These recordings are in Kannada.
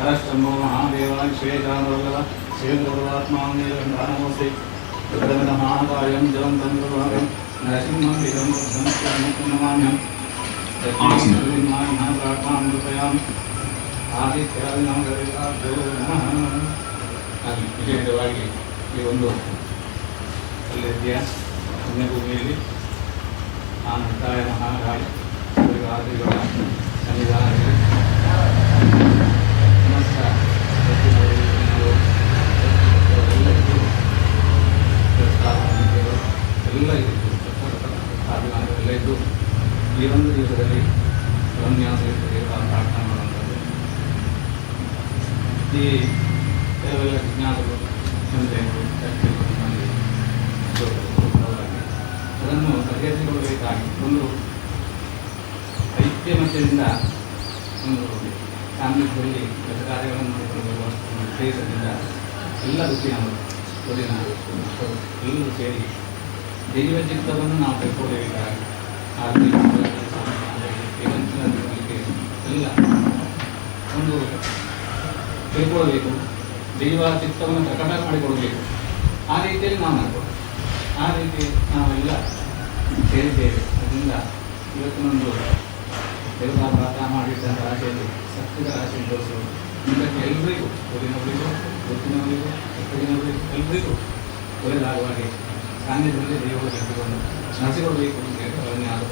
करष्टम्भो महादेवान् श्वेतामृगव श्वेतगुरुवात्मानमोऽस्ति रुद्रमहाकायं जलन्तं गुरुवागं नरसिंहं विदं नमाम्यहं यज्ञां प्रार्थनां कृपयामि आदित्यादिनामो नमः। ವಿಶೇಷವಾಗಿ ಈ ಒಂದು ಅಲ್ಲಿಯ ಪುಣ್ಯಭೂಮಿಯಲ್ಲಿ ಆನಂತಾಯ ಮಹಾರಾಜ ಆದಿಗಳ ಸನ್ನಿಧಾನದಲ್ಲಿ ಸಮಸ್ತ ಎಲ್ಲ ಇದ್ದು ಈ ಒಂದು ದಿವಸದಲ್ಲಿ ಉಪನ್ಯಾಸ ಪ್ರಾರ್ಥನೆ ಮಾಡುವಂಥದ್ದು ಈ ಕೆಲವೆಲ್ಲ ಜ್ಞಾನಗಳು ಚಿಂತನೆಗಳು ಚರ್ಚೆಗಳು ಅದನ್ನು ಬಗೆಹರಿಸಿಕೊಳ್ಳಬೇಕಾಗಿ ಒಂದು ಐಕ್ಯಮತ್ಯದಿಂದ ಒಂದು ಸಾನ್ನಿಧ್ಯದಲ್ಲಿ ಕೆಲಸ ಕಾರ್ಯಗಳನ್ನು ಮಾಡಿಕೊಂಡು ಬರುವ ಉದ್ದೇಶದಿಂದ ಎಲ್ಲ ಋಷಿಯವರು ಕೊಡಿನ ಎಲ್ಲರೂ ಸೇರಿ ದೈವ ಚಿತ್ತವನ್ನು ನಾವು ಕೈಗೊಳ್ಳಬೇಕಾಗಿ ಎಲ್ಲ ಒಂದು ಕೈಗೊಳ್ಳಬೇಕು, ದೈವ ಚಿತ್ತವನ್ನು ಪ್ರಕಟ ಮಾಡಿಕೊಡಬೇಕು. ಆ ರೀತಿಯಲ್ಲಿ ನಾವು ಮಾಡ್ಬೋದು. ಆ ರೀತಿ ನಾವೆಲ್ಲ ಸೇರಿದ್ದೇವೆ. ಅದರಿಂದ ಇವತ್ತಿನೊಂದು ದೇವತಾ ಪ್ರಾರ್ಥನೆ ಮಾಡಿದ್ದಂಥ ರಾಶಿಯಲ್ಲಿ ಸತ್ಯದ ರಾಶಿಯನ್ನು ತೋರಿಸುವುದು ಇದಕ್ಕೆ ಎಲ್ಲರಿಗೂ ಊರಿನವರಿಗೂ ಗೊತ್ತಿನವರಿಗೂ ಎತ್ತರಿನವರಿಗೂ ಎಲ್ಲರಿಗೂ ಒಳ್ಳೆಯದಾಗುವ ಹಾಗೆ ಸಾನ್ನಿಧ್ಯದಲ್ಲಿ ದೇವರು ಶಕ್ತಿಗಳನ್ನು ನಡೆಸಿಕೊಡಬೇಕು ಅಂತ ಹೇಳಿ ಅವರನ್ನೇ ಆದ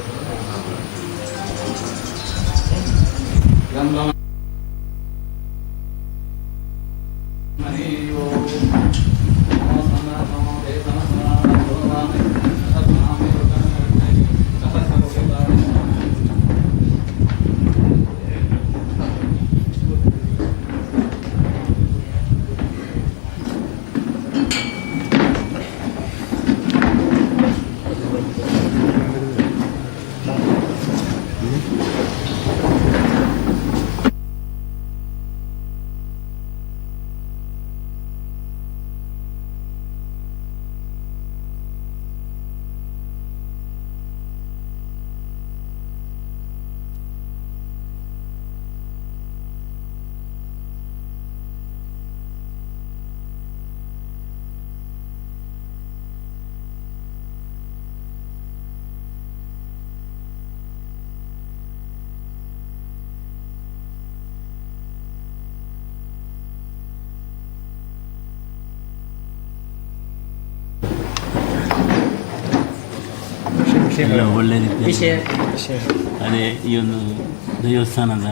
ಎಲ್ಲ ಒಳ್ಳೆ ರೀತಿಯ ಅದೇ ಈ ಒಂದು ದೇವಸ್ಥಾನದ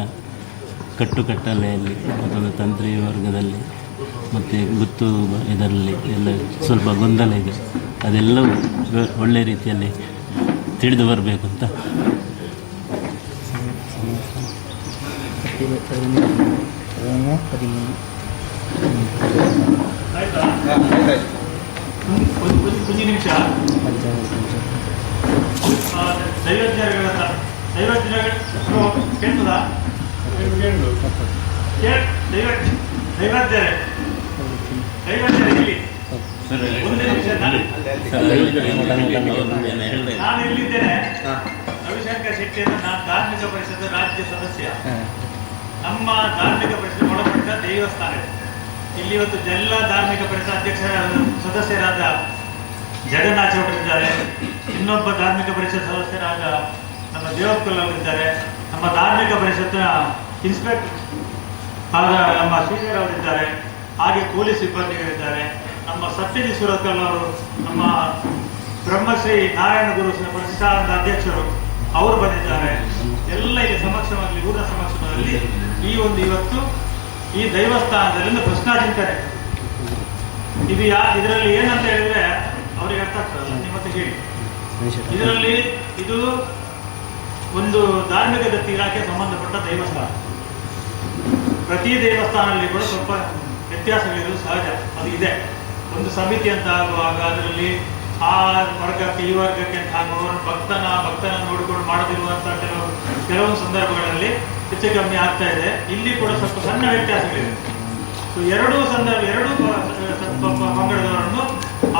ಕಟ್ಟುಕಟ್ಟಲೆಯಲ್ಲಿ ಮತ್ತೊಂದು ತಂತ್ರಿ ವರ್ಗದಲ್ಲಿ ಮತ್ತು ಗುತ್ತು ಇದರಲ್ಲಿ ಎಲ್ಲ ಸ್ವಲ್ಪ ಗೊಂದಲ ಇದೆ. ಅದೆಲ್ಲವೂ ಒಳ್ಳೆ ರೀತಿಯಲ್ಲಿ ತಿಳಿದು ಬರಬೇಕು ಅಂತ ನಿಮಿಷ ನಾನು ಇಲ್ಲಿದ್ದೇನೆ. ರವಿಶಂಕರ್ ಶೆಟ್ಟಿ ಅಂತ ನಾನು ಧಾರ್ಮಿಕ ಪರಿಷತ್ ರಾಜ್ಯ ಸದಸ್ಯ. ನಮ್ಮ ಧಾರ್ಮಿಕ ಪರಿಷತ್ ಒಳಪಟ್ಟ ದೇವಸ್ಥಾನ ಇದೆ. ಇಲ್ಲಿ ಇವತ್ತು ಎಲ್ಲ ಧಾರ್ಮಿಕ ಪರಿಷತ್ ಅಧ್ಯಕ್ಷ ಸದಸ್ಯರಾದ ಜಗನ್ನಾಥ್ ಅವರಿದ್ದಾರೆ, ಇನ್ನೊಬ್ಬ ಧಾರ್ಮಿಕ ಪರಿಷತ್ ಸದಸ್ಯರಾದ ನಮ್ಮ ದೇವಕ್ಕಲ್ ಅವರಿದ್ದಾರೆ, ನಮ್ಮ ಧಾರ್ಮಿಕ ಪರಿಷತ್ನ ಇನ್ಸ್ಪೆಕ್ಟರ್ ಆದ ನಮ್ಮ ಶ್ರೀಧರ್ ಅವರಿದ್ದಾರೆ, ಹಾಗೆ ಪೊಲೀಸ್ ಸಿಬ್ಬಂದಿಗಳಿದ್ದಾರೆ, ನಮ್ಮ ಸತ್ಯಜಿ ಸುರತ್ಕಲ್ ಅವರು, ನಮ್ಮ ಬ್ರಹ್ಮಶ್ರೀ ನಾರಾಯಣ ಗುರು ಪ್ರತಿಷ್ಠಾನದ ಅಧ್ಯಕ್ಷರು ಅವರು ಬಂದಿದ್ದಾರೆ. ಎಲ್ಲ ಇಲ್ಲಿ ಸಮಕ್ಷಮದಲ್ಲಿ ಊರಿನ ಸಮಕ್ಷಮದಲ್ಲಿ ಈ ಒಂದು ಇವತ್ತು ಈ ದೈವಸ್ಥಾನದಲ್ಲಿ ಪ್ರಶ್ನಾಚಿಂತನೆ ಇದು ಇದರಲ್ಲಿ ಏನಂತ ಹೇಳಿದ್ರೆ ಅವರಿಗೆ ಅರ್ಥ ಆಗ್ತದಲ್ಲ, ನಿಮ್ಮತ್ತೆ ಹೇಳಿ. ಇದರಲ್ಲಿ ಇದು ಒಂದು ಧಾರ್ಮಿಕ ದತ್ತಿ ಇಲಾಖೆ ಸಂಬಂಧಪಟ್ಟ ದೇವಸ್ಥಾನ. ಪ್ರತಿ ದೇವಸ್ಥಾನದಲ್ಲಿ ಕೂಡ ಸ್ವಲ್ಪ ವ್ಯತ್ಯಾಸಗಳಿರೋದು ಸಹಜ, ಅದು ಇದೆ. ಒಂದು ಸಮಿತಿ ಅಂತ ಆಗುವಾಗ ಅದರಲ್ಲಿ ಆ ವರ್ಗಕ್ಕೆ ಈ ವರ್ಗಕ್ಕೆ ಅಂತ ಆಗುವವರು ಭಕ್ತನ ನೋಡಿಕೊಂಡು ಮಾಡದಿರುವಂತಹ ಕೆಲವೊಂದು ಸಂದರ್ಭಗಳಲ್ಲಿ ಹೆಚ್ಚು ಕಮ್ಮಿ ಆಗ್ತಾ ಇದೆ. ಇಲ್ಲಿ ಕೂಡ ಸ್ವಲ್ಪ ಸಣ್ಣ ವ್ಯತ್ಯಾಸಗಳಿದೆ. ಎರಡೂ ಪಂಗಡದವರನ್ನು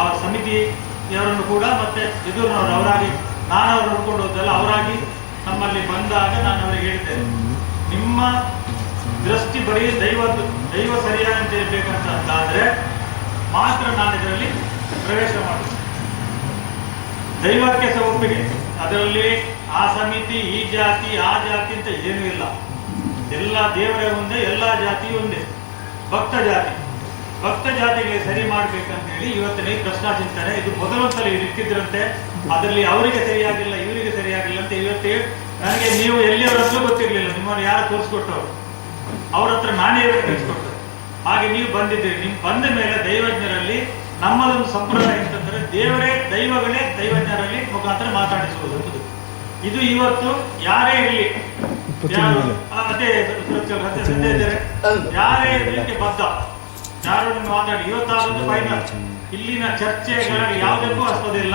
ಆ ಸಮಿತಿಯವರನ್ನು ಕೂಡ ಮತ್ತೆ ಎದುರಿನವರು ಅವರಾಗಿ ನಾನು ಅವ್ರು ನೋಡ್ಕೊಂಡು ಹೋದಲ್ಲ ಅವರಾಗಿ ನಮ್ಮಲ್ಲಿ ಬಂದಾಗ ನಾನು ಅವರಿಗೆ ಹೇಳಿದ್ದೇನೆ, ನಿಮ್ಮ ದೃಷ್ಟಿ ಬರೀ ದೈವ ಸರಿಯಾಗಿ ಅಂತ ಇರಬೇಕಂತಾದ್ರೆ ಮಾತ್ರ ನಾನು ಇದರಲ್ಲಿ ಪ್ರವೇಶ ಮಾಡುತ್ತೇನೆ. ದೈವಕ್ಕೆ ಸಹ ಒಪ್ಪಿಗೆ, ಅದರಲ್ಲಿ ಆ ಸಮಿತಿ ಈ ಜಾತಿ ಆ ಜಾತಿ ಅಂತ ಏನೂ ಇಲ್ಲ. ಎಲ್ಲ ದೇವರೇ ಒಂದೇ, ಎಲ್ಲ ಜಾತಿ ಒಂದೇ. ಭಕ್ತ ಜಾತಿಗೆ ಸರಿ ಮಾಡ್ಬೇಕಂತ ಹೇಳಿ ಇವತ್ತಿನ ಈ ಪ್ರಶ್ನಾ ಚಿಂತನೆ ಇದು ಮೊದಲೊಂದ್ಸಲ ಇಟ್ಟಿದ್ರಂತೆ. ಅದರಲ್ಲಿ ಅವರಿಗೆ ಸರಿಯಾಗಿಲ್ಲ ಇವರಿಗೆ ಸರಿಯಾಗಿಲ್ಲ ಅಂತ ಇವತ್ತೇ ನನಗೆ ನೀವು ಎಲ್ಲಿಯವರಲ್ಲೂ ಗೊತ್ತಿರಲಿಲ್ಲ. ನಿಮ್ಮನ್ನು ಯಾರು ತೋರಿಸ್ಕೊಟ್ಟವರು ಅವ್ರ ಹತ್ರ ನಾನೇ ತಿಳಿಸ್ಕೊಟ್ಟರು. ಹಾಗೆ ನೀವು ಬಂದಿದ್ದೀರಿ. ನೀವು ಬಂದ ಮೇಲೆ ದೈವಜ್ಞರಲ್ಲಿ ನಮ್ಮದೊಂದು ಸಂಪ್ರದಾಯ ಅಂತಂದ್ರೆ ದೈವಗಳೇ ದೈವಜ್ಞರಲ್ಲಿ ಮುಖಾಂತರ ಮಾತಾಡಿಸುವುದು. ಇದು ಇವತ್ತು ಯಾರೇ ಇರಲಿ, ಅದೇ ಯಾರೇ ಇರಲಿಕ್ಕೆ ಬದ್ಧ, ಯಾರು ಮಾತಾಡಿ ಇವತ್ತಾದದ್ದು ಫೈನಲ್. ಇಲ್ಲಿನ ಚರ್ಚೆಗಳಲ್ಲಿ ಯಾವುದಕ್ಕೂ ಅಷ್ಟೋದಿಲ್ಲ.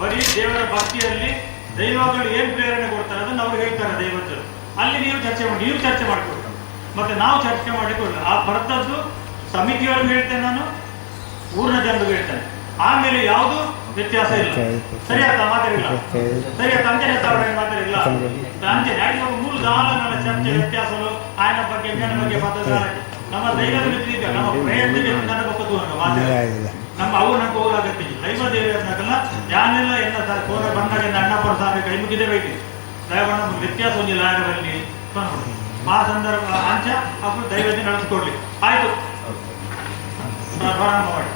ಬರೀ ದೇವರ ಭಕ್ತಿಯಲ್ಲಿ ದೈವಗಳು ಏನ್ ಪ್ರೇರಣೆ ಕೊಡ್ತಾರೆ ಅದನ್ನು ಅವ್ರು ಹೇಳ್ತಾರೆ ದೈವಜ್ಞರು. ಅಲ್ಲಿ ನೀವು ಚರ್ಚೆ ಮಾಡಿಕೊಡ್ತಾರೆ, ಮತ್ತೆ ನಾವು ಚರ್ಚೆ ಮಾಡಿಕೊಳ್ಳ. ಆ ಬರ್ತದ್ದು ಸಮಿತಿಯವ್ರಿಗೆ ಹೇಳ್ತೇನೆ, ನಾನು ಊರಿನ ಜನರಿಗೆ ಹೇಳ್ತೇನೆ. ಆಮೇಲೆ ಯಾವುದು ವ್ಯತ್ಯಾಸ ಇಲ್ಲ. ಸರಿಯಾದ ಮಾತಾಡಿಲ್ಲ, ಸರಿಯಾದ ಅಂಜನೆ ಮಾತಾಡಿಲ್ಲ. ಅಂಜನೆ ಮೂಲ ದಾನ ಚರ್ಚೆ ವ್ಯತ್ಯಾಸಗಳು ఆయన ಬಗ್ಗೆ ಮೇನ ಬಗ್ಗೆ ಪದ್ಧತಿ ನಮ್ಮ ದೈವದ ರೀತಿಯ ನಮ್ಮ ಪ್ರಯತ್ನ ನನಗೊಪ್ಪದು ನಮ್ಮ ಅವು ನಂಗೆ ಹೋಗಲಾಗತ್ತೆ. ದೈವ ದೇವರನ್ನಲ್ಲ ಯಾನೆಲ್ಲ ಎನ್ನ ಕೋರ ಬಂದಾಗ ಅಣ್ಣ ಪಡ್ತಾರೆ ಕೈ ಮುಗಿದೇ ಬೈತಿ ದೈವನ ವ್ಯತ್ಯಾಸ ಹೊಂದಿಲ್ಲ ಆಗರಲ್ಲಿ ಆ ಸಂದರ್ಭ ಅಂಚ ಅప్పుడు ದೈವಜ್ಞ ನಡೆಸ್ಕೊಡ್ಲಿ. ಆಯ್ತು, ಪ್ರಾರಂಭ ಮಾಡಿ.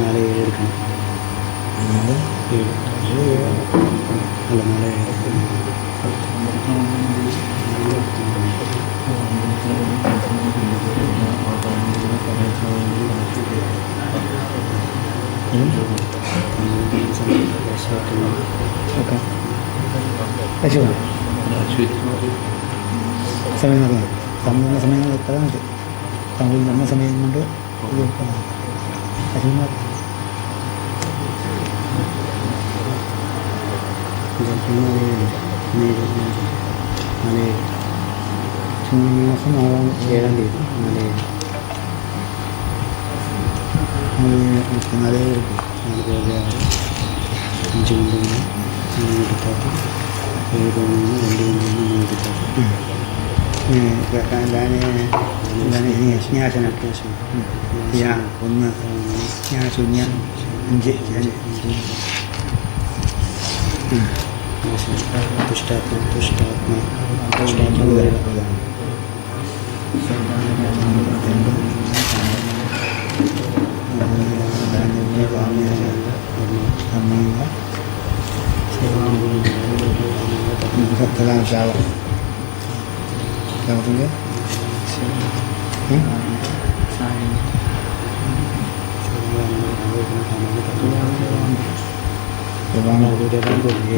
നാളെ എടുക്കണം. അല്ല നാളെ സമയം നടന്നത് സമയങ്ങൾ എത്താൻ മതി. തമിഴ് നമ്മ സമയം കൊണ്ട് ഇത് മാസം 7-ാം തീയതി 4 5 കൊണ്ടുവന്ന് 3 എടുത്താൽ 7 കൊണ്ടുവന്ന് 2 കൊണ്ടുവന്ന് 3 സ്നാശന ഒന്ന് സ്നാശൂന്യ 5 തുഷ്ടാത്മ പ്രധാനം ശാവത്തിൻ്റെ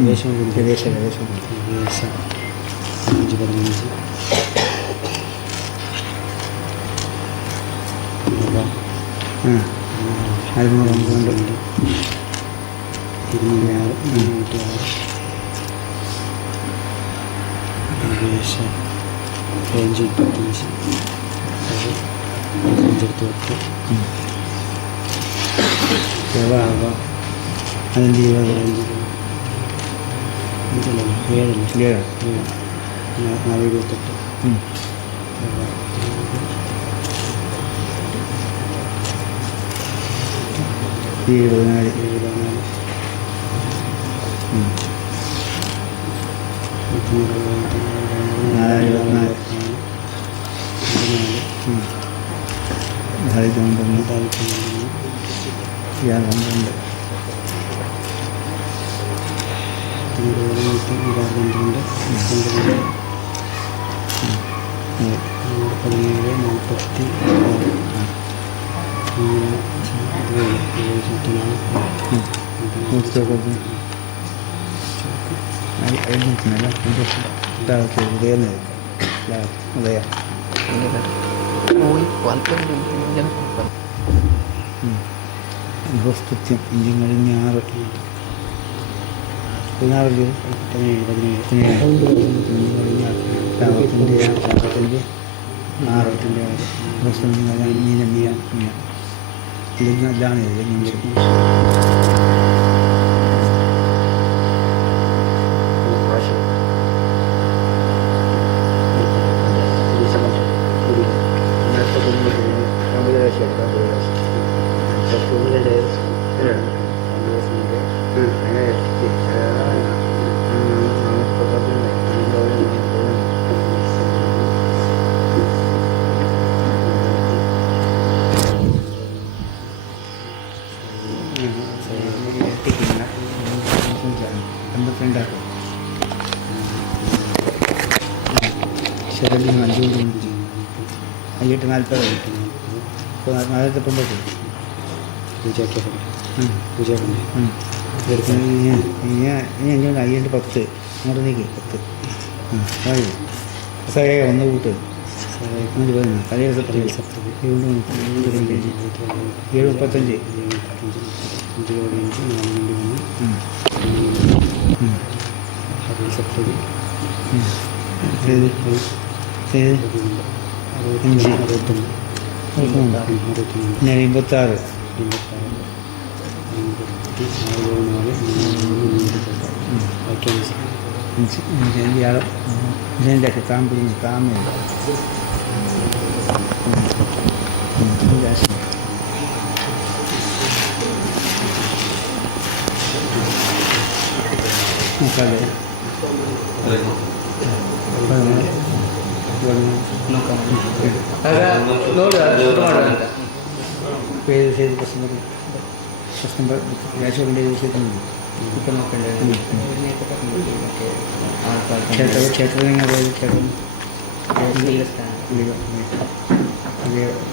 ഏകദേശം 5-15 13 ഏകദേശം 25 അതിൻ്റെ 428 കൃത്യം ഇന്ത്യൻ കഴിഞ്ഞ് 16 ശരണ്യം 5 40 450 പൂജയ്ക്ക് ഇനി 510 അങ്ങോട്ട് നീക്കി 10 സഹായ ഒന്ന് കൂട്ട് 735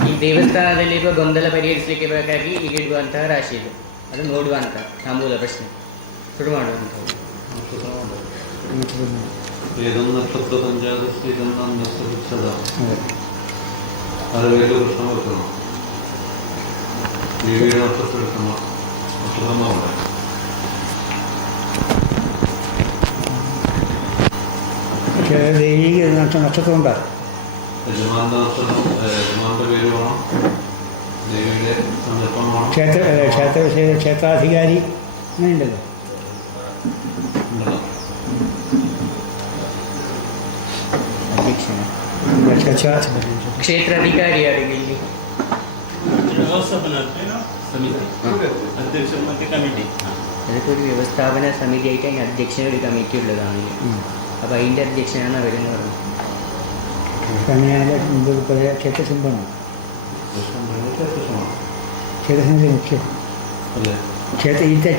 ಈ ದೇವಸ್ಥಾನದಲ್ಲಿರುವ ಗೊಂದಲ ಪರಿಹರಿಸಲಿಕ್ಕೆ ಬೇಕಾಗಿ ಈಗ ಇಡುವಂತಹ ರಾಶಿ ಇದು, ಅದು ನೋಡುವಂಥ ಮೂಲ ಪ್ರಶ್ನೆ ಶುರು ಮಾಡುವಂಥದ್ದು. ഏതൊന്നും നക്ഷത്ര പഞ്ചായത്ത് ഇതൊന്നും നഷ്ടപ്പെട്ടതാണ്. അത് വലിയ പ്രശ്നം വെക്കണം. ദേവിയുടെ നക്ഷത്രം എടുക്കണം. നക്ഷത്രമാവട്ടെ. നക്ഷത്രം ഉണ്ടാ ക്ഷേത്രാധികാരി അങ്ങനെയുണ്ടല്ലോ. ಅಧ್ಯಕ್ಷನ ക്ഷേത്രാധികാരി ಕ್ಷೇತ್ರಾಧಿಕಾರಿ ಯಾರಿಗೆ ಇಲ್ಲಿ ವ್ಯವಸ್ಥಾಪನಾ ಸಮಿತಿ അധ്യക്ഷൻ ಮತ್ತು കമ്മിറ്റി. അതൊക്കെ ഒരു വ്യവസ്ഥാപന സമിതിയായിട്ട് അതിന് അധ്യക്ഷന് ഒരു കമ്മിറ്റി ഉള്ളതാണ്. അപ്പോൾ അതിൻ്റെ അധ്യക്ഷനാണ് അവരെന്ന് പറഞ്ഞു. അങ്ങനെയാണ് ക്ഷേത്രശില്പമാണ് ക്ഷേത്രശില്പ മുഖ്യം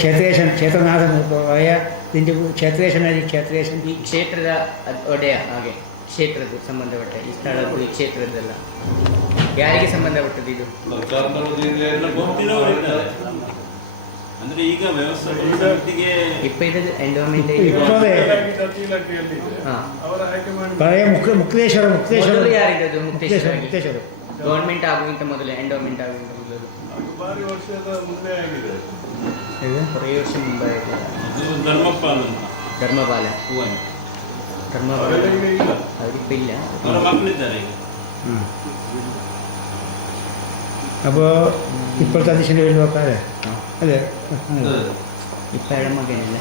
ക്ഷേത്രേശൻ ക്ഷേത്രനാഥൻ ഇതിൻ്റെ ಕ್ಷೇತ್ರೇಶನಾಗಿ ಕ್ಷೇತ್ರೇಶನ್ ಈ ಕ್ಷೇತ್ರದ ಒಡೆಯ ಹಾಗೆ ಕ್ಷೇತ್ರದ ಸಂಬಂಧಪಟ್ಟ ಈ ಸ್ಥಳದ್ದು ಈ ಕ್ಷೇತ್ರದ್ದೆಲ್ಲ ಯಾರಿಗೆ ಸಂಬಂಧಪಟ್ಟದ್ದು ಇದು? ಗೊತ್ತಿರೋರಿದ್ದಾರೆ. ಅಂದ್ರೆ ಈಗ ವ್ಯವಸ್ಥಾಪನಾ ಸಮಿತಿಗೆ ಇಪ್ಪ ಇದು ಎಂಡೋಮೆಂಟ್ ಪಳೆಯ ಮುಕ್ತೇಶ್ವರ ಮೊದಲು ಯಾರಿದ್ದು? ಮುಕ್ತೇಶ್ವರ ಮುಕ್ತೇಶ್ವರ ಗೌರ್ಮೆಂಟ್ ಆಗುವಂತ ಮೊದಲು ಎಂಡೋಮೆಂಟ್ ಆಗುವಂತ ಮೊದಲು കുറേ വർഷം മുമ്പായിട്ട് ಧರ್ಮಪಾಲ ಧರ್ಮಪಾಲ ಧರ್ಮಪಾಲ അവരിപ്പോൾ ഇല്ല. ಅವರ ಮಕ್ಕಳಿದ್ದಾರೆ ಈಗ. അപ്പോൾ ഇപ്പോഴത്തെ അധ്യക്ഷൻ്റെ പേര് നോക്കാതെ അതെ ഇപ്പം അയാളുടെ മകനല്ല.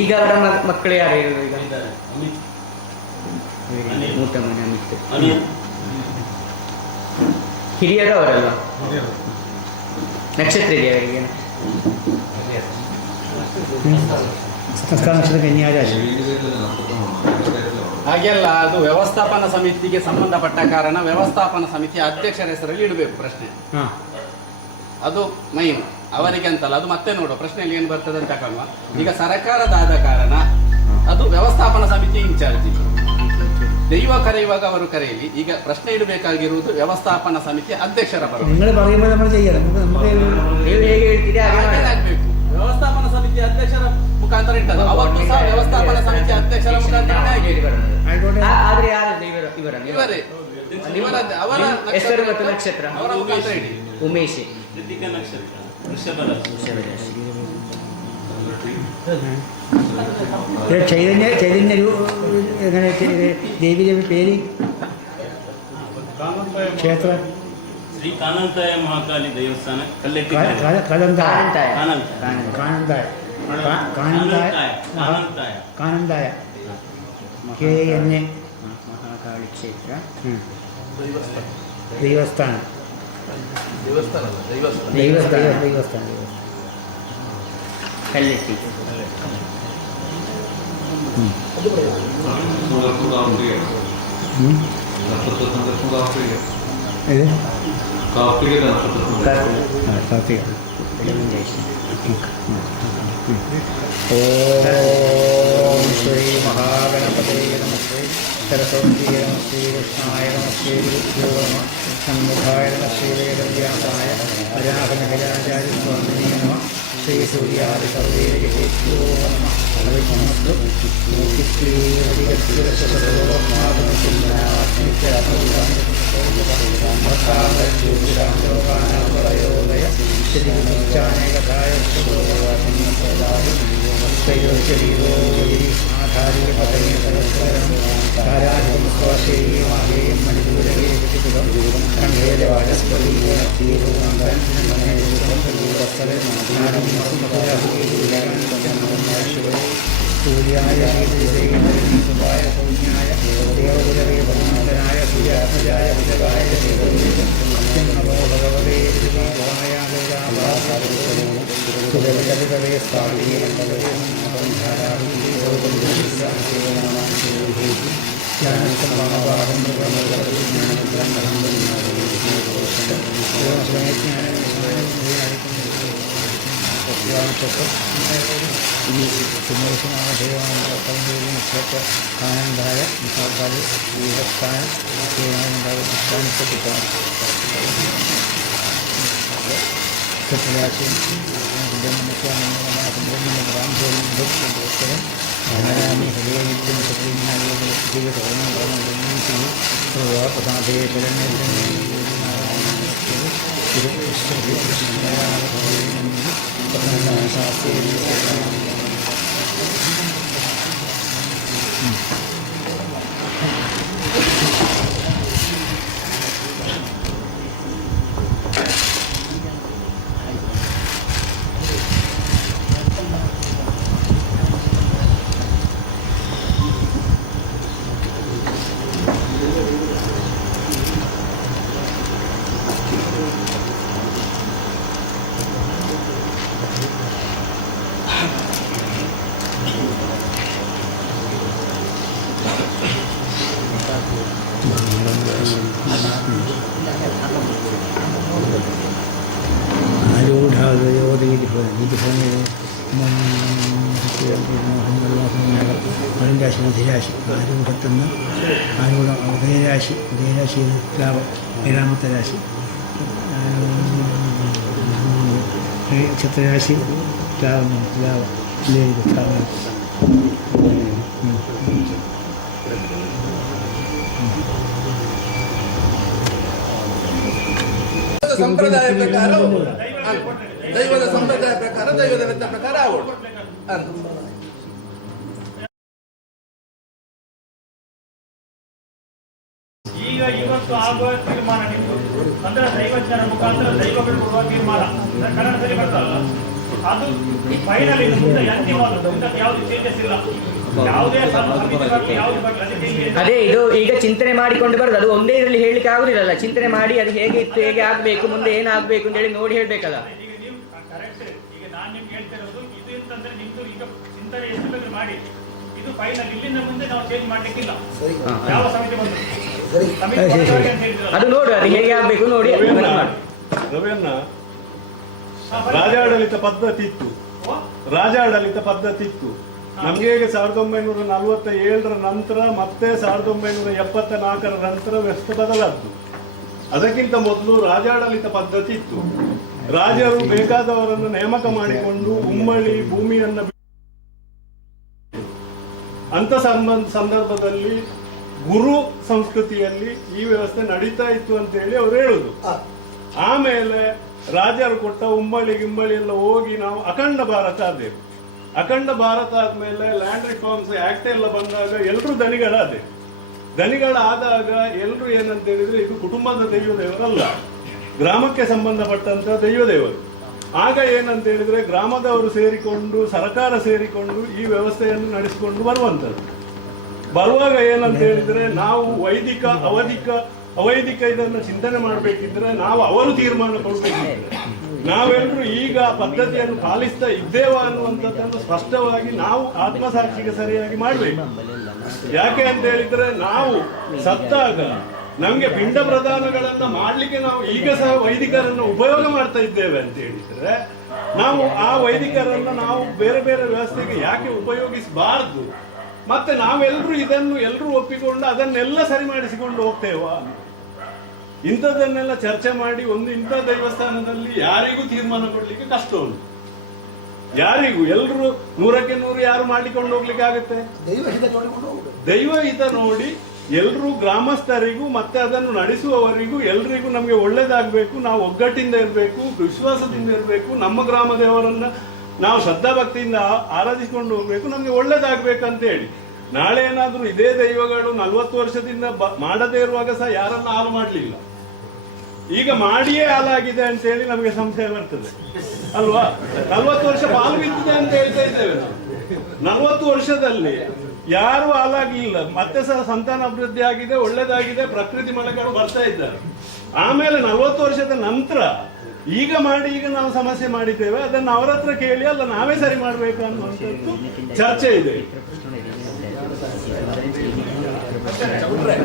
ಈಗ ಅವರ ಮಕ್ಕಳು ಯಾರು ಇರೋದು? ಈಗ ಮೂತ ಮನೆ ಅಮಿತ್ ಹಿರಿಯರು ಅವರಲ್ಲ. ನಕ್ಷತ್ರ ಇದೆಯಾ ಅವರಿಗೆ? ಸಂಸ್ಕಾರ ನಕ್ಷತ್ರ ಕನ್ಯಾರಾಶಿ ಹಾಗೆಲ್ಲ ಅದು ವ್ಯವಸ್ಥಾಪನಾ ಸಮಿತಿಗೆ ಸಂಬಂಧಪಟ್ಟ ಕಾರಣ ವ್ಯವಸ್ಥಾಪನಾ ಸಮಿತಿಯ ಅಧ್ಯಕ್ಷರ ಹೆಸರಲ್ಲಿ ಇಡಬೇಕು ಪ್ರಶ್ನೆ. ಹಾಂ ಅದು ಮೈನ್ ಅವರಿಗೆ ಅಂತಲ್ಲ, ಅದು ಮತ್ತೆ ನೋಡುವ ಪ್ರಶ್ನೆಯಲ್ಲಿ ಏನು ಬರ್ತದೆ ಅಂತ ಕಾಣುವ. ಈಗ ಸರ್ಕಾರದಾದ ಕಾರಣ ಅದು ವ್ಯವಸ್ಥಾಪನಾ ಸಮಿತಿ ಇನ್ಚಾರ್ಜ್. ದೈವ ಕರೆಯುವಾಗ ಅವರು ಕರೆಯಲಿ. ಈಗ ಪ್ರಶ್ನೆ ಇಡಬೇಕಾಗಿರುವುದು ವ್ಯವಸ್ಥಾಪನಾ ಸಮಿತಿಯ ಅಧ್ಯಕ್ಷರ ಪರ. നിങ്ങൾ പറയുമ്പോൾ നമ്മൾ ചെയ്യാം. നമുക്ക് ನೀವು ಹೇಗೆ ಹೇಳ್ತೀರಿ ಹಾಗೆ ಆಗಬೇಕು. ವ್ಯವಸ್ಥಾಪನಾ ಸಮಿತಿಯ ಅಧ್ಯಕ್ಷರ ಮುಖಾಂತರ ಇಟ್ಟದ್ದು ಅವತ್ತು ಸಹ ವ್ಯವಸ್ಥಾಪನಾ ಸಮಿತಿಯ ಅಧ್ಯಕ್ಷರ ಮುಖಾಂತರ ആയിക്കോട്ടെ. ಆದ್ರೆ ಯಾರು ಇವರನ್ನು ಇವರೇ ಅವರ ಹೆಸರು ಮತ್ತು ನಕ್ಷತ್ರ ಅವರ ಮುಖಾಂತರ ಇಡಿ. ಉಮೇಶ್ ಕೃತಿಕ ನಕ್ಷತ್ರ ವೃಷಭ ರಾಶಿ. ചൈതന്യ എങ്ങനെ ദേവിയുടെ പേര് ക്ഷേത്ര ಶ್ರೀ ಕಾನಂತಾಯ ಮಹಾಕಾಲಿ ದೇವಸ್ಥಾನ ಕಲ್ಲೆಟ್ಟಿ കാനന്തായ ಕಾನಂತಾಯ കാനന്തായ KNA ಮಹಾಕಾಳಿ ಕ್ಷೇತ್ರ ദൈവസ്ഥാനം ಕಲ್ಲೆಟ್ಟಿ. ഇത് കാർത്തിക കാർത്തിക. ഓം ശ്രീ മഹാഗണപതേ നമസ്തേ സരസ്വതീ നമസ്തേ കൃഷ്ണായ നമസ്തേ ഗുരുഭ്യോ നമഃ ഷൺമുഖായ നമഃ ശ്രീവേദവ്യാസായ അരാഹനഗജാചാര്യ സ്വാമിനേ നമഃ ശ്രീ സൂര്യാദി സർവേഭ്യോ നമഃ അവിഘ്നസ്തു ോദയ ശരീരകഥായ ശരീരോ ആധാരിക പദവി സരസ്വരം ധാരാശ്വാസേ മണിപൂരകേ കണ്ഠേര വാചസ്പതി സൂര്യായ ശീതേന്ദ്രനായ സൗജ്ഞായ ദേവഗുരവേ പരമാന്തനായ സൂര്യാത്മജായ വിജയായ നമോ ഭഗവതേ ദേവായ സുരവിതവേ ആനന്ദായ വിശാഖാലി ദീപസ്ഥാനം സത്യരാശിയും ധാരാമി ഹൃദയനിത്യം പ്രസാദേ ശരണ പതിനഞ്ചാശി ബുധിരാശി ആരൂഢത്തുനിന്ന് ആരൂഢ ഉദയരാശിയിൽ ലാഭം 7ാമത്തെ രാശി നക്ഷത്രരാശി ലാഭം ಸಂಪ್ರದಾಯ ಪ್ರಕಾರ ದೈವದ ಸಂಪ್ರದಾಯ ಪ್ರಕಾರ ದೈವದ ಲೆಕ್ಕ ಪ್ರಕಾರ ಆಗೋದು ಅಂತ. ಈಗ ಇವತ್ತು ಆಗುವ ತೀರ್ಮಾನ ನಿಮ್ದು ಅಂದ್ರೆ ದೈವಜ್ಞರ ಮುಖಾಂತರ ದೈವಗಳು ಕೊಡುವ ತೀರ್ಮಾನ ಕನ್ನಡದಲ್ಲಿ ಬರ್ತಲ್ಲ, ಅದು ಫೈನಲ್ ಇನ್ನು ಮುಂದೆ ಅಂತಿಮವಾದ ಯಾವುದು ಚೇಂಜಸ್ ಇಲ್ಲ. ಯಾವುದೇ ಅದೇ ಇದು ಈಗ ಚಿಂತನೆ ಮಾಡಿಕೊಂಡು ಬರೋದು, ಅದು ಒಂದೇ ಇದರಲ್ಲಿ ಹೇಳಲಿಕ್ಕೆ ಆಗುದಿಲ್ಲಲ್ಲ. ಚಿಂತನೆ ಮಾಡಿ ಅದು ಹೇಗೆ ಇತ್ತು, ಹೇಗೆ ಆಗ್ಬೇಕು, ಮುಂದೆ ಏನಾಗಬೇಕು ಅಂತ ಹೇಳಿ ನೋಡಿ ಹೇಳ್ಬೇಕಲ್ಲ. ಈಗ ನೀವು ಕರೆಕ್ಟ್, ಈಗ ನಾನು ನಿಮ್ಗೆ ಹೇಳ್ತಿರೋದು ಇದು ಅಂತಂದ್ರೆ ನಿಮ್ದು ಈಗ ಚಿಂತನೆ ಎಷ್ಟು ಬೇಕಾದ್ರೂ ಮಾಡಿ, ಇದು ಫೈನಲ್. ಇಲ್ಲಿಂದ ಮುಂದೆ ನಾವು ಚೇಂಜ್ ಮಾಡ್ಲಿಕ್ಕಿಲ್ಲ. ಯಾವ ಸಮಿತಿ ಬಂದು ಅದು ನೋಡು, ಅದು ಹೇಗೆ ಆಗ್ಬೇಕು ನೋಡಿ. ರವಿಯನ್ನ ರಾಜಾಡಳಿತ ಪದ್ಧತಿ ಇತ್ತು, ರಾಜಾಡಳಿತ ಪದ್ಧತಿ ಇತ್ತು. ನಮ್ಗೆ ಈಗ 1947 ನಂತರ ಮತ್ತೆ 1974 ನಂತರ ವ್ಯವಸ್ಥೆ ಬದಲಾದ್ದು. ಅದಕ್ಕಿಂತ ಮೊದಲು ರಾಜಾಡಳಿತ ಪದ್ಧತಿ ಇತ್ತು. ರಾಜರು ಬೇಕಾದವರನ್ನು ನೇಮಕ ಮಾಡಿಕೊಂಡು ಉಮ್ಮಳಿ ಭೂಮಿಯನ್ನು ಅಂತ ಸಂದರ್ಭದಲ್ಲಿ ಗುರು ಸಂಸ್ಕೃತಿಯಲ್ಲಿ ಈ ವ್ಯವಸ್ಥೆ ನಡೀತಾ ಇತ್ತು ಅಂತ ಹೇಳಿ ಅವ್ರು ಹೇಳುದು. ಆಮೇಲೆ ರಾಜರು ಕೊಟ್ಟ ಉಮ್ಮಳಿ ಗಿಂಬಳಿ ಎಲ್ಲ ಹೋಗಿ ನಾವು ಅಖಂಡ ಭಾರತ ಆದೆವು. ಅಖಂಡ ಭಾರತ ಆದ್ಮೇಲೆ ಲ್ಯಾಂಡ್ ರಿಫಾರ್ಮ್ಸ್ ಆಕ್ಟ್ ಎಲ್ಲ ಬಂದಾಗ ಎಲ್ರು ದನಿಗಳಾದೆ. ದನಿಗಳಾದಾಗ ಎಲ್ರು ಏನಂತ ಹೇಳಿದ್ರೆ ಇದು ಕುಟುಂಬದ ದೈವದೇವರಲ್ಲ, ಗ್ರಾಮಕ್ಕೆ ಸಂಬಂಧಪಟ್ಟಂತ ದೈವದೇವರು. ಆಗ ಏನಂತ ಹೇಳಿದ್ರೆ ಗ್ರಾಮದವರು ಸೇರಿಕೊಂಡು ಸರ್ಕಾರ ಸೇರಿಕೊಂಡು ಈ ವ್ಯವಸ್ಥೆಯನ್ನು ನಡೆಸಿಕೊಂಡು ಬರುವಂತದ್ದು. ಬರುವಾಗ ಏನಂತ ಹೇಳಿದ್ರೆ ನಾವು ಅವೈದಿಕ ಇದನ್ನು ಚಿಂತನೆ ಮಾಡಬೇಕಿದ್ರೆ ನಾವು ಅವರು ತೀರ್ಮಾನ ಕೊಡಬೇಕಿದ್ರೆ ನಾವೆಲ್ಲರೂ ಈಗ ಪದ್ಧತಿಯನ್ನು ಪಾಲಿಸ್ತಾ ಇದ್ದೇವಾ ಅನ್ನುವಂಥದ್ದನ್ನು ಸ್ಪಷ್ಟವಾಗಿ ನಾವು ಆತ್ಮಸಾಕ್ಷಿಗೆ ಸರಿಯಾಗಿ ಮಾಡಬೇಕು. ಯಾಕೆ ಅಂತ ಹೇಳಿದ್ರೆ ನಾವು ಸತ್ತಾಗ ನಮ್ಗೆ ಪಿಂಡ ಪ್ರದಾನಗಳನ್ನ ಮಾಡ್ಲಿಕ್ಕೆ ನಾವು ಈಗ ಸಹ ವೈದಿಕರನ್ನು ಉಪಯೋಗ ಮಾಡ್ತಾ ಇದ್ದೇವೆ ಅಂತ ಹೇಳಿದ್ರೆ ನಾವು ಆ ವೈದಿಕರನ್ನ ನಾವು ಬೇರೆ ಬೇರೆ ವ್ಯವಸ್ಥೆಗೆ ಯಾಕೆ ಉಪಯೋಗಿಸಬಾರದು? ಮತ್ತೆ ನಾವೆಲ್ಲರೂ ಇದನ್ನು ಎಲ್ಲರೂ ಒಪ್ಪಿಕೊಂಡು ಅದನ್ನೆಲ್ಲ ಸರಿ ಮಾಡಿಸಿಕೊಂಡು ಹೋಗ್ತೇವಾ? ಇಂಥದ್ದನ್ನೆಲ್ಲ ಚರ್ಚೆ ಮಾಡಿ ಒಂದು ಇಂಥ ದೇವಸ್ಥಾನದಲ್ಲಿ ಯಾರಿಗೂ ತೀರ್ಮಾನ ಕೊಡ್ಲಿಕ್ಕೆ ಕಷ್ಟ ಉಂಟು. ಯಾರಿಗೂ ಎಲ್ಲರೂ 100ಕ್ಕೆ 100 ಯಾರು ಮಾಡಿಕೊಂಡು ಹೋಗ್ಲಿಕ್ಕೆ ಆಗುತ್ತೆ? ದೈವ ಹಿತ ನೋಡಿ ಎಲ್ರೂ ಗ್ರಾಮಸ್ಥರಿಗೂ ಮತ್ತೆ ಅದನ್ನು ನಡೆಸುವವರಿಗೂ ಎಲ್ರಿಗೂ ನಮ್ಗೆ ಒಳ್ಳೇದಾಗಬೇಕು, ನಾವು ಒಗ್ಗಟ್ಟಿಂದ ಇರಬೇಕು, ವಿಶ್ವಾಸದಿಂದ ಇರಬೇಕು, ನಮ್ಮ ಗ್ರಾಮ ದೇವರನ್ನ ನಾವು ಶ್ರದ್ಧಾ ಭಕ್ತಿಯಿಂದ ಆರಾಧಿಸಿಕೊಂಡು ಹೋಗ್ಬೇಕು, ನಮ್ಗೆ ಒಳ್ಳೇದಾಗ್ಬೇಕಂತ ಹೇಳಿ. ನಾಳೆ ಏನಾದ್ರೂ ಇದೇ ದೈವಗಳು 40 ವರ್ಷದಿಂದ ಮಾಡದೇ ಇರುವಾಗ ಸಹ ಯಾರನ್ನ ಹಾಳು ಮಾಡಲಿಲ್ಲ, ಈಗ ಮಾಡಿಯೇ ಹಾಲಾಗಿದೆ ಅಂತ ಹೇಳಿ ನಮಗೆ ಸಂಶಯ ಬರ್ತದೆ ಅಲ್ವಾ? 40 ವರ್ಷ ಪಾಲು ಬಿದ್ದಿದೆ ಅಂತ ಹೇಳ್ತಾ ಇದ್ದೇವೆ ನಾವು. 40 ವರ್ಷದಲ್ಲಿ ಯಾರು ಹಾಲಾಗ್ಲಿಲ್ಲ, ಮತ್ತೆ ಸಹ ಸಂತಾನ ಅಭಿವೃದ್ಧಿ ಆಗಿದೆ, ಒಳ್ಳೇದಾಗಿದೆ, ಪ್ರಕೃತಿ ಮಳೆಗಳು ಬರ್ತಾ ಇದ್ದಾರೆ. ಆಮೇಲೆ 40 ವರ್ಷದ ನಂತರ ಈಗ ನಾವು ಸಮಸ್ಯೆ ಮಾಡಿದ್ದೇವೆ, ಅದನ್ನು ಅವರ ಹತ್ರ ಕೇಳಿ ಅಲ್ಲ ನಾವೇ ಸರಿ ಮಾಡ್ಬೇಕು ಅನ್ನುವಂಥದ್ದು ಚರ್ಚೆ ಇದೆ.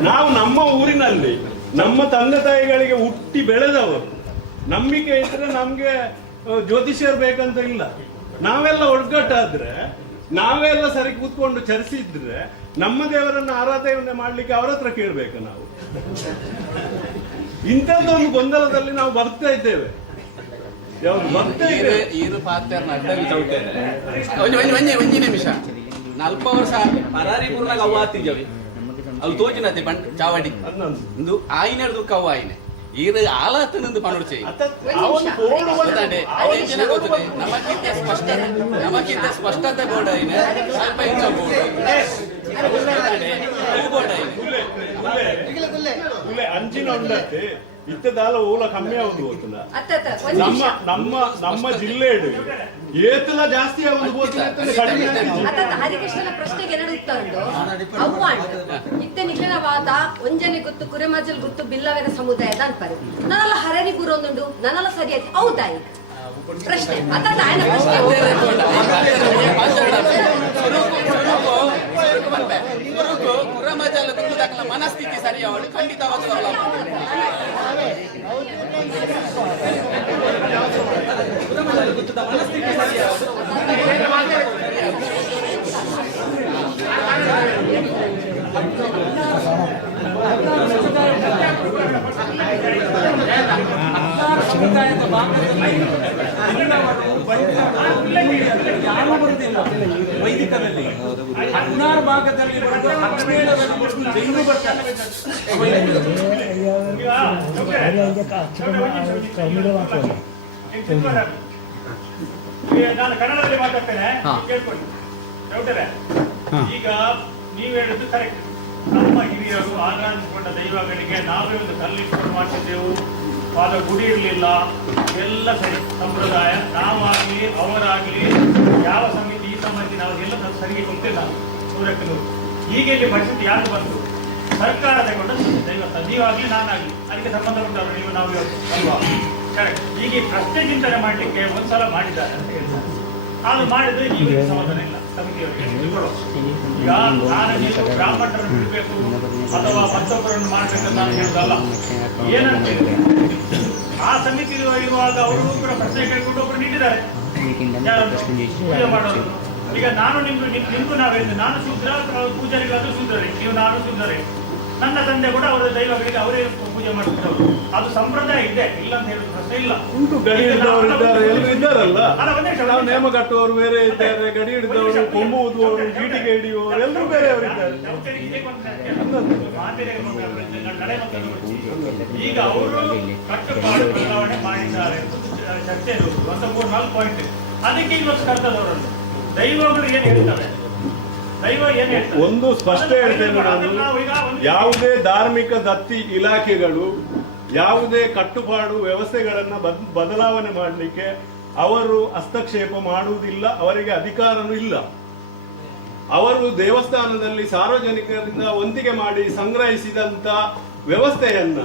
ನಾವು ನಮ್ಮ ಊರಿನಲ್ಲಿ ನಮ್ಮ ತಂದೆ ತಾಯಿಗಳಿಗೆ ಹುಟ್ಟಿ ಬೆಳೆದವರು, ನಂಬಿಕೆ ಇದ್ರೆ ನಮ್ಗೆ ಜ್ಯೋತಿಷ್ಯರು ಬೇಕಂತ ಇಲ್ಲ. ನಾವೆಲ್ಲ ಒಗ್ಗಟ್ಟಾದ್ರೆ, ನಾವೆಲ್ಲ ಸರಿ ಕೂತ್ಕೊಂಡು ಚರ್ಚಿಸಿದ್ರೆ ನಮ್ಮ ದೇವರನ್ನ ಆರಾಧನೆ ಮಾಡ್ಲಿಕ್ಕೆ ಅವರ ಹತ್ರ ಕೇಳ್ಬೇಕು ನಾವು. ಇಂಥದ್ದೊಂದು ಗೊಂದಲದಲ್ಲಿ ನಾವು ಬರ್ತಾ ಇದ್ದೇವೆ. ಒಂಜಿ ನಿಮಿಷ 40 ವರ್ಷ ಪರಾರಿಪುರ್ನಾಗ ಅವು ಆತಿದ್ದೇವೆ, ಅವು ತೋಚಿನತೆ ಚಾವಡಿ ಒಂದು ಆಯ್ನಡ್ದು ಕವ್ವ ಆಯ್ನೆ ಈಗ ಆಲಾತನಂದು ಪನೋಡ್ಚೆ ನಮಗಿಂತ ಸ್ಪಷ್ಟತೆ ಬೋರ್ಡ್ ಆಯ್ನೆ ಸ್ವಲ್ಪ ಇಂಚ ಬೋರ್ಡ್ ಅಂಚಿನ ಉಂಡತ್ತೆ ಇತ್ತದಾಲ ಓಲ ಕಮ್ಮಿ ಆಗುದು ಗೊತ್ತಿಲ್ಲ. ನಮ್ಮ ಜಿಲ್ಲೆ ಏತಲ ಜಾಸ್ತಿ ಆಗುದು ಹರಿಕೃಷ್ಣನ ಪ್ರಶ್ನೆಗೆ ಎರಡು ಉತ್ತರ ಉಂಟು. ಅವ್ವ ಇತ್ತೆ ನಿಖಿಲವಾದ ಒಂಜನೆ ಗೊತ್ತು ಕುರೆಮಜಲ್ ಗೊತ್ತು ಬಿಲ್ಲವರ ಸಮುದಾಯದ ಅನ್ಪರು ನನ್ನಲ್ಲ ಹರರಿ ಗುರೊಂದುಂಡು ನನ್ನಲ್ಲ ಸರಿಯಾಗಿ ಹೌದಾಯಿ ಪ್ರಶ್ನೆ ಅತಾಯನ ಪ್ರಶ್ನೆ ಮನಸ್ಥಿತಿ ಸರಿಯಾಗಿ ಖಂಡಿತವಾಗಿ ಮನಸ್ಥಿತಿ ಸರಿಯಾಗಿ ಸಮುದಾಯದ ಭಾಗದಲ್ಲಿ ಇಲ್ಲವರು ಯಾರು ಬರುವುದಿಲ್ಲ ವೈದಿಕದಲ್ಲಿ 16 ಭಾಗದಲ್ಲಿ ಬರುವುದು 17ರಲ್ಲಿ ಬೆಂಗಳೂರು ಬರ್ತಾರೆ. ನಾನು ಕನ್ನಡದಲ್ಲಿ ಮಾತಾಡ್ತೇನೆ, ಕೇಳ್ಕೊಳ್ಳಿ. ಡೌಟರೇ, ಈಗ ನೀವು ಹೇಳಿದ್ದು ಕರೆಕ್ಟ್. ನಮ್ಮ ಹಿರಿಯರು ಆರಾಧಿಸಿಕೊಂಡ ದೈವಗಳಿಗೆ ನಾವೇ ಒಂದು ಕಲ್ಲಿಟ್ಕೊಂಡು ಮಾಡ್ತಿದ್ದೆವು, ಆದ ಗುಡಿ ಇರಲಿಲ್ಲ, ಎಲ್ಲ ಸರಿ ಸಂಪ್ರದಾಯ. ನಾವಾಗಲಿ ಅವರಾಗಲಿ ಯಾವ ಸಮಿತಿ ಈ ಸಮಿತಿ ನಾವು ಎಲ್ಲ ಸರಿಗೆ ಗೊತ್ತಿಲ್ಲ 100ಕ್ಕೆ 100. ಈಗ ಇಲ್ಲಿ ಪರಿಸ್ಥಿತಿ ಯಾರು ಬಂತು? ಸರ್ಕಾರ ತಗೊಂಡ ದೈವಸ್ಥಾನ, ನೀವಾಗಲಿ ನಾನಾಗಲಿ ಅದಕ್ಕೆ ಸಂಬಂಧ ಉಂಟವರು, ನೀವು ನಾವು ಅಲ್ವಾ? ಕರೆಕ್ಟ್. ಈಗ ಈ ಪ್ರಶ್ನೆ ಚಿಂತನೆ ಮಾಡಲಿಕ್ಕೆ ಒಂದ್ಸಲ ಮಾಡಿದ್ದಾರೆ ಅಂತ ಹೇಳ್ತಾರೆ. ಅದು ಮಾಡಿದ್ರೆ ಈಗ ಸಮಾಧಾನ ಇಲ್ಲ ಸಮಿತಿಯವರಿಗೆ. ಈಗ ನಾನು ನೀವು ಬ್ರಾಹ್ಮಣರನ್ನು ಬಿಡಬೇಕು ಅಥವಾ ಮತ್ತೊಬ್ಬರನ್ನು ಮಾಡಬೇಕಂತ ನಾನು ಹೇಳುದಲ್ಲ. ಏನಂತ ಹೇಳಿದ್ರೆ ಆ ಸಮಿತಿ ಇರುವಾಗ ಅವರು ಕೂಡ ಪ್ರಶ್ನೆ ಕೇಳಿಕೊಂಡು ಒಬ್ಬರು ನೀಡಿದ್ದಾರೆ ಪೂಜೆ ಮಾಡೋರು. ಈಗ ನಾನು ನಿಮ್ಗೂ ನಾವು ಹೇಳಿದ್ದೆ, ನಾನು ಶೂದ್ರ, ಪೂಜಾರಿಗಳಾದ್ರೂ ಶೂದ್ರರೇ, ನೀವು ನಾನು ಶೂದ್ರರೇ. ನನ್ನ ತಂದೆ ಕೂಡ ಅವರ ದೈವಗಳಿಗೆ ಅವರೇ ಪೂಜೆ ಮಾಡ್ತಿದ್ದವರು. ಅದು ಸಂಪ್ರದಾಯ ಇದೆ, ಇಲ್ಲ ಅಂತ ಹೇಳುದು ಪ್ರಶ್ನೆ ಇಲ್ಲ. ಉಂಟು, ಗಡಿ ಹಿಡಿದವರು ಇದ್ದಾರೆ, ಎಲ್ಲರೂ ಇದ್ದಾರಲ್ಲ. ನಾವು ನೇಮ ಕಟ್ಟುವವರು ಬೇರೆ ಇದ್ದಾರೆ, ಗಡಿ ಹಿಡಿದವರು, ಕೊಂಬು ಊದುವವರು, ಗೀಟಿಗೆ ಹಿಡಿಯುವವರು ಎಲ್ಲರೂ ಬೇರೆಯವರಿದ್ದಾರೆ. ಈಗ ಅವರು ಕಟ್ಟುಪಾಡು ಬದಲಾವಣೆ ಮಾಡಿದ್ದಾರೆ ಚರ್ಚೆ ಇರುವುದು ಅಂತ 3-4 ಪಾಯಿಂಟ್. ಅದಕ್ಕೆ ಇವತ್ತು ಕರ್ತದವರನ್ನು ದೈವಗಳು ಏನ್ ಹೇಳ್ತಾರೆ, ದೈವ ಏನ್ ಹೇಳ್ತಾರೆ? ಒಂದು ಸ್ಪಷ್ಟ ಹೇಳ್ತೇನೆ ನಾನು, ಯಾವುದೇ ಧಾರ್ಮಿಕ ದತ್ತಿ ಇಲಾಖೆಗಳು ಯಾವುದೇ ಕಟ್ಟುಪಾಡು ವ್ಯವಸ್ಥೆಗಳನ್ನ ಬದಲಾವಣೆ ಮಾಡಲಿಕ್ಕೆ ಅವರು ಹಸ್ತಕ್ಷೇಪ ಮಾಡುವುದಿಲ್ಲ, ಅವರಿಗೆ ಅಧಿಕಾರನೂ ಇಲ್ಲ. ಅವರು ದೇವಸ್ಥಾನದಲ್ಲಿ ಸಾರ್ವಜನಿಕರಿಂದ ವಂತಿಗೆ ಮಾಡಿ ಸಂಗ್ರಹಿಸಿದಂತ ವ್ಯವಸ್ಥೆಯನ್ನ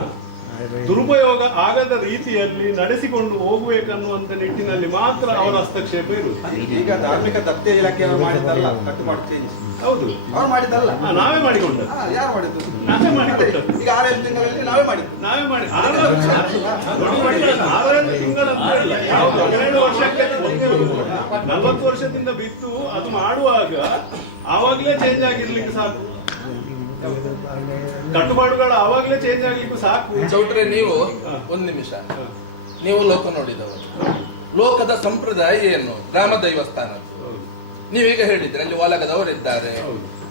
ದುರುಪಯೋಗ ಆಗದ ರೀತಿಯಲ್ಲಿ ನಡೆಸಿಕೊಂಡು ಹೋಗಬೇಕನ್ನುವಂತ ನಿಟ್ಟಿನಲ್ಲಿ ಮಾತ್ರ ಅವರ ಹಸ್ತಕ್ಷೇಪ ಇರುವುದು. ಈಗ ಧಾರ್ಮಿಕ ದತ್ತಿ ಇಲಾಖೆಯವರು ಮಾಡಿದ್ದಲ್ಲ ಕಟ್ಟುಪಾಡು ಚೇಂಜ್. ಹೌದು, ಅವ್ರು ಮಾಡಿದ್ದಲ್ಲ, ನಾವೇ ಮಾಡಿಕೊಂಡು. ಯಾರು ಮಾಡಿದ್ದು? ನಾವೇ ಮಾಡಿಕೊಟ್ಟು. ಈಗ 6-7 ತಿಂಗಳಲ್ಲಿ ನಾವೇ ಮಾಡಿದ್ದು. ನಾವೇ ಮಾಡಿ 6-7 ತಿಂಗಳ 12 ವರ್ಷಕ್ಕೆ 40 ವರ್ಷದಿಂದ ಬಿತ್ತು ಅದು ಮಾಡುವಾಗ ಆವಾಗಲೇ ಚೇಂಜ್ ಆಗಿರ್ಲಿಕ್ಕೆ ಸಾಕು. ಕಟ್ಟುಪಾಡುಗಳು ಆವಾಗಲೇ ಚೇಂಜ್ ಆಗ್ಲಿಕ್ಕೂ ಸಾಕು. ಚೌಟ್ರೆ, ನೀವು ಒಂದು ನಿಮಿಷ, ನೀವು ಲೋಕ ನೋಡಿದವರು. ಲೋಕದ ಸಂಪ್ರದಾಯ ಏನು? ಗ್ರಾಮ ದೈವಸ್ಥಾನದ್ದು. ನೀವೀಗ ಹೇಳಿದ್ರೆ ಅಲ್ಲಿ ಒಲಗದವರಿದ್ದಾರೆ,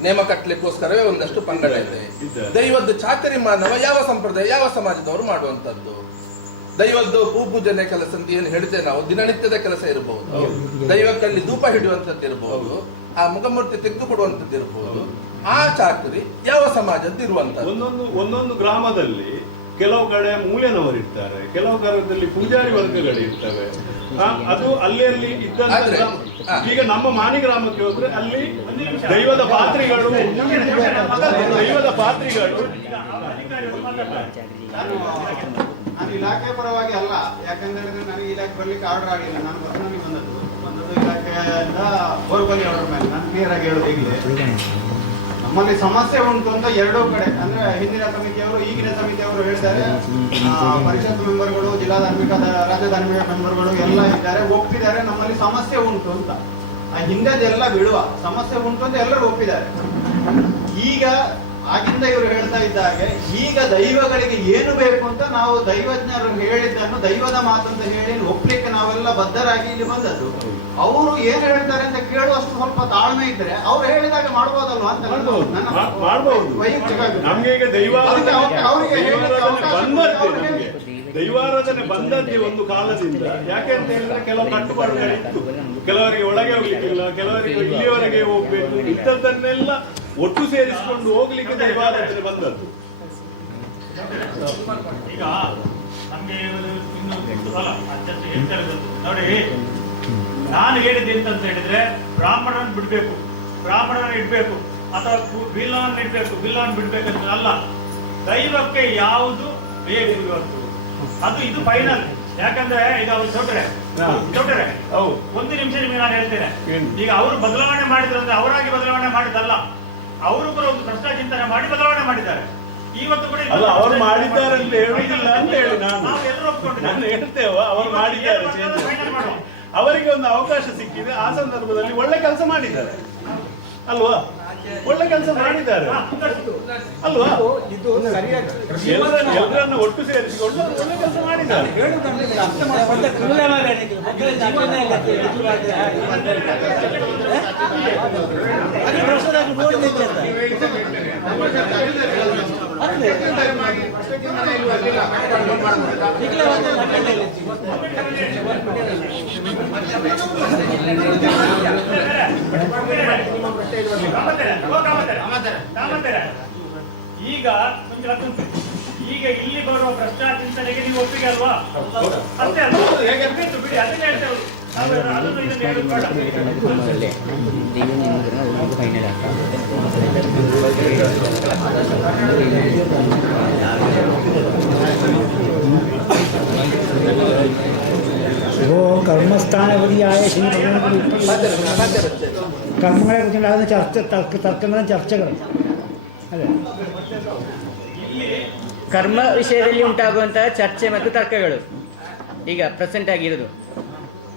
ನೇಮ ಕಟ್ಟಲಿಕ್ಕೋಸ್ಕರವೇ ಒಂದಷ್ಟು ಪಂಗಡ ಇದೆ. ದೈವದ್ದು ಚಾಕರಿ ಮಾನವ ಯಾವ ಸಂಪ್ರದಾಯ, ಯಾವ ಸಮಾಜದವರು ಮಾಡುವಂತದ್ದು? ದೈವದ್ದು ಪೂಜನೆ ಕೆಲಸ ಅಂತ ಏನು ಹೇಳ್ತೇವೆ ನಾವು, ದಿನನಿತ್ಯದ ಕೆಲಸ ಇರಬಹುದು. ದೈವಕ್ಕಲ್ಲಿ ಧೂಪ ಹಿಡಿಯುವಂತದ್ದು ಇರಬಹುದು, ಆ ಮುಖಮೂರ್ತಿ ತೆಗೆದು ಕೊಡುವಂತದ್ದು ಇರಬಹುದು. ಆ ಚಾಕರಿ ಯಾವ ಸಮಾಜದ್ದು ಇರುವಂತದ್ದು? ಒಂದೊಂದು ಗ್ರಾಮದಲ್ಲಿ ಕೆಲವು ಕಡೆ ಮೂಲೆನವರಿರ್ತಾರೆ, ಕೆಲವು ಕಡೆಯಲ್ಲಿ ಪೂಜಾರಿ ವರ್ಗಗಳು ಇರ್ತವೆ. ಅದು ಅಲ್ಲಿ ಇದ್ದಂತ. ಈಗ ನಮ್ಮ ಮಾನಿ ಗ್ರಾಮಕ್ಕೆ ಹೋದ್ರೆ ಅಲ್ಲಿ ದೈವದ ಪಾತ್ರಿಗಳು ನಾನು ಇಲಾಖೆ ಪರವಾಗಿ ಅಲ್ಲ, ಯಾಕಂದ್ರೆ ನನಗೆ ಇಲಾಖೆ ಬರ್ಲಿಕ್ಕೆ ಆರ್ಡರ್ ಆಗಿಲ್ಲ. ನಾನು ಬಸವನಿಗೆ ಬಂದದ್ದು ಇಲಾಖೆಯಿಂದ ಬೋರ್ಬಲಿ ಆರ್ಡರ್ ಮೇಲೆ. ನಾನು ಕ್ಲಿಯರ್ ಆಗಿ ಹೇಳೋದು ಹೀಗಿದೆ, ನಮ್ಮಲ್ಲಿ ಸಮಸ್ಯೆ ಉಂಟು ಅಂತ ಎರಡೂ ಕಡೆ, ಅಂದ್ರೆ ಹಿಂದಿನ ಸಮಿತಿಯವರು ಈಗಿನ ಸಮಿತಿಯವರು ಹೇಳ್ತಾರೆ. ಪರಿಷತ್ ಮೆಂಬರ್ಗಳು, ಜಿಲ್ಲಾ ಧಾರ್ಮಿಕ, ರಾಜ್ಯ ಧಾರ್ಮಿಕ ಮೆಂಬರ್ಗಳು ಎಲ್ಲ ಇದ್ದಾರೆ, ಒಪ್ಪಿದ್ದಾರೆ ನಮ್ಮಲ್ಲಿ ಸಮಸ್ಯೆ ಉಂಟು ಅಂತ. ಆ ಹಿಂದೆಲ್ಲ ಬಿಡುವ, ಸಮಸ್ಯೆ ಉಂಟು ಅಂತ ಎಲ್ಲರೂ ಒಪ್ಪಿದ್ದಾರೆ. ಈಗ ಆಗಿಂದ ಇವರು ಹೇಳ್ತಾ ಇದ್ದಾಗೆ ಈಗ ದೈವಗಳಿಗೆ ಏನು ಬೇಕು ಅಂತ ನಾವು ದೈವಜ್ಞರು ಹೇಳಿದ್ದನ್ನು ದೈವದ ಮಾತು ಅಂತ ಹೇಳಿ ಒಪ್ಲಿಕ್ಕೆ ನಾವೆಲ್ಲ ಬದ್ಧರಾಗಿ ಇಲ್ಲಿ ಬಂದದ್ದು. ಅವರು ಏನ್ ಹೇಳ್ತಾರೆ ಅಂತ ಕೇಳುವಷ್ಟು ಸ್ವಲ್ಪ ತಾಳ್ಮೆ ಇದ್ರೆ ಅವ್ರು ಹೇಳಿದಾಗ ಮಾಡ್ಬೋದಲ್ವಾ ಅಂತ ವೈಯಕ್ತಿಕ ನಮ್ಗೆ ಈಗ ದೈವಾರಾಧನೆ ಬಂದದ್ದೇ ಒಂದು ಕಾಲದಿಂದ. ಯಾಕೆ ಅಂತ ಹೇಳಿದ್ರೆ ಕೆಲವು ಕಟ್ಟುಪಾಡುಗಳಿತ್ತು, ಕೆಲವರಿಗೆ ಒಳಗೆ ಹೋಗ್ಲಿಕ್ಕಿಲ್ಲ, ಕೆಲವರಿಗೆ ಇಲ್ಲಿಯವರೆಗೆ ಹೋಗ್ಬೇಕು, ಇಂಥದ್ದನ್ನೆಲ್ಲ ಒಟ್ಟು ಸೇರಿಸಿಕೊಂಡು ಹೋಗ್ಲಿಕ್ಕೆ ದೈವಾರಾಧನೆ ಬಂದದ್ದು. ಈಗ ನಮ್ಗೆ ನೋಡಿ, ನಾನು ಹೇಳಿದ್ದೆ ಅಂತ ಹೇಳಿದ್ರೆ ಬ್ರಾಹ್ಮಣರನ್ನು ಬಿಡ್ಬೇಕು, ಬ್ರಾಹ್ಮಣರನ್ನು ಇಡ್ಬೇಕು ಅಥವಾ ಬಿಲ್ಲವನ್ನು ಇಡ್ಬೇಕು, ಬಿಲ್ಲವನ್ನು ಬಿಡ್ಬೇಕಂತ ಅಲ್ಲ. ದೈವಕ್ಕೆ ಯಾವುದು ಬೇಕು ಇವತ್ತು ಅದು ಇದು ಫೈನಲ್. ಯಾಕಂದ್ರೆ ಈಗ ಅವ್ರು ಚೌಟ್ರೆ ಒಂದು ನಿಮಿಷ ನಿಮಗೆ ನಾನು ಹೇಳ್ತೇನೆ. ಈಗ ಅವರು ಬದಲಾವಣೆ ಮಾಡಿದ್ರಂದ್ರೆ ಅವರಾಗಿ ಬದಲಾವಣೆ ಮಾಡಿದ್ದಲ್ಲ, ಅವರು ಕೂಡ ಒಂದು ಪ್ರಶ್ನೆ ಚಿಂತನೆ ಮಾಡಿ ಬದಲಾವಣೆ ಮಾಡಿದ್ದಾರೆ. ಇವತ್ತು ಕೂಡ ಅವರು ಮಾಡಿದ್ದಾರೆ ಅಂತ ಹೇಳುವುದಿಲ್ಲ ಅಂತ ಹೇಳಿ ನಾವು ಎಲ್ಲರೂ ಒಪ್ಕೊಂಡಿದ್ದೇವೆ, ಹೇಳ್ತೇವ ಅವರು ಮಾಡಿದ್ದಾರೆ. ಅವರಿಗೆ ಒಂದು ಅವಕಾಶ ಸಿಕ್ಕಿದೆ, ಆ ಸಂದರ್ಭದಲ್ಲಿ ಒಳ್ಳೆ ಕೆಲಸ ಮಾಡಿದ್ದಾರೆ ಅಲ್ವಾ? ಒಳ್ಳೆ ಕೆಲಸ ಮಾಡಿದ್ದಾರೆ ಅಲ್ವಾ? ಇದು ಸರಿಯಾಗಿ ಎಲ್ಲರನ್ನ ಒಟ್ಟು ಸೇರಿಸಿಕೊಂಡು ಒಳ್ಳೆ ಕೆಲಸ ಮಾಡಿದ್ದಾರೆ. ಈಗ ಈಗ ಇಲ್ಲಿ ಬರುವ ಭ್ರಷ್ಟಾಚಾರ ಚಿಂತನೆಗೆ ನೀವು ಒಪ್ಪಿಗೆ ಅಲ್ವಾ? ಅಷ್ಟೇ ಅಲ್ವಾ? ಬಿಡಿ, ಅದನ್ನೇ ಹೇಳ್ತೇವೆ. ಅದನ್ನು ಇದನ್ನು ಹೇಳೋದು ಬೇಡ. കർമ്മസ്ഥാനപതിയായ ശ്രീ കർമ്മങ്ങളെ കുറിച്ചുണ്ടാകുന്ന തർക്കങ്ങളും ചർച്ചകളും അല്ലേ? ಕರ್ಮ ವಿಷಯದಲ್ಲಿ ಉಂಟಾಗುವಂತಹ ಚರ್ಚೆ ಮತ್ತು ತರ್ಕಗಳು ಈಗ ಪ್ರೆಸೆಂಟ್ ಆಗಿರೋದು.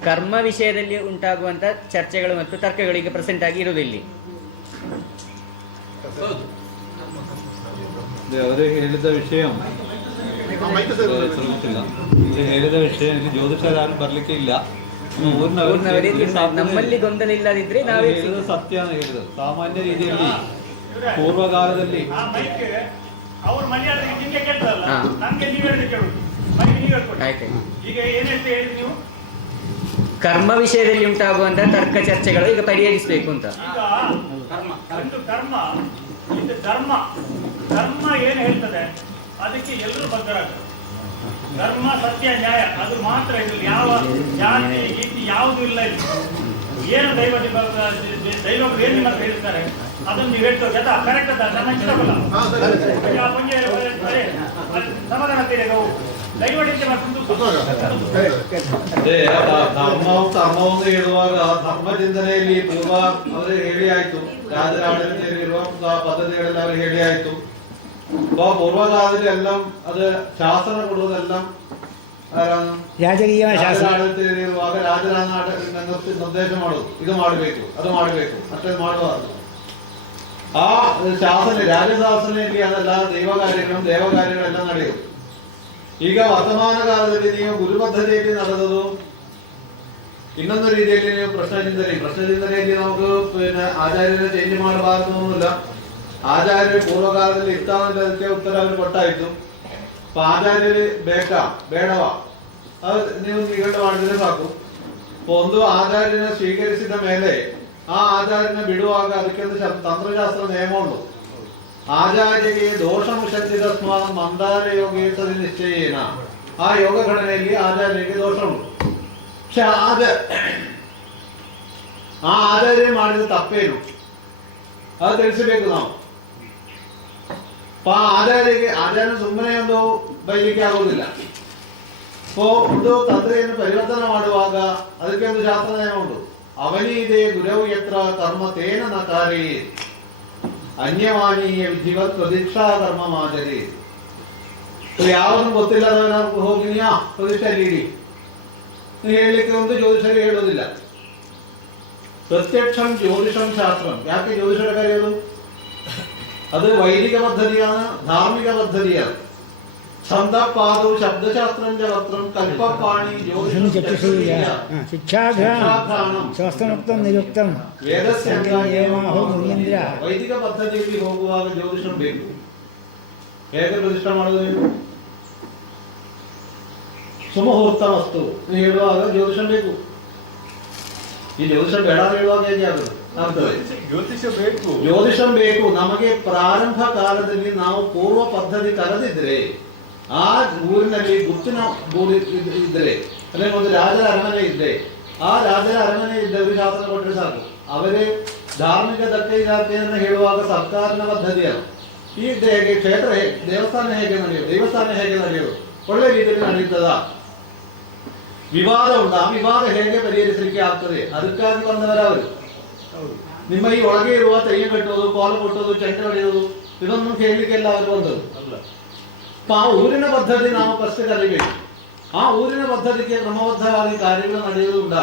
ಕರ್ಮ ವಿಷಯದಲ್ಲಿ ಉಂಟಾಗುವಂತಹ ಚರ್ಚೆಗಳು ಮತ್ತು ತರ್ಕಗಳು ಈಗ ಪ್ರೆಸೆಂಟ್ ಆಗಿ ಇರುವುದು ಇಲ್ಲಿ. ಅವರು ಹೇಳಿದ ವಿಷಯ ಹೇಳಿದ ವಿಷಯ ಜ್ಯೋತಿಷರು ಯಾರು ಬರ್ಲಿಕ್ಕೆ ಇಲ್ಲ. ನಮ್ಮಲ್ಲಿ ಗೊಂದಲ ಇಲ್ಲದಿದ್ರೆ ನಾವೇ ಸತ್ಯ ಹೇಳಿದರು. ಸಾಮಾನ್ಯ ರೀತಿಯಲ್ಲಿ ಪೂರ್ವಕಾಲದಲ್ಲಿ ಅವ್ರ ಮನೆಯಾದ್ರೆ ನಿಮ್ಗೆ ಕೇಳ್ತಾರಲ್ಲ, ನಮ್ಗೆ ನೀವು ಹೇಳಿದ್ರೆ ಕೇಳುದು. ಮನೆಗೆ ನೀವು ಹೇಳ್ಕೊಡಿ. ಈಗ ಏನ್ ಹೇಳ್ತಾ ಹೇಳಿದ್ರಿ ನೀವು? ಕರ್ಮ ವಿಷಯದಲ್ಲಿ ಉಂಟಾಗುವಂತಹ ತರ್ಕ ಚರ್ಚೆಗಳು ಈಗ ಪರಿಹರಿಸಬೇಕು ಅಂತ. ಈಗ ಒಂದು ಕರ್ಮ, ಇದು ಧರ್ಮ. ಧರ್ಮ ಏನು ಹೇಳ್ತದೆ ಅದಕ್ಕೆ ಎಲ್ಲರೂ ಬದ್ಧರಾಗ್ತದೆ. ಧರ್ಮ, ಸತ್ಯ, ನ್ಯಾಯ ಅದು ಮಾತ್ರ ಇದು. ಯಾವ ಜಾತಿ ಗೀತಿ ಯಾವುದು ಇಲ್ಲ ಇಲ್ಲಿ. ಏನು ದೈವಗಳು ಏನು ನಿಮ್ಮ ಹತ್ರ ಹೇಳ್ತಾರೆ ಅದನ್ನು ನೀವು ಹೇಳ್ತೋಗಿ ಅದ ಕರೆಕ್ಟ್ ಅದ. ನಮ್ಮ ಇಷ್ಟವಲ್ಲ ಸಮಾಧಾನ ತೀರೆಗವು ದೈವಡಿಕೆ ಧರ್ಮವನ್ನು ಹೇಳುವಾಗ ಧರ್ಮ ಚಿಂತನೆಯಲ್ಲಿ ಪೂರ್ವ ಅವರು ಹೇಳಿ ಆಯ್ತು. ರಾಜರ ಆಡಳಿತದಲ್ಲಿರುವ ಪದ್ಧತಿಗಳೆಲ್ಲ ಅವರು ಹೇಳಿ ಆಯ್ತು. ಪೂರ್ವಕಾಲದಲ್ಲಿ ಎಲ್ಲ ಅದು ಶಾಸನ ಕೊಡುವುದೆಲ್ಲ രാജകീയ ಆಡಳಿತದಲ್ಲಿರುವಾಗ ರಾಜರ ನಿರ್ದೇಶ ಮಾಡುದು, ಇದು ಮಾಡಬೇಕು, ಅದು ಮಾಡಬೇಕು, ಅಷ್ಟೇ ಮಾಡಬಾರದು. ಆ ಶಾಸನ ರಾಜಶಾಸನೆಯಲ್ಲಿ ಅದೆಲ್ಲ ದೇವಕಾರ್ಯಗಳೆಲ್ಲ ನಡೆಯುವುದು. ಈಗ ವರ್ತಮಾನ ಕಾಲದಲ್ಲಿ ನೀವು ಗುರು ಪದ್ಧತಿಯಲ್ಲಿ ನಡೆದದು ಇನ್ನೊಂದು ರೀತಿಯಲ್ಲಿ ನೀವು ಪ್ರಶ್ನಚಿಂತನೆಯಲ್ಲಿ നമുക്ക് ಆಚಾರ್ಯರ ಚೇಂಜ್ ಮಾಡಬಾರದು ಅನ್ನೋಲ್ಲ. ಆಚಾರ್ಯರು ಪೂರ್ವಕಾಲದಲ್ಲಿ ಇರ್ತಾವಂತೆ ಉತ್ತರ ಅವರು ಕೊಟ್ಟಾಯ್ತು. ಆಚಾರ್ಯರು ಬೇಕಾ ಬೇಡವಾ ಅದು ನೀವು ನಿಗಡ ಮಾಡಿದ್ರೆ ಸಾಕು. ಒಂದು ಆಚಾರ್ಯನ ಸ್ವೀಕರಿಸಿದ ಮೇಲೆ ಆ ಆಚಾರ್ಯನ ಬಿಡುವಾಗ ಅದಕ್ಕೊಂದು ತಂತ್ರಶಾಸ್ತ್ರ ನಿಯಮ ಉಂಟು. ಆಚಾರ್ಯಗೆ ದೋಷಮುಷಂತಿದ ಸ್ಮಾನ ಮಂದಾರ ಯೋಗೇತದ ನಿಶ್ಚಯೇನ. ಆ ಯೋಗ ಘಟನೆಯಲ್ಲಿ ಆಚಾರ್ಯರಿಗೆ ದೋಷ ಉಂಟು. പക്ഷെ ಆ ಆಚಾರ್ಯ ಮಾಡಿದ ತಪ್ಪೇನು ಅದು ತಿಳಿಸಬೇಕು ನಾವು. ಆಚಾರ್ಯ ಸುಮ್ಮನೆ ಒಂದು ಬೈಲಿಕ್ಕೆ ಆಗುವುದಿಲ್ಲ. ಒಂದು ತಂತ್ರೆಯನ್ನು ಪರಿವರ್ತನೆ ಮಾಡುವಾಗ ಅದಕ್ಕೆ ಒಂದು ಶಾಸ್ತ್ರ ನಿಯಮ ಉಂಟು. ಅವನೀದೆ ಗುರವು ಯತ್ರ ಕರ್ಮ ತೇನ ನ ಕಾರ್ಯೇ ಅನ್ಯವಾಣೀಯ ವಿಧಿವತ್ ಪ್ರದೀಕ್ಷಾ ಕರ್ಮ ಮಾಜರಿ. ಯಾವುದನ್ನು ಗೊತ್ತಿಲ್ಲದವನ ಹೋಗಿ ಪ್ರತಿಷ್ಠೆಯಲ್ಲಿ ಇಡಿ ಹೇಳಲಿಕ್ಕೆ ಒಂದು ಜ್ಯೋತಿಷರು ಹೇಳುವುದಿಲ್ಲ. ಪ್ರತ್ಯಕ್ಷಂ ಜ್ಯೋತಿಷಂ ಶಾಸ್ತ್ರಂ. ಯಾಕೆ ಜ್ಯೋತಿಷರ ಕರೆಯೋದು? ಅದು ವೈದಿಕ ಪದ್ಧತಿയാണ്, ಧಾರ್ಮಿಕ ಪದ್ಧತಿയാണ്. ಛಂದಪಾದೌ ಶಬ್ದಶಾಸ್ತ್ರಂ ಚ ವಕ್ರಂ ಕಲ್ಪಪಾಣಿ ಜ್ಯೋತಿಷಂ ಶಿಕ್ಷಾಘ್ರಾಣಂ ಶಾಸ್ತ್ರೋಕ್ತಂ ನಿರುಕ್ತಂ ವೇದಸ್ಯ ಮುನೀಂದ್ರ. ವೈದಿಕ ಪದ್ಧತಿಯಲ್ಲಿ ಹೋಗುವಾಗ ಜ್ಯೋತಿಷಂ ಬೇಕು. ಹೇಗೆ ಪ್ರತಿಷ್ಠೆ ಮಾಡೋದು? ನೀವು ಸುಮುಹೂರ್ತ ವಸ್ತು ಹೇಳುವಾಗ ಜ್ಯೋತಿಷಂ ಬೇಕು. ಈ ಜ್ಯೋತಿಷ ಬೇಡ ಹೇಳುವಾಗ ಹೇಗೆ ಆಗುದು? ಜ್ಯೋತಿಷಂ ಬೇಕು. ನಮಗೆ ಪ್ರಾರಂಭ ಕಾಲದಲ್ಲಿ ನಾವು ಪೂರ್ವ ಪದ್ಧತಿ ಕರೆದಿದ್ರೆ, ಆ ಊರಿನಲ್ಲಿ ಗುಪ್ತಿನ ಊರು ಇದ್ರೆ, ಅಲ್ಲೇ ಒಂದು ರಾಜರ ಅರಮನೆ ಇದ್ರೆ, ಆ ರಾಜರ ಅರಮನೆ ಇದ್ದವರು ಶಾಸನ ಕೊಟ್ಟರೆ ಸಾಕು. ಅವರೇ ಧಾರ್ಮಿಕ ದಕ್ಕೆ ಇಲಾಖೆಯನ್ನು ಹೇಳುವಾಗ ಸರ್ಕಾರದ ಪದ್ಧತಿಯನ್ನು ಈ ಹೇಗೆ ಕ್ಷೇತ್ರ ದೇವಸ್ಥಾನ ಹೇಗೆ ನಡೆಯೋದು ಒಳ್ಳೆ ರೀತಿಯಲ್ಲಿ ನಡೆಯುತ್ತದ? ವಿವಾದ ಉಂಟು. ಆ ವಿವಾದ ಹೇಗೆ ಪರಿಹರಿಸಲಿಕ್ಕೆ ಆಗ್ತದೆ? ಅದಕ್ಕಾಗಿ ಬಂದವರವರು. ನಿಮ್ಮ ಈ ಒಳಗೆ ಇರುವ ತೆಯ್ಯ ಕಟ್ಟೋದು, ಕಾಲು ಕೊಟ್ಟೋದು, ಚಂಟೆ ಹೊಡೆಯೋದು ಇದನ್ನು ಕೇಳಲಿಕ್ಕೆಲ್ಲ ಅವರು ಬಂದದ್ದು. ಆ ಊರಿನ ಪದ್ಧತಿ ನಾವು ಫಸ್ಟ್ ಕಲಿಬೇಕು. ಆ ಊರಿನ ಪದ್ಧತಿಗೆ ಕ್ರಮಬದ್ಧವಾಗಿ ಕಾರ್ಯಗಳು ನಡೆಯುವುದುಂಟ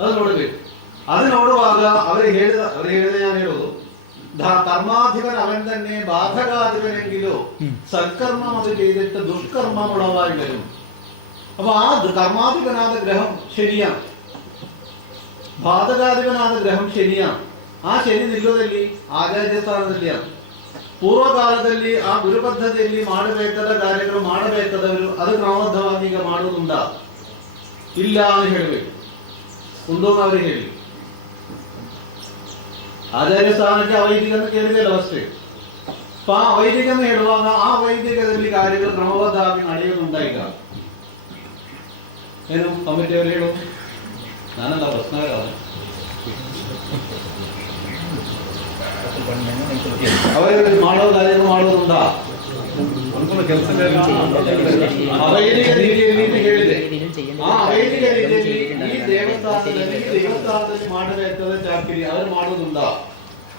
ಅದು ನೋಡಬೇಕು. ಅದು ನೋಡುವಾಗ ಅವರು ಹೇಳಿದ ನಾನು ಹೇಳುವುದು കർമാധിപൻ അവൻ തന്നെ ബാധകാധിപനെങ്കിലോ സൽക്കർമ്മം അത് ചെയ്തിട്ട് ദുഷ്കർമ്മം ഉളവായി വരും. അപ്പൊ ആ കർമാധിപനാഥ ഗ്രഹം ശരിയാണ്, ബാധകാധിപനാഥ ഗ്രഹം ಶನಿയാണ്. ಆ ಶನಿ ನಿಲ್ಲೋದಲ್ಲಿ ಆಚಾರ್ಯ ಸ್ಥಾನದಲ್ಲಿയാണ്. ಪೂರ್ವಕಾಲದಲ್ಲಿ ಆ ಗುರುಪದ್ಧತಿಯಲ್ಲಿ ಮಾಡಬೇಕಾದ ಕಾರ್ಯಗಳು ಮಾಡಬೇಕಾದವರು ಅದು ಕ್ರಮಬದ್ಧವಾಗಿ ಈಗ ಮಾಡುವುದುಂಟ ಇಲ್ಲ ಅಂತ ಹೇಳಬೇಕು. ಉಂಟೋನು ಅವರಿಗೆ ಹೇಳಿ. ಆಚಾರ್ಯ ಸ್ಥಾನಕ್ಕೆ ಅವೈದಿಕನ್ನು ಕೇಳಿದೆಯಲ್ಲ ಅಷ್ಟೇ. ಅಪ್ಪ ಆ ಅವೈದಿಕನ್ನು ಹೇಳುವಾಗ ಆ ವೈದಿಕದಲ್ಲಿ ಕಾರ್ಯಗಳು ಕ್ರಮಬದ್ಧವಾಗಿ ನಡೆಯುವುದುಂಟ ಈಗ. ಏನು ಕಮಿಟಿಯವರು ಹೇಳು, ನಾನಲ್ಲ ಪ್ರಶ್ನೆ ಅವರು ಮಾಡೋ ಕಾರ್ಯಗಳು ಮಾಡುವುದುಂಟಾ? ಅವೈದಿಕ ರೀತಿಯಲ್ಲಿ ಹೇಳಿದೆ. ಆ ಅವೈದಿಕ ರೀತಿಯಲ್ಲಿ ಈ ದೇವಸ್ಥಾನದಲ್ಲಿ ಮಾಡಬೇಕಾದ ಚಾಕಿರಿ ಅವರು ಮಾಡುವುದುಂಟಾ?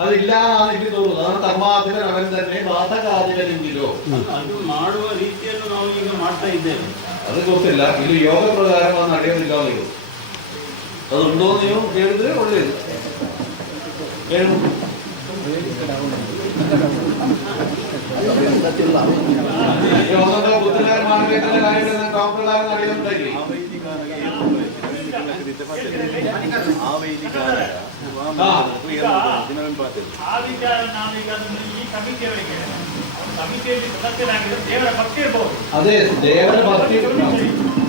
അതില്ല എനിക്ക് തോന്നുന്നു. അതാണ് കർമാധിപൻ അവൻ തന്നെ ബാധകാധിപനെങ്കിലോ ಅದು ಮಾಡುವ ರೀತಿಯನ್ನು ನಾವು ಈಗ ಮಾಡ್ತಾ ಇದ್ದೇವೆ. അത് ಗೊತ್ತಿಲ್ಲ. ಇದು ಯೋಗ ಪ್ರಕಾರ ನಡೆಯೋದಿಲ್ಲ. ಇದು അതുണ്ടോ ನೀವು ಹೇಳಿದ್ರೆ ಒಳ್ಳೇದು. ಏನು ಬುದ್ಧನಾಗ ಮಾಡಬೇಕಾದ್ರೆ ಕಾರ್ಯಗಳನ್ನ ಕಾಂಪ್ರದಾಯ ನಡೆಯುತ್ತಾಗಿ ಆ ವಿಚಾರ ನಾವೀಗ ಈ ಸಮಿತಿಯವರಿಗೆ ಸಮಿತಿಯಲ್ಲಿ ಸದಸ್ಯರಾಗಿದ್ದರೆ ದೇವರ ಭಕ್ತಿ ಇರಬಹುದು. ಅದೇ ದೇವರ ಭಕ್ತಿ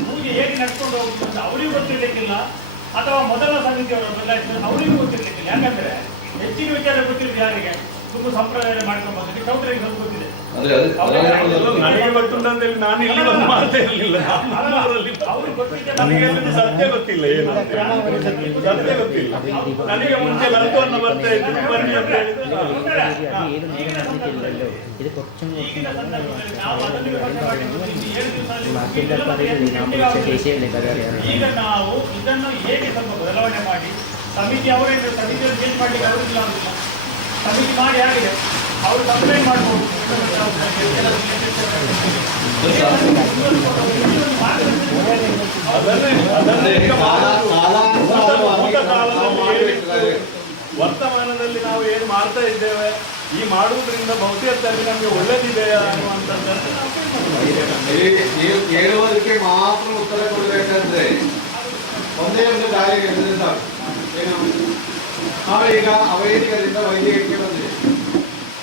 ಪೂಜೆ ಹೇಗೆ ನಡ್ಕೊಂಡು ಹೋಗುದು ಅಂತ ಅವರಿಗೂ ಗೊತ್ತಿರ್ಲಿಕ್ಕಿಲ್ಲ, ಅಥವಾ ಮೊದಲ ಸಮಿತಿಯವರನ್ನೆಲ್ಲ ಅವರಿಗೂ ಗೊತ್ತಿರ್ಲಿಕ್ಕಿಲ್ಲ. ಯಾಕಂದ್ರೆ ಹೆಚ್ಚಿನ ವಿಚಾರ ಗೊತ್ತಿರೋದು ಯಾರಿಗೆ? ತುಂಬ ಸಂಪ್ರದಾಯ ಮಾಡ್ಕೊಂಡು ಬಂದ್ರೆ ಚೌಧರಿಗೆ ಸ್ವಲ್ಪ ಗೊತ್ತಿದೆ. ನನಗೆ ಗೊತ್ತುಂಟಂತೇಳಿ ನಾನು ಇಲ್ಲಿ ಒಂದು ಮಾತೇ ಇರಲಿಲ್ಲ. ನನಗೆ ಸತ್ಯ ಗೊತ್ತಿಲ್ಲ, ಏನು ಸತ್ಯ ಗೊತ್ತಿಲ್ಲ. ನನಗೆ ಮುಂಚೆ ಲಂಕವನ್ನು ಬರ್ತಾ ಇದ್ದು ಬನ್ನಿ ಅಂತ ಹೇಳಿದ್ರೆ ಈಗ ನಾವು ಇದನ್ನು ಹೇಗೆ ಸ್ವಲ್ಪ ಬದಲಾವಣೆ ಮಾಡಿ ಸಮಿತಿ ಅವರಿಂದ ಸಮಿತಿಯನ್ನು ಚೇಂಜ್ ಮಾಡಲಿಕ್ಕೆ ಅವರಿಲ್ಲ ಅಂತಿಲ್ಲ. ಸಮಿತಿ ಮಾಡಿ ಆಗಿದೆ, ಅವರು ಕಂಪ್ಲೇಂಟ್ ಮಾಡ್ಬೋದು. ವರ್ತಮಾನದಲ್ಲಿ ನಾವು ಏನು ಮಾಡ್ತಾ ಇದ್ದೇವೆ, ಈ ಮಾಡುವುದರಿಂದ ಭೌತಿಕತೆಯಲ್ಲಿ ನಮಗೆ ಒಳ್ಳೇದಿದೆಯಾ ಅನ್ನುವಂಥದ್ದನ್ನು ನಾವು ಹೇಳುವುದಕ್ಕೆ ಮಾತ್ರ ಉತ್ತರ ಕೊಡಬೇಕಂದ್ರೆ ಒಂದೇ ಒಂದು ಕಾರ್ಯ ಹೇಳಿದ್ರೆ ಸಾಕು. ಏನು ನಾವೀಗ ಅವೈದಿಕರಿಂದ ವೈದಿಕಕ್ಕೆ ಬಂದಿದೆ.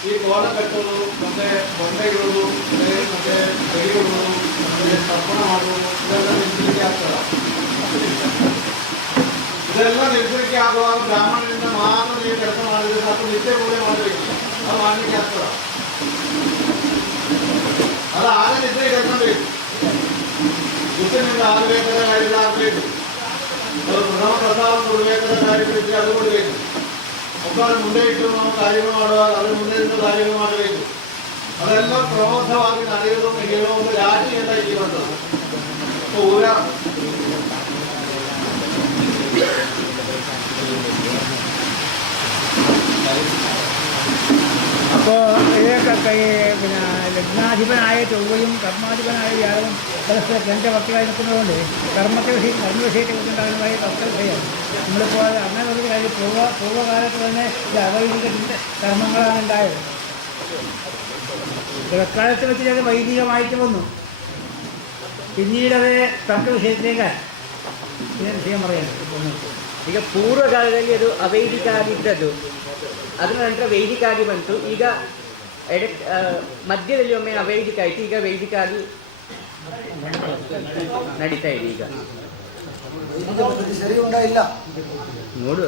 ಈ ಕೋಲ ಕಟ್ಟೋದು, ಮತ್ತೆ ಬೊಂಡೆ ಇಡುವುದು, ಮತ್ತೆ ತೆಗೆಯುವುದು, ಮತ್ತೆ ತರ್ಪಣ ಮಾಡುವುದು, ಇದೆಲ್ಲ ನಿಲ್ಲಿಸಲಿಕ್ಕೆ ಆಗ್ತದ. ಇದೆಲ್ಲ ನಿಲ್ಲಿಸಲಿಕ್ಕೆ ಆಗುವಾಗ ಬ್ರಾಹ್ಮಣರಿಂದ ಮಾತ್ರ ನೀವು ಕೆಲಸ ಮಾಡಿದ್ರೆ ಸಾಕು, ನಿತ್ಯ ಪೂಜೆ ಮಾಡಬೇಕು. ಅದು ಮಾಡಲಿಕ್ಕೆ ಆಗ್ತದ. ಅದು ಆಗ ನಿತ್ಯ ಕೆಲಸ ಬೇಕು. ಗುತ್ತಿನಿಂದ ಆಗಬೇಕಾದ ಕಾರ್ಯ ಆಗಬೇಕು. ಅವರು ಪ್ರಥಮ ಪ್ರಸಾದ ಕೊಡಬೇಕಾದ ಕಾರ್ಯಗಳಿದ್ರೆ ಅದು ಕೊಡಬೇಕು. ಒಬ್ಬರು ಮುಂದೆ ಇಟ್ಟು ನಾವು ಕಾರ್ಯಗಳು ಮಾಡುವಾಗ ಅದರ ಮುಂದೆ ಇಟ್ಟು ಕಾರ್ಯಗಳು ಮಾಡಬೇಕು. ಅದೆಲ್ಲ ಪ್ರಮುಖವಾಗಿ ನಡೆಯುವುದನ್ನು ಹೇಳುವ ಒಂದು ಜಾತಿ ಎಲ್ಲ ಇಲ್ಲಿ ಬಂದದ್ದು. ಊರ അപ്പോൾ ഇതൊക്കെ പിന്നെ ലഗ്നാധിപനായ ചൊവ്വയും കർമാധിപനായ വ്യാഴവും പരസ്പരം രണ്ട് വക്തായി നിൽക്കുന്നതുകൊണ്ട് കർമ്മവിഷയത്തെ കുറിച്ചുണ്ടാകുന്നതായ തത്വവിഷയം നമ്മളിപ്പോൾ അങ്ങനെ ഒരു കാര്യം പൂർവ്വകാലത്ത് തന്നെ അവൈദിക കർമ്മങ്ങളാണ് ഉണ്ടായത്. പിൽക്കാലത്ത് വെച്ച് അത് വൈദികമായിട്ട് വന്നു. പിന്നീടത് തത്വവിഷയത്തിലേക്ക് വിഷയം പറയുന്നത്. ಈಗ ಪೂರ್ವಕಾಲದಲ್ಲಿ ಅದು ಅವೈದಿಕ ಆಗಿದ್ದದ್ದು, ಅದರ ನಂತರ ವೈದಿಕ ಆಗಿ ಬಂತು. ಈಗ ಮಧ್ಯದಲ್ಲಿ ಒಮ್ಮೆ ಅವೈದಿಕ ಆಯಿತು, ಈಗ ವೈದಿಕ ಆಗಿ ನಡೀತಾ ಇದೆ. ಈಗ ಸರಿ ಉಂಟಾ ಇಲ್ಲ ನೋಡುವ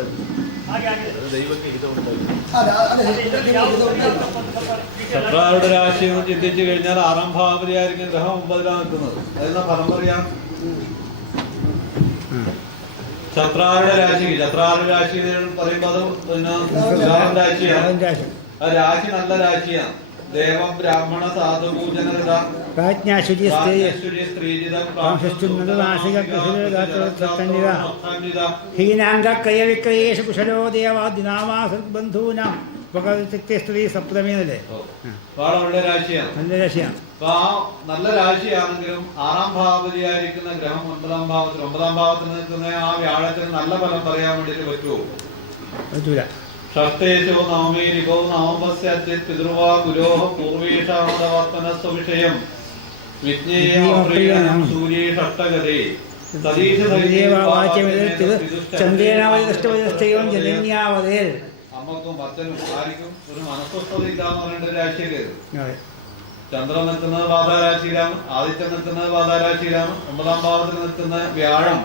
ശത്രുക്കളുടെ രാശിയെന്ന് ചിന്തിച്ചു കഴിഞ്ഞാൽ 6ാം ഭാവത്തിലായിരിക്കും ഗ്രഹം 9ലാണ് നിൽക്കുന്നത്. അതെല്ലാം ഫലം പറയാം. ശത്രുക്കളുടെ രാശി പറയുമ്പോൾ അത് പിന്നെ രാശിയാണ്. ആ രാശി നല്ല രാശിയാണ്. ദേവം ബ്രാഹ്മണ സാധുപൂജനത ഹീനാംഗക്രയവിക്രയേഷു കുശലോ ദേവാദിനാമാബന്ധൂനാം സ്ത്രീ സപ്തമീനല്ലേ. വളരെ രാശിയാണ്, നല്ല രാശിയാണ്. അപ്പൊ ആ നല്ല രാശിയാണെങ്കിലും 6ാം ഭാവത്തിലായിരിക്കുന്ന ഗ്രഹം 9ാം ഭാവത്തിൽ നിൽക്കുന്ന ആ വ്യാഴത്തിന് നല്ല ഫലം പറയാൻ വേണ്ടിയിട്ട് പറ്റുമോ? പറ്റൂല. षष्ठेषु नवमेरिकौ नवमस्याचित् पितृवा गुरोः पूर्वेषामदवर्तनस्व विषयं विज्ञेयं सूर्ये षष्ठगते അമ്മക്കും ഭക്തനും ആർക്കും ഒരു മനസ്വസ്ഥത ഇല്ലാന്ന് പറയേണ്ട ഒരു രാശിയിലേത്. ചന്ദ്രൻ നിൽക്കുന്നത് പാതാരാശിയിലാണ്, ആദിത്യൻ നിൽക്കുന്നത് പാതാരാശിയിലാണ്, 9ാം ഭാവത്തിൽ നിൽക്കുന്ന വ്യാഴം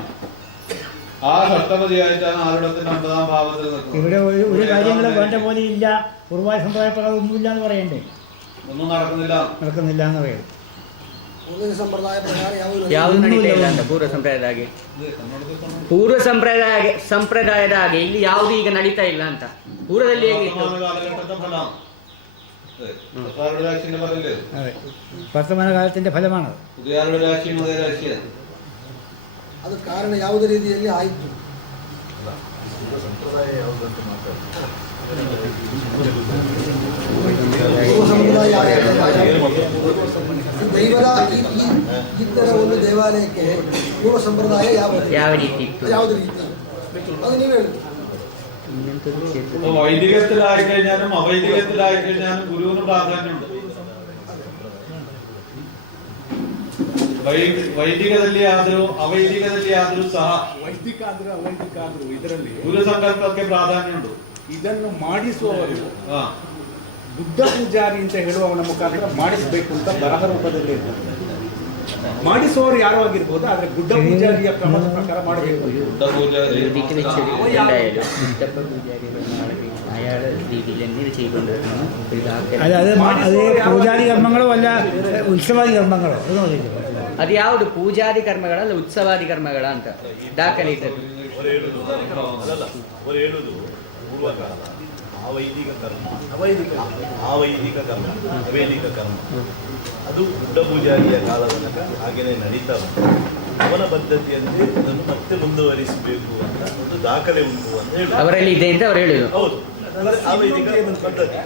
ആ ഷഷ്ടപതിയായിട്ടാണ് ആരുടത്തിന്റെ 9ാം ഭാവത്തിൽ നിൽക്കുന്നത്. ഇവിടെ ഒരു കാര്യങ്ങളും വേണ്ട പോലെ ഇല്ല, പൂർവ്വ സമ്പ്രദായപ്രകാരം ഒന്നുമില്ല എന്ന് പറയണ്ടേ? ഒന്നും നടക്കുന്നില്ല എന്ന് പറയുന്നത് ಯಾವುದು ನಡೀತಾ ಇಲ್ಲ ಅಂತ ಸಂಪ್ರದಾಯದ ಹಾಗೆ ಇಲ್ಲಿ ಯಾವುದು ಈಗ ನಡೀತಾ ಇಲ್ಲ ಅಂತ. ಪೂರ್ವದಲ್ಲಿ ಹೇಗಿತ್ತು? വർത്തമാന കാലത്തിന്റെ ഫലമാണ്. ಅದು ಕಾರಣ ಯಾವುದೇ ರೀತಿಯಲ್ಲಿ ಆಯಿತು. ದೈವದ ಈ ತರ ಒಂದು ದೇವಾಲಯಕ್ಕೆ ಪೂರ್ವ ಸಂಪ್ರದಾಯ ಯಾವ ರೀತಿ ಯಾವುದು ರೀತಿ ಅದು ನೀವು ಹೇಳಿ. വൈദികത്തിലായിക്കഴിഞ്ഞാലും അവൈദികത്തിലായിക്കഴിഞ്ഞാലും ഗുരുവിന് പ്രാധാന്യമുണ്ട്. ವೈದಿಕದಲ್ಲಿ ಆದರೂ ಅವೈದಿಕದಲ್ಲಿ ಆದರೂ ಸಹ ವೈದಿಕ ಆದ್ರೂ ಅವೈದಿಕ ಆದ್ರೂ ಇದರಲ್ಲಿ ಗುರು ಸಂಕಲ್ಪಕ್ಕೆ ಪ್ರಾಧಾನ್ಯ ಉಂಟು. ಇದನ್ನು ಮಾಡಿಸುವವರು ಬುದ್ಧ ಪೂಜಾರಿ ಅಂತ ಹೇಳುವವನ ಮುಖಾಂತರ ಮಾಡಿಸಬೇಕು ಅಂತ ಬರಹ ರೂಪದಲ್ಲಿ ಇರ್ತದೆ. ಮಾಡಿಸುವವರು ಯಾರು ಆಗಿರ್ಬೋದು, ಆದ್ರೆ ಗುಡ್ಡ ಪೂಜಾರಿಯ ಕ್ರಮದ ಪ್ರಕಾರ ಮಾಡಬೇಕು. പൂജാരി കർമ്മങ്ങളോ അല്ല ഉത്സവാദി കർമ്മങ്ങളോ ಅದು ಯಾವುದು ಪೂಜಾದಿ ಕರ್ಮಗಳಲ್ಲ ಉತ್ಸವಾದಿ ಕರ್ಮಗಳ ಅಂತ ದಾಖಲೆ ಇದ್ದದ್ದು. ಅವೈದಿಕ ಕರ್ಮ ಅವೈದಿಕ ಕರ್ಮ ಅವೈದಿಕ ಕರ್ಮ ಅದು ಬುದ್ಧ ಪೂಜಾರಿಯ ಕಾಲದ ತನಕ ಹಾಗೆಯೇ ನಡೀತಾ ಉಂಟು. ಅವನ ಪದ್ಧತಿಯಲ್ಲಿ ಅದನ್ನು ಮತ್ತೆ ಮುಂದುವರಿಸಬೇಕು ಅಂತ ಒಂದು ದಾಖಲೆ ಉಂಟು ಅಂತ ಹೇಳಿ ಅವರಲ್ಲಿ ಇದೆ ಅಂತ ಅವರು ಹೇಳಿದರು. ಹೌದು, ಅವೈದಿಕ ಪದ್ಧತಿ.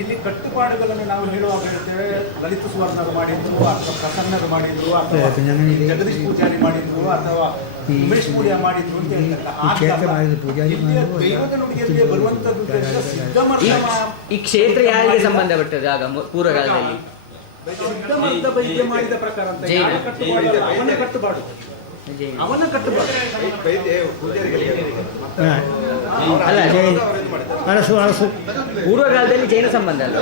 ಇಲ್ಲಿ ಕಟ್ಟುಪಾಡುಗಳನ್ನು ನಾವು ಹೇಳುವಾಗ ಹೇಳ್ತೇವೆ, ಲಲಿತ ಸುವರ್ಣರು ಮಾಡಿದ್ರು ಅಥವಾ ಪ್ರಸನ್ನರು ಮಾಡಿದ್ರು ಅಥವಾ ಜಗದೀಶ್ ಪೂಜಾರಿ ಮಾಡಿದ್ರು ಅಥವಾ ಉಮೇಶ್ ಪೂಜಾ ಮಾಡಿದ್ರು ಅಂತ ಹೇಳ್ತಾರೆ. ದೈವದ ನುಡಿಯಲ್ಲಿ ಬರುವಂತದ್ದು ಈ ಕ್ಷೇತ್ರ ಯಾರಿಗೆ ಸಂಬಂಧಪಟ್ಟದ್ದು ಆಗ ಪೂರ್ವಕಾಲದಲ್ಲಿ? ಸಿದ್ಧಮಂತ ವೈದ್ಯ ಮಾಡಿದ ಪ್ರಕಾರ ಅಂತ ಅವನ ಕಟ್ಟುಪಾಡು ಅಲ್ಲ, ಪೂರ್ವಕಾಲದಲ್ಲಿ ಜೈನ ಸಂಬಂಧ ಅಲ್ಲ.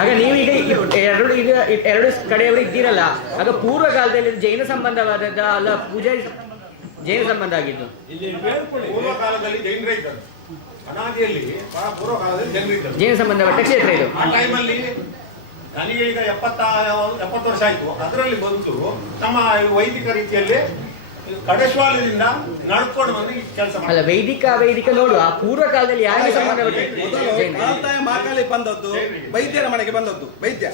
ಆಗ ನೀವು ಎರಡು ಕಡೆಯವರು ಇದ್ದೀರಲ್ಲ, ಆಗ ಪೂರ್ವ ಕಾಲದಲ್ಲಿ ಜೈನ ಸಂಬಂಧವಾದದ್ದ ಅಲ್ಲ ಪೂಜಾ ಜೈನ ಸಂಬಂಧ ಆಗಿದ್ದು? ಜೈನ ಸಂಬಂಧಪಟ್ಟ ಕ್ಷೇತ್ರ ಇದು. ನನಗೆ ಈಗ 70 ವರ್ಷ ಆಯ್ತು. ಅದರಲ್ಲಿ ಬಂದು ನಮ್ಮ ವೈದಿಕ ರೀತಿಯಲ್ಲಿ ಕಡೇಶ್ವಾಲದಿಂದ ನಡ್ಕೊಂಡು ಬಂದು ಕೆಲಸ ಮಾಡಿ. ಅಲ್ಲ, ವೈದಿಕ ಅವೈದಿಕ ನೋಡು, ಆ ಪೂರ್ವ ಕಾಲದಲ್ಲಿ ಯಾರಿಗೆ ಸಂಬಂಧಪಟ್ಟಿದ್ದು? ಮಾಕಾಲಿ ಬಂದದ್ದು, ವೈದ್ಯರ ಮನೆಗೆ ಬಂದದ್ದು, ವೈದ್ಯ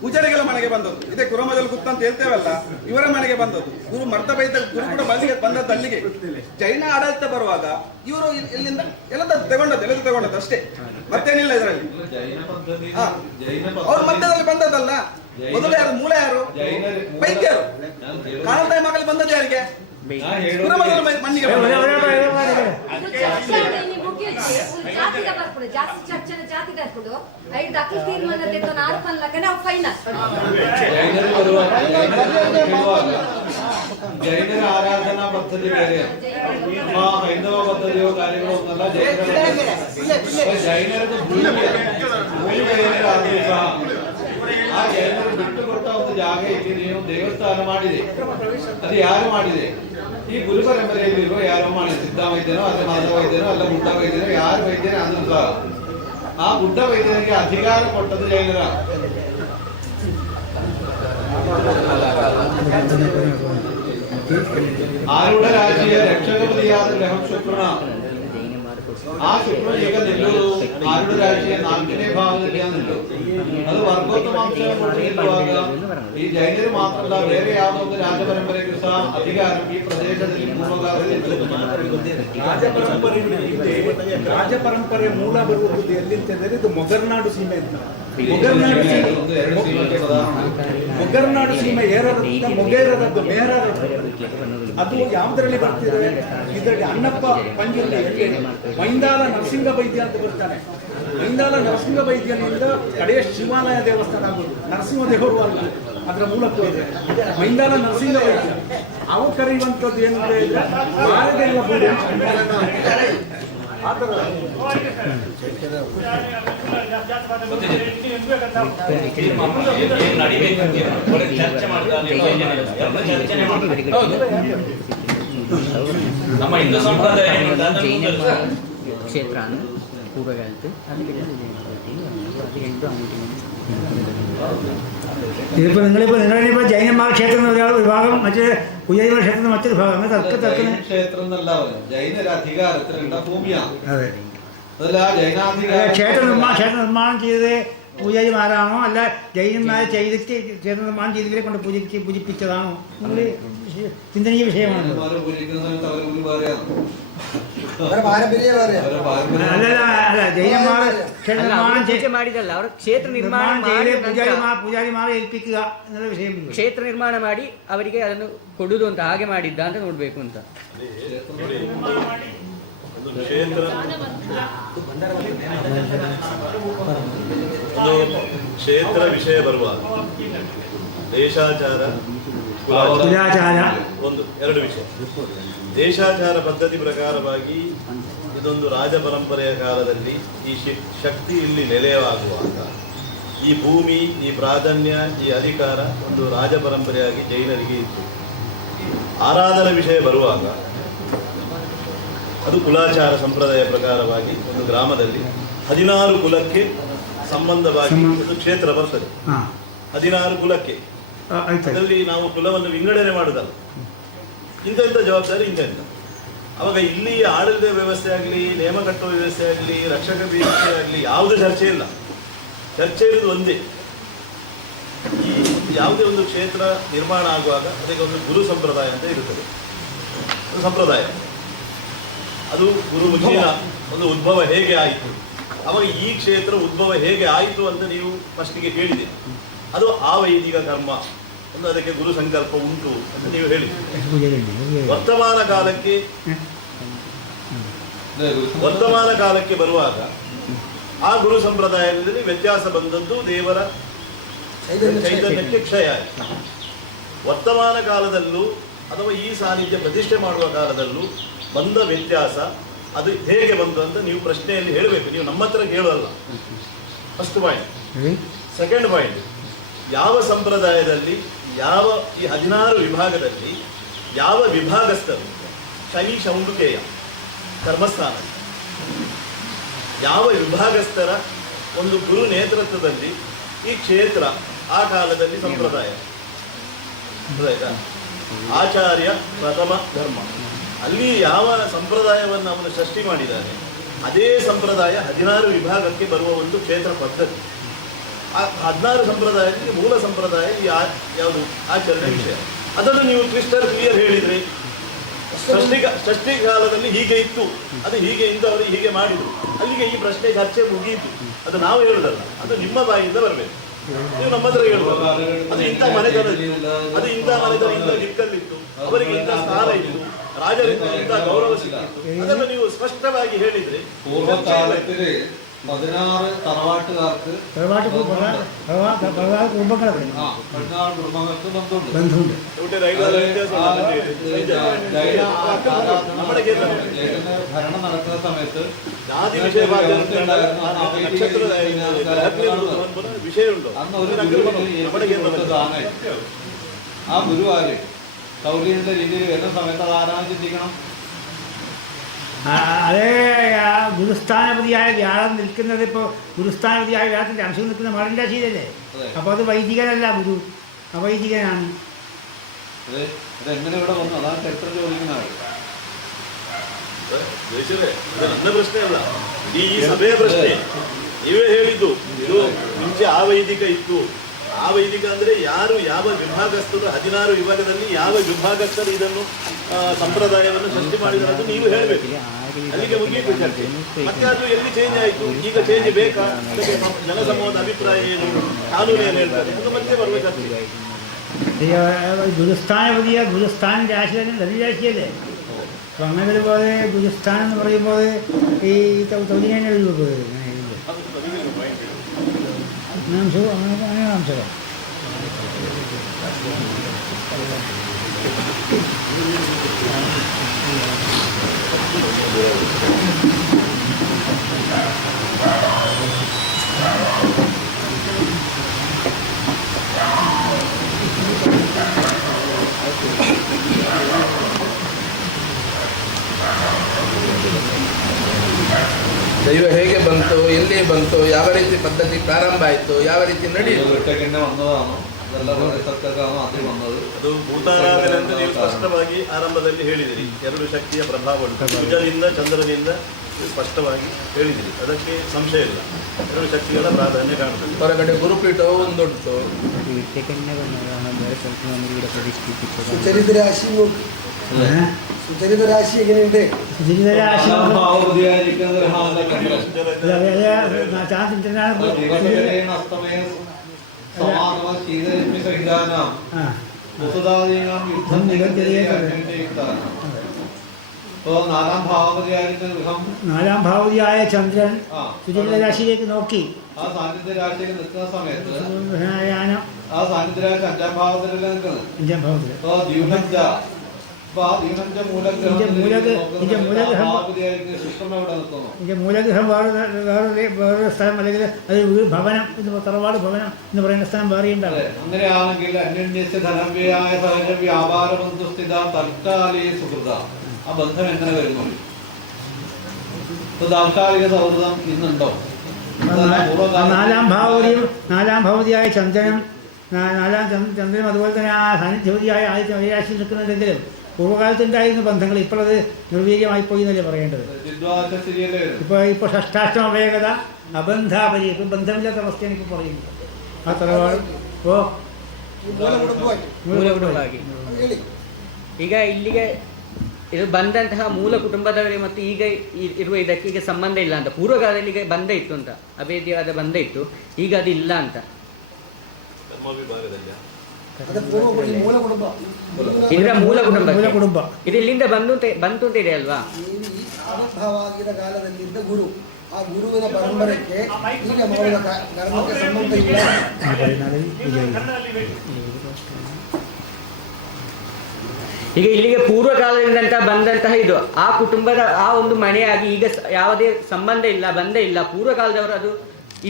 ಪೂಜಾರಿಗಳ ಮನೆಗೆ ಬಂದದ್ದು, ಇದೇ ಕುರಮದಲ್ಲಿ ಗುಪ್ತ ಅಂತ ಹೇಳ್ತೇವಲ್ಲ, ಇವರ ಮನೆಗೆ ಬಂದದ್ದು. ಗುರು ಮರ್ತ ಬೈದ ಗುರು ಕೂಡ ಬಂದದ್ದು ಅಲ್ಲಿಗೆ. ಜೈನ ಆಡಳಿತ ಬರುವಾಗ ಇವರು ಇಲ್ಲಿಂದ ಎಲ್ಲ ತಗೊಂಡದ್ದು ಅಷ್ಟೇ, ಮತ್ತೇನಿಲ್ಲ ಇದರಲ್ಲಿ. ಅವ್ರ ಮಧ್ಯದಲ್ಲಿ ಬಂದದ್ದಲ್ಲ. ಮೊದಲು ಯಾರು, ಮೂಲ ಯಾರು? ವೈದ್ಯರು. ಕಾಣತಾಯಿ ಮಕ್ಕಳು ಬಂದದ್ದು ಯಾರಿಗೆ? ಮಣ್ಣಿಗೆ ಜಾತಿಗೆ ಬರ್ಕೊಂಡು ಜಾಸ್ತಿ ಚರ್ಚೆನ ಜಾತಿಗೆ ಹಾಕೊಂಡು 5 ಅಕ್ಕಿ ತೀರ್ಮಾನ ತೆಗೆದು 4 ಲಕ್ಷ ನಾವು ಫೈನಲ್. ಜೈನರ ಆರಾಧನಾ ಪದ್ಧತಿ ಬೇರೆ, ನಮ್ಮ ಹೈಂದವ ಪದ್ಧತಿಯೋ ಕಾರ್ಯಗಳು ಒಂದಲ್ಲ. ಜೈನರದ್ದು ಭೂಮಿ ಜೈನರ ಆದರೂ ಸಹ ಆ ಜೈನರು ಬಿಟ್ಟು ಕೊಟ್ಟ ಒಂದು ಜಾಗ ಇಲ್ಲಿ ನೀವು ದೇವಸ್ಥಾನ ಮಾಡಿದೆ, ಅದು ಯಾರು ಮಾಡಿದೆ? ಈ ಗುರು ಪರಂಪರೆಯಲ್ಲಿರುವ ಯಾರೋ ಮಾಡಿದೆ. ಸಿದ್ಧ ವೈದ್ಯನೋ ಅಲ್ಲ ಮಾಧವ ವೈದ್ಯನೋ ಅಲ್ಲ ಬುದ್ಧ ವೈದ್ಯನೋ ಯಾರು ವೈದ್ಯನೇ ಆದ್ರೂ ಸಹ ಆ ಬುದ್ಧ ವೈದ್ಯನಿಗೆ ಅಧಿಕಾರ ಕೊಟ್ಟದ್ದು ಜೈನರ. ಆರೂಢ ರಾಶಿಯ ರಕ್ಷಕಪತಿಯಾದ ಗ್ರಹ ಶುಕ್ರನ ആ ശുക്രൻ ಈಗ ನಿಲ್ಲುವುದು ಆರುಡ ರಾಶಿಯ 4ನೇ ಭಾವದಲ್ಲಿ ನಿಲ್ಲುವುದು. ಅದು ವರ್ಗೋತ್ತಮಾಂಶವನ್ನು ನಿಲ್ಲುವಾಗ ಈ ಜೈನರು ಮಾತ್ರಲ್ಲ ಬೇರೆ ಯಾವುದೋ ಒಂದು ರಾಜ ಪರಂಪರೆಗೂ ಸಹ ಅಧಿಕಾರ ಈ ಪ್ರದೇಶದಲ್ಲಿ ಪೂರ್ವಕಾಲದಲ್ಲಿ ರಾಜ ಪರಂಪರೆ ಮೂಲ ಬರುವುದು ಎಲ್ಲಿಂತಂದರೆ ಇದು ಮೊಗರ್ನಾಡು ಸೀಮೆ ಅಂತ. ಮೊಗರ್ನಾಡು ಸೀಮೆ ಏರದಂತ ಮೊಗೇರದದ್ದು ಮೇಹರದ್ದು ಅದು ಯಾವುದರಲ್ಲಿ ಬರ್ತಿದೆ? ಇದರಲ್ಲಿ ಅನ್ನಪ್ಪ ಪಂಜುರ್ಲಿ ಮೈಂದಾಲ ನರಸಿಂಹ ವೈದ್ಯ ಅಂತ ಬರ್ತಾನೆ. ಮೈಂದಾಲ ನರಸಿಂಹ ವೈದ್ಯನಿಂದ ಕಡೆಯ ಶಿವಾಲಯ ದೇವಸ್ಥಾನ ಆಗೋದು ನರಸಿಂಹ ದೇವರು ಅಲ್ಲ, ಅದರ ಮೂಲಕ ಇದೆ ಮೈಂದಾಲ ನರಸಿಂಹ ವೈದ್ಯ. ಅವು ಕರೆಯುವಂಥದ್ದು ಏನಂತ ಹೇಳಿದ್ರೆ ಮಾರದೈವ ಪೂಜೆ ಆ ಥರ ನಮ್ಮ ಹಿಂದೂ ಸಂಪ್ರದಾಯ ಕ್ಷೇತ್ರ ಪೂರ್ವಗಾಲത്ത് ഇതിപ്പോൾ നിങ്ങളിപ്പോൾ ജൈനന്മാർ ക്ഷേത്രം ഒരാൾ വിഭാഗം മറ്റേ പൂജാരിമാർ ക്ഷേത്രം മറ്റൊരു വിഭാഗം അങ്ങനെ ക്ഷേത്രം എന്നല്ല ജൈനര അധികാരത്തിലുള്ള ഭൂമിയാണ്. അതെ, അതല്ല ജൈനാധികാരം. ക്ഷേത്ര നിർമ്മാണം ചെയ്തത് പൂജാരിമാരാണോ അല്ല ജൈനന്മാരെ ചെയ്തിട്ട് ക്ഷേത്ര നിർമ്മാണം ചെയ്തവരെ കൊണ്ട് പൂജിപ്പിച്ചതാണോ? നിങ്ങൾ ചിന്തനീയ വിഷയമാണ്. പൂജിക്കുന്ന സമയത്ത് അവർ ഒരു വേറെയാണ്. അല്ല ജൈനന്മാർ ಮಾಡಿದಲ್ಲ ಅವರು ಕ್ಷೇತ್ರ ನಿರ್ಮಾಣ ಪೂಜಾರಿಮಾರ ಏಲ್ಪಿക്കുക എന്നുള്ള ವಿಷಯ. ಕ್ಷೇತ್ರ ನಿರ್ಮಾಣ ಮಾಡಿ ಅವರಿಗೆ ಅದನ್ನು ಕೊಡುದು ಅಂತ ಹಾಗೆ ಮಾಡಿದ್ದ ಅಂತ ನೋಡ್ಬೇಕು ಅಂತ. ಒಂದು ಕ್ಷೇತ್ರ ವಿಷಯ ಬರುವಾಗ ದೇಶಾಚಾರ ಒಂದು ಎರಡು ವಿಷಯ. ದೇಶಾಚಾರ ಪದ್ಧತಿ ಪ್ರಕಾರವಾಗಿ ಇದೊಂದು ರಾಜ ಪರಂಪರೆಯ ಕಾಲದಲ್ಲಿ ಈ ಶಕ್ತಿ ಇಲ್ಲಿ ನೆಲೆಯಾಗುವಾಗ ಈ ಭೂಮಿ, ಈ ಪ್ರಾಧಾನ್ಯ, ಈ ಅಧಿಕಾರ ಒಂದು ರಾಜ ಪರಂಪರೆಯಾಗಿ ಜೈನರಿಗೆ ಇತ್ತು. ಆರಾಧನಾ ವಿಷಯ ಬರುವಾಗ ಅದು ಕುಲಾಚಾರ ಸಂಪ್ರದಾಯ ಪ್ರಕಾರವಾಗಿ ಒಂದು ಗ್ರಾಮದಲ್ಲಿ 16 ಕುಲಕ್ಕೆ ಸಂಬಂಧವಾಗಿ ಒಂದು ಕ್ಷೇತ್ರ ಬರ್ತದೆ. 16 ಕುಲಕ್ಕೆ ಅದರಲ್ಲಿ ನಾವು ಕುಲವನ್ನು ವಿಂಗಡಣೆ ಮಾಡುವುದಲ್ಲ, ಇಂಥ ಜವಾಬ್ದಾರಿ ಇಂಥ. ಅವಾಗ ಇಲ್ಲಿ ಆಡಳಿತ ವ್ಯವಸ್ಥೆ ಆಗಲಿ, ನೇಮ ಕಟ್ಟುವ ವ್ಯವಸ್ಥೆ ಆಗಲಿ, ರಕ್ಷಕ ವ್ಯವಸ್ಥೆ ಆಗಲಿ ಯಾವುದೇ ಚರ್ಚೆ ಇಲ್ಲ. ಚರ್ಚೆ ಇರುವುದು ಒಂದೇ, ಈ ಯಾವುದೇ ಒಂದು ಕ್ಷೇತ್ರ ನಿರ್ಮಾಣ ಆಗುವಾಗ ಅದಕ್ಕೆ ಒಂದು ಗುರು ಸಂಪ್ರದಾಯ ಅಂತ ಇರುತ್ತದೆ. ಒಂದು ಸಂಪ್ರದಾಯ, ಅದು ಗುರು ಮುಖೇನ ಒಂದು ಉದ್ಭವ ಹೇಗೆ ಆಯಿತು, ಅವಾಗ ಈ ಕ್ಷೇತ್ರ ಉದ್ಭವ ಹೇಗೆ ಆಯಿತು ಅಂತ ನೀವು ಫಸ್ಟಿಗೆ ಕೇಳಿದೆ. ಅದು ಆ ವೈದಿಕ ಕರ್ಮ, ಒಂದು ಅದಕ್ಕೆ ಗುರು ಸಂಕಲ್ಪ ಉಂಟು ಅಂತ ನೀವು ಹೇಳಿ. ವರ್ತಮಾನ ಕಾಲಕ್ಕೆ ಬರುವಾಗ ಆ ಗುರು ಸಂಪ್ರದಾಯದಲ್ಲಿ ವ್ಯತ್ಯಾಸ ಬಂದದ್ದು ದೇವರ ಚೈತನ್ಯಕ್ಕೆ ಕ್ಷಯ ಆಯಿತು. ವರ್ತಮಾನ ಕಾಲದಲ್ಲೂ ಅಥವಾ ಈ ಸಾನ್ನಿಧ್ಯ ಪ್ರತಿಷ್ಠೆ ಮಾಡುವ ಕಾಲದಲ್ಲೂ ಬಂದ ವ್ಯತ್ಯಾಸ ಅದು ಹೇಗೆ ಬಂತು ಅಂತ ನೀವು ಪ್ರಶ್ನೆಯಲ್ಲಿ ಹೇಳಬೇಕು. ನೀವು ನಮ್ಮ ಹತ್ರ ಕೇಳೋಲ್ಲ. First point. ಸೆಕೆಂಡ್ ಪಾಯಿಂಟ್, ಯಾವ ಸಂಪ್ರದಾಯದಲ್ಲಿ ಯಾವ ಈ 16 ವಿಭಾಗದಲ್ಲಿ ಯಾವ ವಿಭಾಗಸ್ಥರು ಶನಿ ಶೌಂಡುಕೇಯ ಕರ್ಮಸ್ಥಾನ ಯಾವ ವಿಭಾಗಸ್ಥರ ಒಂದು ಗುರು ನೇತೃತ್ವದಲ್ಲಿ ಈ ಕ್ಷೇತ್ರ ಆ ಕಾಲದಲ್ಲಿ ಸಂಪ್ರದಾಯ ಆಯ್ತಾ? ಆಚಾರ್ಯ ಪ್ರಥಮ ಧರ್ಮ, ಅಲ್ಲಿ ಯಾವ ಸಂಪ್ರದಾಯವನ್ನು ಅವನು ಸೃಷ್ಟಿ ಮಾಡಿದ್ದಾನೆ ಅದೇ ಸಂಪ್ರದಾಯ 16 ವಿಭಾಗಕ್ಕೆ ಬರುವ ಒಂದು ಕ್ಷೇತ್ರ ಪದ್ಧತಿ. ಆ 16 ಸಂಪ್ರದಾಯದಲ್ಲಿ ಮೂಲ ಸಂಪ್ರದಾಯ ಯಾವುದು? ಆಚರಣೆ ವಿಷಯ. ಅದನ್ನು ನೀವು ಕ್ಲಿಯರ್ ಹೇಳಿದ್ರೆ ಷಷ್ಠಿ ಕಾಲದಲ್ಲಿ ಹೀಗೆ ಇತ್ತು, ಅದು ಹೀಗೆ ಇಂಥವರು ಹೀಗೆ ಮಾಡಿದ್ರು, ಅಲ್ಲಿಗೆ ಈ ಪ್ರಶ್ನೆ ಚರ್ಚೆ ಮುಗಿಯಿತು. ಅದು ನಾವು ಹೇಳುದಲ್ಲ, ಅದು ನಿಮ್ಮ ಬಾಯಿಯಿಂದ ಬರಬೇಕು. ನೀವು ನಮ್ಮ ಹತ್ರ ಹೇಳ್ಬೋದು ಅದು ಇಂಥ ಮನೆತನ, ಅದು ಇಂಥ ಮನೆತನ ಇಂಥ ದಿಕ್ಕಲ್ಲಿತ್ತು, ಅವರಿಗೆ ಇಂಥ ಸ್ಥಾನ ಇತ್ತು, ರಾಜರಿಂದ ಇಂಥ ಗೌರವ ಸಿಕ್ಕಿತ್ತು, ಅದನ್ನು ನೀವು ಸ್ಪಷ್ಟವಾಗಿ ಹೇಳಿದ್ರೆ 16 തറവാട്ടുകാർക്ക് 16 കുടുംബങ്ങൾക്ക് ബന്ധമുണ്ട്. ഭരണം നടക്കുന്ന സമയത്ത് അന്ന് ഒരു ഗുരുവാണ്. ആ ഗുരുവാര് സൗകര്യത്തിന്റെ രീതിയിൽ വരുന്ന സമയത്ത് അത് ആരാണ് ചിന്തിക്കണം? അതേ ഗുരുസ്ഥാനപതിയായ വ്യാഴം നിൽക്കുന്നത് ഇപ്പോൾ ഗുരുസ്ഥാനപതിയായ വ്യാഴത്തിൻ്റെ അംശം നിൽക്കുന്ന മകൻ്റെ രാശിയിലല്ലേ? അപ്പോൾ അത് വൈദികനല്ല, ഗുരു അവൈദികനാണ്. അതെങ്ങനെ ഇവിടെ വന്നു? അതാണ് ചരിത്രം ചോദിക്കുന്നത്. ದ್ವೇಷವೇ, ಅದು ನನ್ನ ಪ್ರಶ್ನೆ ಅಲ್ಲ, ಈ ಸಭೆಯ ಪ್ರಶ್ನೆ. ನೀವೇ ಹೇಳಿದ್ದು ಇದು ಮುಂಚೆ ಆ ವೈದಿಕ ಇತ್ತು. ಆ ವೈದಿಕ ಅಂದ್ರೆ ಯಾರು ಯಾವ ವಿಭಾಗಸ್ಥರು 16 ವಿಭಾಗದಲ್ಲಿ ಯಾವ ವಿಭಾಗಸ್ಥರು ಇದನ್ನು ಸಂಪ್ರದಾಯವನ್ನು ಸೃಷ್ಟಿ ಮಾಡಿದ್ರು ಅಂತ ನೀವು ಹೇಳಬೇಕು. ಅಲ್ಲಿಗೆ ಮುಗಿಯಿತು ಚರ್ಚೆ. ಮತ್ತೆ ಅದು ಎಲ್ಲಿ ಚೇಂಜ್ ಆಯಿತು, ಈಗ ಚೇಂಜ್ ಬೇಕಾ, ಅದಕ್ಕೆ ಜನಸಮೂಹದ ಅಭಿಪ್ರಾಯ ಏನು, ಕಾನೂನು ಏನು ಹೇಳ್ತಾರೆ ಅದು ಮತ್ತೆ ಬರ್ಬೇಕಾಗ್ತದೆ. ഗുരുസ്ഥാന രാശി തന്നെ ധനുരാശിയല്ലേ. അപ്പം അങ്ങനെ വരുമ്പോൾ ഗുരുസ്ഥാനം എന്ന് പറയുമ്പോൾ ഈ തൊഴിലിനെ എഴുതുമ്പോൾ അംശവും അങ്ങനെ അംശമാണ്. ದೈವ ಹೇಗೆ ಬಂತು, ಎಲ್ಲಿ ಬಂತು, ಯಾವ ರೀತಿ ಪದ್ಧತಿ ಪ್ರಾರಂಭ ಆಯಿತು, ಯಾವ ರೀತಿ ನಡೆಯಿತು? ಅದು ಭೂತಾರಾಧನೆ ಅಂತ ನೀವು ಸ್ಪಷ್ಟವಾಗಿ ಆರಂಭದಲ್ಲಿ ಹೇಳಿದಿರಿ. 2 ಶಕ್ತಿಯ ಪ್ರಭಾವ ಉಂಟು, ಕುಜದಿಂದ ಚಂದ್ರನಿಂದ ಸ್ಪಷ್ಟವಾಗಿ ಹೇಳಿದಿರಿ, ಅದಕ್ಕೆ ಸಂಶಯ ಇಲ್ಲ. 2 ಶಕ್ತಿಗಳ ಪ್ರಾಧಾನ್ಯ ಕಾಣುತ್ತದೆ. ಹೊರಗಡೆ ಗುರುಪೀಠವು ಒಂದುಂಟು. സുചരിത രാശി സുചരിത രാശി എങ്ങനെയുണ്ട്? നാലാം ഭാവതിയായ ചന്ദ്രൻ സുചരിത രാശിയിലേക്ക് നോക്കി ആ സാന്നിധ്യ രാശിയിൽ നിൽക്കുന്ന സമയത്ത് യാനം ആ സാന്നിധ്യ രാശി 5ാം ഭാവത്തിലല്ലേ നിൽക്കുന്നത്. 5ാം ഭാവത്തിൽ മൂലഗ്രഹം വേറൊരു സ്ഥലം, അല്ലെങ്കിൽ അത് ഭവനം എന്ന് തറവാട് ഭവനം എന്ന് പറയുന്ന സ്ഥലം വേറെ ഉണ്ടാവും. അങ്ങനെയാണെങ്കിൽ അന്യോന്യസ്യ ധനവ്യയായ സഹജ വ്യാപാര ബന്ധുസ്ഥിത തൽക്കാലിക സുഹൃത, ആ ബന്ധം എങ്ങനെ വരുന്നു? താൽക്കാലിക സൗഹൃദം ഇന്നുണ്ടോ? നാലാം ഭാവതിയായ ചന്ദ്രനും ചന്ദ്രനും അതുപോലെ തന്നെ ആ സാന്നിധ്യവതിയായ ആദ്യത്തെ രാശിയിൽ നിൽക്കുന്നുണ്ടെങ്കിലും പൂർവ്വകാലത്തുണ്ടായിരുന്ന ബന്ധങ്ങൾ ഇപ്പോഴത് നിർവീര്യമായി പോയി എന്നല്ലേ പറയേണ്ടത്. ഇപ്പോൾ ഷഷ്ടാഷ്ടമ വേഗത അബന്ധാപരി, ഇപ്പം ബന്ധമില്ലാത്ത അവസ്ഥയാണ് ഇപ്പോൾ പറയുന്നത്. ಆ ತರವಾಡು ಮೂಲಕುಟುಂಬವಾಗಿ ಈಗ ಇಲ್ಲಿಗೆ ಇದು ಬಂದಂತಹ ಮೂಲ ಕುಟುಂಬದವರಿಗೆ ಮತ್ತು ಈಗ ಇರುವ ಇದಕ್ಕೆ ಈಗ ಸಂಬಂಧ ಇಲ್ಲ ಅಂತ. ಪೂರ್ವಕಾಲದಲ್ಲಿ ಈಗ ಬಂಧ ಇತ್ತು ಅಂತ, ಅಭೇದ್ಯವಾದ ಬಂಧ ಇತ್ತು, ಈಗ ಅದು ಇಲ್ಲ ಅಂತ. ಇದರ ಮೂಲ ಕುಟುಂಬ ಇದು ಇಲ್ಲಿಂದ ಬಂತು ಅಂತ ಇದೆ ಅಲ್ವಾ. ಆವಿರ್ಭಾವವಾಗಿದ್ದ ಕಾಲದಲ್ಲಿದ್ದ ಗುರು, ಆ ಗುರುವಿನ ಪರಂಪರೆಗೆ ಈಗ ಮಾಡಿದ ಕರ್ಮಕ್ಕೆ ಸಂಬಂಧ ಇಲ್ಲ. ಈಗ ಇಲ್ಲಿಗೆ ಪೂರ್ವಕಾಲದಿಂದ ಬಂದಂತಹ ಇದು ಆ ಕುಟುಂಬದ ಆ ಒಂದು ಮನೆಯಾಗಿ ಈಗ ಯಾವುದೇ ಸಂಬಂಧ ಇಲ್ಲ, ಬಂಧ ಇಲ್ಲ. ಪೂರ್ವಕಾಲದವರು ಅದು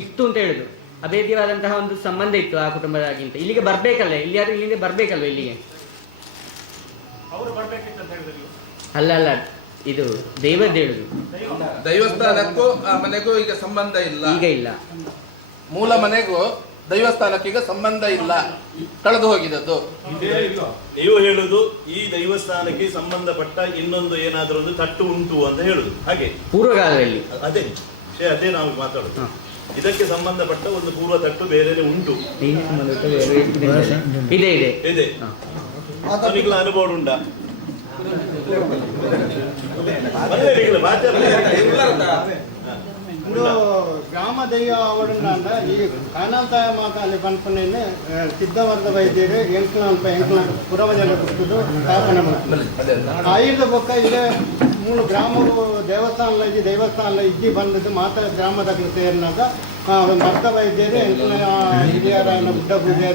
ಇತ್ತು ಅಂತ ಹೇಳುದು, ಅಭೇದ್ಯವಾದಂತಹ ಒಂದು ಸಂಬಂಧ ಇತ್ತು ಆ ಕುಟುಂಬದಾಗಿಂತ. ಇಲ್ಲಿಗೆ ಬರ್ಬೇಕಲ್ಲ, ಇಲ್ಲಿಯಾದ್ರೂ ಇಲ್ಲಿಂದ ಬರ್ಬೇಕಲ್ವ ಇಲ್ಲಿಗೆ? ಅಲ್ಲ, ಇದು ದೈವದ್ದು ಹೇಳುದು. ದೈವಸ್ಥಾನಕ್ಕೂ ಆ ಮನೆಗೂ ಈಗ ಸಂಬಂಧ ಇಲ್ಲ, ಈಗ ಇಲ್ಲ. ಮೂಲ ಮನೆಗೂ ದೈವಸ್ಥಾನಕ್ಕೆ ಈಗ ಸಂಬಂಧ ಇಲ್ಲ, ಕಳೆದು ಹೋಗಿದ್ದದ್ದು. ನೀವು ಹೇಳುದು ಈ ದೈವಸ್ಥಾನಕ್ಕೆ ಸಂಬಂಧಪಟ್ಟ ಇನ್ನೊಂದು ಏನಾದ್ರೂ ಒಂದು ತಟ್ಟು ಉಂಟು ಅಂತ ಹೇಳುದು, ಹಾಗೆ ಪೂರ್ವಕಾಲದಲ್ಲಿ ಅದೇ ನಾವು ಮಾತಾಡುದು. ಇದಕ್ಕೆ ಸಂಬಂಧಪಟ್ಟ ಒಂದು ಪೂರ್ವ ತಟ್ಟು ಬೇರೆ ಉಂಟು, ಇದೆ ಅನುಭವ ಉಂಟಾ? ಗ್ರಾಮ ದೈವ ಅವಡನ್ನ ಈ ಕಾಣಾಂತಾಯ ಮಾತಾಲಿ ಪನ್ಪನ್ನೇನೆ ಸಿದ್ಧವರ್ಧ ವೈದ್ಯರು ಎಂಕ್ಲ ಪುರವಜನ ಕೊಟ್ಟದು ಸ್ಥಾಪನೆ ಮಾಡ್ತಾರೆ. ಐದು ಬೊಕ್ಕ ಇದೆ ಮೂರು ಗ್ರಾಮವು ದೇವಸ್ಥಾನ ಇಜ್ಜಿ ಬಂದದ್ದು ಮಾತ್ರ ಗ್ರಾಮದಾಗ ಸೇರಿನಾಗ ಮರ್ದ ವೈದ್ಯರು ಹಿರಿಯರ ಗುಡ್ಡ ಪೂಜೆ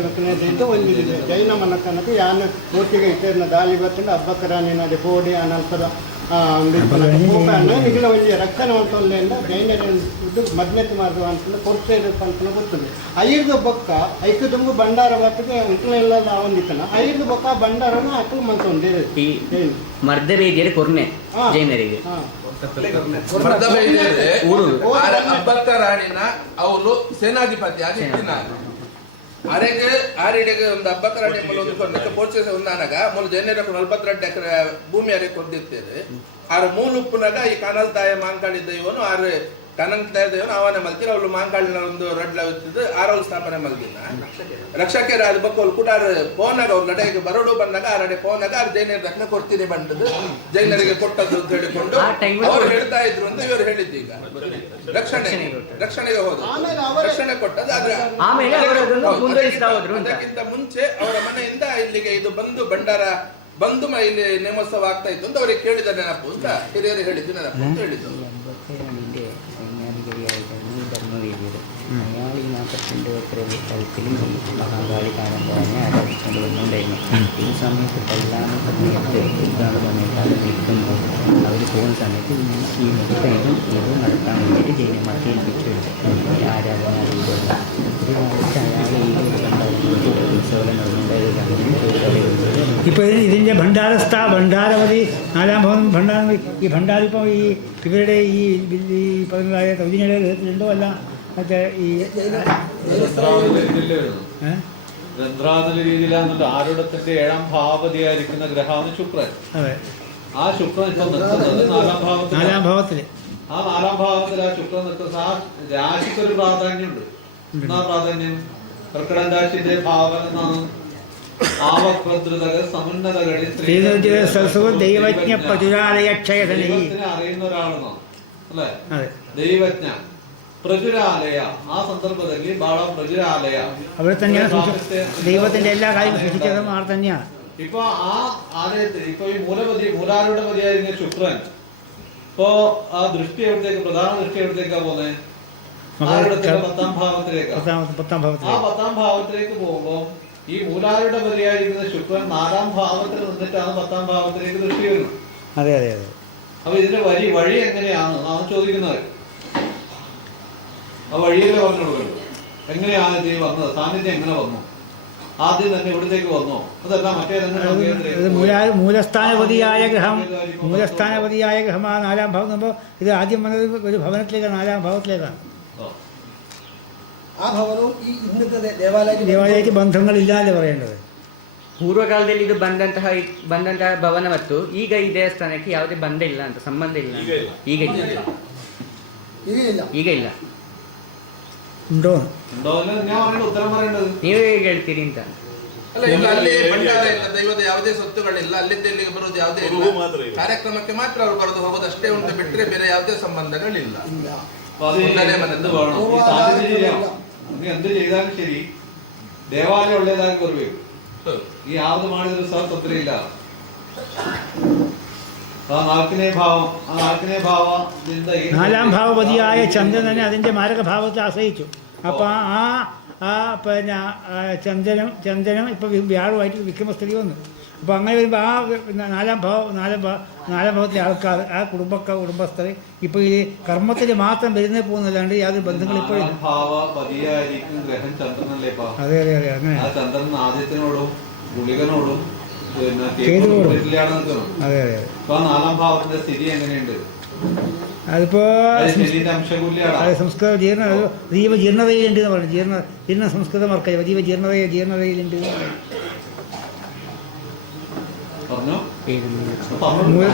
ಒಂದಿದೆ ಜೈನ ಮನಕನಕ ಯಾನ ಮೂರ್ತಿಗೆ ಇಟ್ಟೇರಿನ ದಾಳಿ ಬರ್ತಂಡು ಹಬ್ಬಕ್ಕರಾನಿನದೆ ಕೋಡಿ ಅನಂತರ ನಿಖಿಲ ಒಂಜಿ ರಕ್ಕನವಂತೊಂದೆಂದ ಜೈನರ ಮದ್ಮೆತ್ತು ಮಾಡುವ ಅಂತ ಕೊಡ್ತೇವೆ ಅಂತ ಗೊತ್ತದೆ. ಐದು ಬೊಕ್ಕ ಐದು ದುಂಬು ಭಂಡಾರ ಬರ್ತದೆ ಇಂಟ್ಲ ಒಂದಿತ್ತನ ಐದು ಬೊಕ್ಕ ಭಂಡಾರನ ಅಕ್ಕಲು ಮಂತೊಂದೇ ಮರ್ದವೇದಿಯರು ಕೊರ್ನೆ ಜೈನರಿಗೆ ಅಬ್ಬಕ್ಕ ರಾಣಿನ ಅವರು ಸೇನಾಧಿಪತಿ ಆಗಿತ್ತಿನ ಆರೆಡೆಗೆ ಒಂದು ಹಬ್ಬಕರಾಣಿ ಒಂದು ಕೊಂಡಕ್ಕೆ ಪೋರ್ಚುಗೇಸ್ ಒಂದಾನಾಗ ಮೂಲ ಜನರ 42 ಎಕರೆ ಭೂಮಿ ಅರೆ ಕೊಂದಿರ್ತೇವೆ ಆರು ಮೂಲ ಉಪ್ಪುನಾಗ ಈ ಕನಲ್ ತಾಯ ಮಾಂಕಾಳಿ ದೈವನು ಆರು ಕನಂಗ್ ತಾಯ ದೈವನು ಅವನೇ ಮಲ್ತಿರ ಅವಳು ಮಾಂಕಾಳಿನ ಒಂದು ರಡ್ಲ ಇತ್ತಿದ್ದು ಆರವಳು ಸ್ಥಾಪನೆ ಮಲ್ದಿನ ರಕ್ಷಕರ ಅದು ಬಕ್ಕ ಅವ್ರು ಕೂಟಾರು ಫೋನಾಗ ಅವ್ರ ನಡೆಗೆ ಬರೋಡು ಬಂದಾಗ ಆ ನಡೆ ಫೋನಾಗ ಅವ್ರು ಜೈನರ ರಕ್ಷಣೆ ಕೊಡ್ತೀನಿ ಬಂದದ್ದು ಜೈನರಿಗೆ ಕೊಟ್ಟದ್ದು ಅಂತ ಹೇಳಿಕೊಂಡು ಅವ್ರು ಹೇಳ್ತಾ ಇದ್ರು ಅಂತ ಇವರು ಹೇಳಿದ್ದು ಈಗ ರಕ್ಷಣೆಗೆ ಹೋದ್ರು ರಕ್ಷಣೆ ಕೊಟ್ಟದ್ದು ಆದ್ರೆ ಅದಕ್ಕಿಂತ ಮುಂಚೆ ಅವರ ಮನೆಯಿಂದ ಇಲ್ಲಿಗೆ ಇದು ಬಂದು ಭಂಡಾರ ಬಂದು ಇಲ್ಲಿ ನೇಮೋತ್ಸವ ಆಗ್ತಾ ಇತ್ತು ಅಂತ ಅವ್ರಿಗೆ ಕೇಳಿದ ನೆನಪು ಅಂತ ಹಿರಿಯರು ಹೇಳಿದ್ದು ನೆನಪು ಅಂತ ಹೇಳಿದ್ದು. അയാൾ ഈ 42 ഏക്കർ സ്ഥലത്തിലും ഈ മഹാകാളി കാണാൻ തന്നെ ആരാധിച്ചുകൊണ്ട് വന്നുകൊണ്ടായിരുന്നു. ഈ സമയത്ത് കല്യാണ സമയത്ത് എന്താണ് പറഞ്ഞാൽ നിൽക്കുമ്പോൾ അവർ പോകുന്ന സമയത്ത് ഈ മുഖത്തേക്കും ഇത് നടത്താൻ വേണ്ടിയിട്ട് ജൈനമാർക്ക് ഏൽപ്പിച്ചെടുത്തു ഈ ആരാധന രീതികൾ. ഒരു കാലത്ത് അയാൾ ഈ ഉത്സവം നടന്നുകൊണ്ടായിരുന്നു. ഇപ്പോൾ ഇതിൻ്റെ ഭണ്ഡാരവതി 4-ാം ഭവനം ഭണ്ഡാരം ഈ ഭണ്ഡാരം ഇപ്പോൾ ഈ ഇവരുടെ ഈ പറഞ്ഞതായ തൗജിനയുടെ രണ്ടോ അല്ല മറ്റേ ഈ രന്ധ്രാതല രീതിയിലാണെന്നുണ്ട്. ആരുടത്തിന്റെ 7ാം ഭാവപതിയായിരിക്കുന്ന ഗ്രഹമാണ് ശുക്രൻ. അതെ, ആ ശുക്രൻ ഇപ്പൊ നിൽക്കുന്നത് 4ാം ഭാവത്തിൽ. ആ 4ാം ഭാവത്തിൽ ആ ശുക്രൻ നിൽക്കുന്ന ആ രാശിക്കൊരു പ്രാധാന്യമുണ്ട്. എന്നാ പ്രാധാന്യം? കർക്കിടക രാശിന്റെ ഭാവം എന്നാണ് അറിയുന്ന ഒരാളെന്നോ അല്ലെ? ദൈവജ്ഞ പ്രചുരാലയ. ആ സന്ദർഭದಲ್ಲಿ ಬಹಳ ಪ್ರಚುರಾಲಯ അവിടെ തന്നെയാണ് ദൈവത്തിന്റെ എല്ലാ കാര്യവും സൃഷ്ടിച്ചതും അവിടെ തന്നെയാണ്. ഇപ്പൊ ആ ആലയത്തിൽ ഇപ്പൊ ഈ മൂലാരുടെ പതിയായിരുന്ന ശുക്രൻ ഇപ്പോ ആ ദൃഷ്ടി എവിടത്തേക്ക്, പ്രധാന ദൃഷ്ടി എവിടത്തേക്കാ പോകുന്നത്? 10ാം ഭാവത്തിലേക്ക്. ആ 10ാം ഭാവത്തിലേക്ക് പോകുമ്പോ ഈ മൂലാരുടെ പതിയായിരിക്കുന്ന ശുക്രൻ 4ാം ഭാവത്തിൽ നിന്നിട്ടാണ് 10ാം ഭാവത്തിലേക്ക് ദൃഷ്ടി വരുന്നത്. അതെ അതെ അതെ. അപ്പൊ ഇതിന്റെ വഴി എങ്ങനെയാണ് നാം ചോദിക്കുന്നത്? ആ വഴിയല്ലേ പറഞ്ഞുകൊടുക്കല്ലോ. എങ്ങനെയാണ് ഇത് വന്നത്? സാന്നിധ്യം എങ്ങനെ വന്നു? ആദ്യം തന്നെ ഇവിടത്തേക്ക് വന്നോ? അതെല്ലാം മൂലസ്ഥാനപതിയായ ഗ്രഹമാണ് 4ാം ഭാവം. നമ്മൾ ഇത് ആദ്യം വന്നത് ഒരു ഭവനത്തിലേക്കാണ്, 4ാം ഭാവത്തിലേക്കാണ്. ആ ഭവനവും ഈ ഇന്നത്തെ ದೇವಾಲಯಕ್ಕೆ ബന്ധങ്ങളില്ലാതെ പറയേണ്ടത്. ಪೂರ್ವಕಾಲದಲ್ಲಿ ಇದು ಬಂದಂತಹ ಭವನ ಮತ್ತು ಈಗ ಈ ದೇವಸ್ಥಾನಕ್ಕೆ ಯಾವುದೇ ಬಂಧ ಇಲ್ಲ ಅಂತ, ಸಂಬಂಧ ಇಲ್ಲ. ಈಗ ಇಲ್ಲ. ഉണ്ടോ? ನೀವು ಹೇಗೆ ಹೇಳ್ತೀರಿ ಅಂತ? ಅಲ್ಲ, ಈಗ ಅಲ್ಲಿ ಭಂಡಾರ ಇಲ್ಲ, ದೈವದ ಯಾವುದೇ ಸೊತ್ತುಗಳಿಲ್ಲ, ಅಲ್ಲಿಂದ ಇಲ್ಲಿಗೆ ಬರೋದು ಯಾವುದೇ ಇಲ್ಲ. ಕಾರ್ಯಕ್ರಮಕ್ಕೆ ಮಾತ್ರ ಅವರು ಬರೋದು ಹೋಗೋದು ಅಷ್ಟೇ ಉಂಟು, ಬಿಟ್ಟರೆ ಬೇರೆ ಯಾವುದೇ ಸಂಬಂಧಗಳಿಲ್ಲ. എന്ത് ചെയ്താലും ശരി ദേവാലയം ഉള്ളതാಗಿ ಬರಬೇಕು. ಈ ಯಾವ್ದು ಮಾಡಿದ್ರು ಸಹ ತೊಂದರೆ ಇಲ್ಲ. ആ 4ാം ഭാവപതിയായ ചന്ദ്രനെ അതിൻ്റെ മാരകഭാവത്തെ ആശ്രയിച്ചു. അപ്പം ആ പിന്നെ ചന്ദ്രനും ഇപ്പം വ്യാഴമായിട്ട് വിക്രമസ്ഥലി വന്നു. അപ്പോൾ അങ്ങനെ വരുമ്പോൾ ആ 4ാം ഭാവത്തിലെ ആൾക്കാർ, ആ കുടുംബസ്ഥർ ഇപ്പോൾ ഈ കർമ്മത്തിൽ മാത്രം വരുന്നേ പോകുന്നല്ലാണ്ട് യാതൊരു ബന്ധങ്ങൾ ഇപ്പോഴും. അതെ അതെ അതെ, അങ്ങനെ ചന്ദ്രൻ ആദിത്യനോടും ഗുളികനോടും അതെ അതെ. 4ാം ഭാവത്തിന്റെ സ്ഥിതി എങ്ങനെയുണ്ട്? അതിപ്പോ സംസ്കൃത ജീർണതയിലുണ്ട് എന്ന് പറഞ്ഞു. ജീർണ സംസ്കൃതം വർക്കായി ജീർണതയിലുണ്ട്.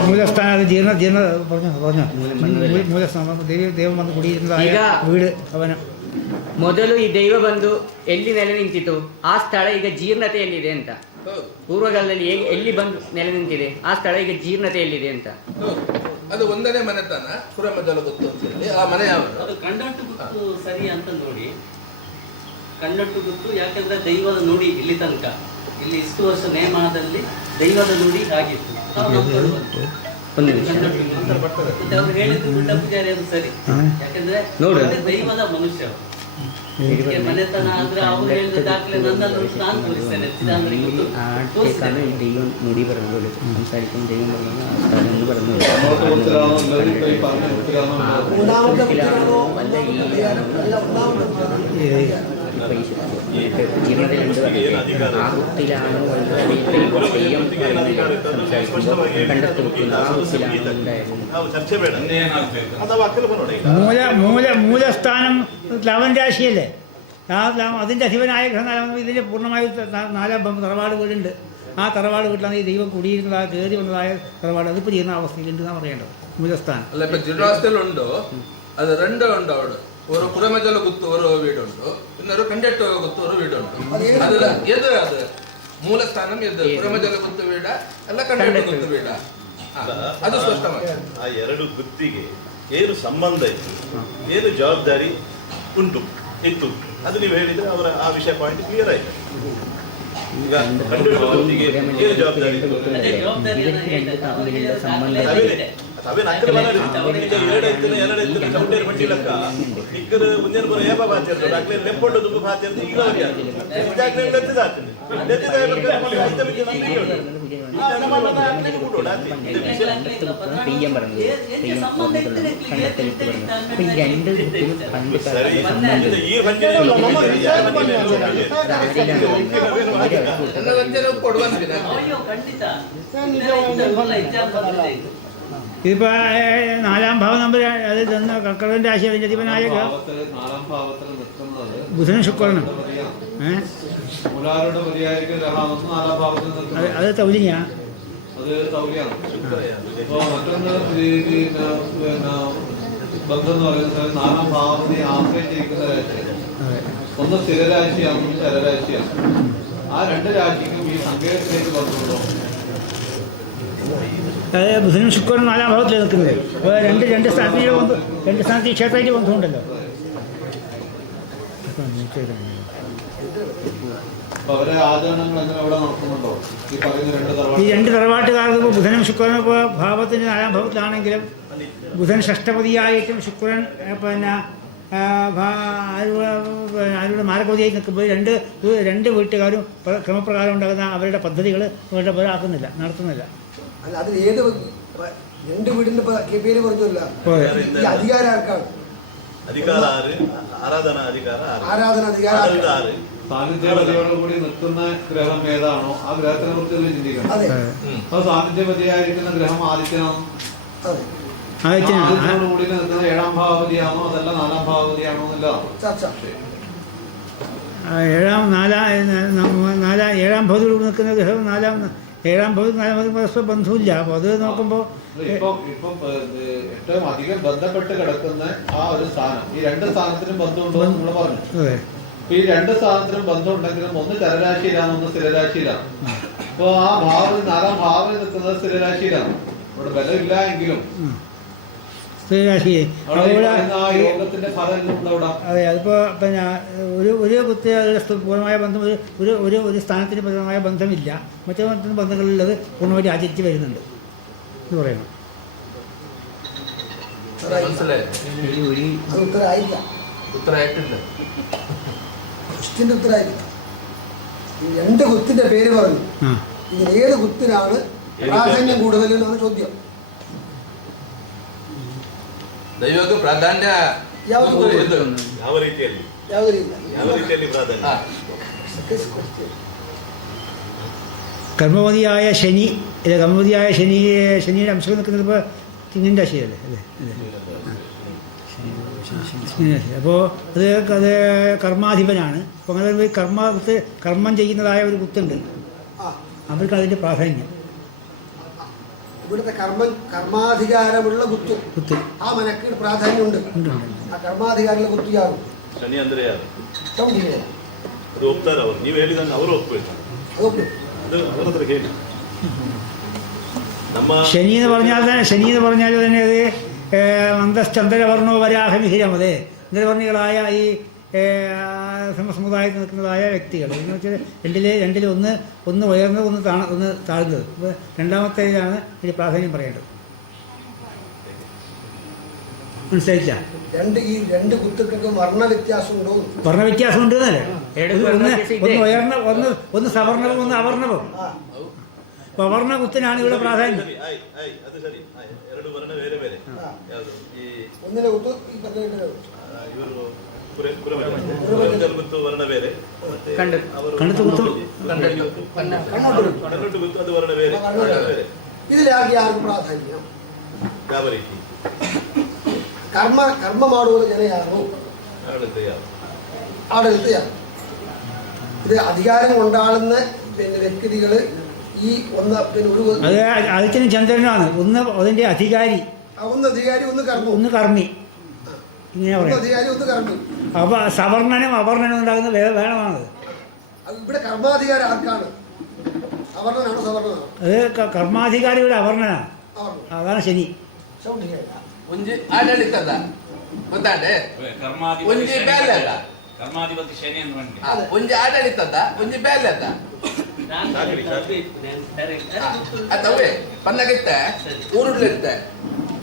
മൂലസ്ഥാനം ജീർണ പറഞ്ഞു. മൂലസ്ഥാനം ദൈവം വന്ന് കുടിയിരുന്നതായ വീട് ഭവനം. ಮೊದಲು ಈ ದೈವ ಬಂದು ಎಲ್ಲಿ ನೆಲೆ ನಿಂತಿತು ಆ ಸ್ಥಳ ಈಗ ಜೀರ್ಣತೆಯಲ್ಲಿದೆ ಅಂತ. ಪೂರ್ವಕಾಲದಲ್ಲಿ ಎಲ್ಲಿ ಬಂದು ನೆಲೆ ನಿಂತಿದೆ ಆ ಸ್ಥಳ ಈಗ ಜೀರ್ಣತೆಯಲ್ಲಿದೆ ಅಂತ. ಅದು ಒಂದನೇ ಮನೆತನ ಸುರಮದಲ ಗೊತ್ತು ಅಂತ ಹೇಳಿ ಆ ಮನೆ ಅದು ಕಣ್ಣಟ್ಟು ಗುತ್ತು ಸರಿ ಅಂತ ನೋಡಿ. ಕಣ್ಣಟ್ಟು ಗುತ್ತು ಯಾಕಂದ್ರೆ ದೈವದ ನುಡಿ ಇಲ್ಲಿ ತನಕ, ಇಲ್ಲಿ ಇಷ್ಟು ವರ್ಷ ನೇಮದಲ್ಲಿ ದೈವದ ನುಡಿ ಆಗಿತ್ತು. ಮತ್ತೆ ಅವ್ರು ಹೇಳಿದ್ರು ಗುಡ್ಡ ಪೂಜಾರಿ ಅದು ಸರಿ, ಯಾಕಂದ್ರೆ ದೈವದ ಮನುಷ್ಯ ಮನೆತನ ಅಂದ್ರೆ ಅವ್ರು ಹೇಳಿದ ದಾಖಲೆ ನನ್ನನ್ನು ನಾನು ತೋರಿಸ್ತೇನೆ. ദൈവം മുടി പറഞ്ഞു സംസാരിക്കും, ദൈവം പറഞ്ഞു പറഞ്ഞു. ആഹുത്തിലാണോ തെയ്യം മൂലസ്ഥാനം ലവൻ രാശിയല്ലേ? അതിൻ്റെ അധിപനായ ഗ്രഹനാലാം ഇതിൻ്റെ പൂർണ്ണമായും 4 തറവാട് വീടുണ്ട്. ആ തറവാട് വീട്ടിലാണ് ഈ ദൈവം കുടിയിരുന്നതായ കയറി വന്നതായ തറവാട്. അതിപ്പോൾ ചെയ്യുന്ന അവസ്ഥയിലുണ്ട് എന്നാണ് പറയേണ്ടത്. മൂലസ്ഥാനം ಅಲ್ಲ ಇಪ್ಪ ಜಿಡ್ರಾಸ್ಟಲ್ ಉಂಟು ಅದು ರೆಂಡು ಉಂಟು ಅವಳು ஒரு குரமஜல குத்து ஒரு வீடு உண்டு இன்னொரு கண்டெட்டு குத்து ஒரு வீடு உண்டு அதுல எது அது ಮೂಲಸ್ಥಾನಂ ಎದ್ದು ಕುರಮಜಲ ಗುತ್ತು ವೀಡ ಅಲ್ಲ ಕಂಡೆಟ್ಟು ಗುತ್ತು ವೀಡ ಅದು ಸ್ಪಷ್ಟವಾಗಿ ಆ ಎರಡು ಗುತ್ತಿಗೆ ಏನು ಸಂಬಂಧ ಇತ್ತು, ಏನು ಜವಾಬ್ದಾರಿ ಇತ್ತು ಅದು ನೀವು ಹೇಳಿದ್ರೆ ಅವರ ಆ ವಿಷಯ ಪಾಯಿಂಟ್ ಕ್ಲಿಯರ್ ಆಯ್ತು. ಈಗ ಕಂಡೆಟ್ಟು ಗುತ್ತಿಗೆ ಏನು ಜವಾಬ್ದಾರಿ ಇತ್ತು ಅವೇನು ಅಕ್ಕರ ಎರಡು ಚೌಟೇರು ಬಂಡಿಲಕ್ಕ ಇಕ್ಕರು ಮುಂದಿನ ಬರೋ ಏಪ ಬಾಚಿರ್ತದೆ ಅಕ್ಲೆ ಲೆಪ್ಪೊಂಡು ತುಂಬ ಬಾಚಿರ್ತದೆ ಈಗ ഇതിപ്പോൾ 4ാം ഭാവം നമ്പർ അത് കർക്കടകൻ്റെ രാശി അതിൻ്റെ അധിപനായ ബുധനും ശുക്രനും അത് തൗലിങ്ങാ. അത് തൗലിയാണ്. മറ്റൊന്ന് ബന്ധം എന്ന് പറയുന്നത് 4ാം ഭാവത്തിനെ ആശ്രയിച്ചിരിക്കുന്ന രാശിയാണ്. ഒന്ന് സ്ഥിരരാശിയാണ്, ഒന്ന് ചരരാശിയാണ്. ആ 2 രാശിക്കും ഈ സങ്കേതത്തിലേക്ക് ബന്ധമുണ്ടോ? ബുധനും ശുക്രനും 4ാം ഭാവത്തിൽ നിൽക്കുന്നത്. അപ്പോൾ രണ്ട് സ്ഥാനത്ത് ക്ഷേത്രമായിട്ട് ബന്ധമുണ്ടല്ലോ. അവരെ ആചരണങ്ങൾ എങ്ങനെ ഇവിടെ നടക്കുന്നുണ്ടോ? ഈ 2 തറവാട്ടുകാർക്ക് ഇപ്പോൾ ബുധനും ശുക്രനും ഇപ്പോൾ ഭാവത്തിന് 4ാം ഭാവത്തിലാണെങ്കിലും ബുധൻ ഷഷ്ടപതിയായിട്ടും ശുക്രൻ പിന്നെ ആരുടെ മാരകപതിയായി നിൽക്കുമ്പോൾ രണ്ട് വീട്ടുകാരും ക്രമപ്രകാരം ഉണ്ടാകുന്ന അവരുടെ പദ്ധതികൾ അവരുടെ പോലെ ആക്കുന്നില്ല, നടത്തുന്നില്ല. അല്ല, അതിൽ ഏത് 2 വീടിന്റെ പേര് പറഞ്ഞല്ല, അധികാരം ആർക്കാണ്? ആരാധനാധികാരം സാന്നിധ്യപതിയോടുകൂടി നിൽക്കുന്ന ഗ്രഹം ഏതാണോ ആ ഗ്രഹത്തിനെ കുറിച്ച് ചിന്തിക്കണം. അപ്പൊ സാന്നിധ്യപതിയായിരിക്കുന്ന ഗ്രഹം ആദിത്യനാണ്. ആദിത്യനോടുകൂടി നിൽക്കുന്നത് 7ാം ഭാവപതിയാണോ അതല്ല 4ാം ഭാവപതിയാണോ എന്നുള്ളതാണ്. 7ാം ഭാവത്തോട് നിൽക്കുന്ന ഗ്രഹം 7ാം ഭാവത്തിൽ പരസ്പര ബന്ധമില്ല. അപ്പോൾ അത് നോക്കുമ്പോൾ ഇപ്പം ഏറ്റവും അധികം ബന്ധപ്പെട്ട് കിടക്കുന്ന ആ ഒരു സ്ഥാനം, ഈ 2 സ്ഥാനത്തിനും ബന്ധമുണ്ടോ എന്ന് നമ്മൾ പറഞ്ഞു. അപ്പൊ ഈ 2 സ്ഥാനത്തിനും ബന്ധം ഉണ്ടെങ്കിലും ഒന്ന് ചരരാശിയിലാണ്, ഒന്ന് സ്ഥിരരാശിയിലാണ്. അപ്പോൾ ആ ഭാവം 4ാം ഭാവം നിൽക്കുന്നത് സ്ഥിരരാശിയിലാണ്. ഇവിടെ ബലമില്ല എങ്കിലും യോഗത്തിന്റെ ഫലം അവിടെ. അതെ, അതിപ്പോൾ പിന്നെ ഒരു കുത്തിയുടെ പൂർണ്ണമായ ബന്ധം ഒരു സ്ഥാനത്തിന് പൂർണ്ണമായ ബന്ധമില്ല. മറ്റു ബന്ധങ്ങളിലുള്ളത് പൂർണ്ണമായിട്ട് ആചരിച്ച് വരുന്നുണ്ട് എന്ന് പറയുന്നു. ഉത്തരമായിട്ടില്ല. ക്വസ്റ്റിന്റെ ഉത്തരമായില്ല. 2 കുത്തിന്റെ പേര് പറഞ്ഞു. ഇതിൽ ഏത് കുത്തിനാണ് പ്രാധാന്യം കൂടുതൽ എന്നാണ് ചോദ്യം. ದೈವಕ್ಕೆ ಪ್ರಾಧಾನ್ಯ ಯಾವ ರೀತಿಯಲ್ಲಿ ಪ್ರಾಧಾನ್ಯ? കർമ്മപതിയായ ശനിയുടെ അംശം നിൽക്കുന്നത് ഇപ്പോൾ ചിങ്ങൻ രാശിയല്ലേ? അല്ലേ? അപ്പോൾ അത് കർമാധിപനാണ്. അപ്പോൾ അങ്ങനെ കർമ്മം ചെയ്യുന്നതായ ഒരു കുത്തുണ്ട്, അവർക്ക് അതിൻ്റെ പ്രാധാന്യം. ഇവിടുത്തെ കർമാധികാരമുള്ള കുത്ത് ആ മനക്ക് പ്രാധാന്യമുണ്ട്. ആ ಕರ್ಮಾಧಿಕಾರಿಗಳ ಕುತ್ತು ಯಾರು? ಶನಿ ಅಂದ್ರೆ ಯಾರು? ಅದು ಒಪ್ತಾರೆ ಅವರು. ನೀವು ಹೇಳಿದಂಗೆ ಅವರು ಒಪ್ಬೇಕು. ಅದು ಅವರ ಹತ್ರ ಹೇಳಿ. ശനി എന്ന് പറഞ്ഞാൽ തന്നെ അത് മന്ദശ്ചന്ദ്രവർണ്ണോ വരാഹമിഹിരമതേ ചന്ദ്രവർണ്ണികളായ ഈ സമുദായത്തിൽ നിൽക്കുന്നതായ വ്യക്തികൾ എന്ന് വെച്ചാൽ രണ്ടിൽ ഒന്ന് ഉയർന്നത് ഒന്ന് താഴ്ന്നത്. ഇപ്പോൾ രണ്ടാമത്തേതാണ് ഇതിന് പ്രാധാന്യം പറയേണ്ടത്. മനസ്സിലായില്ല? ഈ 2 കുത്തുക്കൾക്ക് വർണ്ണവ്യത്യാസമുണ്ടോ? വർണ്ണവ്യത്യാസമുണ്ട് എന്നല്ലേ? ഒന്ന് ഉയർന്ന ഒന്ന് സവർണവും ഒന്ന് അവർണവും. വർണ്ണ കുത്തിനാണ് ഇവിടെ പ്രാധാന്യം. ഒന്നിനെ കുത്ത് ഈ പറഞ്ഞ ഇതിലാകെ ആർക്കും പ്രാധാന്യം? ಕರ್ಮ ಮಾಡುವ ಜನ ಯಾರು? ആടൽത്തെയാണ്. ഇത് അധികാരം കൊണ്ടാളുന്ന വ്യക്തികൾ ഈ അത് ആദിത്യനും ചന്ദ്രനുമാണ്. ഒന്ന് അതിന്റെ അധികാരി, ഒന്ന് കർമ്മി. ഇങ്ങനെ പറയാം. അപ്പൊ സവർണനും അവർണനും ഉണ്ടാകുന്ന വേണമാണത്. ഇവിടെ കർമാധികാരം ആർക്കാണ്? അവർണനാണോ സവർണനാണോ? അത് കർമാധികാരിയുടെ അവർണനാണ്. അതാണ് ശനി. ಒಂಜಿ ಆಡಳಿತದ ಗೊತ್ತಾಡೆ ಒಂಜಿ ಬೇಲೆದ ಕರ್ಮಾಧಿಪತಿ ಶನಿ ಅಂತ ಒಂಜಿ ಆಡಳಿತದ ಒಂಜಿ ಬೇಲೆದ അതവേ പന്നകിത്തെ ഊരുള്ളിത്തെ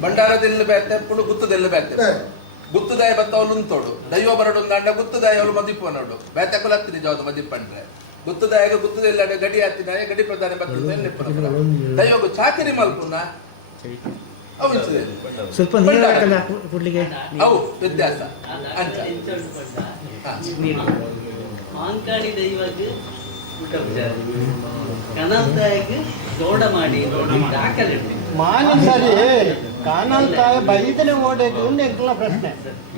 ഭണ്ഡാരದಿಲ್ಲ ಬೇತೆ ಪುಳು ಗುತ್ತದೆಲ್ಲ ಬೇತೆ ಗುತ್ತದಾಯ ಬತ್ತವಲು ಉಂತೋಡು ದೈವ ಬರಡು ಗಂಡ ಗುತ್ತದಾಯ ಅವಳು ಮದಿಪ್ಪನೋಡು ಬೇತೆ ಕುಲತ್ತಿನ ಜಾವದು ಮದಿಪ್ಪಂಡ್ರೆ ಗುತ್ತದಾಯ ಗುತ್ತದೆಲ್ಲ ಗಡಿ ಹತ್ತಿನ ಗಡಿ ಪ್ರಧಾನ ಬರ್ತದೆ ದೈವಗೂ ಚಾಕರಿ ಮಲ್ಪುನ ಸ್ವಲ್ಪ ನೀರಾಕಲ್ಲ ಕೊಡ್ಲಿಕ್ಕೆ ಅವು ವ್ಯತ್ಯಾಸ ಮಾಂಕಾಳಿ ದೈವಕ್ಕೆ ಊಟ ಪೂಜಾರಿ ಕನಲ್ತಾಯಕ್ಕೆ ದೋಡ ಮಾಡಿ ಮಾನಸರಿ ಕಾನಲ್ತಾಯ ಬೈದನೆ ಓಡೇದು ಎಂಕಲ ಪ್ರಶ್ನೆ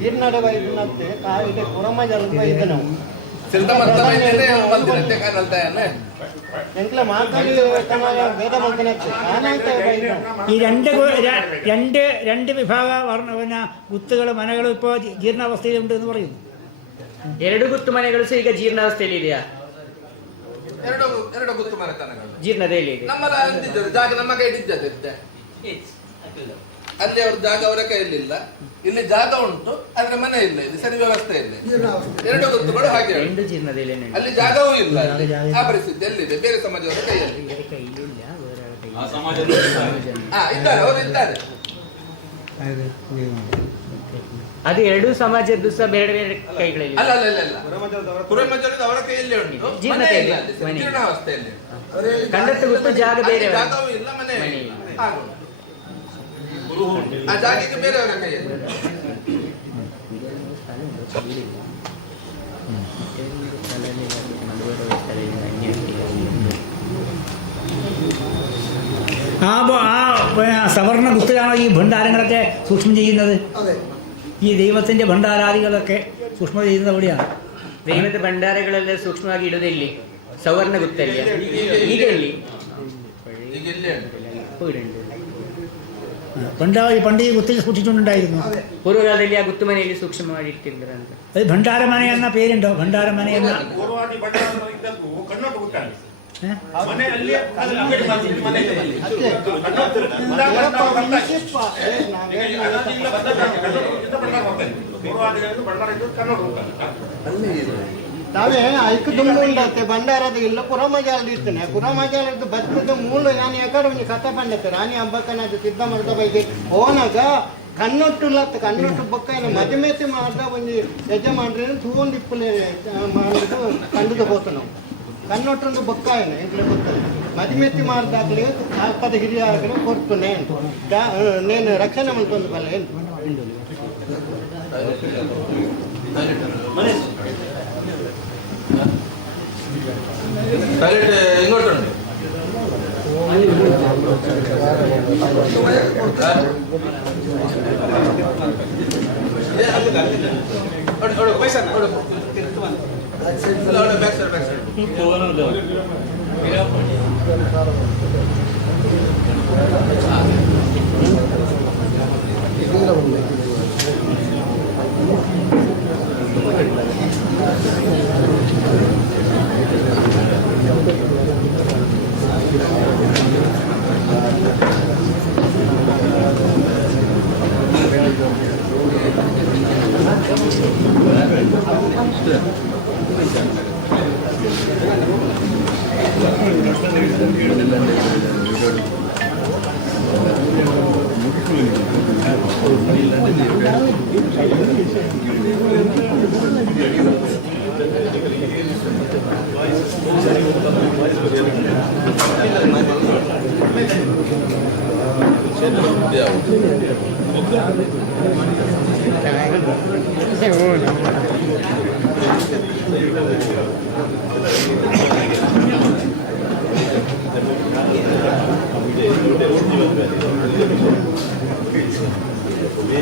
ಈರ್ನಡೆ ಬೈದನತ್ತೆ ಕಾಯಿದೆ ಪುರಮ ಜಲ ಬೈದನೆ ಎಂಕಲ ಮಾತಾಡಿ ಭೇದ ಮಾಡ್ತಾನೆ ಕಾನಲ್ತಾಯ ಬೈದ ഈ രണ്ട് വിഭാഗ പിന്നെ ಗುತ್ತುಗಳ ಮನೆಗಳು ഇപ്പോൾ ജീർണാവസ്ഥയിലുണ്ട് എന്ന് പറയുന്നു. 2 ಗುತ್ತು ಮನೆಗಳು ಸಹ ಈಗ ಜೀರ್ಣಾವಸ್ಥೆಯಲ್ಲಿ ಇದೆಯಾ? ಎರಡು ಗುತ್ತು ಮನೆತನಗಳು ಜೀರ್ಣದಲ್ಲಿ ಇದೆ. ನಮ್ಮ ಜಾಗ ನಮ್ಮ ಕೈಲಿದ್ದೆ ಅಲ್ಲಿ ಅವ್ರ ಜಾಗ ಅವರ ಕೈಯಲ್ಲಿಲ್ಲ, ಇಲ್ಲಿ ಜಾಗ ಉಂಟು ಆದ್ರೆ ಮನೆ ಇಲ್ಲ, ಇಲ್ಲಿ ಸರಿ ವ್ಯವಸ್ಥೆ ಇಲ್ಲ. 2 ಗುತ್ತುಗಳು ಹಾಗೆ ಅಲ್ಲಿ ಜಾಗವೂ ಇಲ್ಲ. ಆ ಪರಿಸ್ಥಿತಿ ಎಲ್ಲಿದೆ? ಬೇರೆ ಸಮಾಜವರ ಕೈಯಲ್ಲಿ ಇದ್ದಾರೆ, ಅವರು ಇದ್ದಾರೆ. ಅದು 2 ಸಮಾಜದ್ದು ಸಹ ಬೇರೆ ಬೇರೆ ಕೈಗಳಲ್ಲಿ ಅಲ್ಲ ಪುರಮಜಲದ ಅವರ ಕೈಯಲ್ಲಿ ಉಂಟು, ಜೀರ್ಣಾವಸ್ಥೆಯಲ್ಲಿ. ಕಂಡತ್ತು ಗುತ್ತು ಜಾಗ ಬೇರೆ, ಜಾಗವೂ ಇಲ್ಲ, ಮನೆ ಆ ಜಾಗಕ್ಕೆ ಬೇರೆಯವರ ಕೈಯಲ್ಲಿ. സവർണ ഗുസ്തരാണോ ഈ ഭണ്ഡാരങ്ങളൊക്കെ സൂക്ഷ്മം ചെയ്യുന്നത്? ഈ ദൈവത്തിന്റെ ഭണ്ഡാരാദികളൊക്കെ സൂക്ഷ്മം ചെയ്യുന്നത് എവിടെയാണ്? ദൈവത്തെ ഭണ്ഡാരಗಳೆಲ್ಲ ಸೂಕ್ಷ್ಮವಾಗಿ ಇಡೋದು ಇಲ್ಲಿ ಸವರ್ಣ ಗುತ್ತಲ್ಲಿ. ಈಗ ಇಲ್ಲಿ പണ്ട് ഈ ಗುത്തിൽ സൂക്ഷിച്ചുകൊണ്ടുണ്ടായിരുന്നു. പൂർവ്വകാലದಲ್ಲಿ ಆ ಗುತ್ತು ಮನೆಯಲ್ಲಿ ಸೂಕ್ಷ್ಮವಾಗಿ ಇಟ್ಟಿದ್ದಾರೆ ಅಂತ. അത് ഭണ്ഡാരമന എന്ന പേരുണ്ടോ? ഭണ്ഡാരമന എന്ന ನಾವೇ ಐಕ್ ದುಂಬು ಉಂಡತ್ತೆ ಭಂಡಾರದ ಇಲ್ಲ ಪುರಮಜಾಲದ ಇರ್ತೇನೆ. ಪುರಮಜಾಲದ ಬದುಕದ ಮೂಲ ನಾನು ಯಾಕಡೆ ಒಂದು ಕಥೆ ಬಂಡತ್ತೆ ರಾಣಿ ಹಬ್ಬಕ್ಕನಾದ ಸಿದ್ಧ ಮಾಡ್ದ ಬೈದೆ ಓನಾಗ ಕಣ್ಣೊಟ್ಟುಲ್ಲತ್ತ ಕಣ್ಣೊಟ್ಟು ಬೊಕ್ಕ ಏನು ಮದುಮೆತಿ ಮಾಡ್ದ ಒಂದು ಯಜಮಾನ್ರೇನು ತೂಗೊಂಡು ಇಪ್ಪಲೆ ಮಾಡಿದ್ದು ಕಂಡುದು ಹೋತು ನಾವು. ಕಣ್ಣೊಟ್ಟೊಂದು ಬೊಕ್ಕ ಏನು ಎಂಕ್ಲೆ ಗೊತ್ತಲ್ಲ ಮದುಮೆತಿ ಮಾಡ್ದಾಗ್ಲಿ ಅಪ್ಪದ ಹಿರಿಯ ಆಗಲಿ ಕೊಡ್ತುನೆ ನೇನು ರಕ್ಷಣೆ ಮಾಡ್ಕೊಂಡು ಬಲ್ಲ ಏನು ഇങ്ങോട്ടുണ്ട് Deve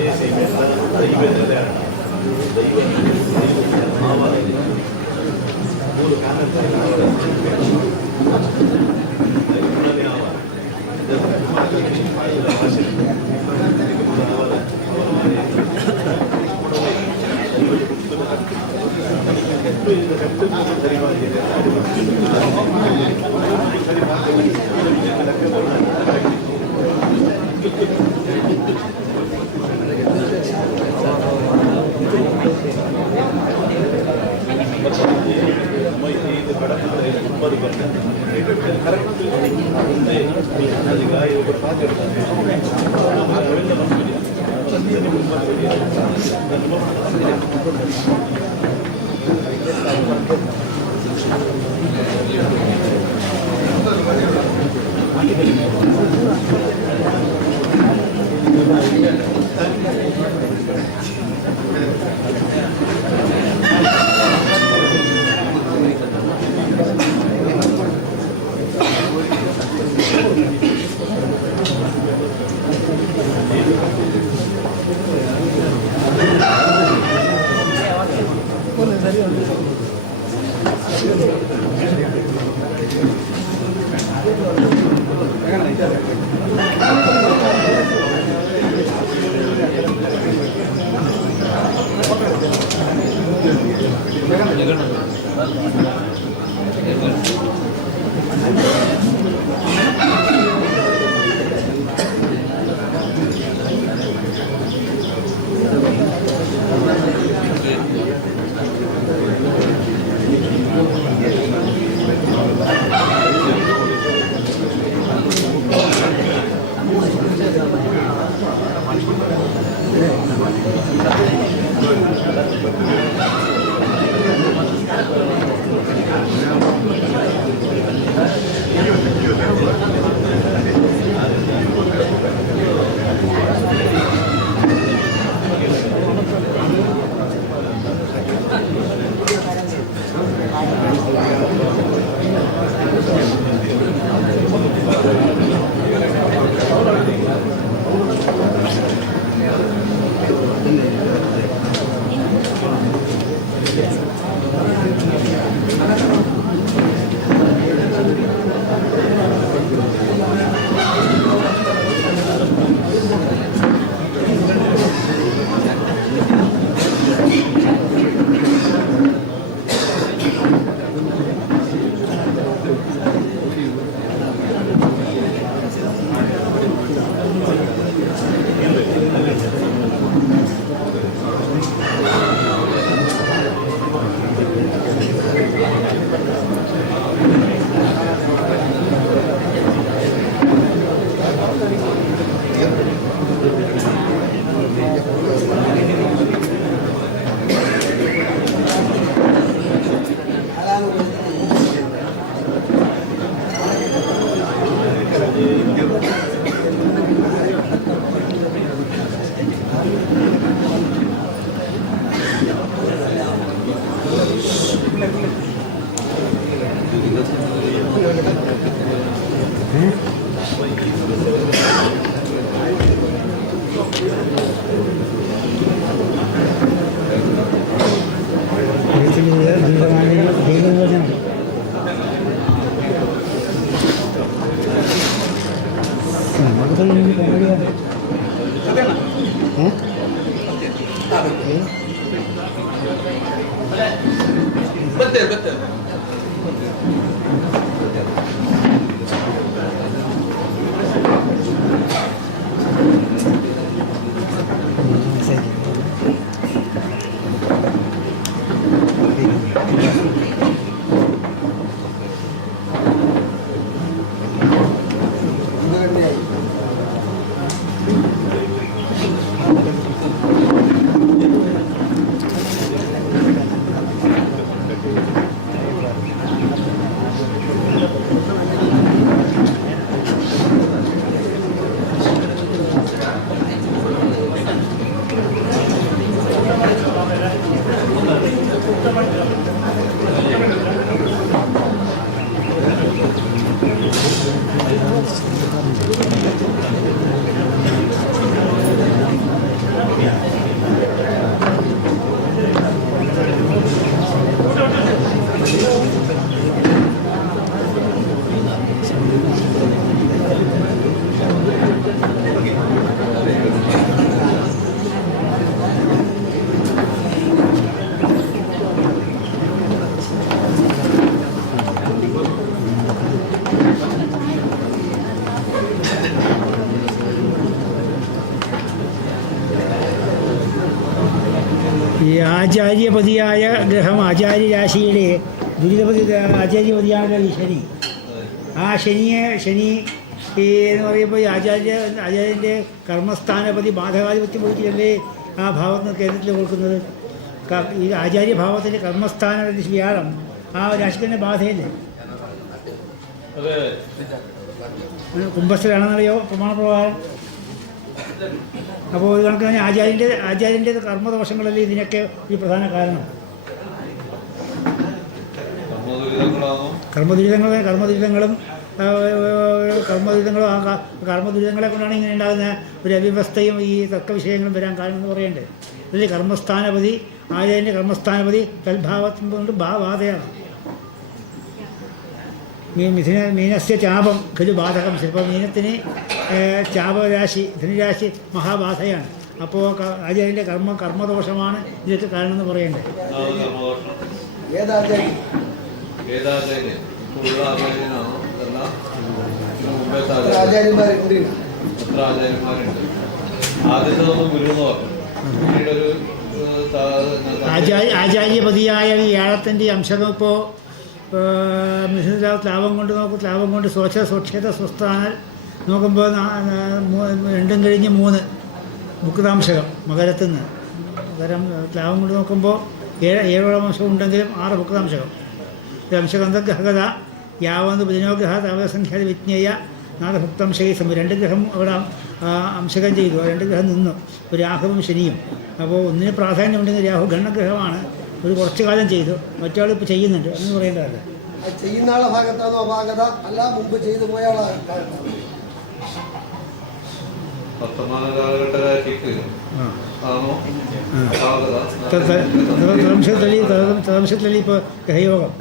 ഈ ആചാര്യപതിയായ ഗ്രഹം ആചാര്യരാശിയുടെ ദുരിതപതി ആചാര്യപതിയാണ് ശനി. ആ ശനി എന്ന് പറയുമ്പോൾ ഈ ആചാര്യൻ്റെ കർമ്മസ്ഥാനപതി ബാധകാധിപത്യം പോയിട്ടല്ലേ ആ ഭാവത്തിന് കേന്ദ്രത്തിൽ കൊടുക്കുന്നത്. ഈ ആചാര്യഭാവത്തിൻ്റെ കർമ്മസ്ഥാനപതി വ്യാഴം ആ രാശിക്ക് തന്നെ ബാധയല്ലേ. കുംഭസ്ഥലാണെന്നറിയോ പ്രമാണപ്രകാരം. അപ്പോൾ ഇത് കണക്കിന് ആചാര്യൻ്റെ കർമ്മദോഷങ്ങളല്ലേ ഇതിനൊക്കെ ഈ പ്രധാന കാരണം. കർമ്മദുരിതങ്ങളും കർമ്മദുരിതങ്ങളെ കൊണ്ടാണ് ഇങ്ങനെ ഉണ്ടാകുന്ന ഒരു അവ്യവസ്ഥയും ഈ തർക്ക വിഷയങ്ങളും വരാൻ കാരണം എന്ന് പറയേണ്ടത്. ഇതിൽ കർമ്മസ്ഥാനപതി ആചാര്യൻ്റെ കർമ്മസ്ഥാനപതി തൽഭാവം കൊണ്ട് ബാധയാണ്. മീനസ്യ ചാപം ഖലു ബാധകം. ചിലപ്പോൾ മീനത്തിന് ചാപരാശി ധനുരാശി മഹാബാധയാണ്. അപ്പോൾ ആചാര്യൻ്റെ കർമ്മദോഷമാണ് ഇതിലേക്ക് കാരണം എന്ന് പറയേണ്ടത്. ആചാര്യന്മാരുണ്ട്. ആദ്യത്തെ ഗുരു എന്ന് പറഞ്ഞു. ആചാര്യപതിയായ ഈ ഏഴത്തിൻ്റെ അംശകം ഇപ്പോൾ ലാഭം കൊണ്ട് സ്വച്ഛത സ്വസ്ഥാനാൽ നോക്കുമ്പോൾ 2 കഴിഞ്ഞ് 3 മുക്താംശകം മകരത്തിൽ നിന്ന്. മകരം ലാഭം കൊണ്ട് നോക്കുമ്പോൾ 7 അംശം ഉണ്ടെങ്കിലും 6 മുക്താംശകം. അംശകന്ധഗ്രഹത യാവന്ത് ബുധനോഗ്രഹ താവസംഖ്യാതി വിജ്ഞേയ നാദഭുക്താംശകൈ സമയം 2 ഗ്രഹം അവിടെ അംശകം ചെയ്തു. 2 ഗ്രഹം നിന്നു. ഒരു രാഹുവും ശനിയും. അപ്പോൾ ഒന്നിന് പ്രാധാന്യമുണ്ടെങ്കിൽ രാഹു ഗണഗ്രഹമാണ്. ഒരു കുറച്ചു കാലം ചെയ്തു, മറ്റാൾ ഇപ്പോൾ ചെയ്യുന്നുണ്ട് എന്ന് പറയേണ്ടതല്ല. ചെയ്യുന്ന ആളെ ഭാഗത്താണോ അപാകത അല്ല മുമ്പ് ചെയ്തു പോയ ആളെ വർത്തമാന കാലഘട്ട രാശിക്ക് ആണോ തദംശത്തിൽ ഇപ്പോൾ ഗ്രഹയോഗം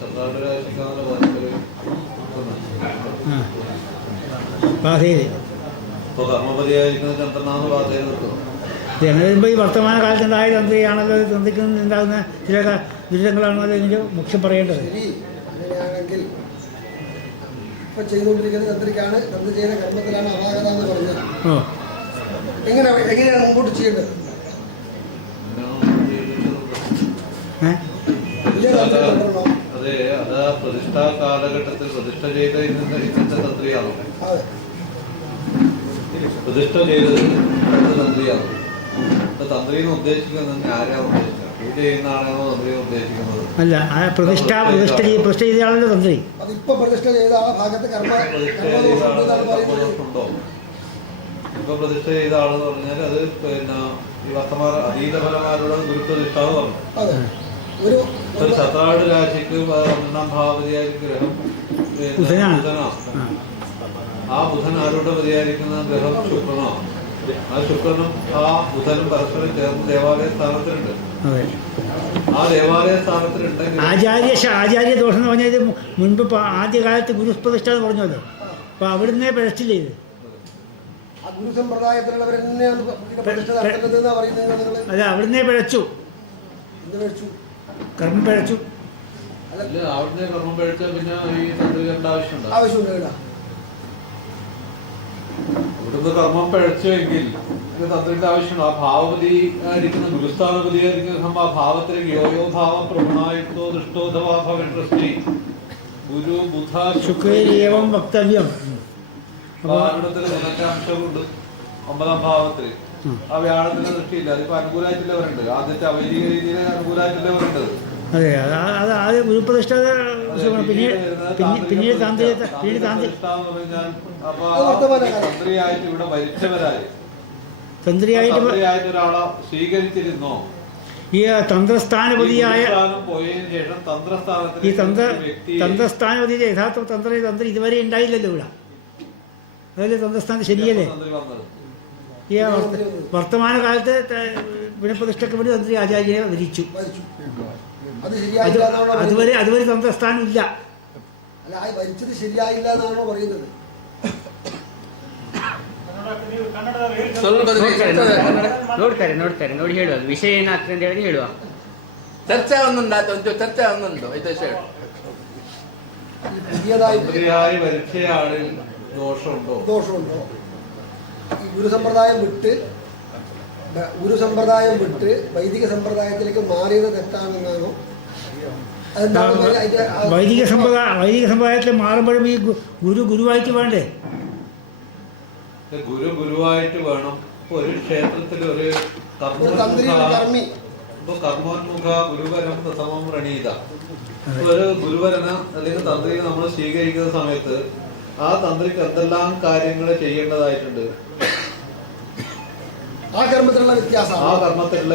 ചന്ദ്രന്റെ രാശിക്കാണ് ബാധയിൽ ഇപ്പോൾ കർമ്മപതിയായിരിക്കുന്ന ചന്ദ്രനാണ് ബാധയിൽ നിൽക്കുന്നത്. അങ്ങനെ വരുമ്പോൾ ഈ വർത്തമാന കാലത്തുണ്ടായ തന്ത്രിയാണല്ലോ തന്ത്രിക്ക് ഉണ്ടാകുന്ന ചില ദുരിതങ്ങളാണല്ലോ ഇതിൻ്റെ മുഖ്യം പറയേണ്ടത്. അങ്ങനെയാണെങ്കിൽ ഇപ്പം ചെയ്തുകൊണ്ടിരിക്കുന്ന തന്ത്രിക്കാണ് തന്ത്രി ചെയ്യുന്ന കർമ്മത്തിലാണ് അപാകത എന്ന് പറഞ്ഞത്. എങ്ങനെയാണ് മുമ്പോട്ട് ചെയ്യേണ്ടത്? അതെ, അത് പ്രതിഷ്ഠാ കാലഘട്ടത്തിൽ പ്രതിഷ്ഠ ചെയ്ത ഇന്നത്തെ തന്ത്രിയാണ്. പ്രതിഷ്ഠ ചെയ്തത് തന്ത്രിയാണ്. തന്ത്രി എന്ന് ഉദ്ദേശിക്കുന്നത് ആരാണ് ഉദ്ദേശിക്കുന്നത്? പൂജ ചെയ്യുന്ന ആളാണോ തന്ത്രി ഉദ്ദേശിക്കുന്നത്? അല്ല, പ്രതിഷ്ഠ ചെയ്ത ആളല്ലേ തന്ത്രി. പ്രതിഷ്ഠ ചെയ്ത ആളെ ഭാഗത്ത് ഉണ്ടോ? ഇപ്പൊ പ്രതിഷ്ഠ ചെയ്ത ആളെന്ന് പറഞ്ഞാൽ അത് പിന്നെ ഈ വർത്തമാന അതീതപരമാരുടെ ഗുരുപ്രതിഷ്ഠ എന്ന് പറഞ്ഞു. ഒരു ശത്രാട് രാശിക്ക് 1 ഭാവപതിയായ ഗ്രഹം ബുധനാണ്. ആ ബുധൻ ആരോട് പതിയായിരിക്കുന്ന ഗ്രഹം ശുക്രനാണ്. ആ ശുക്രനും ആ ബുധനും പരസ്പരം ചേർന്ന് ദേവാലയ സ്ഥാനത്തിലുണ്ട്. ആ ദേവാലയ സ്ഥാനത്തിലുണ്ടെങ്കിൽ ആചാര്യ ദോഷം എന്ന് പറഞ്ഞാൽ ഇത് മുൻപ് ആദ്യകാലത്ത് ഗുരുപ്രതിഷ്ഠ എന്ന് പറഞ്ഞല്ലോ. അപ്പൊ അവിടുന്ന് പിഴച്ചില്ലേ ഇത്? അല്ല, അവിടുന്ന് പിഴച്ചു, കർമ്മം പിഴച്ചു. അവിടുന്ന് കർമ്മം പിഴച്ചാൽ പിന്നെ ഈ തന്ത്രികളുടെ ആവശ്യമുണ്ടോ? ഇവിടുന്ന് കർമ്മം പിഴച്ചുവെങ്കിൽ തന്ത്രിയുടെ ആവശ്യമുണ്ട്. ആ ഭാവപതി ആയിരിക്കുന്ന ഗുരുസ്ഥാനപതി ആയിരിക്കുന്ന ആ ഭാവത്തിലേക്ക് യോയോ ഭാവം പ്രവണായുക്തോ ദൃഷ്ടോധവാ ഭവൻ ദൃഷ്ടി ഗുരു ബുധ ശുക്രേരിയവം വക്തവ്യം. വ്യാഴത്തിൽ അംശമുണ്ട് 9ാം ഭാവത്തിൽ. ആ വ്യാഴത്തിന്റെ ദൃഷ്ടിയില്ല. അതിപ്പോ അനുകൂലമായിട്ടുള്ളവരുണ്ട്. ആദ്യത്തെ അവൈദിക രീതിയിൽ അനുകൂലമായിട്ടുള്ളവരുണ്ട്. അതെ, അത് ആദ്യം ഗുരുപ്രതിഷ്ഠ പിന്നീട് തന്ത്രിയായിട്ട് ഇവിടെ ഭരിച്ചവരായി തന്ത്രിയായിട്ട് ഒരാളെ സ്വീകരിച്ചിരുന്നോ? ഈ തന്ത്രസ്ഥാനപതിയായ പോയതിനു ശേഷം തന്ത്രസ്ഥാനത്തിൽ ഈ തന്ത്രസ്ഥാനപതി യഥാർത്ഥ തന്ത്രി ഇതുവരെ ഉണ്ടായില്ലല്ലോ ഇവിടെ. അതല്ലേ തന്ത്രസ്ഥാനം ശരിയല്ലേ? ഈ വർത്തമാന കാലത്ത് പുനഃപ്രതിഷ്ഠയ്ക്ക് വേണ്ടി തന്ത്രി ആചാര്യനെ വരിച്ചു. അതുവരെ തന്ത്രസ്ഥാനം ഇല്ല. ನೋಡ್ತಾರೆ ನೋಡಿ ಹೇಳುವ ವಿಷಯ ಏನಾಗ್ತದೆ ಅಂತ ಹೇಳಿ ಹೇಳುವ. ಚರ್ಚೆ ಒಂದುಂಟು ಚರ್ಚೆ ಒಂದುಂಟು ദോഷമുണ്ടോ? ഈ ഗുരു സമ്പ്രദായം വിട്ട് വൈദിക സമ്പ്രദായത്തിലേക്ക് മാറിയത് തെറ്റാണെന്നാണോ? വൈദിക സമ്പ്രദായത്തിൽ മാറുമ്പോഴും ഈ ഗുരുവായിട്ട് വേണ്ടേ? ഗുരുവായിട്ട് വേണം. ഇപ്പൊ ഒരു ക്ഷേത്രത്തിൽ ഒരു കർമ്മോന്മുഖ ഗുരുവരം പ്രഥമം പ്രണീത. ഒരു ഗുരുവരന അല്ലെങ്കിൽ തന്ത്രിയെ നമ്മൾ സ്വീകരിക്കുന്ന സമയത്ത് ആ തന്ത്രിക്ക് എന്തെല്ലാം കാര്യങ്ങൾ ചെയ്യേണ്ടതായിട്ടുണ്ട്, ആ കർമ്മത്തിലുള്ള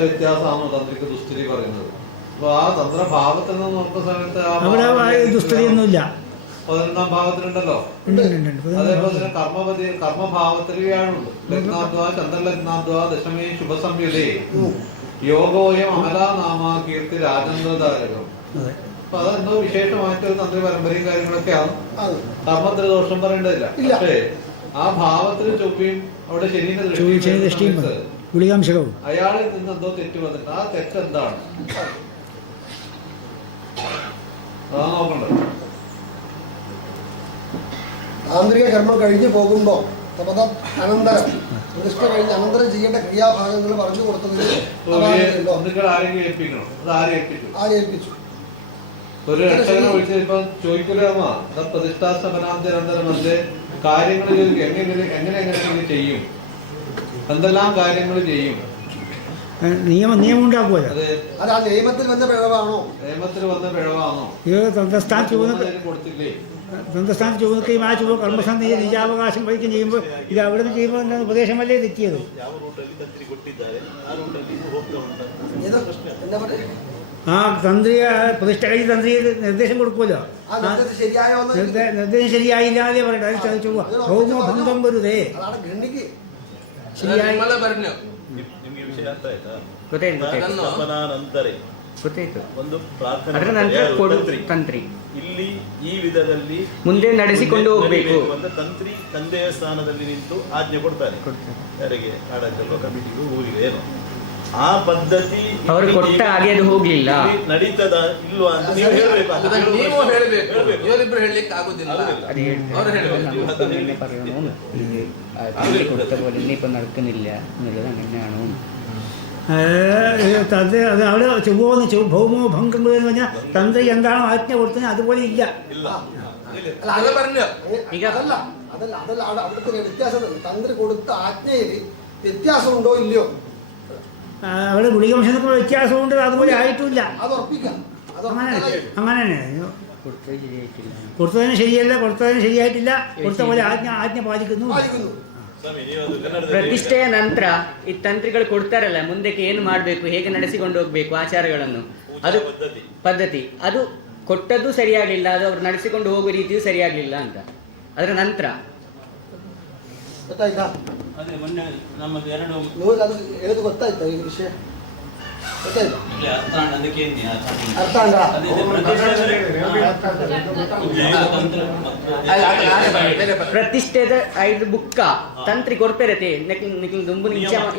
വ്യത്യാസമാണോ തന്ത്രിക്ക് ദുസ്ഥിതി പറയുന്നത്. അപ്പൊ ആ തന്ത്രഭാവത്തിൽ നിന്ന് നോക്കുന്ന സമയത്ത് ദുസ്ഥിതിയൊന്നുമില്ല. 11ാം ഭാവത്തിലുണ്ടല്ലോ. അതേപോലെ തന്നെ കർമ്മഭാവത്തിൽ വ്യാഴമുണ്ട്. ലഗ്നാദ്വാ ചന്ദ്രലഗ്നാദ്വാ ദശമേ ശുഭസംയുതേ യോഗോയം അമലാനാമ കീർത്തി രാജേന്ദ്രധാരകം. അപ്പൊ അതെന്തോ വിശേഷമായിട്ട് തന്ത്രി പരമ്പരയും കാര്യങ്ങളൊക്കെയാണ്. കർമ്മത്തിൽ ദോഷം പറയേണ്ടതില്ല. പക്ഷേ ആ ഭാവത്തിൽ ചൊവ്വയും അവിടെ ശരീര ദൃഷ്ടിയും അയാളിൽ നിന്ന് എന്തോ തെറ്റ് വന്നിട്ട് ആ തെറ്റെന്താണ് അതാ നോക്കണ്ടത്. താന്ത്രിക കർമ്മം കഴിഞ്ഞു പോകുമ്പോൾ അനന്തരം പ്രതിഷ്ഠ കഴിഞ്ഞ് അനന്തരം ചെയ്യേണ്ട ക്രിയാഭാഗങ്ങൾ പറഞ്ഞു കൊടുത്തതിൽ ആരേൽപ്പിച്ചു. ഒരു രക്ഷകനെ വിളിച്ച് ഇപ്പൊ ചോദിക്കലാമ പ്രതിഷ്ഠാ സപനാന്തരം മധ്യ കാര്യങ്ങൾ എങ്ങനെ ചെയ്യും, എന്തെല്ലാം കാര്യങ്ങൾ ചെയ്യും, നിയമം ഉണ്ടാക്കുമല്ലോ. അത് ആ നിയമത്തിൽ വന്ന പിഴവാണോ? കൊടുത്തില്ലേ? സ്വന്തസ്ഥാനത്ത് ചുമക്കുകയും ആ കർമ്മസ്ഥാനത്ത് നിജാവകാശം വഹിക്കുകയും ചെയ്യുമ്പോൾ ഇത് അവിടെ നിന്ന് ചെയ്യുമ്പോൾ ഉപദേശമല്ലേ തെറ്റിയത്? ആ തന്ത്രിയെ പ്രതിഷ്ഠ കഴിഞ്ഞ് തന്ത്രിയെ നിർദ്ദേശം കൊടുക്കുമല്ലോ. നിർദ്ദേശം ശരിയായില്ലാതെ പറയട്ടെ. ഭൗമോ ഭംഗം വരുതേ ശരിയായി ಒಂದು ಪ್ರಾರ್ಥನೆ ಇಲ್ಲಿ ಈ ವಿಧದಲ್ಲಿ ಮುಂದೆ ನಡೆಸಿಕೊಂಡು ಹೋಗಬೇಕು ಅಂತ ತಂತ್ರಿ ತಂದೆಯ ಸ್ಥಾನದಲ್ಲಿ ನಿಂತು ಆಜ್ಞೆ ಕೊಡ್ತಾರೆ. ಯಾರಿಗೆ ಆಡಳಿತ ಕಮಿಟಿಗೂ ಊರಿಗೆ ಏನು ಆ ಪದ್ಧತಿ ಅವರು ಕೊಟ್ಟ ಹಾಗೆ ಅದು ಹೋಗ್ಲಿಲ್ಲ, ನಡೀತದ ಇಲ್ವಾ ಅಂತ ನೀವು ಹೇಳಬೇಕು. ಇವರಿಬ್ರು ಹೇಳಲಿಕ್ಕೆ ಆಗುದಿಲ್ಲ. കൊടുത്ത പോലെ ഇനിയിപ്പോൾ നടക്കുന്നില്ല എന്നുള്ളത് അങ്ങനെയാണോ? അത് അവിടെ ഭൗമോ ഭംഗം എന്ന് പറഞ്ഞാൽ തന്ത്രി എന്താണോ ആജ്ഞ കൊടുത്തത് അതുപോലെ ഇല്ല. അവിടുത്തെ വ്യത്യാസം തന്ത്രി കൊടുത്ത ആജ്ഞയിൽ വ്യത്യാസമുണ്ടോ ഇല്ലയോ? അവിടെ ഗുളികവംശത്തിനൊക്കെ വ്യത്യാസമുണ്ട്, അതുപോലെ ആയിട്ടില്ല. അത് ഉറപ്പിക്കാം. അങ്ങനെ തന്നെ കൊടുത്തതിന് ശരിയല്ല, കൊടുത്തതിന് ശരിയായിട്ടില്ല, കൊടുത്ത പോലെ ആജ്ഞ പാലിക്കുന്നു. ಪ್ರತಿಷ್ಠೆಯ ನಂತರ ಈ ತಂತ್ರಿಗಳು ಕೊಡ್ತಾರಲ್ಲ ಮುಂದಕ್ಕೆ ಏನು ಮಾಡಬೇಕು, ಹೇಗೆ ನಡೆಸಿಕೊಂಡು ಹೋಗ್ಬೇಕು ಆಚಾರಗಳನ್ನು, ಅದು ಪದ್ಧತಿ ಅದು ಕೊಟ್ಟದ್ದು ಸರಿಯಾಗಲಿಲ್ಲ, ಅದು ಅವ್ರು ನಡೆಸಿಕೊಂಡು ಹೋಗುವ ರೀತಿಯು ಸರಿಯಾಗಲಿಲ್ಲ ಅಂತ. ಅದರ ನಂತರ ಗೊತ್ತಾಯ್ತಾ? ಅದೇ ಮೊನ್ನೆ ನಮ್ಮದು ಎರಡು ಹೇಳೋದು ಗೊತ್ತಾಯ್ತಾ ಈ ವಿಷಯ? ಪ್ರತಿಷ್ಠೆದ 5 ಬುಕ್ಕ ತಂತ್ರಿ ಕೊಡ್ಪೇರತೆ ದುಂಬು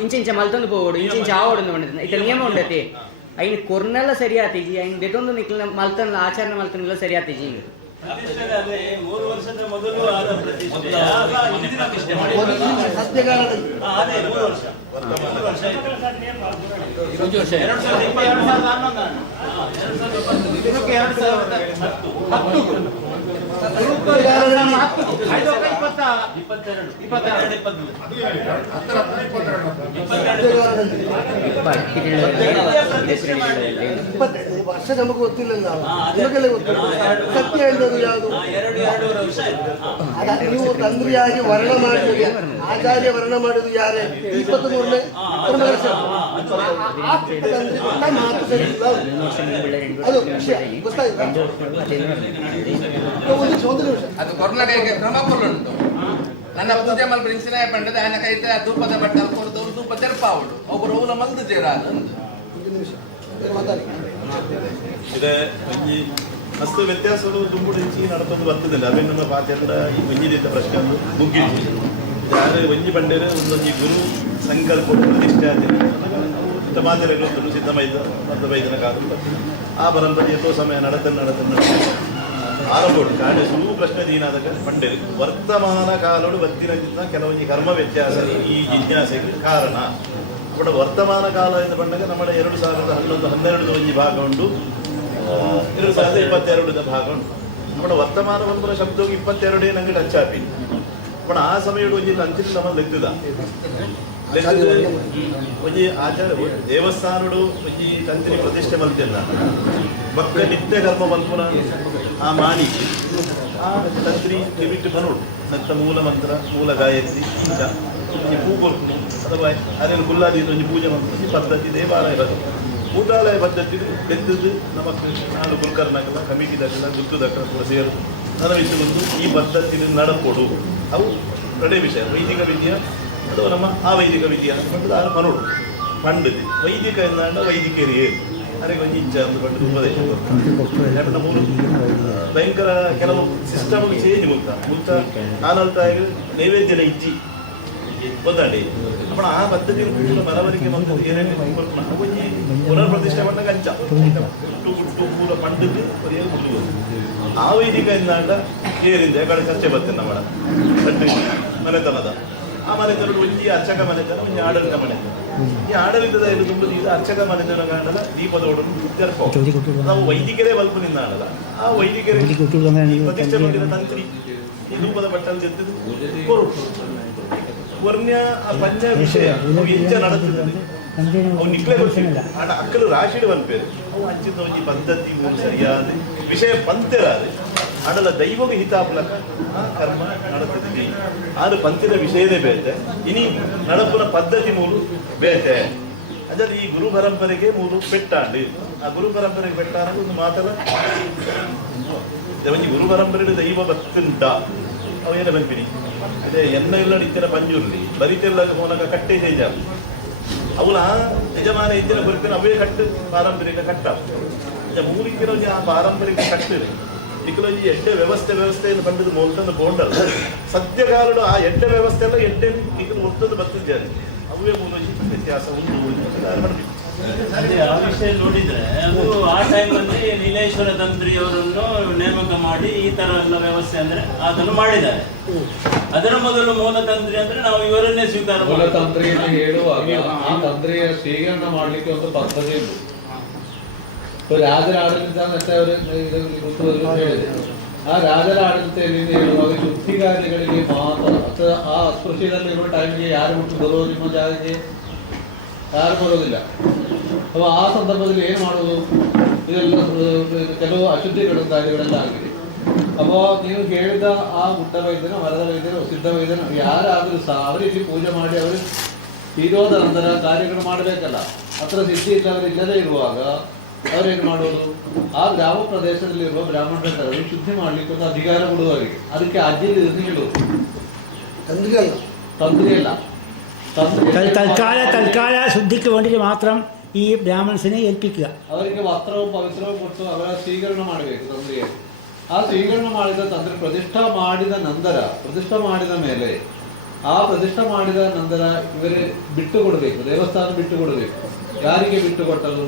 ಇಂಚ ಮಲ್ತೊಂದು ಪೋಡು ಇಂಚ ಆವಡು ಇತ್ತ ನಿಯಮ ಉಂಡತೆ ಐನ್ ಕೊರ್ನೆಲ್ಲ ಸರಿಯಾತೀಜಿ ಐನ್ ಬೆದೊಂದು ನಿಕ್ಲ ಮಲ್ತನ ಆಚರಣೆ ಮಲ್ತನೆಲ್ಲ ಸರಿಯಾತೀಜಿ. 3 ವರ್ಷದ ಮೊದಲು ಆದ ಪ್ರತಿಷ್ಠೆ ವರ್ಷ ನಮಗೆ ಗೊತ್ತಿಲ್ಲ, ಸತ್ಯ ಎಂದದು ಯಾವುದು? ನೀವು ತಂದ್ರಿಯಾಗಿ ವರ್ಣ ಮಾಡಿದ್ರೆ ಆಚಾರ್ಯ ವರ್ಣ ಮಾಡುದು ಯಾರೇ? 23ನೇ ಮಾತು ಸರಿ ಇಲ್ಲ. ಅದು ವಿಷಯ ಗೊತ್ತಾಯ್ತಾ? ಅದು ಕೊರ್ನಡೆಗೆ ಕ್ರಮ ಕೊಲ್ಲುಂಟು. ನನ್ನ ಪೂಜೆ ಮಲ್ ಪ್ರಿನ್ಸಿನ ಪಂಡದ ఆయన ಕೈತೆ ಧೂಪದ ಬಟ್ಟಲು ಕೊರದವರು ಧೂಪ ತೆರಪಾವಳು ಒಬ್ಬರು ಅವನ ಮಲ್ದು ಜೇರಾದ ഇത് ഈ വസ്തു വ്യത്യാസങ്ങൾ തുമ്പുടിച്ച് നടത്തുന്നത് ബന്ധമില്ല. അവൻ ನಮ್ಮ ಪಾತ್ರದ ಈ ವಂಜಿದಿದ್ದ ಪ್ರಶ್ನೆ ಒಂದು ಮುಗಿಯಿತು. ಯಾರು ವಂಜಿ ಬಂಡೇರು ಒಂದೊಂದು ಗುರು ಸಂಕಲ್ಪ ಪ್ರತಿಷ್ಠಾತೆ ಮಾತೆರೆಗಳು ಸಿದ್ಧಮೈದ ಬದ್ಧಮೈದನ ಕಾಲ ಆ ಪರಂಪರೆ ಎಷ್ಟೋ ಸಮಯ നടത്തുന്ന ಆರಂಭೋಡು ಕಾಣೆ ಸುಲಭ ಪ್ರಶ್ನೆ ದೀನಾದಾಗ ಪಂಡೇರು ವರ್ತಮಾನ ಕಾಲೋಡು ಬತ್ತಿನ ಕೆಲವೊಂದು ಕರ್ಮ ವ್ಯತ್ಯಾಸ ಈ ಜಿಜ್ಞಾಸೆಗೆ ಕಾರಣ. ಕೂಡ ವರ್ತಮಾನ ಕಾಲ ಎಂದು ಬಂದಾಗ ನಮ್ಮ 2011-12 ಒಂಜಿ ಭಾಗ ಉಂಟು 2022 ಭಾಗ ಉಂಟು നമ്മുടെ വർത്തമാന പരമ്പര ശബ്ദവും 22 ನಂಗೆ ಟಚ್ ಆಪಿ पण ಆ ಸಮಯದ ಒಂಜಿ ಅಂಚಿನ ನಮ್ಮ ಲೆಕ್ಕದ ಒಂಜಿ ಆಚಾರ ದೇವಸ್ಥಾನಡು ಒಂಜಿ ತಂತ್ರಿ ಪ್ರತಿಷ್ಠೆ ಮಲ್ತಿಲ್ಲ ಭಕ್ತ ನಿತ್ಯ ಕರ್ಮ ಮಲ್ಪುನ ಆ ಮಾಡಿ ಆ ತಂತ್ರಿ ಬಿಟ್ಟು ಬರೋಡು ನಂತರ ಮೂಲ ಮಂತ್ರ ಮೂಲ ಗಾಯತ್ರಿ ಈ ಪೂ ಕೊರ್ಕು ಅಥವಾ ಅದನ್ನು ಗುಲ್ಲಾದಿ ಒಂಜಿ ಪೂಜೆ ಮಂತ್ರ ಈ ಪದ್ಧತಿ ದೇವಾಲಯ ಊಟಾಲಯ ಪದ್ಧತಿ ಬೆಂದದ್ದು ನಮ್ಮ ನಾನು ಗುಲ್ಕರ್ನಾಗಲ್ಲ ಕಮಿಟಿದಾಗಲ್ಲ ಗುರ್ತದಕ್ಕಲ್ಲ ಕೂಡ ಸೇರು ನನ್ನ ವಿಷಯವನ್ನು ಈ ಪದ್ಧತಿ ನಡಕೊಡು ಅವು ಎರಡೇ ವಿಷಯ ವೈದಿಕ ವಿದ್ಯೆ ಅಥವಾ ನಮ್ಮ ಅವೈದಿಕ ವಿದ್ಯೆ ಅಂತ ಅದು ಮನೋಡು ಪಂಡತಿ ವೈದಿಕ ಎಂದಾಂಡ ವೈದಿಕರಿಯೇ ಅದಕ್ಕೆ ಒಂದು ಇಚ್ಛೆ ಅಂತ ಪಂಡದು ಉಪದೇಶ ಯಾಕಂದ್ರೆ ಮೂರು ಭಯಂಕರ ಕೆಲವು ಸಿಸ್ಟಮ್ ಚೇಂಜ್ ಮುಕ್ತ ನಾನಲ್ತಾಗಿ ನೈವೇದ್ಯನ ಇಜ್ಜಿ ಗೊತ್ತಾಡಿ ಅಪ್ಪ ಆ ಪದ್ಧತಿ ಮನವರಿಕೆ ಬಂದದ್ದು ಏನೇನು ಒಂಜಿ ಪುನರ್ ಪ್ರತಿಷ್ಠೆ ಬಂದಾಗ ಅಂಚ ಹುಟ್ಟು ಪೂರ ಪಂಡಕ್ಕೆ ಪರಿಯಾಗಿ ಮುಗಿದು ಆ ವೈದಿಕ ಎಂದಾಂಡ ಏನಿದೆ ಕಡೆ ಚರ್ಚೆ ಬರ್ತೇನೆ ನಮ್ಮ ಮನೆತನದ ಆ ಮನೆತನದ ಒಂಜಿ ಅರ್ಚಕ ಮನೆತನ ಒಂಜಿ ಆಡಳಿತ ಮನೆತನ ಈ ಆಡಳಿತದ ತುಂಬ ಇದು ಅರ್ಚಕ ಮನೆತನ ಕಾಣಲ್ಲ ದೀಪದೋಡು ತೆರಪೋ ನಾವು ವೈದಿಕರೇ ಬಲ್ಪನಿಂದ ಆಡಲ್ಲ ಆ ವೈದಿಕರೇ ಪ್ರತಿಷ್ಠೆ ಬಂದಿನ ತಂತ್ರಿ ಈ ಧೂಪದ ಬಟ್ಟಲು ತೆಗೆದು ವರ್ಣ್ಯ ಆ ಪಂಚ ವಿಷಯ ಅವು ಹೆಚ್ಚ ನಡೀತದೆ ಅವು ನಿಕ್ಲೆ ಗೊತ್ತಿಲ್ಲ ಅಕ್ಕಲು ರಾಶಿಡ್ ಬಂದ್ಪೇರು ಅವು ಹಂಚಿದ ಒಂಜಿ ಪದ್ಧತಿ ಸರಿಯಾದ ವಿಷಯ ಪಂತೆರಾದ ಆಡಲ ದೈವಗ ಹಿತಾಪಲಕ ಆ ಕರ್ಮ ನಡತದೆ ಆದ ಪಂಥದ ವಿಷಯದೇ ಬೇತೆ ಇನಿ ನಡಪುನ ಪದ್ಧತಿ ಮೂರು ಬೇತೆ ಅದೇ ಈ ಗುರು ಪರಂಪರೆಗೆ ಮೂರು ಪೆಟ್ಟಾಂಡು ಆ ಗುರು ಪರಂಪರೆಗೆ ಪೆಟ್ಟಾಡ ಒಂದು ಮಾತಲ್ಲ ಒಂಜಿ ಗುರು ಪರಂಪರೆ ದೈವ ಭಕ್ತುಂಟ ಅವೇನ ಬಂದ್ಬಿಡಿ ಅದೇ ಎನ್ನ ಎಲ್ಲ ಇತ್ತಿನ ಪಂಜೂರ್ಲಿ ಬರಿತೆಲ್ಲ ಮೂಲಕ ಕಟ್ಟೆ ತೇಜ ಅವಳ ಯಜಮಾನ ಇತ್ತಿನ ಬರ್ತೀನಿ ಅವೇ ಕಟ್ಟು ಪಾರಂಪರಿಕ ಕಟ್ಟ ಮೂರಿಕ್ಕಿರೋ ಆ ಪಾರಂಪರಿಕ ಕಟ್ಟಿದೆ ಇಕ್ಕಲೊಂಜಿ ಎಡ್ಡೆ ವ್ಯವಸ್ಥೆಯನ್ನು ಬಂದದ್ದು ಮೊಲ್ತಂದು ಬೋಂಡಲ್ಲ ಸದ್ಯಕಾಲಡು ಆ ಎಡ್ಡೆ ವ್ಯವಸ್ಥೆ ಎಲ್ಲ ಎಡ್ಡೆ ಇಕ್ಕಲು ಒತ್ತದ್ದು ಬರ್ತಿದ್ದಾರೆ ಅವೇ ಮೂಲಜಿ ವ್ಯತ್ಯಾಸ ಉಂಟು ಅದೇ ಆ ವಿಷಯ ನೋಡಿದ್ರೆ ಅದು ಆ ಟೈಮಲ್ಲಿ ನೀಲೇಶ್ವರ ತಂತ್ರಿಯವರನ್ನು ನೇಮಕ ಮಾಡಿ ಈ ತರ ಎಲ್ಲ ವ್ಯವಸ್ಥೆ ಅಂದ್ರೆ ಅದನ್ನು ಮಾಡಿದ್ದಾರೆ. ಅದರ ಮೊದಲು ಮೂಲ ತಂತ್ರಿ ಅಂದ್ರೆ ನಾವು ಇವರನ್ನೇ ಸ್ವೀಕಾರ ಮೂಲ ತಂತ್ರಿಯನ್ನು ಹೇಳುವಾಗ ಆ ತಂತ್ರಿಯ ಸ್ವೀಕರಣ ಮಾಡ್ಲಿಕ್ಕೆ ಒಂದು ಪದ್ಧತಿ ಉಂಟು. ರಾಜರ ಆಡಳಿತ ಅಂತ ಅವರು ಹೇಳಿದೆ. ಆ ರಾಜರ ಆಡಳಿತದಲ್ಲಿ ಹೇಳುವಾಗ ಶುದ್ಧಿಗಾರಿಗಳಿಗೆ ಮಾತ್ರ ಅಥವಾ ಆ ಅಸ್ಪೃಶ್ಯದಲ್ಲಿರುವ ಟೈಮ್ಗೆ ಯಾರು ಬಿಟ್ಟು ಬರೋದು ನಿಮ್ಮ ಜಾಗಕ್ಕೆ ಯಾರು ಬರೋದಿಲ್ಲ. ಅವ ಆ ಸಂದರ್ಭದಲ್ಲಿ ಏನು ಮಾಡೋದು, ಇದೆಲ್ಲ ಕೆಲವು ಅಶುದ್ಧಿಗಳು ದಾರಿಗಳೆಲ್ಲ ಆಗಿದೆ. ಅವ ನೀವು ಹೇಳಿದ ಆ ಗುಡ್ಡ ವೈದ್ಯನ ಮರದ ವೈದ್ಯನ ಸಿದ್ಧ ವೈದ್ಯನ ಯಾರಾದರೂ ಸಹ ಅವರಿಗೆ ಪೂಜೆ ಮಾಡಿ ಅವರು ತೀರೋದ ನಂತರ ಕಾರ್ಯಗಳು ಮಾಡಬೇಕಲ್ಲ. ಹತ್ರ ಸಿದ್ಧಿ ಇಲ್ಲವರು ಇಲ್ಲದೇ ಇರುವಾಗ ಅವರೇನು ಮಾಡೋದು, ಆ ಗ್ರಾಮ ಪ್ರದೇಶದಲ್ಲಿರುವ ಬ್ರಾಹ್ಮಣರಿಗೆ ಶುದ್ಧಿ ಮಾಡಲಿಕ್ಕೆ ಒಂದು ಅಧಿಕಾರ ಕೊಡುವವರಿಗೆ. ಅದಕ್ಕೆ ಅಜ್ಜಿಲಿ ಹೇಳುವುದು ತಂತ್ರಿ ಅಲ್ಲ, തൽക്കാല ശുദ്ധിക്ക് വേണ്ടിയിട്ട് മാത്രം ഈ ബ്രാഹ്മൺസിനെ ഏൽപ്പിക്കുക. ಅವರಿಗೆ ವಸ್ತ್ರവും ಪವಿತ್ರവും ಕೊಟ್ಟು ಅವರ ಸ್ವೀಕರಣ ಮಾಡಬೇಕು ತಂದೆಯ. ಆ ಸ್ವೀಕರಣ ಮಾಡಿದ ತಂದ್ರೆ ಪ್ರತಿಷ್ಠಾ ಮಾಡಿದ ನಂತರ, ಪ್ರತಿಷ್ಠಾ ಮಾಡಿದ ಮೇಲೆ ಆ ಪ್ರತಿಷ್ಠಾ ಮಾಡಿದ ನಂತರ ಇವರೇ ಬಿಟ್ಟು ಕೊಡಬೇಕು, ದೇವಸ್ಥಾನ ಬಿಟ್ಟು ಕೊಡಬೇಕು. ಯಾರಿಗೆ ಬಿಟ್ಟು ಕೊಟ್ಟರು?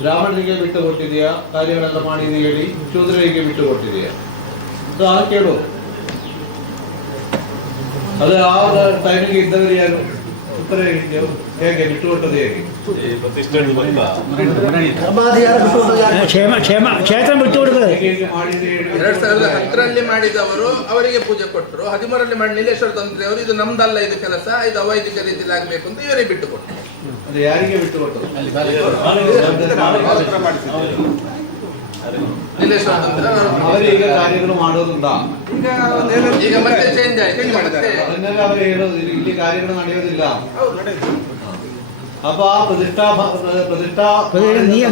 ಬ್ರಾಹ್ಮಣರಿಗೆ ಬಿಟ್ಟು ಕೊಟ್ಟಿದೆಯಾ? ಕಾರ್ಯಗಳೆಲ್ಲ ಮಾಡಿದೆ ಹೇಳಿ ಶೂದ್ರರಿಗೆ ಬಿಟ್ಟು ಕೊಟ್ಟಿದೆಯಾ? ಅದು ಆ ಕೇಳು. ಅದು ಆ ಟೈಮಿಗೆ ಇದ್ದವರು ಯಾರು? ಉತ್ತರ ಹೇಗೆ ಬಿಟ್ಟು ಕೊಟ್ಟದ್ದು ಹೇಗೆ? ಕ್ಷೇತ್ರ ಬಿಟ್ಟು ಕೊಡುತ್ತದೆ. 2010ರಲ್ಲಿ ಮಾಡಿದವರು ಅವರಿಗೆ ಪೂಜೆ ಕೊಟ್ಟರು. 13ರಲ್ಲಿ ಮಾಡಿ ನೀಲೇಶ್ವರ ತಂತ್ರಿ ಅವರು ಇದು ನಮ್ದಲ್ಲ, ಇದು ಕೆಲಸ, ಇದು ಅವೈದಿಕ ರೀತಿಯಲ್ಲಿ ಆಗ್ಬೇಕು ಅಂತ ಇವರಿಗೆ ಬಿಟ್ಟು ಕೊಟ್ಟರು. ಅದು ಯಾರಿಗೆ ಬಿಟ್ಟು ಕೊಟ್ಟರು? ನೀಲೇಶ್ವರ ತಂತ್ರಿ ಅವರೀಗ ಕಾರ್ಯಗಳು ಮಾಡೋದುಂಟಾ? ಈಗ ಮತ್ತೆ ಚೇಂಜ್ ಆಯ್ತು. ಅದನ್ನೆಲ್ಲ ಅವರು ಹೇಳೋದು ಇಲ್ಲಿ ಕಾರ್ಯಗಳು ನಡೆಯೋದಿಲ್ಲ. ಅಪ್ಪ ಪ್ರತಿಷ್ಠಾ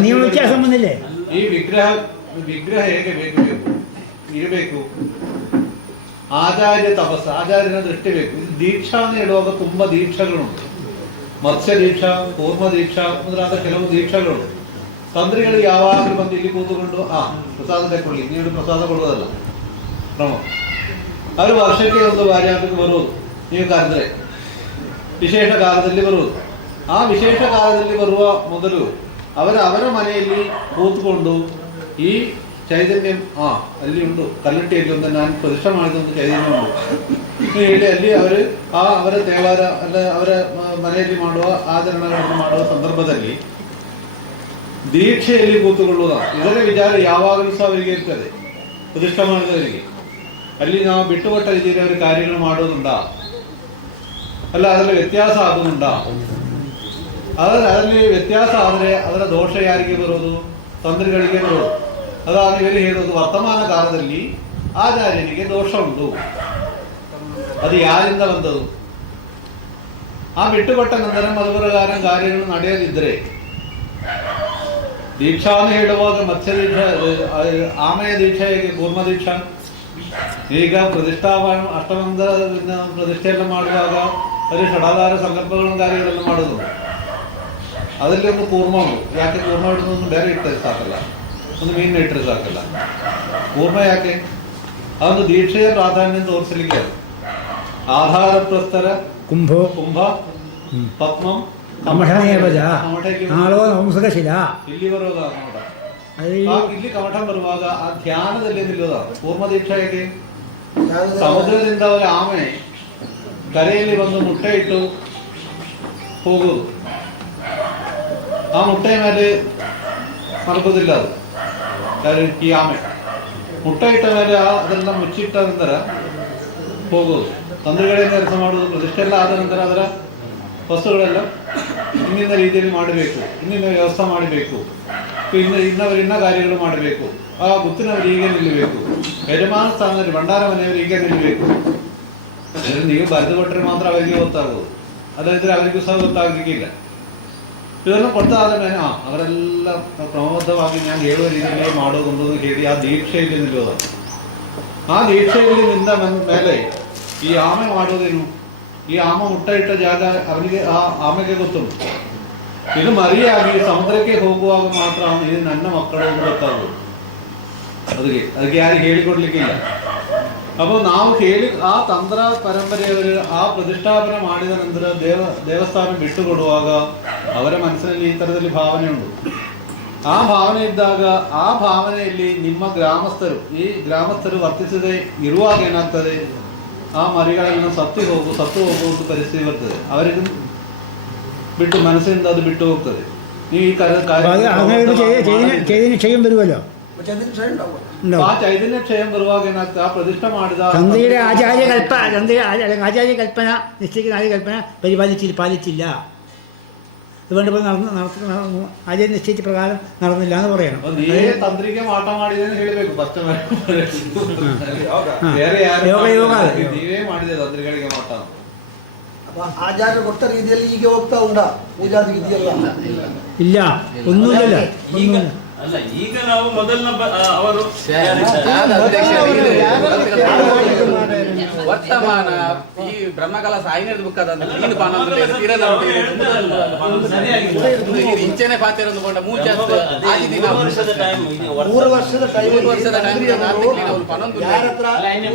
ನೀವು ವ್ಯತ್ಯಾಸ ಬಂದಿല്ലേ? ಈ ವಿಗ್ರಹ ಹೇಗೆ ಬೇಕು ಇರಬೇಕು? ಆಚಾರ್ಯ ತಪಸ್ಸು, ಆಚಾರ್ಯನ ದೃಷ್ಟಿ ಬೇಕು. ಇದು ದೀಕ್ಷಾ ಅಂತ ಹೇಳುವಾಗ ತುಂಬಾ ದೀಕ್ಷೆಗಳುಂಟು. ಮತ್ಸ್ಯ ದೀಕ್ಷಾ, ಕೂರ್ಮ ದೀಕ್ಷಾ ಮೊದಲಾದ ಕೆಲವು ದೀಕ್ಷೆಗಳುಂಟು. ತಂತ್ರಿಗಳು ಯಾವಾಗಲೂ ಬಂದು ಇಲ್ಲಿ ಕೂತುಕೊಂಡು ಪ್ರಸಾದ ತಗೊಳ್ಳಿ, ನೀವು ಪ್ರಸಾದ ಕೊಡುವುದಲ್ಲ ಕ್ರಮ. ಅವರು ವರ್ಷಕ್ಕೆ ಒಂದು ಬಾರಿ ಅದಕ್ಕೆ ಬರುವುದು, ನೀವು ಕರೆದ್ರೆ ವಿಶೇಷ ಕಾಲದಲ್ಲಿ ಬರುವುದು. ಆ ವಿಶೇಷ ಕಾಲದಲ್ಲಿ ಬರುವ ಮೊದಲು ಅವರ ಮನೆಯಲ್ಲಿ ಕೂತ್ಕೊಂಡು ಈ ಚೈತನ್ಯ ಅಲ್ಲಿ ಉಂಟು, ಕಲ್ಲಟ್ಟಿಯಲ್ಲಿ ಒಂದು ನಾನು ಪ್ರತಿಷ್ಠೆ ಮಾಡಿದ ಒಂದು ಚೈತನ್ಯ ಉಂಟು ಹೇಳಿ ಅಲ್ಲಿ ಅವರ ದೇವಾರ ಅಲ್ಲ ಅವರ ಮನೆಯಲ್ಲಿ ಮಾಡುವ ಆಚರಣೆಗಳನ್ನು ಮಾಡುವ ಸಂದರ್ಭದಲ್ಲಿ ದೀಕ್ಷೆಯಲ್ಲಿ ಕೂತುಕೊಳ್ಳುವುದ ಇದರ ವಿಚಾರ ಯಾವಾಗಲೂ ಸಹ ಅವರಿಗೆ ಇರ್ತದೆ. ಪ್ರತಿಷ್ಠಾನದವರಿಗೆ ಅಲ್ಲಿ ನಾವು ಬಿಟ್ಟುಕೊಟ್ಟ ರೀತಿಯಲ್ಲಿ ಅವರ ಕಾರ್ಯಗಳು ಮಾಡೋದುಂಟಾ, ಅಲ್ಲ ಅದರಲ್ಲಿ ವ್ಯತ್ಯಾಸ ಆಗುವುದುಂಟಾ? ಅದರಲ್ಲಿ ವ್ಯತ್ಯಾಸ ಆದರೆ ಅದರ ದೋಷ ಯಾರಿಗೆ ಬರೋದು? ತಂತ್ರಿಗಳಿಗೆ ಬರೋದು. ಅದಾದ ಇವರು ಹೇಳೋದು ವರ್ತಮಾನ ಕಾಲದಲ್ಲಿ ಆಚಾರ್ಯನಿಗೆ ದೋಷ ಉಂಟು, ಅದು ಯಾರಿಂದ ಬಂದದು? ಆ ಬಿಟ್ಟುಕೊಟ್ಟ ನಂತರ ಮಧುಪ್ರಕಾರ ಕಾರ್ಯಗಳು ನಡೆಯದಿದ್ದರೆ ದೀಕ್ಷಾನ ಹೇಳುವಾಗ ಮತ್ಸ್ಯ ದೀಕ್ಷಾ, ಆಮೆಯ ದೀಕ್ಷಾ, ಹೇಗೆ ಕೂರ್ಮ ದೀಕ್ಷಾ, ಈಗ ಪ್ರತಿಷ್ಠಾಪನ ಅಷ್ಟಮಂದ ಪ್ರತಿಷ್ಠೆಯೆಲ್ಲ ಮಾಡುವಾಗ ಅಲ್ಲಿ ಷಡಾಧಾರ ಸಂಕಲ್ಪಗಳನ್ನು ಕಾರ್ಯಗಳೆಲ್ಲ ಮಾಡೋದು, ಅದರಲ್ಲಿ ಒಂದು ಕೂರ್ಮ ಉಂಟು. ಯಾಕೆ ಕೂರ್ಮ ಇಡೋದೊಂದು ಬೇರೆ ಇಟ್ಟರೆ ಸಾಕಲ್ಲ, ಒಂದು ಮೀನು ಇಟ್ಟರೆ ಸಾಕಲ್ಲ. ಕೂರ್ಮ ಯಾಕೆ? ಅದೊಂದು ದೀಕ್ಷೆಯ ಪ್ರಾಧಾನ್ಯ ತೋರಿಸಲಿಕ್ಕೆ. ಆಧಾರ ಪ್ರಸ್ತರ ಕುಂಭ ಪದ್ಮಂ ಇಲ್ಲಿ ಬರುವಾಗ ಇಲ್ಲಿ ಕಮಠ ಬರುವಾಗ ಆ ಧ್ಯಾನದಲ್ಲಿ ನಿಲ್ಲೋದ. ಕೂರ್ಮ ದೀಕ್ಷಾ ಹೇಗೆ? ಸಮುದ್ರದಿಂದ ಅವರ ಆಮೆ ಕರೆಯಲ್ಲಿ ಬಂದು ಮುಟ್ಟೆ ಇಟ್ಟು ಹೋಗುವುದು, ಆ ಮುಟ್ಟೆಯ ಮೇಲೆ ಮಲಗುವುದಿಲ್ಲ ಅದು. ಈ ಆಮೆ ಮುಟ್ಟೆ ಇಟ್ಟ ಮೇಲೆ ಅದನ್ನ ಮುಚ್ಚಿಟ್ಟ ನಂತರ ಹೋಗುವುದು. ತಂತ್ರಗಳಿಂದ ಕೆಲಸ ಮಾಡುವುದು. ಪ್ರತಿಷ್ಠೆ ಎಲ್ಲ ಆದ ನಂತರ ಅದರ ವಸ್ತುಗಳೆಲ್ಲ ಇನ್ನಿನ ರೀತಿಯಲ್ಲಿ ಮಾಡಬೇಕು, ಇನ್ನಿನ ವ್ಯವಸ್ಥೆ ಮಾಡಬೇಕು, ಇನ್ನ ಕಾರ್ಯಗಳು ಮಾಡಬೇಕು. ಆ ಗುತ್ತಿನವರು ಹೀಗೆ ನಿಲ್ಲಬೇಕು, ಯಜಮಾನ ಸ್ಥಾನದಲ್ಲಿ ಭಂಡಾರ ಮನೆಯವರು ಹೀಗೆ ನಿಲ್ಲಬೇಕು. ನೀವು ಬರೆದು ಕೊಟ್ಟರೆ ಮಾತ್ರ ಅವರಿಗೆ ಗೊತ್ತಾಗೋದು, ಅಲ್ಲದಿದ್ರೆ ಅವರಿಗೂ ಸಹ ಗೊತ್ತಾಗಲಿಕ್ಕಿಲ್ಲ. ಇದನ್ನು ಕೊಟ್ಟಾದ ಮೇಲೆ ಅವರೆಲ್ಲ ಕ್ರಮಬದ್ಧವಾಗಿ ನಾನು ಹೇಳುವ ರೀತಿಯಲ್ಲಿ ಮಾಡೋದು ಹೇಳಿ ಆ ದೀಕ್ಷೆಯಲ್ಲಿ ನಿಲ್ಲೋದು. ಆ ದೀಕ್ಷೆಯಲ್ಲಿ ನಿಂದ ಮೇಲೆ ಈ ಆಮೆ ಮಾಡೋದೇನು? ಈ ಆಮ ಮುಟ್ಟ ಇಟ್ಟ ಜಾಗ ಅವನಿಗೆ, ಆ ಆಮೆಗೆ ಗೊತ್ತುಂಟು. ಇದು ಮರಿಯಾಗಿ ಸಮುದ್ರಕ್ಕೆ ಹೋಗುವಾಗ ಮಾತ್ರ ಇದು ನನ್ನ ಮಕ್ಕಳು ಗೊತ್ತಾಗುವುದು. ಅದಕ್ಕೆ ಯಾರಿಗೆ ಹೇಳಿಕೊಡ್ಲಿಕ್ಕಿಲ್ಲ. അപ്പോൾ ನಾವು ಹೇಳಿ ಆ ತಂತ್ರ ಪರಂಪರೆಯವರು ಆ ಪ್ರತಿಷ್ಠಾಪನೆ ಮಾಡಿದ ನಂತರ ದೇವಸ್ಥಾನ ಬಿಟ್ಟುಕೊಡುವಾಗ ಅವರ ಮನಸ್ಸಿನಲ್ಲಿ ಈ ತರದಲ್ಲಿ ಭಾವನೆ ಉಂಟು. ಆ ಭಾವನೆ ಇದ್ದಾಗ ಆ ಭಾವನೆಯಲ್ಲಿ ನಿಮ್ಮ ಈ ಗ್ರಾಮಸ್ಥರು ವರ್ತಿಸದೆ ಇರುವಾಗ ಏನಾಗ್ತದೆ? ಆ ಮರಿಗಳೆಲ್ಲ ಸತ್ತು ಹೋಗುವುದು ಪರಿಸ್ಥಿತಿ ಬರ್ತದೆ. ಅವರಿಗೆ ಬಿಟ್ಟು ಮನಸ್ಸಿಂದ ಅದು ಬಿಟ್ಟು ಹೋಗ್ತದೆ. ನೀವು ಈ ചൈതന്യം വരുമല്ലോ. ആ ചൈതന്യ ക്ഷയം ബരുവാക ആ പ്രതിഷ്ഠ ಮಾಡಿದ തന്ത്രിയുടെ ആചാര്യ കൽപ്പന നിശ്ചയിക്കുന്ന ആചാര്യകൽപ്പന പാലിച്ചില്ല. അതുകൊണ്ട് ആചാര്യ നിശ്ചയിച്ച പ്രകാരം നടന്നില്ല എന്ന് പറയണം. തന്ത്രിക്ക് മാട്ട ಮಾಡಿದೇನು ಹೇಳಬೇಕು. ನೀವೇ ಮಾಡಿದೆ ತಂತ್ರಿಗಳಿಗೆ ಮಾಟ. ಆಚಾರ್ಯ ಕೊಟ್ಟ ರೀತಿಯಲ್ಲಿ ಈಗ ಹೋಗ್ತಾ ಉಂಟಾ ಪೂಜಾದಿ ವಿಧಿಯಲ್ಲ? ಇಲ್ಲ, ಒನ್ನೂಲ್ಲ. ಅಲ್ಲ, ಈಗ ನಾವು ಮೊದಲಿನ ಅವರು ವರ್ತಮಾನ ಈ ಬ್ರಹ್ಮಕಲಾ ಸಾಯಿನ ಬುಕ್ಕದ ಇಂಚೆನೆ ಪಾತಿರ ಮೂರು ವರ್ಷದ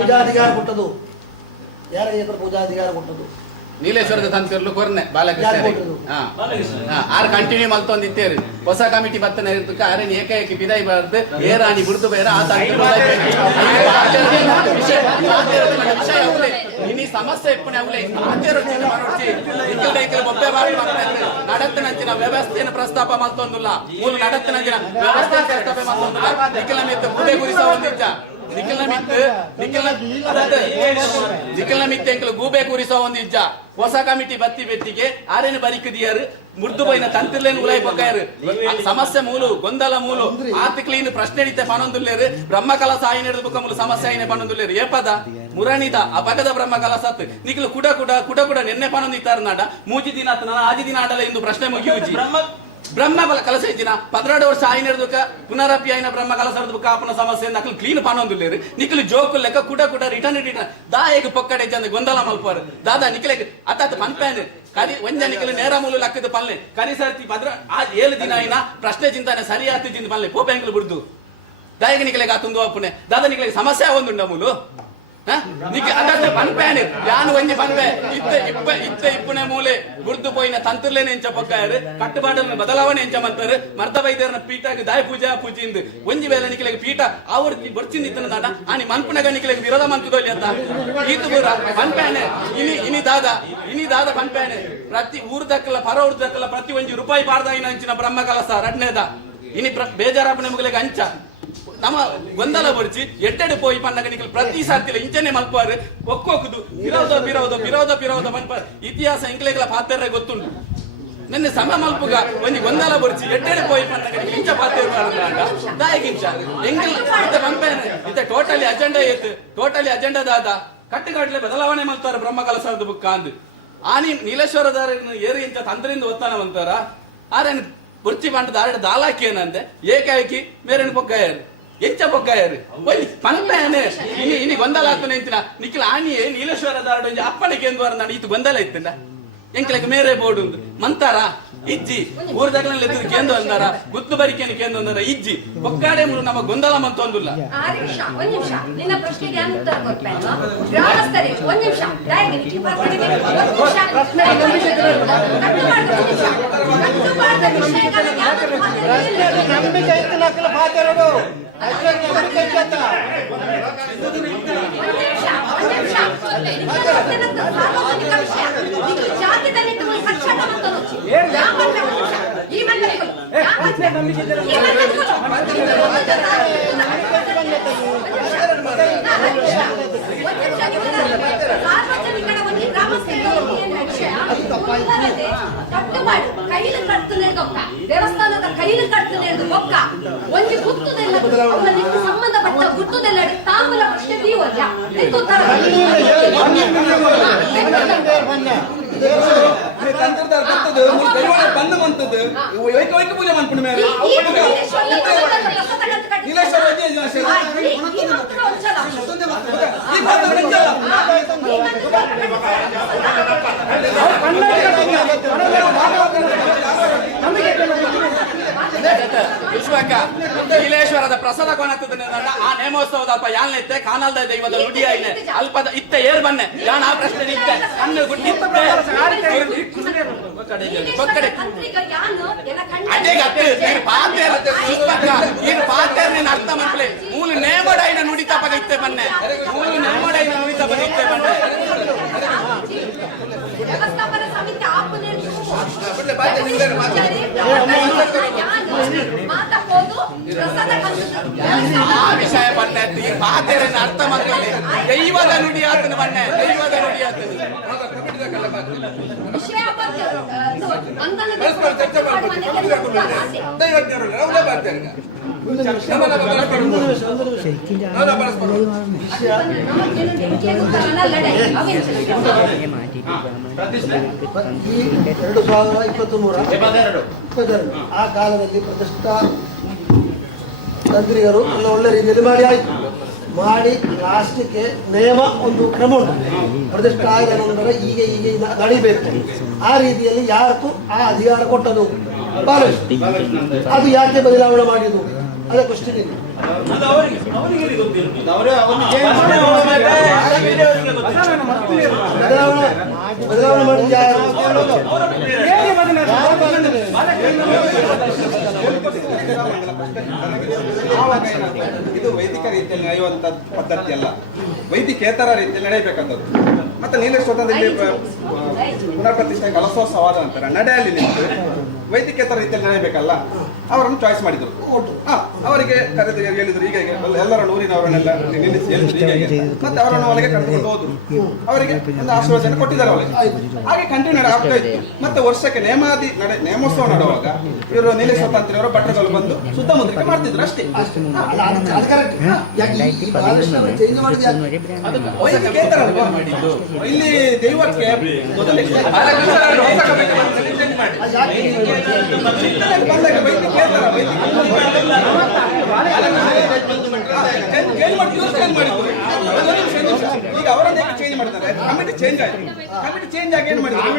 ಪೂಜಾಧಿಕಾರ ಕೊಟ್ಟದು ಯಾರ ಪೂಜಾಧಿಕಾರ ಕೊಟ್ಟದು? ನೀಲೇಶ್ವರದ ತಂತ್ರಲು ಕೊರ್ನೆ ಬಾಲಕೃಷ್ಣ ಆರು ಕಂಟಿನ್ಯೂ ಮಲ್ತೊಂದಿತ್ತೇರಿ. ಹೊಸ ಕಮಿಟಿ ಬತ್ತನೆ ಇರ್ತಕ್ಕ ಅರೇನ್ ಏಕಾಏಕಿ ಬಿದಾಯಿ ಬಾರ್ದು ಏರಾಣಿ ಬಿಡ್ದು ಬೇರೆ ಆ ಇನಿ ಸಮಸ್ಯೆ ಇಪ್ಪಣೆ ಅವಲೇ ಒಬ್ಬೆ ಬಾರಿ ನಡತ್ತಿನಂಚಿನ ವ್ಯವಸ್ಥೆಯನ್ನು ಪ್ರಸ್ತಾಪ ಮಲ್ತೊಂದಿಲ್ಲ. ಮೂಲ ನಡತ್ತಿನಂಚಿನ ವ್ಯವಸ್ಥೆ ಪ್ರಸ್ತಾಪ ಮಲ್ತೊಂದಿಲ್ಲ. ನಿಖಿಲ ಮಿತ್ತು ಗುಡೆ ಗುರಿಸ ಒಂದಿದ್ದ ನಿಖಿಲ್ನ ಮಿತ್ತೆ ಎಂಕಲು ಗೂಬೆ ಕೂರಿಸೋ ಒಂದು ಇಜ್ಜ. ಹೊಸ ಕಮಿಟಿ ಬತ್ತಿ ಬೆತ್ತಿಗೆ ಆರೇನು ಬರಿಕದಿಯಾರು ಮುರ್ದು ಬೈನ ತಂತಿರ್ಲೇನು ಉಲಾಯಿ ಬೊಕ್ಕಾಯರು. ಸಮಸ್ಯೆ ಮೂಲು ಗೊಂದಲ ಮೂಲು ಆರ್ಥಿಕಲಿನ ಪ್ರಶ್ನೆ ಹಿಡಿತೆ ಪನೊಂದುಲ್ಲೇರು. ಬ್ರಹ್ಮಕಲಾ ಸಾಯಿ ನಡೆದ ಬುಕ್ಕ ಮೂಲ ಸಮಸ್ಯೆ ಆಯ್ನೆ ಪನೊಂದುಲ್ಲೇರು. ಏಪದ ಮುರಣಿದ ಆ ಬಗದ ಬ್ರಹ್ಮಕಲಾ ಸತ್ ನಿಖಲು ಕುಡ ನೆನ್ನೆ ಪನೊಂದಿತ್ತಾರ ನಾಡ ಮೂಜಿ ದಿನ ಆಜಿ ದಿನ ಆಡಲ ಎಂದು ಪ್ರಶ್ನೆ ಮುಗಿಯುಜಿ. ಬ್ರಹ್ಮ ಕಲಸ ಇದ್ದಿನ 12 ವರ್ಷ ಆಯ್ನ ಹಿಡಿದಕ್ಕ ಪುನರಪಿ ಆಯ್ನ ಬ್ರಹ್ಮ ಕಲಸ ಹಿಡಿದ ಕಾಪನ ಸಮಸ್ಯೆ ನಕಲು ಕ್ಲೀನ್ ಪಾನೊಂದುಲ್ಲೇರು. ನಿಖಲು ಜೋಕು ಲೆಕ್ಕ ಕುಡ ರಿಟರ್ನ್ ದಾಯಕ ಪೊಕ್ಕಡೆ ಚಂದ ಗೊಂದಲ ಮಲ್ಪಾರು ದಾದಾ ನಿಖಲೆ ಅತ್ತ ಪನ್ಪೇನ್ ಕರಿ ಒಂಜ ನಿಖಲು ನೇರ ಮೂಲ ಲಕ್ಕದ ಪಲ್ಲೆ ಕರಿಸರ್ತಿ 7 ದಿನ ಆಯ್ನ ಪ್ರಶ್ನೆ ಚಿಂತನೆ ಸರಿಯಾತಿ ಚಿಂತ ಪಲ್ಲೆ ಪೋಪೆ ಅಂಕಲು ಬಿಡ್ದು ದಾಯಕ ನಿಖಲೆಗೆ ಆತುಂದು ಅಪ್ಪುನೆ ದಾದಾ ನಿಖಲೆಗೆ ಸಮಸ್ಯೆ ಒಂದುಂಡ ಮೂಲು ಪನ್ಪೇನ್ ಯಾನು ಒಂಜಿ ಪನ್ಪೆ ಇಪ್ಪನೆ ಮೂಲೆ ಗುರ್ದು ಪೋಯಿನ ತಂತ್ರಲೇನೆ ಎಂಚ ಪೊಕ್ಕಾಯರು ಕಟ್ಟುಪಾಡನ್ನು ಬದಲಾವಣೆ ಎಂಚ ಮಂತಾರೆ. ಮರ್ದ ವೈದ್ಯರನ್ನ ಪೀಠಕ್ಕೆ ದಾಯ ಪೂಜೆಯಿಂದ ಒಂಜಿ ವೇಳೆ ನಿಖಲೆಗೆ ಪೀಠ ಆವೃತ್ತಿ ಬಡ್ಚಿಂದಿತ್ತನ ದಾಟ ಆನಿ ಮನ್ಪುನಗ ನಿಖಲೆಗೆ ವಿರೋಧ ಮಂತುದೋಲಿ ಅಂತ ಈತು ಬೂರ ಪನ್ಪೇನೆ ಇನಿ ದಾದ ಪನ್ಪೇನೆ ಪ್ರತಿ ಊರ್ದಕ್ಕಲ್ಲ ಪರ ಊರ್ದಕ್ಕಲ್ಲ ಪ್ರತಿ ಒಂಜಿ ರೂಪಾಯಿ ಪಾಡ್ದಾಯಿನ ಅಂಚಿನ ಬ್ರಹ್ಮ ಕಲಸ ರಡ್ನೇದ ಇನಿ ಬೇಜಾರಾಪಣೆ ಮುಗಲಿಗೆ ಅಂಚ ನಮ್ಮ ಗೊಂದಲ ಬಡಿಸಿ ಎಡ್ಡೆಡೆ ಪೋಯಿ ಪನ್ನಗ ನಿಖಲ್ ಪ್ರತಿ ಸಾರ್ತಿಲ ಇಂಚನೆ ಮಲ್ಪಾರು ಒಕ್ಕೋಕುದು ಪಿರೋದ ಮಲ್ಪ ಇತಿಹಾಸ ಇಂಕ್ಲೆಗಳ ಪಾತ್ರ ಗೊತ್ತುಂಟು ನನ್ನ ಸಮ ಮಲ್ಪುಗ ಒಂದು ಗೊಂದಲ ಬಡಿಸಿ ಎಡ್ಡೆಡೆ ಪೋಯಿ ಪನ್ನಗ ನಿಖಲ್ ಇಂಚ ಪಾತ್ರ ದಾಯಕಿಂಚ ಎಂಗಿಲ್ ಇತ್ತೆ ಪಂಪೇನೆ ಇತ್ತೆ ಟೋಟಲಿ ಅಜೆಂಡಾ ದಾದ ಕಟ್ಟುಗಾಟ್ಲೆ ಬದಲಾವಣೆ ಮಾಡ್ತಾರೆ ಬ್ರಹ್ಮಕಲಸರದ ಬುಕ್ಕ ಅಂದು ಆನಿ ನೀಲೇಶ್ವರದಾರ ಏರಿ ಇಂಚ ತಂದ್ರಿಂದ ಒತ್ತಾನವಂತಾರ ಆರೇನು ಬುರ್ಚಿ ಬಂಡ ದಾರಡ ದಾಲಾಕಿ ಏನಂತೆ ಏಕಾಏಕಿ ಮೇರೇನು ಪೊಕ್ಕಾಯರು ಎಂಚ ಪೊಕ್ಕಾಯರು ಪಂಪೇನೆ ಇನಿ ಗೊಂದಲ ಆಗ್ತಾನೆ ಅಂತಿನ ನಿಖಿಲ ಆನಿಯೇ ನೀಲೇಶ್ವರ ದಾರಡ ಅಪ್ಪನಿಗೆ ಎಂದು ನಾನು ಇದು ಗೊಂದಲ ಇತ್ತಿನ ಎಂಕ್ಲೆಗೆ ಮೇರೆ ಬೋರ್ಡ್ ಉಂಟು ಮಂತಾರ ಇಜ್ಜಿ ಊರ ದಗಲಲ್ಲಿ ಕೇಂದ್ರ ಅಂದಾರ ಗುತ್ತು ಬರಿಕೆಯನ್ನು ಕೇಂದ್ರ ಅಂದಾರ ಇಜ್ಜಿ ಒಕ್ಕಾಡೆ ನಮ್ಮ ಗೊಂದಲ ಮಂತ ಒಂದಿಲ್ಲ. ಒಂದ್ ನಿಮಿಷ ನಿನ್ನ ಪ್ರಶ್ನೆಗೆ ಉತ್ತರ ಕೊಡ್ತೇನೆ. ಗ್ರಾಮಸ್ಥರೇ ಒಂದ್ ನಿಮಿಷ ಈ ಮಂಡಳಿಗಳು ಸಾರ್ವಜನಿಕರ ಒಂದು ಗ್ರಾಮಸ್ಥರ ವಿಷಯ ಕಟ್ಟುಮಾಡು ಕೈಲು ಕಟ್ಟುನೇ ಬೊಕ್ಕ ದೇವಸ್ಥಾನದ ಕೈಲು ಕಟ್ಟುನೇ ಬೊಕ್ಕ ಒಂದು ಗುರ್ತುದೆಲ್ಲ ನಿಮ್ಗೆ ಸಂಬಂಧಪಟ್ಟ ಗುರ್ತುದೆಲ್ಲ ತಾಂಬೂಲ ಪ್ರಶ್ನೆ ನೀವಲ್ಲ ಉತ್ತರ ನೀಲೇಶ್ವರದ ಪ್ರಸಾದ ಕೊನತ್ತದೆ ಆ ನೇಮೋತ್ಸವದ ಅಲ್ಪ ಯಾಲ್ನೆತ್ತೆ ಕಾನಲ್ದ ದೈವದ ನುಡಿ ಆಯ್ನೆ ಅಲ್ಪದ ಇತ್ತೆ ಏರ್ ಬನ್ನೆ ಯಾನ್ ಆ ಪ್ರಶ್ನೆ ನಿಂತೆ ಅನ್ನ ಗುಟ್ಟಿತ್ತೆ ಅರ್ಥ ಮಕ್ಕಳೇ ಮೂಲ ನೇಮಡೈನ ನುಡಿತ ಬಗೈತೆ ಬನ್ನೆ ಮೂಲ ನೇಮಡೈನ ನುಡಿತ ಬಗೈತೆ ಬನ್ನೆ ವ್ಯವಸ್ಥಾಪನ ಸಮಿತಿ ಆ ವಿಷಯ ಬನ್ನೆ ಈ ಪಾತೆರನ್ನ ಅರ್ಥ ಮಕ್ಕಳೇ ದೈವದ ನುಡಿ ಆತನ ಬನ್ನೆ ದೈವದ ನುಡಿ ಆತನ ವಿಷಯ ಈ 2023 ಆ ಕಾಲದಲ್ಲಿ ಪ್ರತಿಷ್ಠಾ ತಂತ್ರಿಗರು ಎಲ್ಲ ಒಳ್ಳೆ ರೀತಿಯಲ್ಲಿ ಮಾಡಿ ಆಯ್ತು ಮಾಡಿ ಲಾಸ್ಟಿಗೆ ನಿಯಮ ಒಂದು ಕ್ರಮ ಉಂಟು ಪ್ರತಿಷ್ಠಾ ಆದ ನಂತರ ಈಗ ನಡಿಬೇಕು ಆ ರೀತಿಯಲ್ಲಿ ಯಾರು ಆ ಅಧಿಕಾರ ಕೊಟ್ಟದು ಅದು ಯಾಕೆ ಬದಲಾವಣೆ ಮಾಡಿದ್ದು ಅದೇ ಕ್ವಶನ್ ಇದೆ. ಬದಲಾವಣೆ ಮಾಡಿದ್ದು ಯಾರು? ಇದು ವೈದಿಕ ರೀತಿಯಲ್ಲಿ ನಡೆಯುವಂತ ಪದ್ಧತಿ ಅಲ್ಲ, ವೈದಿಕೇತರ ರೀತಿಯಲ್ಲಿ ನಡೆಯಬೇಕಂತದ್ದು. ಮತ್ತೆ ನೀಲೇಶ್ವರದಲ್ಲಿ ಪುನರ್ ಪ್ರತಿಷ್ಠೆ ಕಲಶೋತ್ಸವ ಆದ ನಂತರ ನಡೆಯಲ್ಲಿ ನಿಂತು ವೈದಿಕೇತರ ರೀತಿಯಲ್ಲಿ ನಡೆಯಬೇಕಲ್ಲ, ಅವರನ್ನು ಚಾಯ್ಸ್ ಮಾಡಿದ್ರು. ಅವರಿಗೆ ಕರೆದು ಹೇಳಿದ್ರು, ಈಗ ಎಲ್ಲರ ಊರಿನವರನ್ನೆಲ್ಲ ನಿಲ್ಲಿಸಿ ಮತ್ತೆ ಅವರನ್ನು ಒಳಗೆ ಕರೆದುಕೊಂಡು ಹೋದ್ರು. ಅವರಿಗೆ ಒಂದು ಆಶೀರ್ವಚನ ಕೊಟ್ಟಿದ್ದಾರೆ ಅವರಿಗೆ. ಹಾಗೆ ಕಂಟಿನ್ಯೂ ಆಗ್ತಾ ಇತ್ತು. ಮತ್ತೆ ವರ್ಷಕ್ಕೆ ನೇಮೋತ್ಸವ ಮಾಡುವಾಗ ಇವರು ನೀಲೇಶ್ವರ ತಂತ್ರಿಯವರು ಭಟ್ರುಗಳು ಬಂದು ಶುದ್ಧ ಮುದ್ರಿಕೆ ಮಾಡ್ತಿದ್ರು ಅಷ್ಟೇ. ಇಲ್ಲಿ ದೈವಕ್ಕೆ ಈಗ ಅವರನ್ನೇ ಚೇಂಜ್ ಮಾಡ್ತಾರೆ. ಕಮಿಟಿ ಚೇಂಜ್ ಆಯ್ತು. ಕಮಿಟಿ ಚೇಂಜ್ ಆಗಿ ಏನ್ ಮಾಡಿದ್ರು,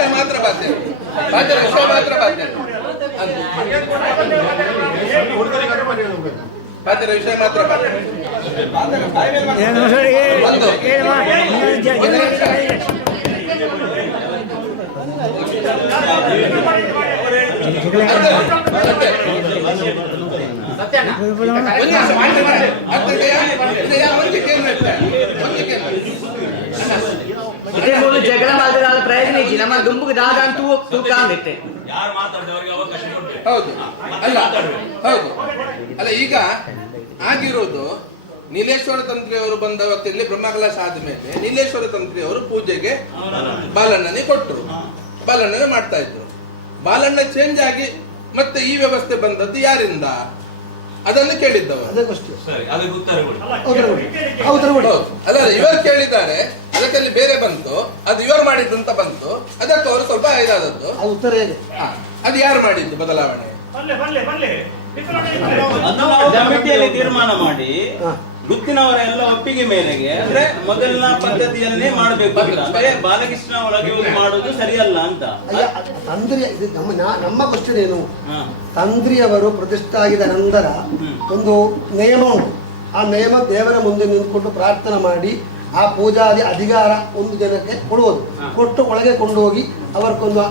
ವಿಷಯ ಮಾತ್ರ ಬಾಧ್ಯ, ಬಾಧ್ಯರ ವಿಷಯ ಮಾತ್ರ ಬಾಧ್ಯ, ಬಾಧ್ಯರ ವಿಷಯ ಮಾತ್ರ ಬಾಧ್ಯ. ಇದೇ ಮೂರು ಜಗಳ ಮಾಡಿದ ಪ್ರಯೋಜನ ಇದ್ದಿ ನಮ್ಮ ದುಂಬುಗೆ ದಾದ ಅಂತೂ ತೂಕ ಅಂದಿತ್ತೆ. ಹೌದು ಅಲ್ಲ, ಹೌದು ಅಲ್ಲ. ಈಗ ಆಗಿರೋದು ನೀಲೇಶ್ವರ ತಂತ್ರಿಯವರು ಬಂದ ಹೊತ್ತಲ್ಲಿ ಬ್ರಹ್ಮಕಲಶ ಆದ್ಮೇಲೆ ನೀಲೇಶ್ವರ ತಂತ್ರಿಯವರು ಪೂಜೆಗೆ ಬಾಲಣ್ಣನೇ ಕೊಟ್ಟರು, ಬಾಲಣ್ಣನೇ ಮಾಡ್ತಾ ಇದ್ರು. ಬಾಲಣ್ಣ ಚೇಂಜ್ ಆಗಿ ಮತ್ತೆ ಈ ವ್ಯವಸ್ಥೆ ಬಂದದ್ದು ಯಾರಿಂದ ಅದನ್ನು ಕೇಳಿದ್ದವರು. ಅಲ್ಲ, ಇವರು ಕೇಳಿದ್ದಾರೆ, ಅದಕ್ಕಲ್ಲಿ ಬೇರೆ ಬಂತು, ಅದು ಇವರು ಮಾಡಿದ್ದಂತ ಬಂತು, ಅದಕ್ಕೆ ಅವರು ಸ್ವಲ್ಪ ಇದಾದದ್ದು. ಅದು ಯಾರು ಮಾಡಿದ್ದು ಬದಲಾವಣೆ? ಕಮಿಟಿಯಲ್ಲಿ ತೀರ್ಮಾನ ಮಾಡಿ ಗುತ್ತಿನವರೆಲ್ಲ ಒಪ್ಪಿಗೆ ಮೇರೆಗೆ ಅಂದ್ರೆ ಮೊದಲಿನ ಪದ್ಧತಿಯನ್ನೇ ಮಾಡಬೇಕು ಅಂದ್ರೆ ಬಾಲಕೃಷ್ಣ ಒಳಗೆ ಹೋಗಿ ಮಾಡುವುದು ಸರಿಯಲ್ಲ ಅಂತ. ತಂದ್ರಿ ನಮ್ಮ ಕ್ವಶನ್ ಏನು, ತಂದ್ರಿಯವರು ಪ್ರತಿಷ್ಠೆ ಆಗಿದ ನಂತರ ಒಂದು ನಿಯಮ ಉಂಟು. ಆ ನಿಯಮ ದೇವರ ಮುಂದೆ ನಿಂತ್ಕೊಂಡು ಪ್ರಾರ್ಥನೆ ಮಾಡಿ ಆ ಪೂಜಾದಿ ಅಧಿಕಾರ ಒಂದು ಜನಕ್ಕೆ ಕೊಡುವುದು, ಕೊಟ್ಟು ಒಳಗೆ ಕೊಂಡೋಗಿ ಅವರಿಗೊಂದು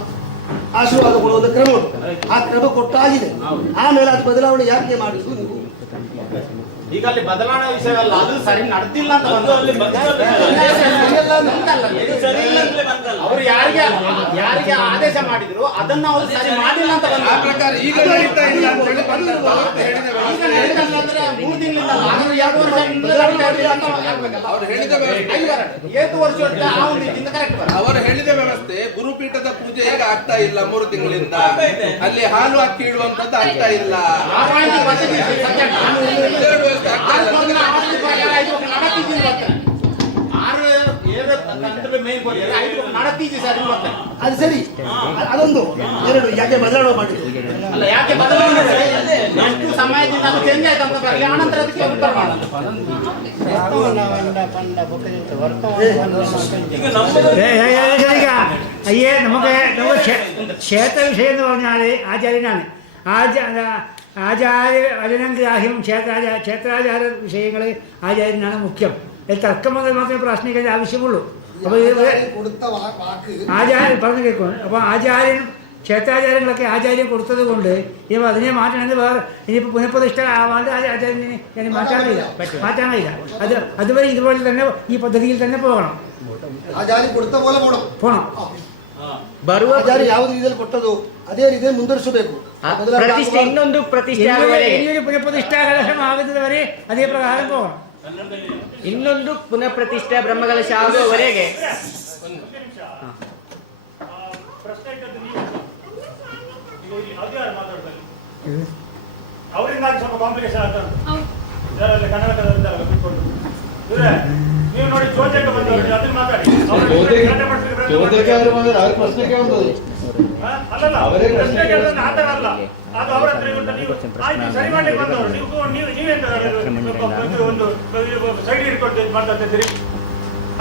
ಆಶೀರ್ವಾದ ಕೊಡುವಂತ ಕ್ರಮ ಉಂಟು. ಆ ಕ್ರಮ ಕೊಟ್ಟಾಗಿದೆ. ಆಮೇಲೆ ಅದು ಬದಲಾವಣೆ ಯಾಕೆ ಮಾಡಿದ್ದು ನೀವು? ಈಗ ಅಲ್ಲಿ ಬದಲಾವಣೆ ವಿಷಯವಲ್ಲ, ಅದು ಸರಿ ನಡೆದಿಲ್ಲ ಅಂತ ಅವರು ಯಾರಿಗೆ ಆದೇಶ ಮಾಡಿದ್ರು ಅದನ್ನ ಅವರು ಸರಿ ಮಾಡಿಲ್ಲ ಅಂತ ಬಂದ ಪ್ರಕಾರ ಈಗ ನಡೀತಾ ಇಲ್ಲ ಅಂತ ಹೇಳಿ ಈಗ ನಡೀತಲ್ಲ ಅಂದ್ರೆ 3 ದಿನದಿಂದ 2 ವರ್ಷ ಅವರು ಹೇಳಿದ ವ್ಯವಸ್ಥೆ ಗುರುಪೀಠದ ಪೂಜೆ ಈಗ ಆಗ್ತಾ ಇಲ್ಲ 3 ತಿಂಗಳಿಂದ. ಅಲ್ಲಿ ಹಾಲು ಅಕ್ಕಿ ಇಡುವಂತದ್ದು ಆಗ್ತಾ ಇಲ್ಲ. ಅದು ಸರಿ, ಅದೊಂದು ಎರಡು ಯಾಕೆ ಬದಲಾವಣೆ ಮಾಡಿದ್ರು? ಅಲ್ಲ, ಯಾಕೆ ಬದಲಾವಣೆ ಎಷ್ಟು ಸಮಯದಿಂದ ಅದು ಚೇಂಜ್ ಆಯ್ತು ಅಂತ ಬರಲಿ, ಆನಂತರ ಅದಕ್ಕೆ ಉತ್ತರ ಮಾಡೋಣ. അയ്യേ നമുക്ക് ക്ഷേത്ര വിഷയം എന്ന് പറഞ്ഞാൽ ആചാര്യനാണ്. ആചാര്യ വചനഗ്രാഹ്യം ക്ഷേത്രാചാര വിഷയങ്ങൾ ആചാര്യനാണ് മുഖ്യം. തർക്കം വന്നാൽ മാത്രമേ പ്രശ്നിക്കേണ്ട ആവശ്യമുള്ളൂ. അപ്പോൾ ആചാര്യൻ പറഞ്ഞു കേൾക്കും. അപ്പോൾ ആചാര്യൻ ക്ഷേത്രാചാരങ്ങളൊക്കെ ആചാര്യം കൊടുത്തത് കൊണ്ട് ഇനിയിപ്പോൾ അതിനെ മാറ്റണമെന്ന് വേറെ ഇനിയിപ്പോൾ പുനഃപ്രതിഷ്ഠ ആവാണ്ട് ആചാര്യനെ മാറ്റാൻ കഴിയില്ല. അതുവരെ ഇതുപോലെ തന്നെ ഈ പദ്ധതിയിൽ തന്നെ പോകണം. ಆಚಾರ್ಯ ಕೊಡ್ತ പോലെ പോണം. ಆಚಾರ್ಯ ಯಾವ ರೀತಿಯಲ್ಲಿ ಕೊಟ್ಟದು ಅದೇ ರೀತಿಯಲ್ಲಿ ಮುಂದುವರಿಸಬೇಕು. ಇನ್ನೊಂದು ಪ್ರತಿಷ್ಠೆ ಪುನಃಪ್ರತಿಷ್ಠಾ ಕಲಶ ಆಗುತ್ತದವರೆ ಅದೇ ಪ್ರಕಾರ ಹೋಗೋಣ. ಇನ್ನೊಂದು ಪುನಃ ಪ್ರತಿಷ್ಠೆ ಬ್ರಹ್ಮಕಲಶ ಆಗುವವರೆಗೆ ಅವರಿಂದ ಸ್ವಲ್ಪ ಕಾಂಪ್ಲಿಕೇಶನ್ ಆಗ್ತದೆ. ಕನ್ನಡಕದಲ್ಲಿ ಕೂತ್ಕೊಂಡು ನೀವು ನೋಡಿ ಚೋದ್ಯಕ್ಕೆ ಬಂದವರು ಅದನ್ನ ಮಾತಾಡಿ. ಅಲ್ಲಲ್ಲ, ಪ್ರಶ್ನೆ ಕೇಳಿದ್ರೆ ಆ ಥರ ಅಲ್ಲ. ಅದು ಅವರ ಹತ್ರ ನೀವು ಆಯ್ತು ಸರಿ ಮಾಡ್ಲಿಕ್ಕೆ ಬಂದವರು ನೀವೆಂತ ಒಂದು ಸೈಡ್ ಹಿಡ್ಕೊಂಡು ಮಾತಾಡ್ತಿದ್ದೀರಿ,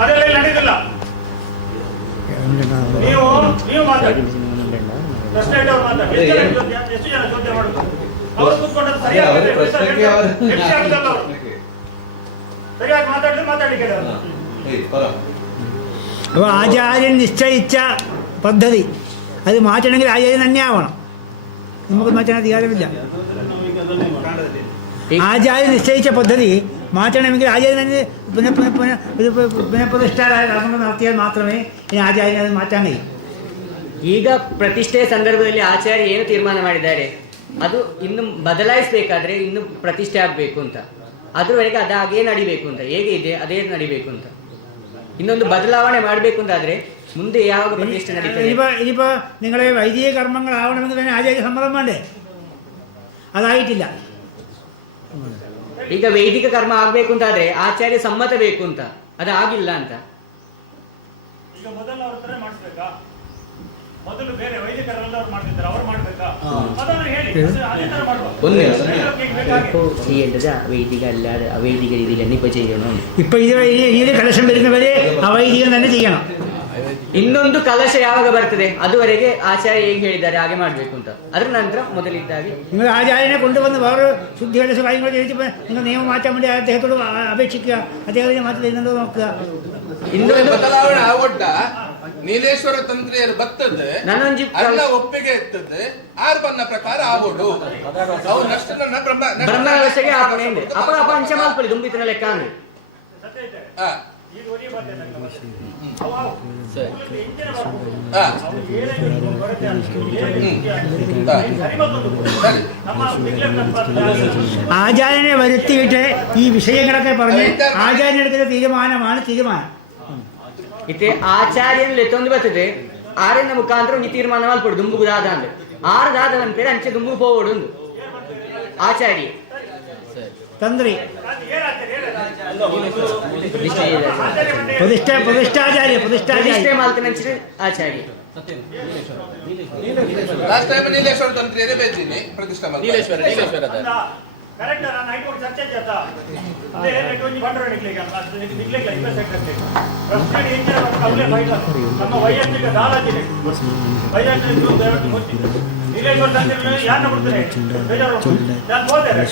ಅದೆಲ್ಲ ಇಲ್ಲಿ ನಡೆದಿಲ್ಲ. ನೀವು ಮಾತಾಡಿ, ಪ್ರಶ್ನೆ ಇಟ್ಟವ್ರು ಮಾತಾಡಿ. ಎಷ್ಟು ಜನ ಚೋದ್ಯ ಮಾಡುದು? ಅವರು ಕೂತ್ಕೊಂಡದ್ದು ಸರಿಯಾಗಿ ಸರಿಯಾಗಿ മാറ്റാടില്ല അപ്പോൾ ആചാര്യൻ നിശ്ചയിച്ച പദ്ധതി അത് മാറ്റണമെങ്കിൽ ആചാര്യൻ തന്നെ ആവണം. നമുക്ക് മാറ്റാൻ അധികാരമില്ല. ആചാര്യൻ നിശ്ചയിച്ച പദ്ധതി മാറ്റണമെങ്കിൽ ആചാര്യൻ തന്നെ പുനഃപ്രതിഷ്ഠ കർമ്മങ്ങൾ നടത്തിയാൽ മാത്രമേ ഇനി ആചാര്യൻ അത് മാറ്റാൻ കഴിയും. ಈಗ ಪ್ರತಿಷ್ಠೆಯ ಸಂದರ್ಭದಲ್ಲಿ ಆಚಾರ್ಯ ಏನು ತೀರ್ಮಾನ ಮಾಡಿದ್ದಾರೆ ಅದು ಇನ್ನು ಬದಲಾಯಿಸಬೇಕಾದ್ರೆ ಇನ್ನು ಪ್ರತಿಷ್ಠೆ ಆಗಬೇಕು ಅಂತ, ಅದ್ರವರೆಗೆ ಅದು ಹಾಗೇ ನಡಿಬೇಕು ಅಂತ, ಹೇಗೆ ಇದೆ ಅದೇ ನಡಿಬೇಕು ಅಂತ. ಇನ್ನೊಂದು ಬದಲಾವಣೆ ಮಾಡಬೇಕು ಅಂತಾದ್ರೆ ಮುಂದೆ ಯಾವಾಗ ಪ್ರತಿಷ್ಠೆ ನಡೀತದೆ? ഇനിയിപ്പോ നിങ്ങളെ വൈദിക കർമ്മങ്ങളാവണമെന്ന് തന്നെ ആചാര്യ സമ്മതം വേണ്ടേ? ಅದಾಗಿಟ್ಟಿಲ್ಲ. ಈಗ ವೈದಿಕ ಕರ್ಮ ಆಗ್ಬೇಕು ಅಂತಾದ್ರೆ ಆಚಾರ್ಯ ಸಮ್ಮತ ಬೇಕು ಅಂತ, ಅದಾಗಿಲ್ಲ ಅಂತ. ಈಗ ಮೊದಲು ಅವ್ರ ಹತ್ರ ಮಾಡಿಸ್ಬೇಕಾ? ಮೊದಲು ಬೇರೆ ವೈದಿಕರೆಲ್ಲ ಅವ್ರು ಮಾಡ್ತಿದ್ದಾರೆ, ಅವ್ರು ಮಾಡ್ಬೇಕಾ? ಅದನ್ನು ಹೇಳಿ, ಅದೇ ತರ ಮಾಡ್ಬೇಕು. വൈദിക അല്ലാതെ അവൈദിക രീതിയിൽ തന്നെ ഇപ്പൊ ചെയ്യണം. ഇപ്പൊ ഇത് കലശം വരുന്നവരെ അവൈദികം തന്നെ ചെയ്യണം. ಇನ್ನೊಂದು ಕಲಶ ಯಾವಾಗ ಬರ್ತದೆ ಅದುವರೆಗೆ ಆಚಾರ್ಯ ಹೇಗೆ ಹೇಳಿದ್ದಾರೆ ಹಾಗೆ ಮಾಡಬೇಕು ಅಂತ. ಅದರ ನಂತರ ಮೊದಲಿದ್ದಾಗಿ നിങ്ങൾ ആചാര്യനെ കൊണ്ടുവന്ന് വേറെ ശുദ്ധിയുടെ കാര്യങ്ങൾ ചോദിച്ചപ്പോൾ നിങ്ങൾ നിയമം മാറ്റാൻ വേണ്ടി അദ്ദേഹത്തോട് അപേക്ഷിക്കുക, അദ്ദേഹത്തിന് മാറ്റത്തിൽ ಇನ್ನೊಂದು ನೋക്കുക. ಇನ್ನೊಂದು ಬದಲಾವಣೆ ಆಗೋಡ್ಡ ನೀಲೇಶ್ವರ ತಂತ್ರಿಯರು ಬರ್ತದೆ ಅಲ್ಲ ಒಪ್ಪಿಗೆ ಇರ್ತದೆ ಆರು ಬನ್ನ ಪ್ರಕಾರ ಆಗೋಡು ಅವು ನಷ್ಟ ಬ್ರಹ್ಮಕಲಶಗೆ ಆಪಣೆ ഉണ്ട്. അപ്പോൾ പഞ്ച മാൽപ്പള്ളി തുമ്പിത്തിന് ಲೆಕ್ಕಾണ്. ആചാര്യനെ വരുത്തിയിട്ട് ഈ വിഷയങ്ങളൊക്കെ പറഞ്ഞ് ആചാര്യനെടുക്കുന്ന തീരുമാനമാണ് തീരുമാനം. ಇತ್ತೆ ಆಚಾರ್ಯನಲ್ಲಿ ಎತ್ತೊಂದು ಬರ್ತದೆ ಆರನ ಮುಖಾಂತರ ಒಂದು ತೀರ್ಮಾನ ಮಾಡ್ಕೊಡು ದುಂಬು ದಾದ ಅಂದ್ರೆ 6 ದಾದ ನಂತರ ಅಂಚೆ ದುಂಬು ಹೋಗೋಡು ಒಂದು ಆಚಾರ್ಯ ತಂದ್ರಿ പ്രതിഷ്ഠാചാര്യ മാൽക്കനനുസരിച്ച് ആചാര്യ ಲಾಸ್ಟ್ ಟೈಮ್ ನೀಲೇಶ್ವರ ತಂತ್ರಿಯರೇ ಬೇಜಿನಿ ಪ್ರತಿಷ್ಠಾ ನೀಲೇಶ್ವರ ಕರೆಕ್ಟ್ ನಾನು ಹೈಕೋರ್ಟ್ ಚರ್ಚೆ చేస్తా ಅದೇ ರೇಟೊಂಜಿ ಬಂಡರ ನಿಕ್ಲೆಲ್ಲ ಇವೆ ಸೆಕ್ರೆಟರಿ ಪ್ರಶ್ನೆ ಇಂಜಿನ ಅವಲೇ ಫೈಟ್ ನಮ್ಮ ವೈಯಕ್ತಿಕ ದಾಲಾಜಿನೆ ವೈಯಕ್ತಿಕ ದಯವಿಟ್ಟು ಮುಚ್ಚಿ ನೀಲೇಶ್ವರ ತಂದಿರಲು ಯಾರನ್ನ ಬಿಡ್ತಾರೆ ಬೇಜಾರು ನಾನು ಹೋದರೆ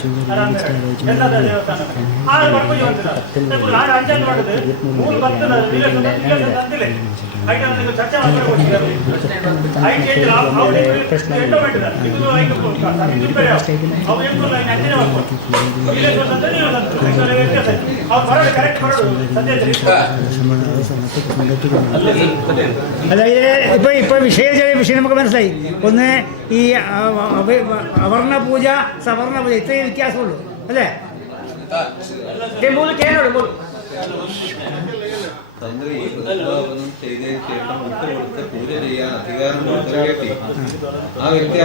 ಎಲ್ಲ ದೇವಸ್ಥಾನ ಆರು ಬರ್ಕೊಂಡು ಬಂದಿಲ್ಲ ನಾನು ಅಂಜನ್ ಮಾಡಿದೆ ಮೂರು ಬರ್ತದ ನೀಲೇಶ್ವರ ತಂದಿಲ್ಲ ಹೈಟ್ ನನಗೆ ಚರ್ಚೆ ಮಾಡ್ತಾರೆ ಹೈಟ್ ಚೇಂಜ್ ಅವಳಿ ಎಂಟೋ ಮಾಡಿದ ಇದು ಹೈಟ್ ಇದು ಬೇರೆ ಅವು ಏನು ಲೈನ್ ಅಂಜನೆ അതായത് ഇപ്പൊ വിഷയം നമുക്ക് മനസ്സിലായി. ഒന്ന് ഈ അവർണ പൂജ സവർണ പൂജ ഇത്രയും വ്യത്യാസമുള്ളൂ അല്ലേ? തന്ത്രി ഉദ്ഭാവനം ചെയ്തതിന് ശേഷം മുത്ത് കൊടുത്ത് പൂജ ചെയ്യാൻ അധികാരം കൊടുത്ത വ്യക്തി ആ വ്യക്തി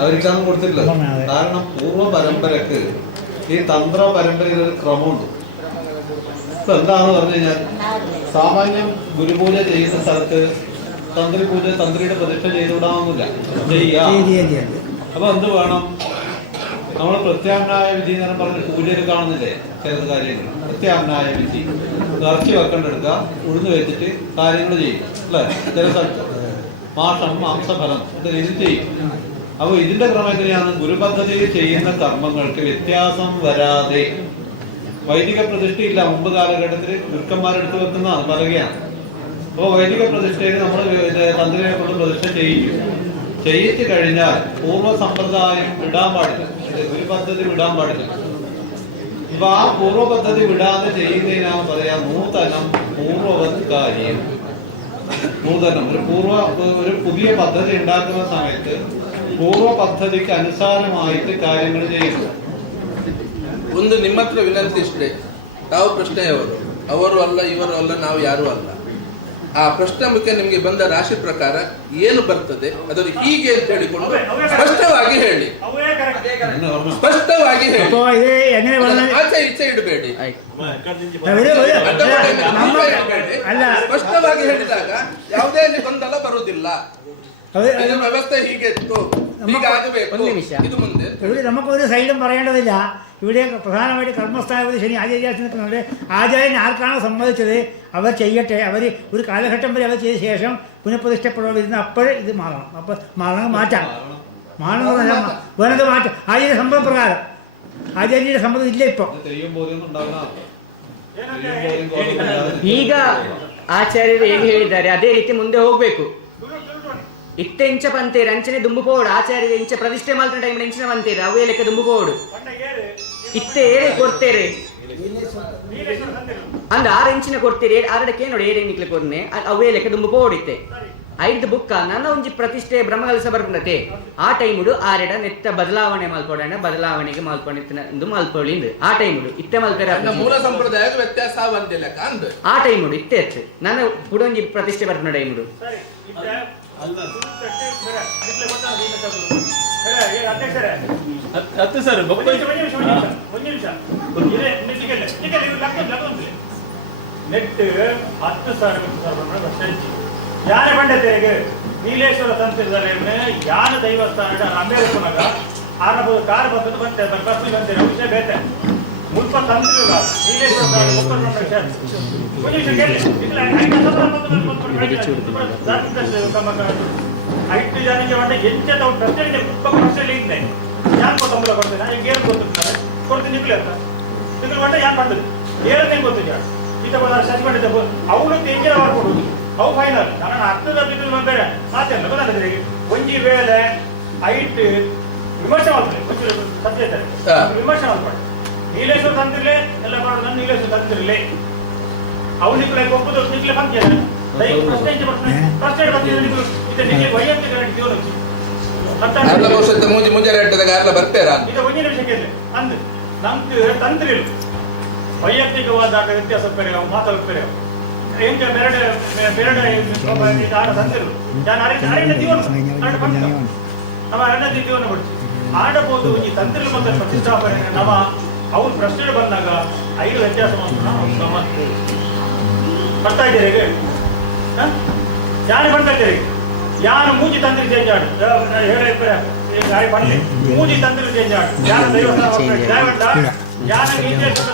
അവർക്കാണ് കൊടുത്തിട്ടുള്ളത്. കാരണം പൂർവ്വ പരമ്പരക്ക് ഈ തന്ത്ര പരമ്പരയിൽ ഒരു ക്രമമുണ്ട്. ഇപ്പൊ എന്താന്ന് പറഞ്ഞു കഴിഞ്ഞാൽ സാമാന്യം ഗുരുപൂജ ചെയ്യുന്ന സ്ഥലത്ത് തന്ത്രിയുടെ പ്രതിഷ്ഠ ചെയ്തുവിടാമെന്നില്ല, ചെയ്യാം. അപ്പൊ എന്ത് വേണം? നമ്മൾ പ്രത്യാമ്നായ വിധി എന്ന് പറഞ്ഞ് പൂജയിൽ കാണുന്നില്ലേ ചില കാര്യങ്ങൾ? പ്രത്യാമ്നായ വിധി ഇറച്ചി വെക്കേണ്ടെടുക്കുക, ഉഴുന്ന് വെച്ചിട്ട് കാര്യങ്ങൾ ചെയ്യും അല്ലേ? ചില സ്ഥലത്ത് മാംസഫലം ഇത് ചെയ്യും. അപ്പോൾ ഇതിന്റെ ക്രമം എങ്ങനെയാണ്? ഗുരുപദ്ധതിയിൽ ചെയ്യുന്ന കർമ്മങ്ങൾക്ക് വ്യത്യാസം വരാതെ വൈദിക പ്രതിഷ്ഠയില്ല. മുമ്പ് കാലഘട്ടത്തിൽ ഗുരുക്കന്മാരെടുത്ത് വെക്കുന്നതാണ് പലകയാണ്. അപ്പോൾ വൈദിക പ്രതിഷ്ഠയിൽ നമ്മൾ തന്ത്രിനെ കൊണ്ട് പ്രതിഷ്ഠ ചെയ്യിച്ചു കഴിഞ്ഞാൽ പൂർവ്വ സമ്പ്രദായം വിടാൻ പാടില്ല, ഗുരുപദ്ധതി വിടാൻ പാടില്ല. അപ്പൊ ആ പൂർവ്വ പദ്ധതി വിടാതെ ചെയ്യുന്നതിനാണ് പറയാ നൂതനം പൂർവവത്കാര്യം. നൂതനം ഒരു പുതിയ പദ്ധതി ഉണ്ടാക്കുന്ന സമയത്ത് പൂർവ്വ പദ്ധതിക്ക് അനുസാരമായിട്ട് കാര്യങ്ങൾ ചെയ്യുന്നു. ಒಂದು ನಿಮ್ಮ ಹತ್ರ ವಿನಂತಿ ಇಷ್ಟೇ, ತಾವು ಪ್ರಶ್ನೆಯವರು, ಅವರು ಅಲ್ಲ ಇವರು ಅಲ್ಲ ನಾವು ಯಾರು ಅಲ್ಲ. ಆ ಪ್ರಶ್ನೆ ಮುಖ್ಯ ನಿಮ್ಗೆ ಬಂದ ರಾಶಿ ಪ್ರಕಾರ ಏನು ಬರ್ತದೆ ಅದನ್ನು ಹೀಗೆ ಅಂತ ಹೇಳಿಕೊಂಡು ಸ್ಪಷ್ಟವಾಗಿ ಹೇಳಿ, ಸ್ಪಷ್ಟವಾಗಿ ಹೇಳಿ, ಆಚೆ ಈಚೆ ಇಡಬೇಡಿ. ಸ್ಪಷ್ಟವಾಗಿ ಹೇಳಿದಾಗ ಯಾವುದೇ ಗೊಂದಲ ಬರುವುದಿಲ್ಲ. ವ್ಯವಸ್ಥೆ ಹೀಗೆ ಇತ್ತು, ಹೀಗಾಗಬೇಕು, ಇದು ಮುಂದೆ. ഇവിടെ നമുക്കൊരു സൈഡും പറയേണ്ടതില്ല. ഇവിടെ പ്രധാനമായിട്ട് കർമ്മസ്ഥാനത്ത് ശനി ആചാര്യാസം നിൽക്കുന്നുണ്ട്. ആചാര്യൻ ആർക്കാണോ സമ്മതിച്ചത് അവർ ചെയ്യട്ടെ. അവർ ഒരു കാലഘട്ടം വരെ അവർ ചെയ്ത ശേഷം പുനഃപ്രതിഷ്ഠപ്പെടുക വരുന്ന അപ്പോഴേ ഇത് മാറണം. അപ്പോൾ മാറ്റാം. വേണമെങ്കിൽ മാറ്റാം. ആചാര്യ സമ്മതപ്രകാരം. ആചാര്യന്റെ സമ്മതം ഇല്ല ഇപ്പോൾ. ಈಗ ಆಚಾರ್ಯರು ಹೇಗೆ ಹೇಳಿದ್ದಾರೆ ಅದೇ ರೀತಿ ಮುಂದೆ ಹೋಗ್ಬೇಕು. ಇತ್ತ ಇಂಚ ಪಂತೇರು ಅಂಚನೆ ದುಂಬು ಪೋಡು ಆಚಾರ್ಯ ಇಂಚ ಪ್ರತಿಷ್ಠೆ ಮಾಡ್ತಾ ಟೈಮ್ ಇಂಚಿನ ಪಂತೇರು ಅವೇ ಲೆಕ್ಕ ದುಂಬು ಪೋಡು ಇತ್ತೆ ಏರೆ ಕೊಡ್ತೇರೆ ಅಂದ 6 ಇಂಚಿನ ಕೊಡ್ತೀರಿ 6 ನೋಡಿ ಏರೆ ನಿಕ್ಲೆ ಕೊಡ್ನೆ ಅವೇ ಲೆಕ್ಕ ದುಂಬು ಪೋಡಿತ್ತೆ 5 ಬುಕ್ಕ ನನ್ನ ಒಂಜಿ ಪ್ರತಿಷ್ಠೆ ಬ್ರಹ್ಮಕಲಶ ಬರ್ಪುಂಡತೆ ಆ ಟೈಮುಡು 6 ನೆತ್ತ ಬದಲಾವಣೆ ಮಲ್ಪೋಡಣ ಬದಲಾವಣೆಗೆ ಮಲ್ಪೊಂಡು ಮಲ್ಪೊಳಿಂದು ಆ ಟೈಮುಡು ಇತ್ತೆ ಮಲ್ಪೆರ ಮೂಲ ಸಂಪ್ರದಾಯದ ವ್ಯತ್ಯಾಸ ಬಂದಿಲ್ಲ ಕಾಂದು ಆ ಟೈಮುಡು ಇತ್ತೆ ನನ್ನ ಪುಡೊಂಜಿ ಪ್ರತಿಷ್ಠೆ ಬರ್ಪುಂಡ ಟೈಮುಡು ಹತ್ತು ಸರ್ ನೆಟ್ 10 ಸಾವಿರ ಯಾರ ಪಂಡಿತರಿಗೆ ನೀಲೇಶ್ವರ ಸಂಸ್ಥೆ ಯಾನ ದೈವಸ್ಥಾನ ಅಂಬೇಡ್ಕರ್ ಆರಬಹುದು ಕಾರ್ ಬಂದು ಬಂತೆ ಬಸ್ಲಿ ಬಂತೆ ವಿಷಯ ಬೇತೆ ಮುಲ್ಪ ತಂತ್ರಿಗಳ ನೀಲೇಶ್ವರ ಐದು ಜನಕ್ಕೆ ಮಾಡಿ ಎಂಚದ ಪ್ರಶ್ನೆ ಪ್ರಶ್ನೆ ಇದ್ದೆ ಯಾರು ಗೊತ್ತಂಬಲ ಕೊಡ್ತೇನೆ ಈಗ ಏನು ಗೊತ್ತಿರ್ತಾರೆ ಕೊಡ್ತೀನಿ ನಿಕ್ಲೆ ಅಂತ ನಿಕ್ಲೆ ಬಂದ ಯಾರು ಮಾಡ್ತದೆ ಹೇಳೋದೇ ಗೊತ್ತಿಲ್ಲ ಈತ ಸಸ್ಪೆಂಡ್ ಅವನು ತೆಂಗಿನ ಮಾಡ್ಕೊಡುದು ಅವು ಫೈನಲ್ ನಾನು ಅರ್ಥದ ಬಿದ್ದು ಬೇರೆ ಮಾತೇನು ಗೊತ್ತಾಗ್ತದೆ ಒಂಜಿ ವೇಳೆ ಐಟ್ ವಿಮರ್ಶೆ ಮಾಡ್ತಾರೆ ಸತ್ಯ ವಿಮರ್ಶೆ ಮಾಡ್ತಾರೆ ನೀಲೇಶ್ವರ ತಂದಿರಲೇ ಎಲ್ಲ ಮಾಡೋದು ನಾನು ನೀಲೇಶ್ವರ ತಂದಿರಲೇ ಅವ್ರು ನಿಕ್ಲೆ ಒಪ್ಪುದು ನಿಕ್ಲೆ ಬಂದ ಪ್ರಶ್ನೆ ಬರ್ತಿದ್ರೆ ವೈಯಕ್ತಿಕ ಮುಂಜಾನೆ ಬರ್ತೀರಾ ಈಗ ಒಂದೇ ನಿಮಿಷಕ್ಕೆ ಅಂದ್ ನಮ್ಗೆ ತಂತ್ರಿ ವೈಯಕ್ತಿಕವಾದ ವ್ಯತ್ಯಾಸ ಬೇರೆ ಮಾತಾಡ್ತಾರೆ ಎಂತ ಬೇರೆ ಬೇರೆ ಆಡ ತಂದಿರು ನಾನು ಅರಣ್ಯ ಜೀವನ ನಮ್ಮ ಅರಣ್ಯ ಜೀವನ ಬಿಡ್ತೀವಿ ಆಡಬಹುದು ಈ ತಂತ್ರಿ ಮತ್ತು ಪ್ರತಿಷ್ಠಾಪನೆ ನಮ್ಮ ಅವ್ರ ಪ್ರಶ್ನೆ ಬಂದಾಗ 5 ವ್ಯತ್ಯಾಸ ಬರ್ತಾ ಇದ್ದೀರಿ ಯಾರು ಬರ್ತಾ ಇದ್ದೀರಿ ಯಾರು ಮೂಜಿ ತಂತ್ರಿ ಚೇಂಜ್ ಆಡು ಹೇಳಿ ಬನ್ನಿ ಮೂಜಿ ತಂತ್ರಿ ಚೇಂಜ್ ಆಡು ಯಾರು ದೈವಸ್ಥಾನ ಯಾರು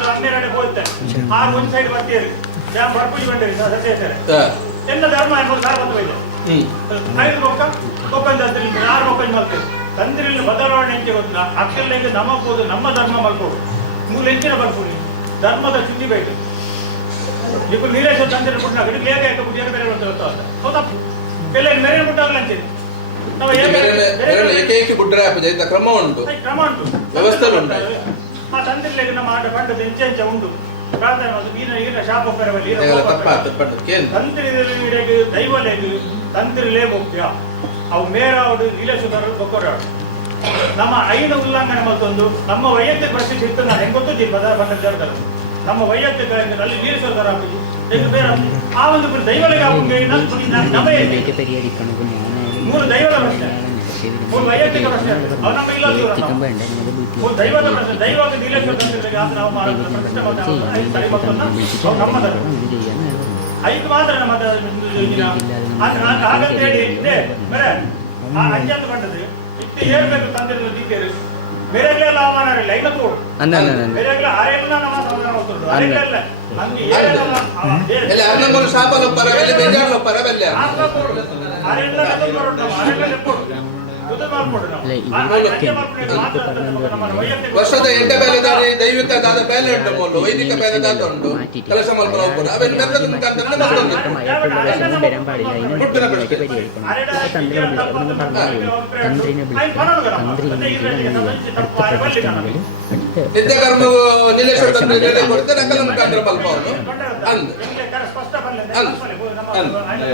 ಹನ್ನೆರಡು ಹೋಗುತ್ತೆ 6 ಒಂದು ಸೈಡ್ ಬರ್ತೀರಿ ಯಾರು ಬರ್ಪೂಜಿ ಬಂದಿರಿ ಸತ್ಯ ಎಲ್ಲ ಧರ್ಮ ಎಂಬುದು ಸಾರ ಬಂದು ಇದೆ 5 ಮೊಕ್ಕ ತಂತ್ರಿ 6 ಮೊಕ್ಕ ಮಾಡ್ತೇವೆ ತಂತ್ರಿಯಲ್ಲಿ ಬದಲಾವಣೆ ಎಂಚೆ ಗೊತ್ತಿಲ್ಲ ಅಕ್ಷರಲಿಂಗ ನಮಗೋದು ನಮ್ಮ ಧರ್ಮ ಮಾಡ್ಬೋದು ಮೂಲ ಎಂಚಿನ ಬರ್ಬೋದು ಧರ್ಮದ ಸುದ್ದಿ ಬೇಕು ఇప్పుడు నీలేశ్వర తండ్రి పుట్టినాక లేక ಬೇರೆ ಬೇರೆ ಗೊತ್ತಾಗ್ತದೆ ಹೌದಾ ಎಲ್ಲ ಬೇರೆ ಮುಟ್ಟಾಗಲ್ಲ ಅಂತೀರಿ ನಾವು ಏಕೈಕ ಬುಡ್ರೆ ಕ್ರಮ ಉಂಟು ವ್ಯವಸ್ಥೆ ಉಂಟು ಆ ತಂತ್ರಿಗಳಿಗೆ ನಮ್ಮ ಆಟ ಪಂಡದ ಎಂಚೆ ಉಂಟು ಪ್ರಾರ್ಥನೆ ಮಾಡೋದು ಈಗಿನ ಶಾಪ ಪರವಲ್ಲಿ ತಂತ್ರಿ ದೈವಲೇದು ತಂತ್ರಿಲೇ ಮುಖ್ಯ ಅವು ಮೇರಾವಡು ನೀಲೇಶ್ವರ ಬೊಕ್ಕರಾಡು ನಮ್ಮ ಐನ ಉಲ್ಲಂಘನೆ ಮತ್ತೊಂದು ನಮ್ಮ ವೈಯಕ್ತಿಕ ಪರಿಸ್ಥಿತಿ ಇತ್ತು ನಾನು ಹೆಂಗೆ ಗೊತ್ತಿದ್ದೀನಿ ಬಂದ ಜಾಗದಲ್ಲಿ ನಮ್ಮ ವೈಯಕ್ತಿಕ ಅಲ್ಲಿ ನೀಲೇಶ್ವರ ಬೇರೆ ಆ ಒಂದು ದೈವಲಿಗೆ ನಮ್ಮ 3 ದೈವದ ಪ್ರಶ್ನೆ 3 ವೈಯಕ್ತಿಕ ಪ್ರಶ್ನೆ ಅವು ನಮ್ಮ ಇಲ್ಲ ದೈವದ ಪ್ರಶ್ನೆ ದೈವಕ್ಕೆ ನೀಲೇಶ್ವರ ತಂತ್ರಿಗೆ ಆದ್ರೆ ನಾವು ಮಾಡೋದು ಪ್ರತಿಷ್ಠೆ ನಮ್ಮದ 5 ಮಾತ್ರ ನಮ್ಮ ಹಾಗಂತ ಹೇಳಿ ಇದೆ ಬೇರೆ ಆ ಅಂಜಂತ ಬಂದದ್ದು ಇತ್ತು ಹೇಳ್ಬೇಕು ತಂದಿರೋದು ದೀಕೇರು ಬೇರೆಗಳೆಲ್ಲ ಅವಮಾನರಿಲ್ಲ ಈಗ ತೋಡು ಬೇರೆಗಳ ಆರೆಲ್ಲ ನಮ್ಮ ಸಮಾಧಾನ ಹೋಗ್ತದೆ ಅರೆಗಳೆಲ್ಲ ನಮ್ಗೆ ಏನೆಲ್ಲ ಶಾಪಲ ಪರವೆಲ್ಲ ಬೆಂಜಾರ್ಲ ಪರವೆಲ್ಲ ಆರೆಲ್ಲ ಆರೆಲ್ಲ ಕೊಡು ವರ್ಷದ 8 ಬೇಲೆದಾರಿ ದೈವಿಕ ದಾದ ಬೇಲೆ ಉಂಟು ಮೊದಲು ವೈದಿಕ ಬೇಲೆ ದಾದ ಉಂಟು ಕೆಲಸ ಮಾಡ್ಕೊಂಡು ಹೋಗ್ಬೋದು ಅವೆಲ್ಲ ನಿತ್ಯ ಕರ್ಮ ನೀಲೇಶ್ವರ ತಂತ್ರ ಕೊಡ್ತೆ ನಕಲ ಮುಖಾಂತರ ಮಲ್ಪವನು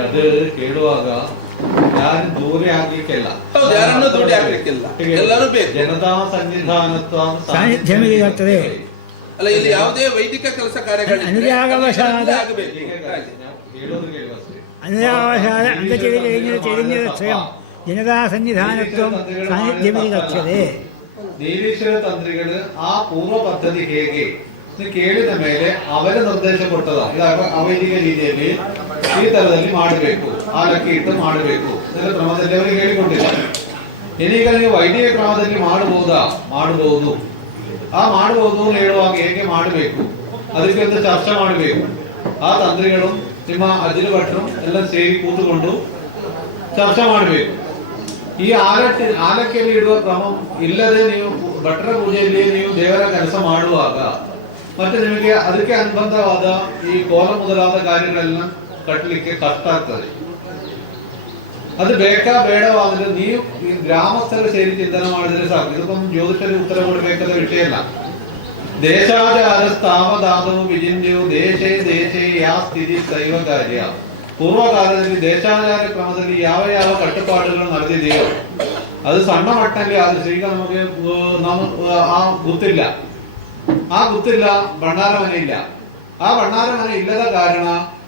ಅದು ಕೇಳುವಾಗ ಯಾರು ದೂರೇ ಆಗ್ಲಿಕ್ಕಿಲ್ಲ ಯಾರನ್ನು ದೂರ ಆಗ್ಲಿಕ್ಕಿಲ್ಲ ಎಲ್ಲರೂ ಬೇಕು ಜನತಾ ಸನ್ನಿಧಾನತ್ವ ಸಾನ್ನಿಧ್ಯವಿರುತ್ತದೆ ಅಲ್ಲ ಇಲ್ಲಿ ಯಾವುದೇ ವೈದಿಕ ಕೆಲಸ ಕಾರ್ಯಗಳು അനുരാഗവശാല സ്വയം ಜನತಾ ಸನ್ನಿಧಾನತ್ವ ಸಾನ್ನಿಧ್ಯವಿರುತ್ತದೆ ನೀಲೇಶ್ವರ ತಂತ್ರಿಗಳು ಆ ಪೂರ್ವ ಪದ್ಧತಿ ಹೇಗೆ ಕೇಳಿದ ಮೇಲೆ ಅವರ ನಿರ್ದೇಶ ಕೊಟ್ಟದ ಇದು ಅವೈದಿಕ ರೀತಿಯಲ್ಲಿ ಈ ತರದಲ್ಲಿ ಮಾಡಬೇಕು ಆ ಲಕ್ಕಿ ಇಟ್ಟು ಮಾಡಬೇಕು ಇದರ ಕ್ರಮದಲ್ಲಿ ಅವರಿಗೆ ಹೇಳಿಕೊಟ್ಟಿದ್ದಾರೆ. ಇದೀಗ ನೀವು ವೈದಿಕ ಕ್ರಮದಲ್ಲಿ ಮಾಡಬಹುದಾ? ಮಾಡಬಹುದು. ಆ ಮಾಡಬಹುದು ಹೇಳುವಾಗ ಹೇಗೆ ಮಾಡಬೇಕು ಅದಕ್ಕೆ ಒಂದು ಚರ್ಚೆ ಮಾಡಬೇಕು. ಆ ತಂತ್ರಿಗಳು ನಿಮ್ಮ ಅಜ್ಜಿನ ಭಟ್ರು ಎಲ್ಲ ಸೇರಿ ಕೂತುಕೊಂಡು ಚರ್ಚೆ ಮಾಡಬೇಕು. ಈ ಆಲಕ್ಕಿಯಲ್ಲಿ ಇಡುವ ಕ್ರಮ ಇಲ್ಲದೆ ನೀವು ಭಟ್ರ ಪೂಜೆಯಲ್ಲಿ ನೀವು ದೇವರ ಕೆಲಸ ಮಾಡುವಾಗ ಮತ್ತೆ ನಿಮಗೆ ಅದಕ್ಕೆ ಅನುಬಂಧವಾದ ಈ ಕೋಲ ಮೊದಲಾದ ಕಾರ್ಯಗಳನ್ನ ಕಟ್ಟಲಿಕ್ಕೆ ಕಷ್ಟ ಆಗ್ತದೆ. ಅದು ಬೇಕಾ ಬೇಡವಾದ್ರೆ ನೀವು ಈ ಗ್ರಾಮಸ್ಥರು ಸೇರಿ ಚಿಂತನೆ ಮಾಡಿದ್ರೆ ಸಾಕು. ಇದಕ್ಕೊಂದು ಜ್ಯೋತಿಷರಿಗೆ ಉತ್ತರ ಕೊಡಬೇಕಾದ ವಿಷಯ ಇಲ್ಲ. ದೇಶಾಚಾರ ಸ್ಥಾವಧಾತವು ವಿಜಿನ್ಯು ದೇಶೇ ದೇಶೇ ಯಾ ಸ್ಥಿತಿ ದೈವ ಕಾರ್ಯ. ಪೂರ್ವಕಾಲದಲ್ಲಿ ದೇಶಾಚಾರ ಕ್ರಮದಲ್ಲಿ ಯಾವ ಯಾವ ಕಟ್ಟುಪಾಡುಗಳು ನಡೆದಿದೆಯೋ ಅದು ಸಣ್ಣ ಮಟ್ಟದಲ್ಲಿ ಆದ್ರೆ ಈಗ ನಮಗೆ ಆ ಗೊತ್ತಿಲ್ಲ. ಆ ಗೊತ್ತಿಲ್ಲ ಭಂಡಾರ ಮನೆ ಇಲ್ಲ. ಆ ಭಂಡಾರ ಮನೆ ಇಲ್ಲದ ಕಾರಣ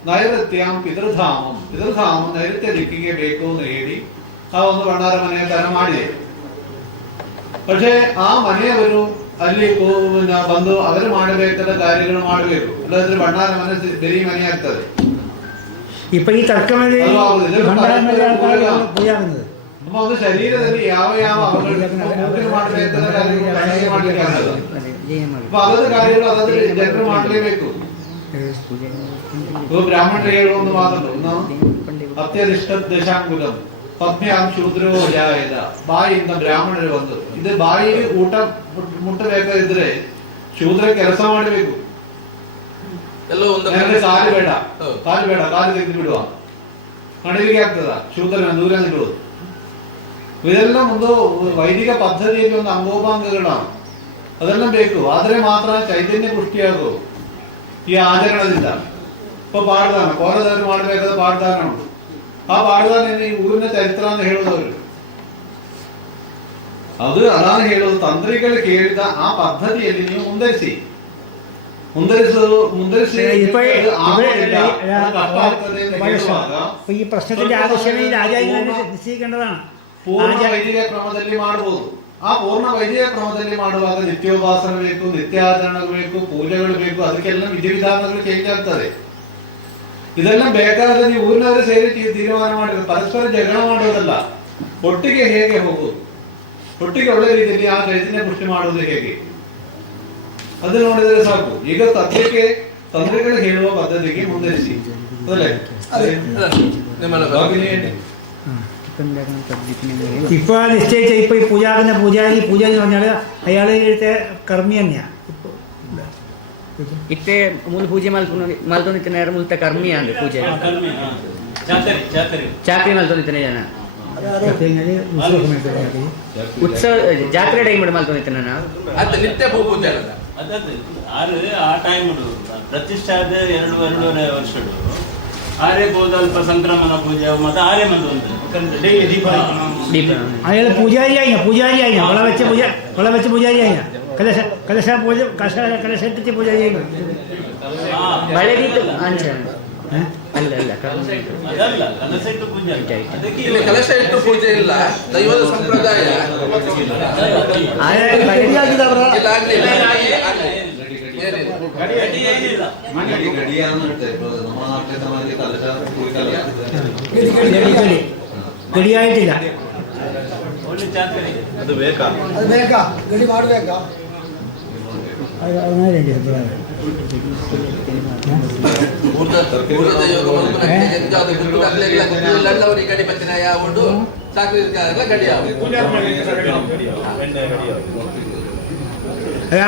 ನೈಋತ್ಯಂ ಪಿತೃಧಾಮಂ ನೈಋತ್ಯ ದಿಕ್ಕಿಗೆ ಬೇಕು ಅಂತ ಹೇಳಿ ಆ ಒಂದು ಭಂಡಾರ ಮನೆಯ ಮಾಡಿದೆ. പക്ഷേ ಆ ಮನೆಯವರು ಅಲ್ಲಿ ಬಂದು ಅವರು ಮಾಡಬೇಕಾದ ಕಾರ್ಯಗಳು ಮಾಡಬೇಕು. ಅಲ್ಲದ್ರೆ ಭಂಡಾರ ಮನೆ ಬೆರಿ ಮನೆ ಆಗ್ತದೆ. ഇപ്പൊ ഈ തർക്കമതി ನಮ್ಮ ಒಂದು ಶರೀರದಲ್ಲಿ ಯಾವ ಯಾವ ಮಾಡಬೇಕಾದ ಕಾರ್ಯಗಳು ಮಾಡಲಿಕ್ಕೆ ಅപ്പൊ ಅದರ ಕಾರ್ಯಗಳು ಅದಾದ್ರೆ ಜನರು ಮಾಡಲೇಬೇಕು. ಬ್ರಾಹ್ಮಣರು ಹೇಳುವ ಒಂದು ಮಾತನ್ನು ಅತ್ಯಧಿಷ್ಠ ದಶಾಂಗುಲಂ ಪದ್ಮ್ಯಾಂ ಶೂದ್ರೋ ಜಾಯದ, ಬಾಯಿಯಿಂದ ಬ್ರಾಹ್ಮಣರು ಬಂದು ಇದು ಬಾಯಿಗೆ ಊಟ ಮುಟ್ಟಬೇಕಾದ್ರೆ ಶೂದ್ರ ಕೆಲಸ ಮಾಡಬೇಕು. ಕಾಲು ಬೇಡ ಕಾಲು ತೆಗೆದು ಬಿಡುವ, ನಡಲಿಕ್ಕೆ ಆಗ್ತದ ಶೂದ್ರ ದೂರ ಬಿಡುವುದು. ಇದೆಲ್ಲ ಒಂದು ವೈದಿಕ ಪದ್ಧತಿಯಲ್ಲಿ ಒಂದು ಅಂಗೋಪಾಂಗಗಳಾണ്, ಅದೆಲ್ಲ ಬೇಕು. ಆದರೆ ಮಾತ್ರ ಚೈತನ್ಯ ಪುಷ್ಟಿಯಾಗುವುದು ಈ ಆಚರಣದಿಂದ. ಇപ്പൊ ಪಾಡ್ದಾನ ಕೋಲದಾರ ಮಾಡಬೇಕಾದ ಪಾಡ್ದಾನ ಉಂಟು. ಆ ಪಾಡ್ದಾನ ಈ ಊರಿನ ಚರಿತ್ರ ಅಂತ ಹೇಳುದವರು ಅದು ಅದಾನ ಹೇಳುವುದು. ತಂತ್ರಿಗಳು ಕೇಳಿದ ಆ ಪದ್ಧತಿಯಲ್ಲಿ ನೀವು ಮುಂದರಿಸಿ ഈ പ്രശ്നത്തിന്റെ ആവശ്യമേ രാജാവിനെ നിശ്ചയിക്കേണ്ടതാണ്. ಪೂರ್ಣ ವೈದಿಕ ಕ್ರಮದಲ್ಲಿ ಮಾಡಬಹುದು. ಆ ಪೂರ್ಣ ವೈದಿಕ ಕ್ರಮದಲ್ಲಿ ಮಾಡುವಾಗ ನಿತ್ಯೋಪಾಸನ ಬೇಕು, ನಿತ್ಯಾಚರಣೆಗಳು ಬೇಕು, ಪೂಜೆಗಳು ಬೇಕು. ಅದಕ್ಕೆಲ್ಲ ವಿಧಿವಿಧಾನಗಳು ಚೇಂಜ್ ಆಗ್ತದೆ. ಇದೆಲ್ಲ ಬೇಕಾದ್ರೆ ನೀವು ಊರಿನವರು ಸೇರಿ ತೀರ್ಮಾನ ಮಾಡಿದ್ರೆ ಪರಸ್ಪರ ಜಗಳ ಮಾಡುವುದಲ್ಲ, ಒಟ್ಟಿಗೆ ಹೇಗೆ ಹೋಗುವುದು, ಒಟ್ಟಿಗೆ ಒಳ್ಳೆ ರೀತಿಯಲ್ಲಿ ಆ ಚೈತನ್ಯ ಪುಷ್ಟಿ ಮಾಡುವುದು ಹೇಗೆ ಅದು ನೋಡಿದರೆ ಸಾಕು. ಈಗ ಸದ್ಯಕ್ಕೆ ತಂತ್ರಿಗಳು ಹೇಳುವ ಪದ್ಧತಿಗೆ ಮುಂದರಿಸಿ. ഇപ്പൊ നിശ്ചയിച്ച ഇപ്പൊ ഈ പൂജാരിന്റെ പൂജ എന്ന് പറഞ്ഞാല് അയാളുടെ കർമ്മി തന്നെയാ. ಇತ್ತೆ ಮೂಲ ಪೂಜೆ ಮಲ್ತೊಂದಿತ್ತಿನ ಯಾರು ಮೂಲತ ಕರ್ಮಿಯಾಂದು ಪೂಜೆ ಚಾಕ್ರಿ ಮಲ್ತೊಂದಿತ್ತಿನ ಜನ ಉತ್ಸವ ಜಾತ್ರೆ ಟೈಮ್ ಮಲ್ತೊಂದಿತ್ತಿನ ನಿತ್ಯ ಪೂಜೆ ಆ ಟೈಮ್ ಪ್ರತಿಷ್ಠೆ ಆದ 2.5 ವರ್ಷ ಆರೇ ಗೋದಲ್ಪ ಸಂಕ್ರಮಣ ಪೂಜೆ ಮತ್ತೆ ಆರೇ ಮಂದು ಡೈಲಿ ದೀಪ അയാള് പൂജാരിയായി വള വെച്ച പൂജാരിയായി കലശ പൂജ കലശെട്ടിച്ച് പൂജാരിയായി ಕಲಶ ಇಟ್ಟು ಪೂಜೆ ಇಲ್ಲ, ದೈವದ ಸಂಪ್ರದಾಯ. ಗಡಿಯಾയിട്ടില്ല. ಅದು ಬೇಕಾ ಗಡಿ ಮಾಡಬೇಕಾ?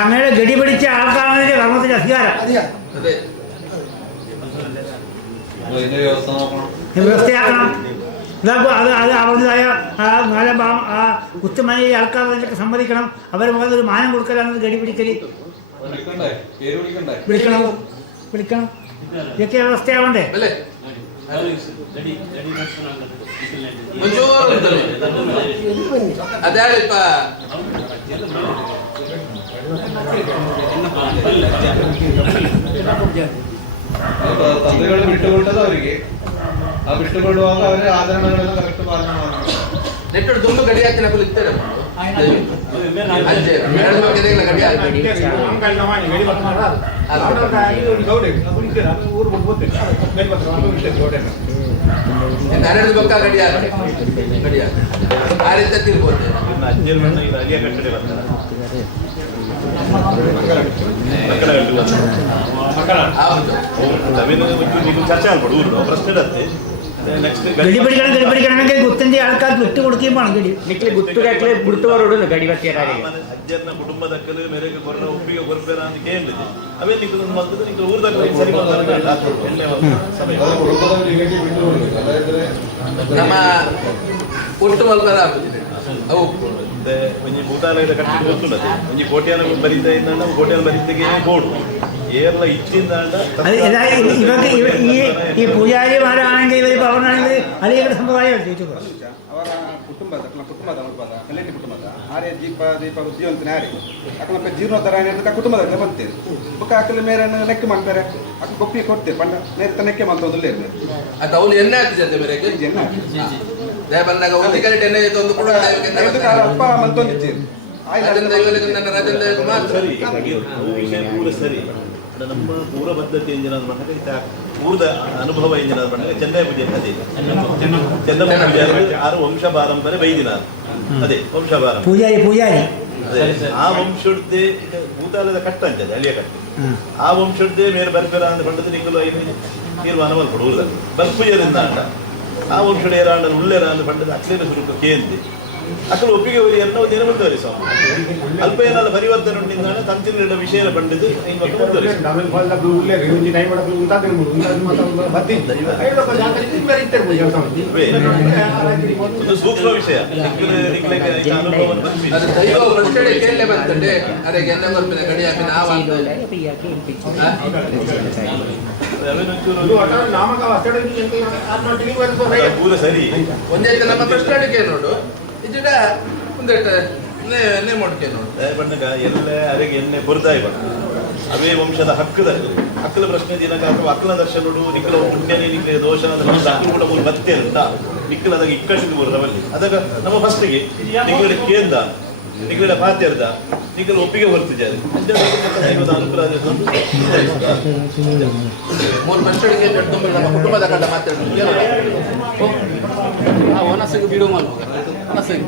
അങ്ങനെ ഗടി പിടിച്ച ആൾക്കാരുടെ കർമ്മത്തിന്റെ അധികാരം വ്യവസ്ഥയാക്കണം. അത് അവരുടേതായ ആ കുത്തുമനയിലെ ആൾക്കാർ അതിനൊക്കെ സമ്മതിക്കണം. അവരെ മുകളിൽ ഒരു മാനം കൊടുക്കലാണ് ഗടി പിടിക്കല്. വിളിക്കണം ഇതൊക്കെ വ്യവസ്ഥയാവണ്ടേ? ತಂದೆಗಳು ಬಿಟ್ಟುಕೊಟ್ಟದ್ದು ಅವರಿಗೆ. ಆ ಬಿಟ್ಟುಕೊಡುವಾಗ ಅವರೇ ಆಚರಣೆಗಳೆಲ್ಲ ಕರೆಕ್ಟ್ ಪಾಲನೆ ಮಾಡಬೇಕು. ನೆಟ್ಟು ದುಂಡು ಗಡಿ ಹಾಕಿನ ಇರ್ತಾರೆ ಹನ್ನೆರಡು ಬೊಕ್ಕ ಗಡಿ ಆ ರೀತಿ ತಿರ್ಬೋದು. ഗഡിപിടിക്കണമെങ്കിൽ ഗുത്തിന്റെ ആൾക്കാർ വിട്ടുകൊടുക്കുകയും വേണം. ಗುರ್ತುವರೋಡು ಗಡಿ ಬತ್ತಿಯರಾಗಿ ಅಜ್ಜನ ಕುಟುಂಬದಕ್ಕಲು ಮೇರೆಗೆ ಕೊರನ ಒಪ್ಪಿಗೆ ಕೊರಬೇರ ಅಂತ ಕೇಳಿದೆ. ಅವೇ ನಿಂಗೆ ಮಕ್ಕಳು ನಿಂಗೆ ಊರ್ದಾಗ ಸರಿ ನಮ್ಮ ಒಟ್ಟು ಮಲ್ಪದ ಅವು ಒಂಜಿ ಭೂತಾಲಯದ ಕಟ್ಟಿಗೆ ಗೊತ್ತುಳ್ಳದು. ಒಂಜಿ ಕೋಟ್ಯಾನ ಬರಿದ ಕೋಟ್ಯಾನ ಬರಿದ್ದೆಗೆ ಬೋಡು ಏರ್ಲ ಇಚ್ಚಿಂದ ഈ പൂജാരിമാരാണെങ്കിൽ ഇവർ പവനാണെങ്കിൽ അലിയുടെ സമ്പ്രദായം ಅವರ ಕುಟುಂಬದ ಕಲ್ಯಾಣಿ ಕುಟುಂಬದ ಆರೇ ದೀಪ ಉದ್ಯೋಗ ಆರೆ ಅಕ್ಕ ಜೀರ್ಣೋದ್ಧಾರ ಕುಟುಂಬದ ಬಂತೇವೆ ಬುಕ್ಕ ಹಾಕಲು ಮೇರೆ ಲೆಕ್ಕ ಮಾಡ್ತಾರೆ. ಅಕ್ಕ ಗೊಪ್ಪಿ ಕೊಡ್ತೇವೆ ಪಂಡ ಮೇರೆ ನೆಕ್ಕೆ ಮಾಡ್ತೋದಿಲ್ಲ ಅದು ಅವನು ಎಣ್ಣೆ ಆಗ್ತಿದೆ ಬೇರೆ ಬಂದಾಗ ಒಂದು ಕರೆಕ್ಟ್ ಎಣ್ಣೆ ಒಂದು ಕೂಡ ಅಪ್ಪ ಮಂತೊಂದಿದ್ದೇವೆ ಸರಿ. ನಮ್ಮ ಪೂರ ಪದ್ಧತಿ ಎಂಜಿನ ಪೂರ್ದ ಅನುಭವ ಎಂಜಿನ ಚೆನ್ನೈ ಪೂಜೆ ಅದೇ ಚೆನ್ನ ಪೂಜೆ 6 ವಂಶ ಪಾರಂಪರೆ ಬೈದಿನ ಅದೇ ವಂಶ ಪಾರಂಪರೆ ಅದೇ ಆ ವಂಶದ್ದೇ ಭೂತಾಲದ ಕಟ್ಟ ಅಂಚದೆ ಅಳಿಯ ಕಟ್ಟು ಆ ವಂಶದ್ದೇ ಮೇರೆ ಬರ್ಪೇರ ಅಂತ ಪಂಡದ ನಿಂಗಲು ಐದು ತೀರ್ಮಾನ ಮಲ್ಪಡುವುದಿಲ್ಲ ಬಲ್ಪುಜರಿಂದ ಅಂಡ ಆ ವಂಶದ ಏರಾಂಡ ಉಳ್ಳೆರ ಅಂತ ಪಂಡದ ಅಕ್ಲೇನ ಸ್ವರೂಪ ಕೇಂದ್ರಿ ಅಕ್ಕಲು ಒಪ್ಪಿಗೆ ಎನ್ನೋ ದಿನ ಮುಂದುವರಿಸ ಅಲ್ಪ ಏನಾದ ಪರಿವರ್ತನೆ ಉಂಟಿಂದ ತಂತಿನ ವಿಷಯ ಪಂಡಿತು ಒಂದು ಸೂಕ್ಷ್ಮ ವಿಷಯ ಸರಿ ಒಂದೇ ನಮ್ಮ ಪ್ರಶ್ನೆ ನೋಡು ಇದಿಡ ಒಂದೇ ಮೊಡ್ಕೆ ನೋಡು ಬಣ್ಣಗ ಎಲ್ಲ ಅರೆಗೆ ಎಣ್ಣೆ ಬುರ್ದಾಯಿ ಬಣ್ಣ ಅವೇ ವಂಶದ ಹಕ್ಕಲ ಪ್ರಶ್ನೆ ದಿನಕ ಅಥವಾ ಅಕ್ಕಲ ದರ್ಶನಡು ನಿಕ್ಕಲ ಪುಣ್ಯನೇ ನಿಕ್ಕಲ ದೋಷ ಅಕ್ಕಲು ಕೂಡ ಮೂರು ಬತ್ತೆ ಅಂತ ನಿಕ್ಕಲದಾಗ ಇಕ್ಕಟ್ಟಿಗೆ ಬರುದವಲ್ಲಿ ಅದಾಗ ನಮ್ಮ ಫಸ್ಟಿಗೆ ನಿಕ್ಕಲ ಕೇಂದ್ರ ನಿಕ್ಕಲ ಪಾತ್ಯರ್ದ ನಿಕ್ಕಲ ಒಪ್ಪಿಗೆ ಬರ್ತಿದ್ದಾರೆ ಅನುಕೂಲ ಮೂರು ಮನುಷ್ಯರಿಗೆ ನಮ್ಮ ಕುಟುಂಬದ ಕಂಡ ಮಾತಾಡಿದ್ರು ಒನಸಿಗೆ ಬಿಡುವ ಒನಸಿಗೆ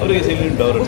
ಅವರಿಗೆ ಸಿಲಿಂಡ್ ಅವರು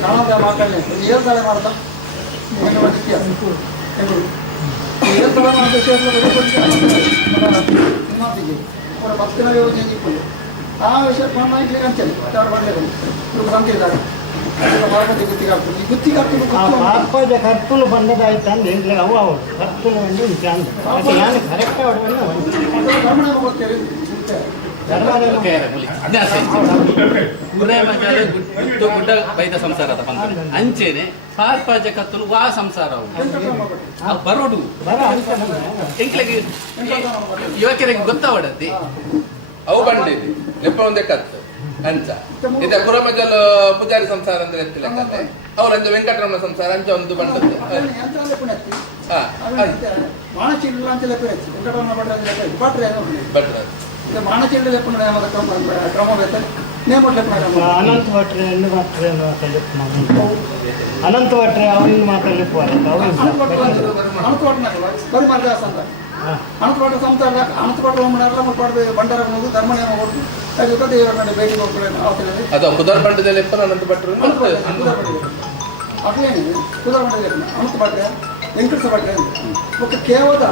ಕಾಣದ ಮಾತಾಡಲಿ ಹೇಳ್ತಾಳೆ ಮಾಡ್ತಾ ಹೇಳ್ತಾಳೆ ಮಾಡ್ತಾ ಭಕ್ತಿನ ಯೋಜನೆ ಇಪ್ಪಳು ಆ ವಿಷಯ ಮಾಹಿತಿ ಅಂಚನೆ ಮಾಡಲೇಬೇಕು ಇವರು ಬಂದಿದ್ದಾರೆ ಪಾಪದ ಕರ್ತುಲು ಬಂದದಾಯ್ತು ಅಂದ್ರೆ ಇಲ್ಲ ಅವು ಅವರು ಕರ್ತುಲು ಒಂದು ನಾನು ಕರೆಕ್ಟ್ ಗುಡ್ಡ ಬೈದ ಸಂಸಾರದ ಪಂಥ ಅಂಚೆನೆ ಪಾರ್ಪಾಜ ಕತ್ತಲು ವಾ ಸಂಸಾರ ಬರೋಡು ಎಂಕ್ಲೆಗೆ ಯುವಕರಿಗೆ ಗೊತ್ತಾವಡತ್ತೆ ಅವು ಬಂದಿದೆ ಲೆಪ್ಪ ಒಂದೇ ಕತ್ತು ಅಂಚ ಇದ ಪುರಮಜಲ್ ಪೂಜಾರಿ ಸಂಸಾರ ಅಂದ್ರೆ ಎತ್ತಿಲೆಕ್ಕತ್ತೆ ಅವ್ರಂದು ವೆಂಕಟರಮಣ ಸಂಸಾರ ಅಂಚ ಒಂದು ಬಂದದ್ದು ಮಾನಚಿಲ್ಲ ಅಂತ ಮಾನಚಿಲ್ಲ ಕ್ರಮ ಅನಂತ ಭಟ್ರೆ ಎಂದು ಮಾತ್ರ ಅನಂತ ಭಟ್ರೆ ಅವರಿಂದ ಮಾತಾಡಲಿಕ್ಕೆ ಅನಂತಕೋಟ ಸಂಸಾರ ಅನಂತಕೋಟ ಬಂಡಾರ ಹೋಗುದು ಧರ್ಮ ನೇಮ ಕೊಟ್ಟು ದೇವರ ನಡೆ ಭೇಟಿ ಅದು ಕುದರ್ ಬಂಡದಲ್ಲಿ ಅನಂತ ಭಟ್ರು ಅದೇನಿದೆ ಕುದರ ಬಂಡದಲ್ಲಿ ಅನಂತ ಭಟ್ರೆ ವೆಂಕಟೇಶ ಭಟ್ರೆ ಮತ್ತು ಕೇವಲ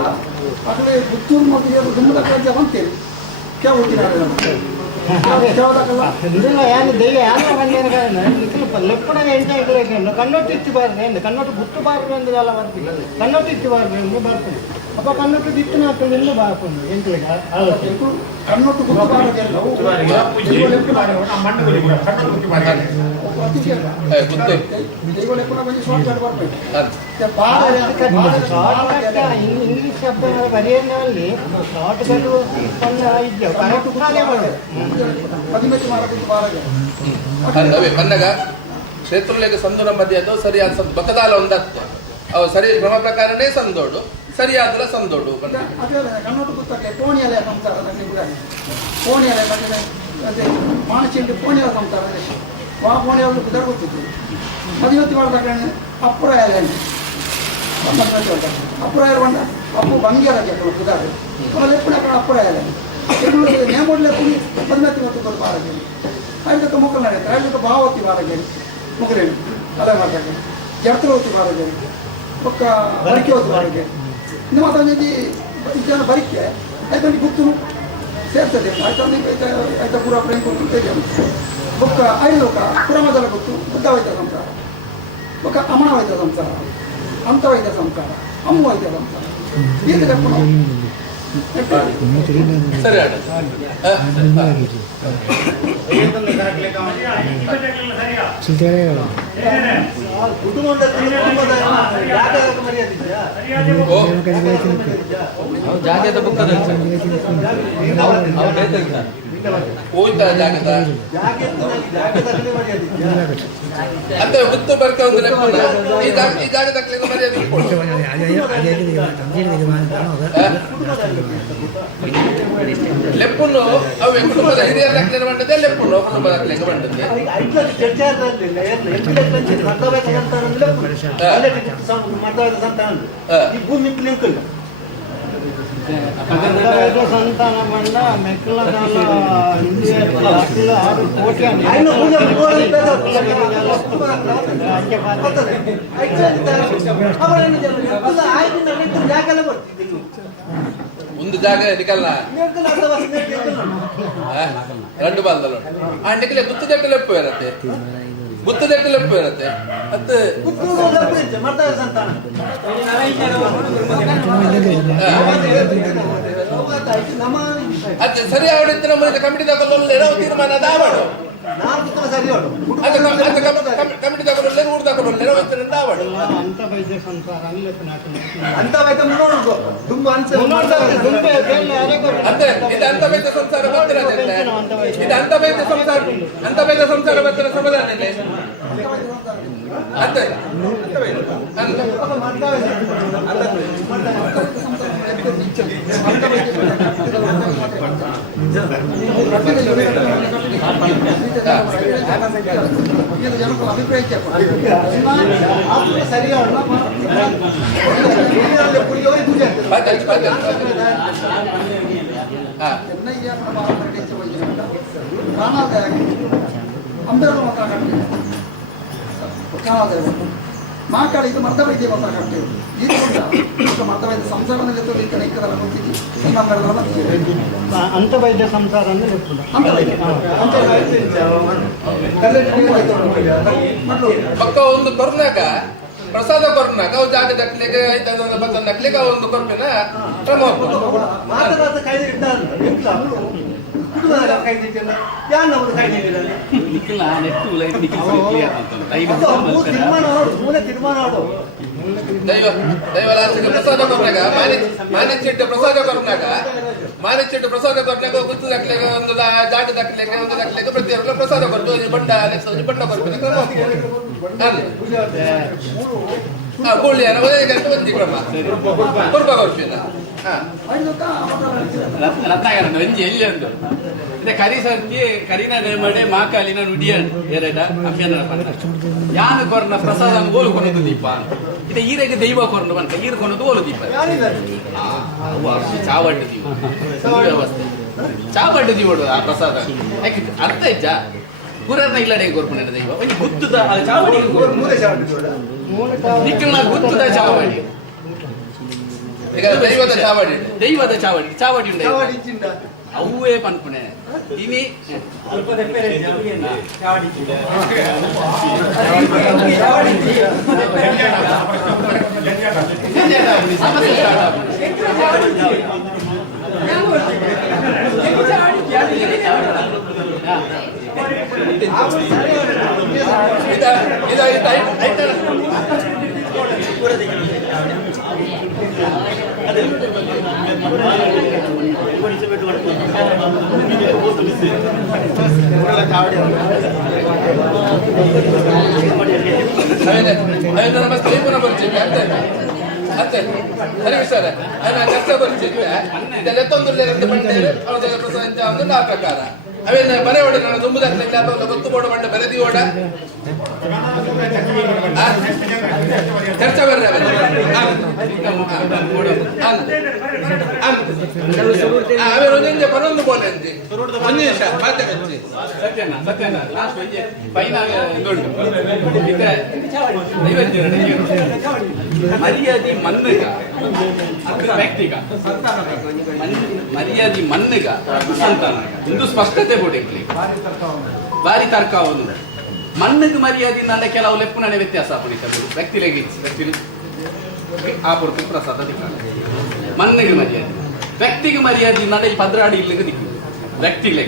ಅಕಡೆ ಪುತ್ತೂರು ಮತ್ತು ದುಮ್ಮದ ಕಾರ್ಯ ಬಂತೇವೆ ಕೇವ ಇದೆಲ್ಲ ಏನು ದೈವ ಯಾರು ಲೆಪ್ಪಣ ಎಂಟು ಕನ್ನೊಟ್ಟು ಇತ್ತಬಾರ್ದು ಕನ್ನೊಟ್ಟು ಗುಟ್ಟಬಾರ್ದು ಅಂದ್ರೆ ಎಲ್ಲ ಬರ್ತಿಲ್ಲ ಕನ್ನೊಟ್ಟು ಇತ್ತಬಾರ್ದು ಎಂದು ಬರ್ತದೆ ಅಪ್ಪ ಕನ್ನೊಟ್ಟು ದಿಟ್ಟಿನ ಹಾಕೊಂಡು ಬಾರ್ಕೊಂಡು ಎಂಟ್ಲಿಗೆ ಕನ್ನೊಟ್ಟು ಇಂಗ್ಲಿಷ್ ಶಬ್ದ ಬರೆಯಲ್ಲಿ ಶಾರ್ಟ್ ಕಟ್ ಬಂದಾಗ ಕ್ಷೇತ್ರಗಳಿಗೆ ಸಂದು ಮಧ್ಯೆ ಅದು ಸರಿಯಾದ ಸಂದು ಬಕದಾಲ ಒಂದತ್ತು ಅವು ಸರಿ ಕ್ರಮ ಪ್ರಕಾರನೇ ಸಂದೋಡು ಸರಿಯಾದ ಸಂದೋಡು ಕನ್ನಡ ಪುಸ್ತಕ ಕೋಣಿಯಲೆ ಸಂಸಾರ ಕೋಣಿಯಲೆ ಮಾನಚಿಂಡು ಕೋಣಿಯಲ ಸಂಸಾರ ವಾ ಕೋಣಿಯ ಗೊತ್ತಿತ್ತು ಮದುವೆ ಮಾಡಿದಾಗ ಅಪ್ಪುರ ಅಪ್ಪುರ ಬಂದ ಅಪ್ಪು ಬಂಗಿಯರ ಪುದಾರು ಎಪ್ಪುಣ ಅಪ್ಪುರ ನೇಮೊಡ್ಲೆ ಪುಡಿ 18 ಬಾರಗೆ ಐದಕ್ಕೆ ಮುಕ್ಕಲು ನಡೆಯುತ್ತೆ ಐದಕ್ಕೆ ಭಾವತಿ ಬಾರಗೆ ಮುಗರೇನು ಅಲೆ ಮಾಡ್ತಾರೆ ಜರ್ತವತಿ ಬಾರಗೆ ಒಕ್ಕ ಬರಿಕೆ ಹೊತ್ತು ಬಾರಗೆ ಇನ್ನು ಮಾತಾಡಿ ಜನ ಬರಿಕೆ ಆಯ್ತು ಗುತ್ತು ಸೇರ್ತದೆ ಆಯ್ತು ಪೂರ ಪ್ರೇಮ ಕೊಟ್ಟು ಒಕ್ಕ ಐದೋಕ ಪುರಮದಲ ಗೊತ್ತು ಬುದ್ಧ ವೈದ್ಯ ಸಂಸಾರ ಒಕ್ಕ ಅಮಣ ವೈದ್ಯ ಸಂಸಾರ ಅಂತ ವೈದ್ಯ ಸಂಸಾರ ಅಮ್ಮ ವೈದ್ಯ ಸಂಸಾರ ಈಗ ಸರಿ ಜಾಗದ ಬುಕ್ಕದ ಹೋಯ್ತಾ ಜಾಗದ ಅಂತ ಗುತ್ತು ಬರ್ಕೊಂಡು ಈ ಜಾಗದ ಲೆಪ್ಪುನ್ನು ಅವು ಕುಟುಂಬದ ಹಿರಿಯರ ದಾಖಲೆ ಬಂದದ್ದೇ ಲೆಪ್ಪುನ್ನು ಕುಟುಂಬ ದಾಖಲೆ ಬಂದದ್ದೇ ಸಂತಾನ ಬಂದ ಮೆಕ್ಕಲ ಕೋಟಿ ಒಂದು ಜಾಗ ನಿಕಲ್ನ రెండు ಬಾಲ್ದಲ್ಲ ಆ ನಿಕಲೆ ಗುತ್ತು ಜಟ್ಟಲೆಪ್ಪು ಇರತ್ತೆ ಗುತ್ತು ಜಟ್ಟಲೆಪ್ಪು ಇರತ್ತೆ ಅದು ಅದು ಸರಿ ಆವಡಿತ್ತು ನಮ್ಮ ಕಮಿಟಿ ತಗೊಳ್ಳೋಲ್ಲ ನಾವು ತೀರ್ಮಾನ ದಾವಾಡು ಕಮಿಟಿ ತಗೊಳ್ಳೋಲ್ಲ ಊರು ತಗೊಳ್ಳೋಲ್ಲ ನಾವು ದಾವಾಡು ಅಂತ ವೈದ್ಯ ಸಂಸಾರ ಅಂತ ವೈದ್ಯ ನೋಡುದು ತುಂಬಾ ಅಂತೆ ಇದು ಅಂತ ವೈದ್ಯ ಸಂಸಾರ ಬರ್ತಿರೋದಿಲ್ಲ ಇದು ಅಂತ ವೈದ್ಯ ಸಂಸಾರ ಬರ್ತಿರೋ ಸಮಾಧಾನ ಇದೆ ಅಂತೆ ಮಾಕಾಳಿ ಇದು ಮರ್ದವೈದ್ಯ ಬಂದ ಕಟ್ಟೆ ಈಗ ಮರ್ದವೈದ್ಯ ಸಂಸಾರದಲ್ಲಿ ನೈಕದಲ್ಲ ಗೊತ್ತಿದ್ದು ಈ ಮಂಗಳದ ಅಂತವೈದ್ಯ ಸಂಸಾರ ಅಂದ್ರೆ ಪಕ್ಕ ಒಂದು ಕೊರ್ನಾಗ ಪ್ರಸಾದ ಕೊರ್ನಾಗ ಅವು ಜಾಗ ದಟ್ಲಿಗೆ ಬತ್ತ ನಕ್ಲಿಗೆ ಒಂದು ಕೊರ್ಪಿನ ಕ್ರಮ ಮಾತನಾಡ ಕಾಯ್ದೆ ದೈವಲಾಸಿಗೆ ಪ್ರಸಾದ ಕೊರ್ನಾಗ ಮಾನಿಚಿಟ್ಟು ಪ್ರಸಾದ ಕೊರ್ನಾಗ ಗುತ್ತು ದಕ್ಲಿಗೆ ಒಂದು ಜಾಗ ದಕ್ಲಿಗೆ ಒಂದು ದಕ್ಲಿಗೆ ಪ್ರತಿಯೊಬ್ಬರು ಪ್ರಸಾದ ಕೊಟ್ಟು ಬಂಡ ಬಂಡ ಕೊರ್ಪಿನ ಕ್ರಮ ಗೋಳಿಯನ ಗಂಟೆ ಒಂದು ಕ್ರಮ ಕೊರ್ಪ ಕೊರ್ಪಿನ ರತ್ನಾಕರ ವಂಜಿ ಎಲ್ಲಿ ಉಂಟು ಇದೆ ಕರಿ ಸರ್ತಿ ಕರಿನ ಮಾಡಿ ಮಾಕಾಲಿನ ನುಡಿಯ ಎರಡ ಅಭ್ಯನ ಯಾನ ಕೊರ್ನ ಪ್ರಸಾದ ಗೋಲು ಕೊನದು ದೀಪ ಇದೆ ಈರೆಗೆ ದೈವ ಕೊರ್ನು ಬಂತ ಈರು ಕೊನದು ಗೋಲು ದೀಪ ಚಾವಡ್ಡು ದೀಪ ವ್ಯವಸ್ಥೆ ಚಾವಡ್ಡು ದೀವಡು ಆ ಪ್ರಸಾದ ಅರ್ಥ ಇಜ್ಜ ಗುರರ್ನ ಇಲ್ಲಡೆ ಕೊರ್ಪುನ ದೈವ ಒಂದು ಗುತ್ತದ ಚಾವಡಿ ನಿಕ್ಕಲ್ನ ಗುತ್ತದ ಚಾವಡಿ ಈಗ ದೈವದ ಚಾವಡಿ ಉಂಟು ಅವೇ ಪನ್ಪುಣೆ ಇನಿ ಪ್ರಕಾರ ಅವೇನ ಮನೆ ಓಡ ತುಂಬುದಾಗ್ಲಿಲ್ಲ ಗೊತ್ತು ಬೋಡ ಬಂಡ ಬರೆದಿ ಓಡ ಚರ್ಚೆ ಬರ್ರಿ ಅವರೊಂದು ಪರೊಂದು ಬೋಲೆ ಅಂತಿ ಒಂದು ನಿಮಿಷ ಮಾತಾಡ್ತಿ ಸತ್ಯನಾ ಲಾಸ್ಟ್ ಫೈನಲ್ ಮರ್ಯಾದಿ ಮನ್ನಗ ವ್ಯಕ್ತಿಗ ಮರ್ಯಾದಿ ಮನ್ನಗ ಸಂತಾನ ಇಂದು ಸ್ಪಷ್ಟತೆ ಬೋಡಿಕ್ಲಿ ಬಾರಿ ತರ್ಕ ಒಂದು ಮನ್ನಗ ಮರ್ಯಾದಿ ನನ್ನ ಕೆಲವು ಲೆಪ್ಪುನನೆ ವ್ಯತ್ಯಾಸ ಪಡಿತದೆ ವ್ಯಕ್ತಿಲೆಗೆ ಆ ಪುರ್ತು ಪ್ರಸಾದ ದಿಕ್ಕ ಮನ್ನಗೆ ಮರ್ಯಾದೆ ವ್ಯಕ್ತಿಗೆ ಮರ್ಯಾದೆ ನಡೆ ಪದ್ರಾಡಿ ಇಲ್ಲಿಗೆ ದಿಕ್ಕು ವ್ಯಕ್ತಿಲೆ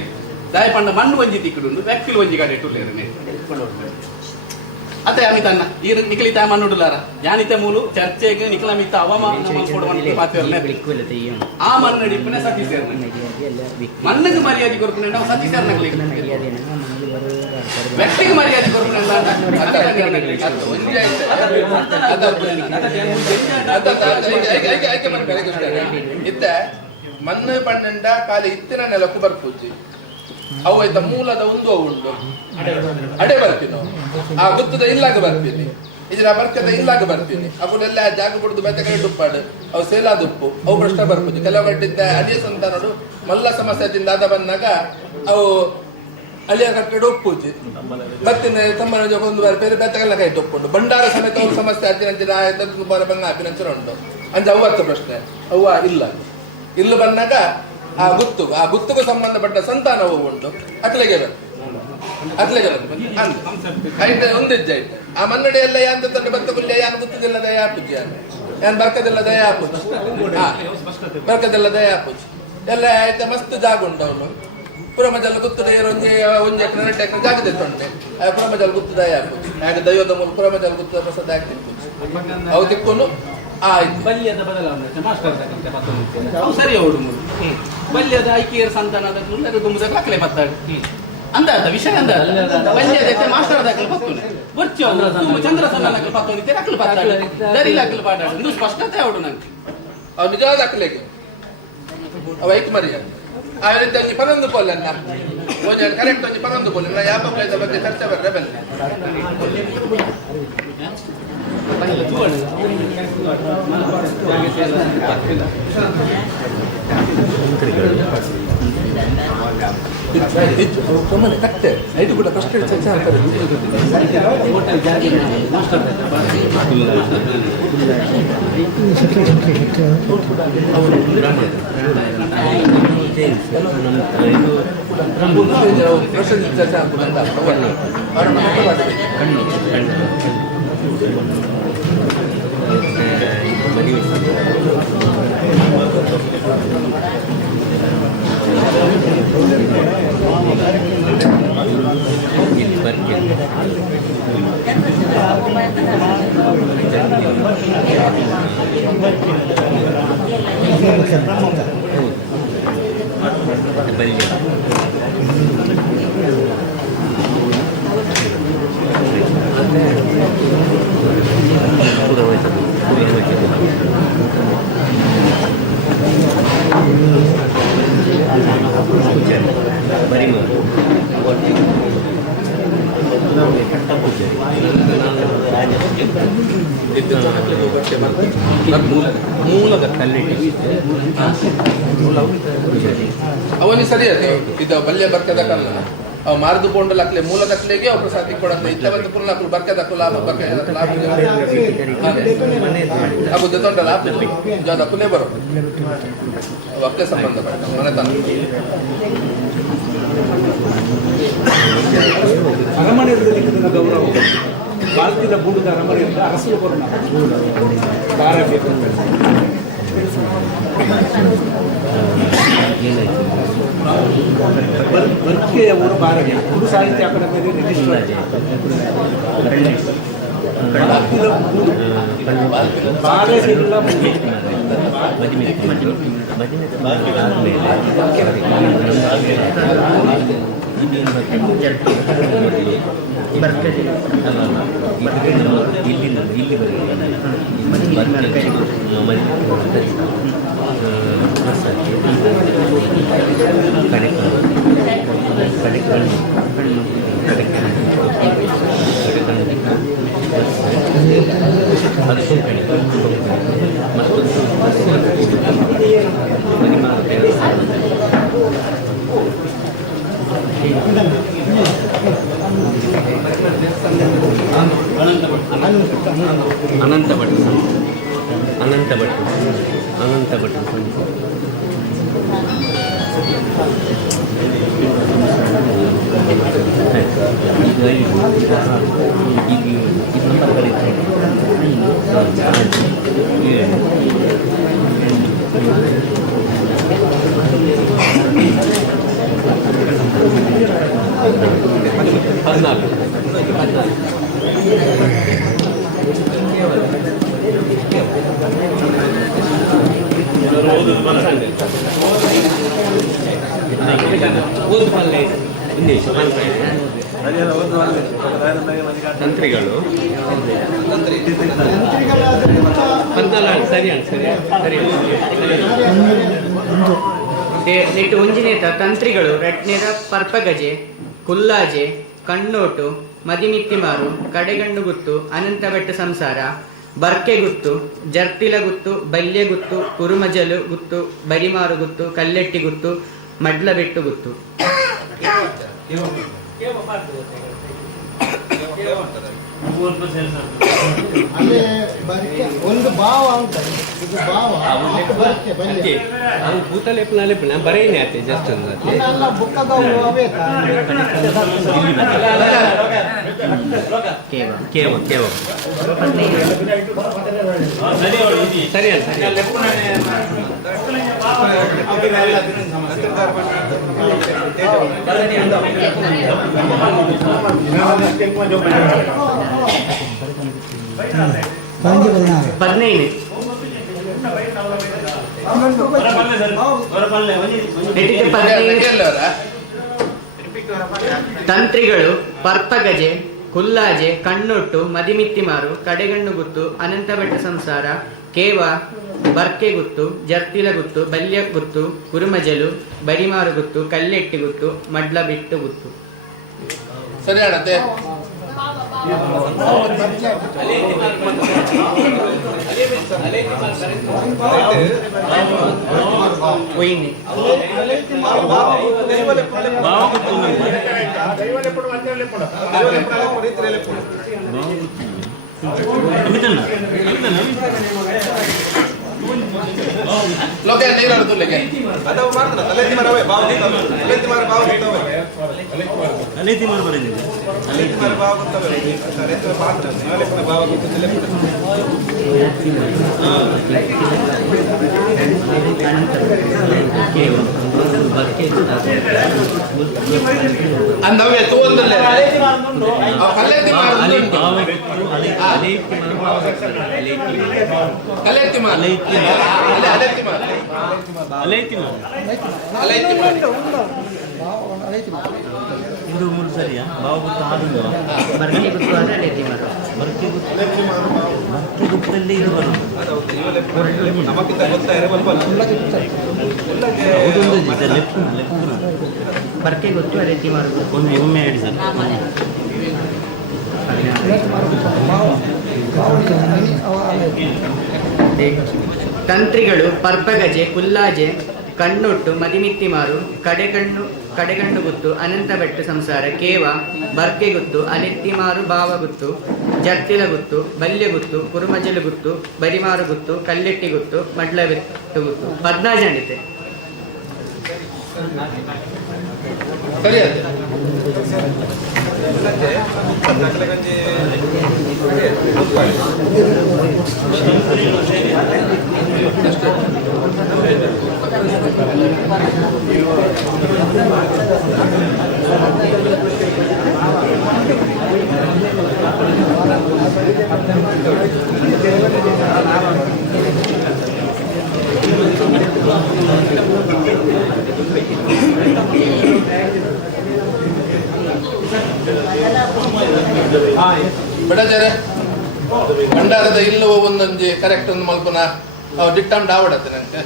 ದಾಯ ಪಂಡ ಮಣ್ಣು ಒಂಜಿ ದಿಕ್ಕುಡು ವ್ಯಕ್ತಿಲು ಒಂಜಿ ಕಡೆ ಇಟ್ಟುಲೇರನೆ ಅತ್ತೆ ಅಮಿತನ್ನ ಈ ನಿಖಲಿತ ಮಣ್ಣುಡುಲಾರ ಯಾನಿತ ಮೂಲು ಚರ್ಚೆಗೆ ನಿಖಲ ಮಿತ ಅವಮಾನ ಆ ಮನ್ನಡಿಪ್ಪನೆ ಸತಿ ಸೇರ್ನ ಮಣ್ಣಗೆ ಮರ್ಯಾದೆ ಕೊರ್ಪುನೆ ನಾವು ಸತಿ ಸೇರ್ನಗ್ಲಿ ವ್ಯಕ್ತಿಗೆ ಮರ್ಯಾದೆ ಕೊರ್ಪುನೆ ಇತ್ತ ಮಣ್ಣು ಪಣ್ಣಂಡ ಕಾಲಿ ಇತ್ತಿನ ನೆಲಕ್ಕೂ ಬರ್ಪೂಜಿ ಅವು ಆಯ್ತ ಮೂಲದ ಒಂದು ಉಂಟು ಅಡೆ ಬರ್ತೀನಿ ಆ ಗುತ್ತದ ಇಲ್ಲಾಗ ಬರ್ತೀನಿ ಇದರ ಬರ್ಕದ ಇಲ್ಲಾಗ ಬರ್ತೀನಿ ಅವನ್ನೆಲ್ಲ ಜಾಗ ಬಿಡುದು ಬೆತ್ತಗಡೆ ಡುಪ್ಪಾಡು ಅವು ಸೇಲಾದುಪ್ಪು ಅವು ಪ್ರಶ್ನೆ ಬರ್ಬೋದು ಕೆಲವು ಗಂಟಿದ್ದ ಅಳಿಯ ಸಂತಾನರು ಮಲ್ಲ ಸಮಸ್ಯೆದಿಂದ ಅದ ಬಂದಾಗ ಅವು ಅಳಿಯ ಕಟ್ಟಡ ಒಪ್ಪುಜಿ ಬರ್ತೀನಿ ತಮ್ಮನ ಒಂದು ಬೇರೆ ಬೆತ್ತಗೆಲ್ಲ ಕೈ ಒಪ್ಪುಂಡು ಭಂಡಾರ ಸಮೇತ ಅವ್ರ ಸಮಸ್ಯೆ ಅಜ್ಜಿನ ಬಂಗ ಅಭಿನಂಚನ ಉಂಟು ಅಂಜ ಅವತ್ತು ಪ್ರಶ್ನೆ ಅವ್ವ ಇಲ್ಲ ಇಲ್ಲಿ ಬಂದಾಗ ಆ ಗುತ್ತುಗೂ ಸಂಬಂಧಪಟ್ಟ ಸಂತಾನವು ಉಂಟು ಅತ್ಲೆಗೆ ಒಂದಿಜ್ಜ ಆಯ್ತು ಆ ಮನ್ನಡೆ ಎಲ್ಲ ಯಾಂತ ತಂಡ ಬತ್ತ ಗುಲ್ಯ ಯಾನ್ ಗುತ್ತದಿಲ್ಲ ದಯ ಪೂಜೆ ಯಾನ್ ಬರ್ಕದಿಲ್ಲ ದಯ ಪೂಜೆ ಬರ್ಕದಿಲ್ಲ ದಯ ಪೂಜೆ ಎಲ್ಲ ಆಯ್ತ ಮಸ್ತ್ ಜಾಗ ಉಂಟು ಅವನು ಪುರಮಜಲ್ ಗುತ್ತದ ಒಂಜಿ ಎಕರೆ 2 ಎಕರೆ ಜಾಗದ ತೊಂಡೆ ಪುರಮಜಲ್ ಗುತ್ತು ದಯ ಪೂಜೆ ಯಾಕೆ ದೈವದ ಮೂಲ ಪುರಮಜಲ್ ಗುತ್ತದ ಪ್ರಸಾದ ಆಗ್ತೀನಿ ಪೂಜೆ ಅವು ತಿಕ್ಕೊಂಡು ಬಲ್ಯದ ಬದಲಾವಣೆ ಸರಿ ಅವಡು ಬಲ್ಯದ ಐಕ್ಯರ ಸಂತಾನದ ದುಂಬದ ಕಲೆ ಪತ್ತಾಡು ಅಂದ ವಿಷಯ ಅಂದ ಬಲ್ಯದ ಮಾಸ್ಟರ್ ದಾಖಲೆ ಪತ್ತುನೆ ಬರ್ಚು ಚಂದ್ರ ಸನ್ನಕಲ್ ಪತ್ತೋನಿತೆ ಅಕ್ಕಲು ಪತ್ತಾಡು ದರಿಲ ಅಕ್ಕಲು ಪಾಟಾಡು ಇದು ಸ್ಪಷ್ಟತೆ ಅವಡು ನಂಗೆ ಅವು ನಿಜವಾದ ಅಕ್ಕಲೆಗೆ ಅವು ಐಕ್ ಮರ್ಯಾದೆ ಆ ರೀತಿ ಅಲ್ಲಿ ಪರೊಂದು ಪೋಲನ್ನ ಕರೆಕ್ಟ್ ಒಂಜಿ ಪರೊಂದು ಪೋಲ ಯಾವ ಬಗ್ಗೆ ಚರ್ಚೆ ಬರ್ರೆ ಬಲ್ಲೆ ಐದು ಕೂಡ ಕಷ್ಟ ಚರ್ಚೆ ಆಗ್ತದೆ. ಚರ್ಚೆ ಆಗ್ತದೆ ಅವನಿಗೆ ಸರಿ ಅದೇ ಇದು ಬಲ್ಯ ಬರ್ಕದ ಕಲ್ಲ ಅವು ಮಾರ್ದು ಕೊಂಡಲ್ಲ ಹಾಕ್ಲೆ ಮೂಲ ದಕ್ಲೆಗೆ ಅವ್ರು ಪ್ರಸಾದಿ ಕೊಡತ್ತೆ ಇತ್ತವತ್ತು ಪುನಃ ಹಾಕಲು ಬರ್ಕದಕ್ಕೂ ಲಾಭ ಬರ್ಕ ಲಾಭ ಆಗುದು ತೊಂಡ ಲಾಭ ಜಾದ ಪುನೇ ಬರೋ ಅವಕ್ಕೆ ಸಂಬಂಧಪಟ್ಟ ಮನೆತನ ಅರಮನೆಯಲ್ಲಿ ಗೌರವ ಬಾಳ್ತಿನ ಬೂಡುದ ಅರಮನೆಯಿಂದ ಅರಸಲು ಬರೋಣ ಬರ್ಕೆಯ ಊರು ಬಾರಗೆ ಕುರು ಸಾಹಿತ್ಯ ಅಕಾಡೆಮಿಯಲ್ಲಿ ರಿಜಿಸ್ಟರ್ ಅನಂತ ಭಟ್ ತಂತ್ರಿಗಳು ನೆಟ್ಟು ಒಂಜಿನೇತ ತಂತ್ರಿಗಳು ರಟ್ನೆರ ಪರ್ಪಗಜೆ ಕುಲ್ಲಾಜೆ ಕಣ್ಣೋಟು ಮದಿಮಿತ್ತಿಮಾರು ಕಡೆಗಣ್ಣು ಗುತ್ತು ಅನಂತ ಬೆಟ್ಟ ಸಂಸಾರ ಬರ್ಕೆ ಗುತ್ತು ಜರ್ತಿಲ ಗುತ್ತು ಬಲ್ಯ ಗುತ್ತು ಕುರುಮಜಲು ಗುತ್ತು ಬರಿಮಾರು ಗುತ್ತು ಕಲ್ಲೆಟ್ಟಿ ಗುತ್ತು ಮಡ್ಲ ಬೆಟ್ಟು ಗುತ್ತು. ಅಲ್ಲೇ ಬರ್ಕೆ ಒಂದು ಭಾವ ಅಂತ ಇದು ಭಾವ ಬರ್ಕೆ ಬಲ್ಯ ಅವು ಕೂತಲೆಪ್ಪನ ಬರೇನೆ ಆತೆ ಜಸ್ಟ್ ಅಲ್ಲ ಬುಕ್ಕದವು ಅವೇ ಸರಿ ತಂತ್ರಿಗಳು ಪರ್ಪಗಜೆ ಕುಲ್ಲಾಜೆ ಕಣ್ಣೊಟ್ಟು ಮದಿಮಿತ್ತಿಮಾರು ಕಡೆಗಣ್ಣು ಗುತ್ತು ಅನಂತ ಬೆಟ್ಟ ಸಂಸಾರ ಕೇವ ಬರ್ಕೆ ಗುತ್ತು ಜರ್ತಿಲ ಗುತ್ತು ಬಲ್ಯ ಗುತ್ತು ಕುರುಮಜಲು ಬರಿಮಾರು ಗುತ್ತು ಕಲ್ಲೆಟ್ಟಿ ಗುತ್ತು ಮಡ್ಲ ಬಿಟ್ಟು ಗುತ್ತು. ಸರಿ ಆಡತ್ತೆ लोके नहीं लड़तो लेके ಅದು ಮಾಡ್ತಾನೆ ಅಲೆತಿ ಮರವೇ ಬಾವು ಅಲೆತಿ ಮರ ಬಾವು ಗೊತ್ತವೆ ಅಲೇತಿ ಮರ ಬರೆದಿದೆ ಅಲೆತಿ ಮರ ಬಾವು ಗೊತ್ತವೆ ಅಲೆತಿ ಮರ ಮಾಡ್ತಾನೆ ಅಲೆತಿ ಬಾವು ಗೊತ್ತಲೆ अंदवे तो अंदर ले अलेति मारुंडो अलेति मारुंडो अलेति मार ಇದು ಮೂರು ಸರಿಯಾ ಬಾವು ಗುತ್ತು ಆಡುದು ಬರ್ಕೆ ಗುತ್ತು ಅಂದ್ರೆ ಅಲೇತಿ ಮಾರ ಬರ್ಕೆ ಗುತ್ತಲ್ಲಿ ಇದು ಬರುದು ನಮಗಿಂತ ಗೊತ್ತಾಯಿರೋ ಲೆಫ್ಟ್ ಬರ್ಕೆ ಗೊತ್ತು ಅಲೇತಿ ಮಾರುದು ಒಮ್ಮೆ ಹೇಳಿ ಸರ್ ತಂತ್ರಿಗಳು ಪರ್ಪಗಜೆ ಕುಲ್ಲಾಜೆ ಕಣ್ಣೊಟ್ಟು ಮದಿಮಿತ್ತಿಮಾರು ಕಡೆಗಣ್ಣು ಗುತ್ತು ಅನಂತ ಬೆಟ್ಟು ಸಂಸಾರ ಕೇವ ಬರ್ಕೆ ಗುತ್ತು ಅಲೆತ್ತಿಮಾರು ಭಾವ ಗುತ್ತು ಜರ್ತಿಲ ಗುತ್ತು ಬಲ್ಯ ಗುತ್ತು ಕುರುಮಜಲು ಗುತ್ತು ಬರಿಮಾರು ಗುತ್ತು ಕಲ್ಲೆಟ್ಟಿ ಗುತ್ತು ಮಡ್ಲ ಬೆಟ್ಟು ಗುತ್ತು 14 ಜಣಿತೆ ಬಿಡಜರೆ ಭಂಡಾರದ ಇಲ್ಲವ ಒಂದೊಂದು ಕರೆಕ್ಟ್ ಒಂದು ಮಲ್ಪನ ಅವು ಡಿಟ್ಟಮ್ ಡಾವಡತ್ತೆ ನನಗೆ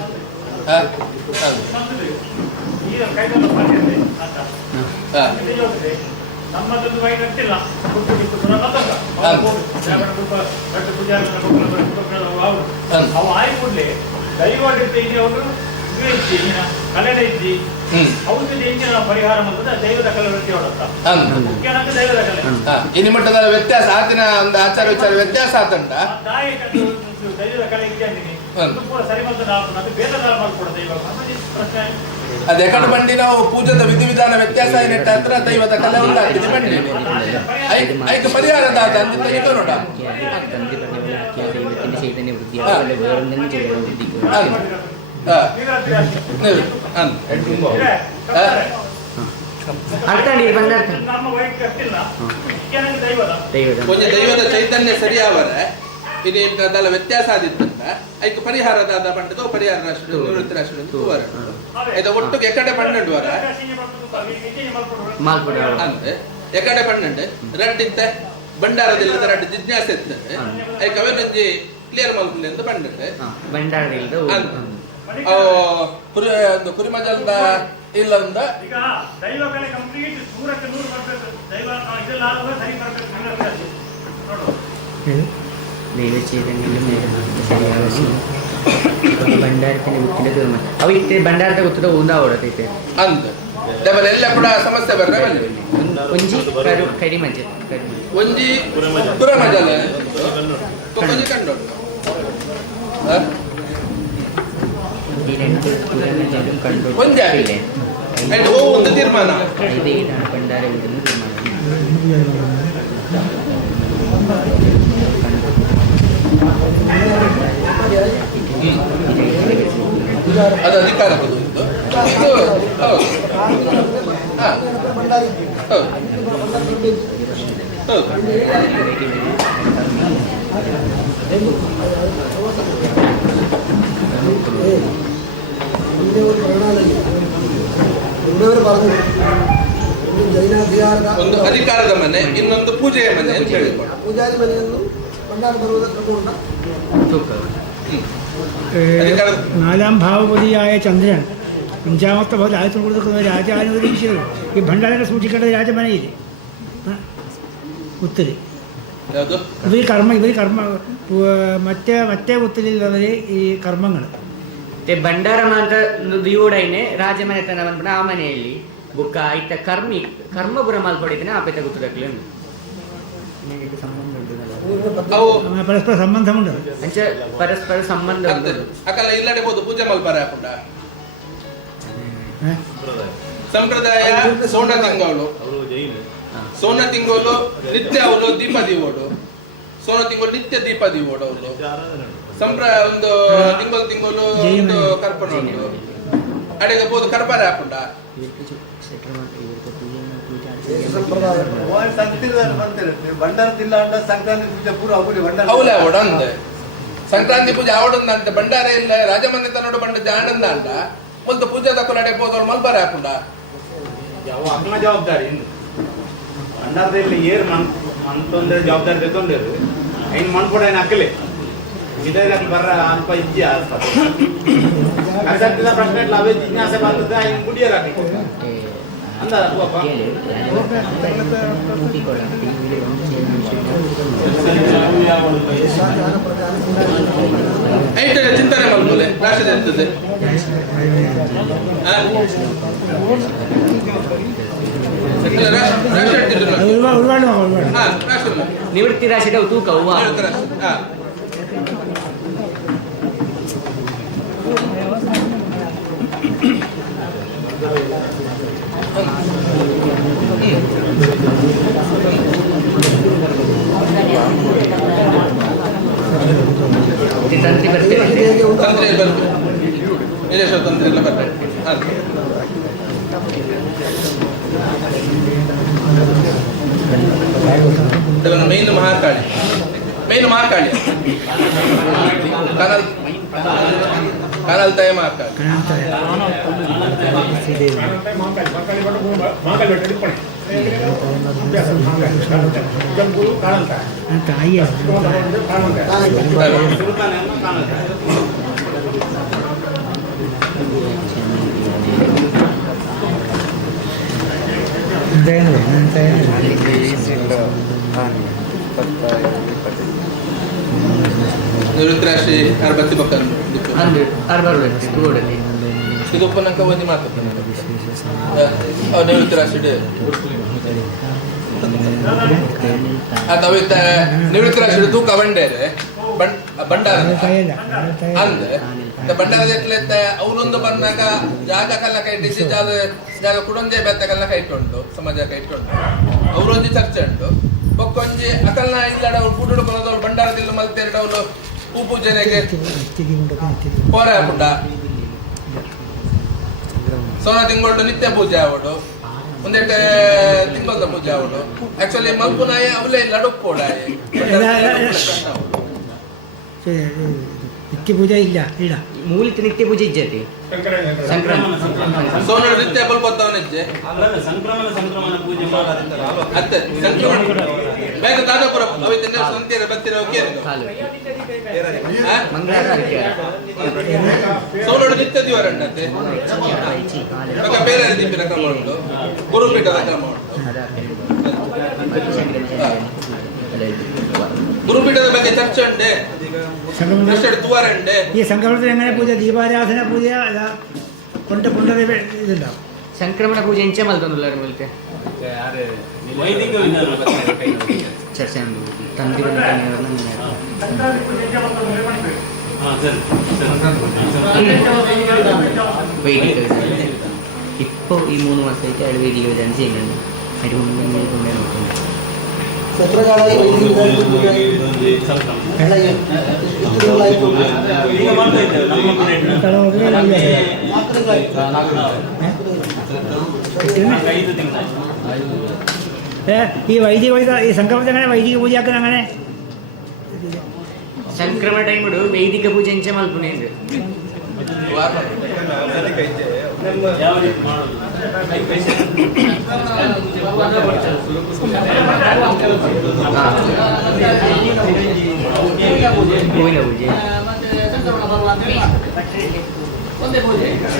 ನಮ್ಮದೊಂದು ವೈ ಕಟ್ಟಿಲ್ಲ ಅವು ಆಯ್ ಕೂಡಲೇ ದೈವಾಡಳಿತ ಇದೆ ಅವರು ಕಲೆಡೆ ಇದ್ದಿ ಔಷಧಿ ಹೆಂಗಿನ ಪರಿಹಾರ ಮಾಡ್ತದೆ ದೈವದ ಕಲೆ ವೃತ್ತಿ ಹೊಡತ್ತ ಮುಖ್ಯನಾಗ ದೈವದ ಕಲೆ ಇನ್ನು ಮಟ್ಟದ ವ್ಯತ್ಯಾಸ ಆತಿನ ಒಂದು ಆಚಾರ ವಿಚಾರ ವ್ಯತ್ಯಾಸ ಆತಂಡ ತಾಯಿ ದೈವದ ಕಲೆ ಇದ್ದೇನೆ ಕೂಡ ಸರಿ ಮಾಡ್ತದೆ ಅದು ಭೇದ ಮಾಡ್ಕೊಡೋದು ಇವಾಗ ಪ್ರಶ್ನೆ ಅದು ಎಕಡೆ ಬಂಡಿ ನಾವು ಪೂಜದ ವಿಧಿವಿಧಾನ ವ್ಯತ್ಯಾಸ ಏನಿಟ್ಟ ಹತ್ರ ದೈವದ ಕಲೆ ಉಂಟಾಗ್ತದೆ ಬಂಡಿ ಐಕ ಪರಿಹಾರದ ಅಂತ ತೆಗೆದು ನೋಡ ಕೊಂಚ ದೈವದ ಚೈತನ್ಯ ಸರಿಯಾವರೆ ಇದೆಲ್ಲ ವ್ಯತ್ಯಾಸ ಆದಿತ್ತಂತ ಐಕ ಪರಿಹಾರದ ಪಂಡದ ಪರಿಹಾರ ರಾಷ್ಟ್ರ ನಿವೃತ್ತಿ ರಾಷ್ಟ್ರ ಇದು ಒಟ್ಟಿಗೆ ಎಕಡೆ ಪನ್ನೆಂಡು ವರ ಅಂದ್ರೆ ಎಕಡೆ ಪನ್ನೆಂಡು ರೆಡ್ಡಿತ್ತೆ ಭಂಡಾರದಿಲ್ಲದ ರೆಡ್ ಜಿಜ್ಞಾಸೆ ಇರ್ತದೆ ಐಕ ಅವನೊಂಜಿ ಕ್ಲಿಯರ್ ಮಲ್ಪುಲಿ ಅಂತ ಪಂಡಿತ್ತೆ ಒಂದು ಕುರಿಮಜಲ್ದ ಇಲ್ಲಂದ ಈಗ ದೈವ ಕಲೆ ಕಂಪ್ಲೀಟ್ 100ಕ್ಕೆ 100 ಬರ್ಬೇಕು ದೈವ ಇದೆಲ್ಲ ಆಗುವ ಸರಿ ಬರ್ಬೇಕು ದೈವ ಚೈತನ್ಯ ಭಂಡಾರത്തിന് വിട്ടിട്ട് തീർന്നു അവ ഇത്തെ ഭണ്ഡാരത്തെ കുത്തിട്ട് ഊന്നാ ഓടത്തെ ಅಂದ ಡಬಲ್ ಎಲ್ಲ ಕೂಡ ಸಮಸ್ಯೆ ಬರ್ರೆ ಒಂಜಿ ಕರಿಮಂಜೆ ಒಂಜಿ ಕುರಮಜಲ ಒಂಜಿ ಕಂಡು ಒಂದು ತೀರ್ಮಾನ ಭಂಡಾರ ಅದು ಅಧಿಕಾರ ಒಂದು ಅಧಿಕಾರದ ಮನೆ ಇನ್ನೊಂದು ಪೂಜೆಯ ಮನೆ ಅಂತ ಹೇಳಿಕೊಂಡು ಪೂಜಾರಿ ಮನೆಯನ್ನು ಭಂಡಾರ ಬರುವುದಕ್ಕೆ നാലാം ഭാവപതിയായ ചന്ദ്രൻ അഞ്ചാമത്തെ ഭാവത്തിൽ ആദ്യത്തിൽ കൊടുക്കുന്ന രാജ അനുവദിച്ചത് ഈ ഭണ്ഡാരനെ സൂക്ഷിക്കേണ്ടത് രാജമനയില്ലേ ಗೊತ್ತಿರಿ ಯಾವುದು ഇവർ കർമ്മ മറ്റേ ಗೊತ್ತಿಲ್ಲದവരെ ಈ ಕರ್ಮಗಳು ಭಂಡಾರ ಮಾತ್ರ ದಿಯೋಡೈನೆ ರಾಜಮನೆತನ ಬಂದ್ಬಿಡ ಆ ಮನೆಯಲ್ಲಿ ಬುಕ್ಕ ಇತ್ತ ಕರ್ಮಪುರ ಮಾಲ್ಪಡಿದ್ದೇನೆ ಆಪೇತ ಗೊತ್ತಿರಕ್ಲಿ ಪರಸ್ಪರ ಸಂಬಂಧ ಉಂಟು ಅಂಚ ಪರಸ್ಪರ ಸಂಬಂಧ ಅಕಲ್ಲ ಇಲ್ಲಡೆ ಹೋದು ಪೂಜೆ ಮಲ್ಪಾರ ಹಾಕೊಂಡ ಸಂಪ್ರದಾಯ ಸೋನ ತಿಂಗಳು ನಿತ್ಯ ಅವಳು ದೀಪ ದೀವೋಡು ಸೋನ ತಿಂಗಳು ನಿತ್ಯ ದೀಪ ದೀವೋಡು ಅವಳು ಒಂದು ತಿಂಗಳು ಒಂದು ಕರ್ಪಣ ಉಂಟು ಅಡೆಗೆ ಬೋದು ಕರ್ಪಾರ ಹಾಕೊಂಡ ಸಂಕ್ರಾಂತಿ ಪೂಜೆ ಆವಡಂದಂತ ಭಂಡಾರ ಇಲ್ಲ ರಾಜಮನೆತನೋಡು ಬಂಡ ಜಾಣಂದ ಅಂಡ ಮೊದಲು ಪೂಜೆ ತಕೊಂಡೆ ಹೋದವ್ರು ಮಲ್ಬಾರ ಹಾಕೊಂಡ ಯಾವ ಅಗ್ನ ಜವಾಬ್ದಾರಿ ಭಂಡಾರದಲ್ಲಿ ಏರ್ ಮಂತೊಂದ್ರೆ ಜವಾಬ್ದಾರಿ ತೆಗೊಂಡಿರು ಐನ್ ಮಣ್ಕೊಡ ಏನು ಹಾಕಲಿ ಇದೇ ಬರ್ರ ಅಲ್ಪ ಇಜ್ಜಿ ಕಸಟ್ಟಿದ ಪ್ರಶ್ನೆ ಅವೇ ಜಿಜ್ಞಾಸೆ ಬರ್ತದೆ ಐನ್ ಕುಡಿಯರ್ ಹಾಕಿ ಅಂದ ಚಿಂತನೆ ಮಾಡ್ಬೋಲೆ ರಾಷ್ಟ್ರದ ಇರ್ತದೆ ನಿವೃತ್ತಿ ರಾಶಿದ ತೂಕ ತಂತ್ರಿ ಬರ್ತೇವೆ ತಂತ್ರಿ ಎಲ್ಲ ಬರ್ತೇವೆ ಮೇನ್ ಮಹಾಕಾಳಿ ಕನಲ್ ತಾಯಿ ಮಹಾಕಾಳಿ ನಿವೃತ್ತರಾಶಿ ಅರ್ಬತ್ತಿ ಬಕ್ಕನ್ ಇದು ಉಪನಂಕ ಓದಿ ಮಾತಾಡ್ತಾನೆ ನಿವೃತ್ತರಾಶಿ ಅದು ನಿವೃತ್ತರಾಶಿ ತೂಕ ಬಂಡೇರೆ ಭಂಡಾರ ಅಂದ್ರೆ ಭಂಡಾರದ ಎಟ್ಲೆತ್ತ ಅವರೊಂದು ಬಂದಾಗ ಜಾಗ ಕಲ್ಲ ಕೈ ಇಟ್ಟಿಸಿ ಜಾಗ ಕುಡೊಂದೇ ಬೆತ್ತ ಕಲ್ಲ ಕೈ ಇಟ್ಟುಂಟು ಸಮಾಜ ಕೈ ಇಟ್ಟುಂಟು ಅವರೊಂದು ಚರ್ಚೆ ಉಂಟು ಬೊಕ್ಕೊಂಜಿ ಅಕಲ್ನ ಇಲ್ಲಡ ಅವ್ರು ಕೂಡು ಕೊಡೋದವ್ರು ಭಂಡಾರದಿಲ್ಲ ಮಲ್ತೆರಡವ್ರು ಹೂ ಪೂಜೆನೆಗೆ ಕೋರ ಹಾಕೊಂಡ ಸೋನ ತಿಂಗಳು ನಿತ್ಯ ಪೂಜೆ ಆವಡು ಒಂದೆರಡು ತಿಂಗಳದ ಪೂಜೆ ಆವಡು ಆಕ್ಚುಲಿ ಮಲ್ಪುನಾಯ ಅವಲೇ ಲಡುಕ್ಕೋಡಾಯ ನಿತ್ಯ ಪೂಜೆ ಇಲ್ಲ ಇಲ್ಲ ಮೂಲಿತ ನಿತ್ಯ ಪೂಜೆ ಇಜ್ಜತಿ ಸೋನ ನಿತ್ಯ ಬಲ್ಪತ್ತವನಿಜ್ಜೆ ಸಂಕ್ರಮಣ ಪೂಜೆ ಅತ್ತೆ ಸಂಕ್ರಮಣ ಬೇಗ ದಾದಾಪುರ ಅವತ್ತಿನ ಸಂತೀರ ಬತ್ತಿರ ಸೋನೋಡು ನಿತ್ಯ ದಿವರಂಡತೆ ಬೇರೆ ದಿಪ್ಪಿನ ಕ್ರಮ ಉಂಟು ಗುರುಪೀಠದ ಕ್ರಮ ಉಂಟು ಗುರುಪೀಠದ ಬಗ್ಗೆ ಚರ್ಚೆ ಉಂಟೆ ഈ സംക്രമണത്തിൽ എങ്ങനെ പൂജ ദീപാരാധന പൂജ അല്ല ഇതുണ്ടാവും ಸಂಕ್ರಮಣ ಪೂಜೆ ಇಂಚೆ ಮಲ್ತೊಂದುಲ್ಲ ಮಲ್ತೆ ವೈದಿಕ ಚರ್ಚೆ ತಂದಿ ವೈದಿಕ ഇപ്പോൾ ഈ 3 മാസമായിട്ട് അയാൾ വൈദിക വിധാനം ചെയ്യുന്നുണ്ട് അതിന് മുന്നേ കൊണ്ടേ നോക്കുന്നത് ഈ വൈദിക ഈ സംക്രമണത്തിൽ അങ്ങനെ വൈദിക പൂജയാക്കുന്ന അങ്ങനെ ಸಂಕ್ರಮಣ ಟೈಮ್ ವೈದಿಕ ಪೂಜೆ ಇಂಚೆ ಮಲ್ಪುನೇಂದು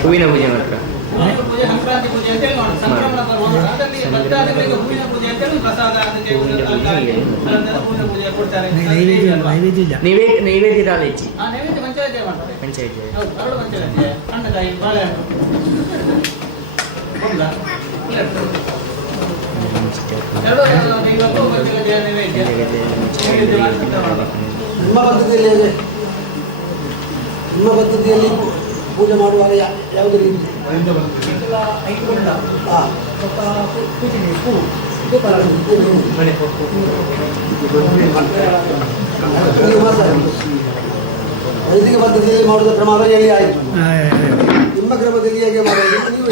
ಹೂವಿನ ಪೂಜೆ ಮಾತ್ರ ಪೂಜೆ ಸಂಕ್ರಾಂತಿ ಪೂಜೆ ಅಂತ ಹೇಳಿ ನೋಡಿ, ಸಂಕ್ರಮಣ ಪರ್ವ ನೋಡಿ. ಅದರಲ್ಲಿ ಭಕ್ತಾದಿಗಳಿಗೆ ಹೂವಿನ ಪೂಜೆ ಅಂತ ಹೇಳಿ ಪ್ರಸಾದ ಅದಕ್ಕೆ ಅನಂತರ ಹೂವಿನ ಪೂಜೆ ಕೊಡ್ತಾರೆ. ನೈವೇದ್ಯ ಹೆಚ್ಚಿ ನೈವೇದ್ಯ ಪಂಚಾಯತ್ ಮಾಡ್ತಾರೆ. ಪಂಚಾಯತ್ ಹೌದು, ಅರಳು ಪಂಚಾಯತ್, ಹಣ್ಣುಕಾಯಿ, ಬಾಳೆಹಣ್ಣು, ಬೆಲ್ಲ, ಎರಡು ದೈವಕ್ಕೂ ನೈವೇದ್ಯ ನೈವೇದ್ಯ ಮಾಡಿ ಸಿದ್ಧ ಮಾಡಬೇಕು. ನಿಮ್ಮ ಪದ್ಧತಿಯಲ್ಲಿ ಹೇಗೆ? ನಿಮ್ಮ ಪದ್ಧತಿಯಲ್ಲಿ ಪೂಜೆ ಮಾಡುವಾಗ ಯಾವುದು ರೀತಿ? ವೈದಿಕ ಪದ್ಧತಿಯಲ್ಲಿ ಮಾಡುವ ಕ್ರಮ ಹೇಳಿ ಆಯಿತು. ನಿಮ್ಮ ಕ್ರಮದಲ್ಲಿ ಹೇಗೆ ಮಾಡೋದು ನೀವು?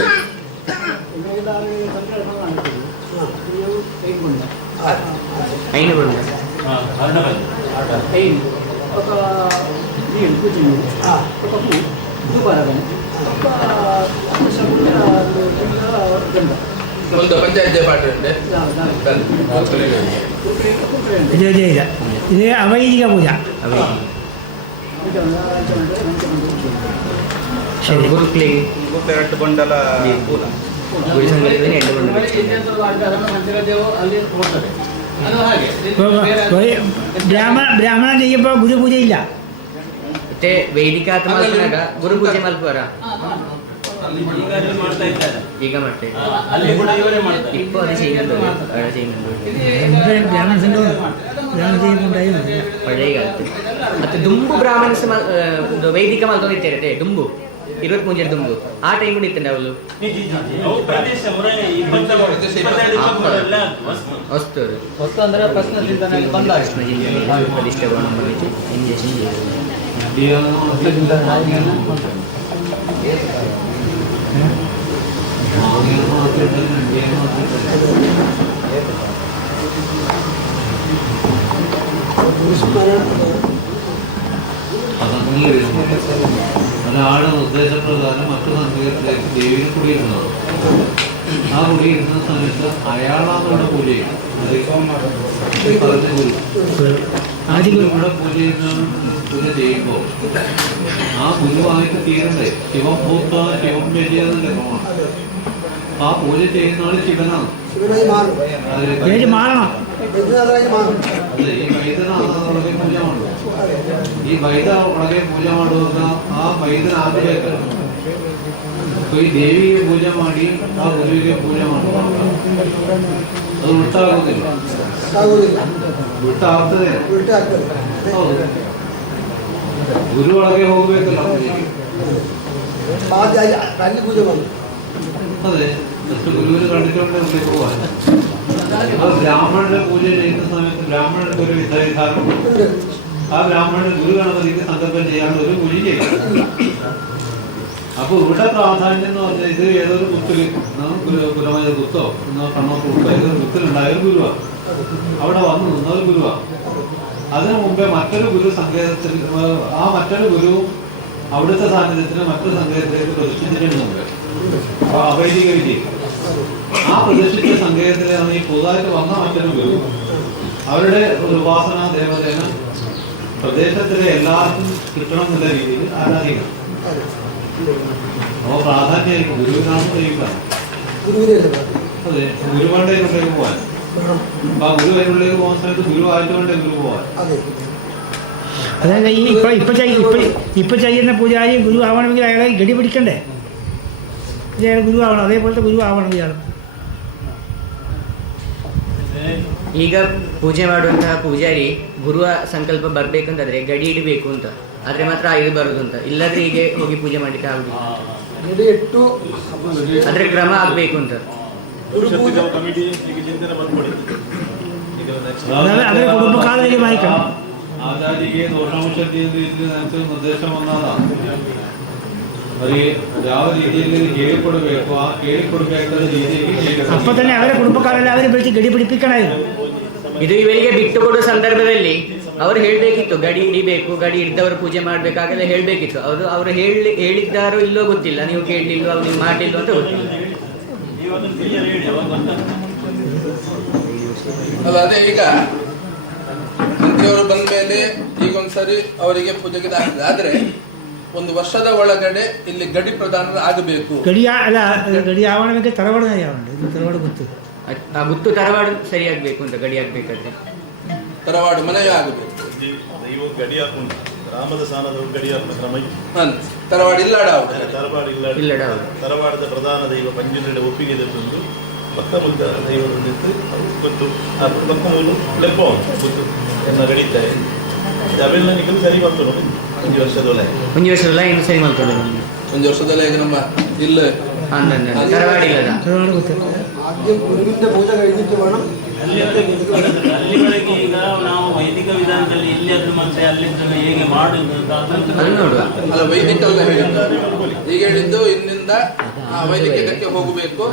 ಪಂಚಾಯತ್ ಪಾಠ ഇത് അവൈദിക പൂജ. ಎರಡು ಬಂಡಲ ಪೂಲ ಬ್ರಾಹ್ಮಣ ചെയ്യുമ്പോൾ ഗുരുപൂജ ഇല്ല. ಮತ್ತೆ ವೇದಿಕಾತ ಮಲ್ಪನಾಗ ಗುರುಪೂಜೆ ಮಲ್ಪವರ ಈಗ ಮಾಡ್ತೇವೆ. ಇಪ್ಪ ಅದು ചെയ്യുന്നുണ്ട്. ಬ್ರಾಹ್ಮಣ ചെയ്യുന്നുണ്ടായി പഴയ കാലത്ത് ಮತ್ತೆ ದುಂಬು ಬ್ರಾಹ್ಮಣಸ್ ವೈದಿಕ ಮಲ್ತೊಂದಿರ್ತೇವೆ. ದುಂಬು 23 ದುಂಬು ಆ ಟೈಮ್ ಕೂಡ ಇತ್ತಂಡ ಅವಳು ವಸ್ತು ಅಂದ್ರೆ ಪ್ರಶ್ನೆ ಪ್ರತಿಷ್ಠೆ ഒരാള് നിർദ്ദേശപ്രകാരം മറ്റു സങ്കേതത്തിലേക്ക് ദേവിയെ കുടിയിരുന്നത്. ആ കുടിയിരുന്ന സമയത്ത് അയാളാണ് പൂജ ചെയ്യുന്നത്. ഇവിടെ പൂജ ചെയ്യുമ്പോൾ ആ ഗുരുവായിട്ട് തീരണ്ടേ? ശിവം ഭൂത്ത ശിവം വലിയെന്ന ക്രമമാണ്. ആ പൂജ ചെയ്യുന്ന ആള് ശിവനാണ്. അതെ, ഈ വൈദ്യനാഥനൊಳಗೆ ಪೂಜೆ ಮಾಡುದು. ಈ ವೈದ್ಯ ಒಳಗೆ ಪೂಜೆ ಮಾಡುವಾಗ ಆ ವೈದ್ಯನ ಆಗಬೇಕು. ಈ ದೇವಿಗೆ ಪೂಜೆ ಮಾಡಿ ಆ ಗುರುವಿಗೆ ಪೂಜೆ ಮಾಡುವಾಗ ಅದು ಉಲ್ಟಾಗುವುದಿಲ್ಲ. ಉಲ್ಟಾಗ್ತದೆ. ಹೌದು, ಗುರು ಒಳಗೆ ಹೋಗ್ಬೇಕಲ್ಲ ಪೂಜೆಗೆ. അതെ, ഗുരുവിന് കണ്ടിട്ടുണ്ടേ ഉള്ളിലേക്ക് പോവാൻ. ബ്രാഹ്മണന്റെ പൂജ ചെയ്യുന്ന സമയത്ത് ബ്രാഹ്മണർക്ക് ഒരു വിധാനം. ആ ബ്രാഹ്മണന്റെ ഗുരു ഗണപതിക്ക് സങ്കല്പം ചെയ്യാൻ ഒരു പൂജ ചെയ്യും. അപ്പൊ ഇവിടെ പ്രാധാന്യം എന്ന് പറഞ്ഞാൽ ഇത് ഏതൊരു കുത്തില് കുലമായ കുത്തോ കണ്ണോക്ക് കുത്തോ ഏതൊരു കുത്തിലുണ്ടായ ഒരു ഗുരുവാ. അവിടെ വന്നു നിന്നൊരു ഗുരുവാ. അതിനു മുമ്പേ മറ്റൊരു ഗുരു സങ്കേതത്തിൽ ആ മറ്റൊരു ഗുരു അവിടുത്തെ സാന്നിധ്യത്തിന് മറ്റൊരു സങ്കേതത്തിലേക്ക് പ്രതിഷ്ഠിച്ചിട്ടുണ്ട് മുമ്പേ. അവൈദിക വിധി ആ പ്രതിഷ്ഠിച്ച സങ്കേതത്തിലാണ് ഈ പുതുതായിട്ട് വന്ന മറ്റൊരു ഗുരു. അവരുടെ ഒരു ഉപാസനാ ദേവതേന പ്രദേശത്തിലെ എല്ലാവർക്കും കിട്ടണം എന്നുള്ള രീതിയിൽ ആരാധിക്കണം. അപ്പോൾ പ്രാധാന്യമായിരിക്കും ഗുരുവിനാണ് ചെയ്യുക. അതെ, ഗുരുവാന്റെ ഉള്ളിലേക്ക് പോകാൻ. അപ്പൊ ആ ഗുരു അതിനുള്ളിലേക്ക് പോകുന്ന സമയത്ത് ഗുരു ആയതുകൊണ്ട് ഗുരു പോകാൻ. അതായത് ഈ ഇപ്പൊ ചെയ്യുന്ന പൂജാരി ഗുരു ആവണമെങ്കിൽ അയാളെ ഗടി പിടിക്കണ്ടേ? അയാൾ ഗുരു ആവണം, അതേപോലത്തെ ഗുരു ആവണം ഇയാൾ. ಈಗ ಪೂಜೆ ಮಾಡುವಂತಹ ಪೂಜಾರಿ ಗುರುವ ಸಂಕಲ್ಪ ಬರ್ಬೇಕಂತಾದ್ರೆ ಗಡಿ ಇಡಬೇಕು ಅಂತ, ಆದ್ರೆ ಮಾತ್ರ ಇದು ಬರುದು ಅಂತ. ಇಲ್ಲಾದ್ರೆ ಹೀಗೆ ಹೋಗಿ ಪೂಜೆ ಮಾಡ್ಲಿಕ್ಕೆ ಆಗುದಿಲ್ಲ. ಅದ್ರ ಕ್ರಮ ಆಗ್ಬೇಕು ಅಂತ. ആചാര്യയെ ദോഷാംശത്തിൽ നിർദ്ദേശം വന്നതാണ്. ಯಾವ ರೀತಿಯಲ್ಲಿ ಹೇಳಿಕೊಡ್ಬೇಕು ಆ ಹೇಳಿಕೊಡ್ಬೇಕಾದ ರೀತಿಯಲ್ಲಿ ಅಪ್ಪ തന്നെ ಅವರ ಕುಟುಂಬಕಾರೆಲ್ಲವരും ಬೆಳೆಸಿ ಗಡಿ പിടിപ്പിക്കണമായിരുന്നു. ಇದು ಇವರಿಗೆ ಬಿಟ್ಟು ಕೊಡುವ ಸಂದರ್ಭದಲ್ಲಿ ಅವರು ಹೇಳ್ಬೇಕಿತ್ತು ಗಡಿ ಹಿಡಿಬೇಕು, ಗಡಿ ಹಿಡಿದವರು ಪೂಜೆ ಮಾಡ್ಬೇಕಾಗೆಲ್ಲ ಹೇಳ್ಬೇಕಿತ್ತು. ಅವರು ಹೇಳಿದ್ದಾರೋ ಇಲ್ಲೋ ಗೊತ್ತಿಲ್ಲ, ನೀವು ಕೇಳಲಿಲ್ವೋ ಅವ್ರು ನೀವು ಮಾಡಲಿಲ್ವೋ ಅಂತ ಗೊತ್ತಿಲ್ಲ. ಅಲ್ಲ, ಅದೇ ಈಗ ಸಂಜೆಯವರು ಬಂದ ಮೇಲೆ ಈಗ ಒಂದ್ಸರಿ ಅವರಿಗೆ ಪೂಜೆಗೆ ಆದ್ರೆ ಒಂದು ವರ್ಷದ ಒಳಗಡೆ ಇಲ್ಲಿ ಗಡಿ ಪ್ರದಾನ ಆಗಬೇಕು. ಗಡಿ ಆವರಣಕ್ಕೆ ತರವಾಡ ಇದು ತರವಾಡ ಗುತ್ತು ಆ ಗುತ್ತು ತರವಾಡ ಸರಿಯಾಗಬೇಕು ಅಂತ ಗಡಿ ಆಗಬೇಕಾದ್ರೆ ತರವಾಡ ಮನೆಯೇ ಆಗಬೇಕು. ದೈವ ಗಡಿ ಹಾಕೊಂಡು ಗ್ರಾಮದ ಸ್ಥಾನದ ಗಡಿ ಹಾಕುವ ಕ್ರಮ ತರವಾಡ ಇಲ್ಲಡ ತರವಾಡದ ಪ್ರಧಾನ ದೈವ ಪಂಜುನಡೆ ಒಪ್ಪಿಗೆ ತಂದು ಪಕ್ಕ ಮುದ್ದ ದೈವದೊಂದಿತ್ತು ಗೊತ್ತು ಆ ಪಕ್ಕ ಮೂಲು ಲೆಪ್ಪ ಗೊತ್ತು ಎಲ್ಲ ನಡೀತಾರೆ ಅವೆಲ್ಲ ನಿಗಲು ಸರಿ ಮಾಡ್ತಾರೆ. ಒಂದು ವರ್ಷದೊಲೆ ಇನ್ನು ಸರಿ ಮಾಡ್ತಾರೆ. ಒಂದು ವರ್ಷದೊಲೆ ಈಗ ನಮ್ಮ ಇಲ್ಲ ಅಲ್ಲಿವರೆಗೆ ಈಗ ನಾವು ವೈದಿಕ ವಿಧಾನದಲ್ಲಿ ಇಲ್ಲಿ ಅದ್ರ ಮತ್ತೆ ಅಲ್ಲಿಂದ ಹೇಗೆ ಮಾಡುದು ಅಲ್ಲ ವೈದಿಕ ಅಲ್ಲ ಈಗ ಹೇಳಿದ್ದು ಇನ್ನಿಂದ ವೈದಿಕಕ್ಕೆ ಹೋಗಬೇಕು.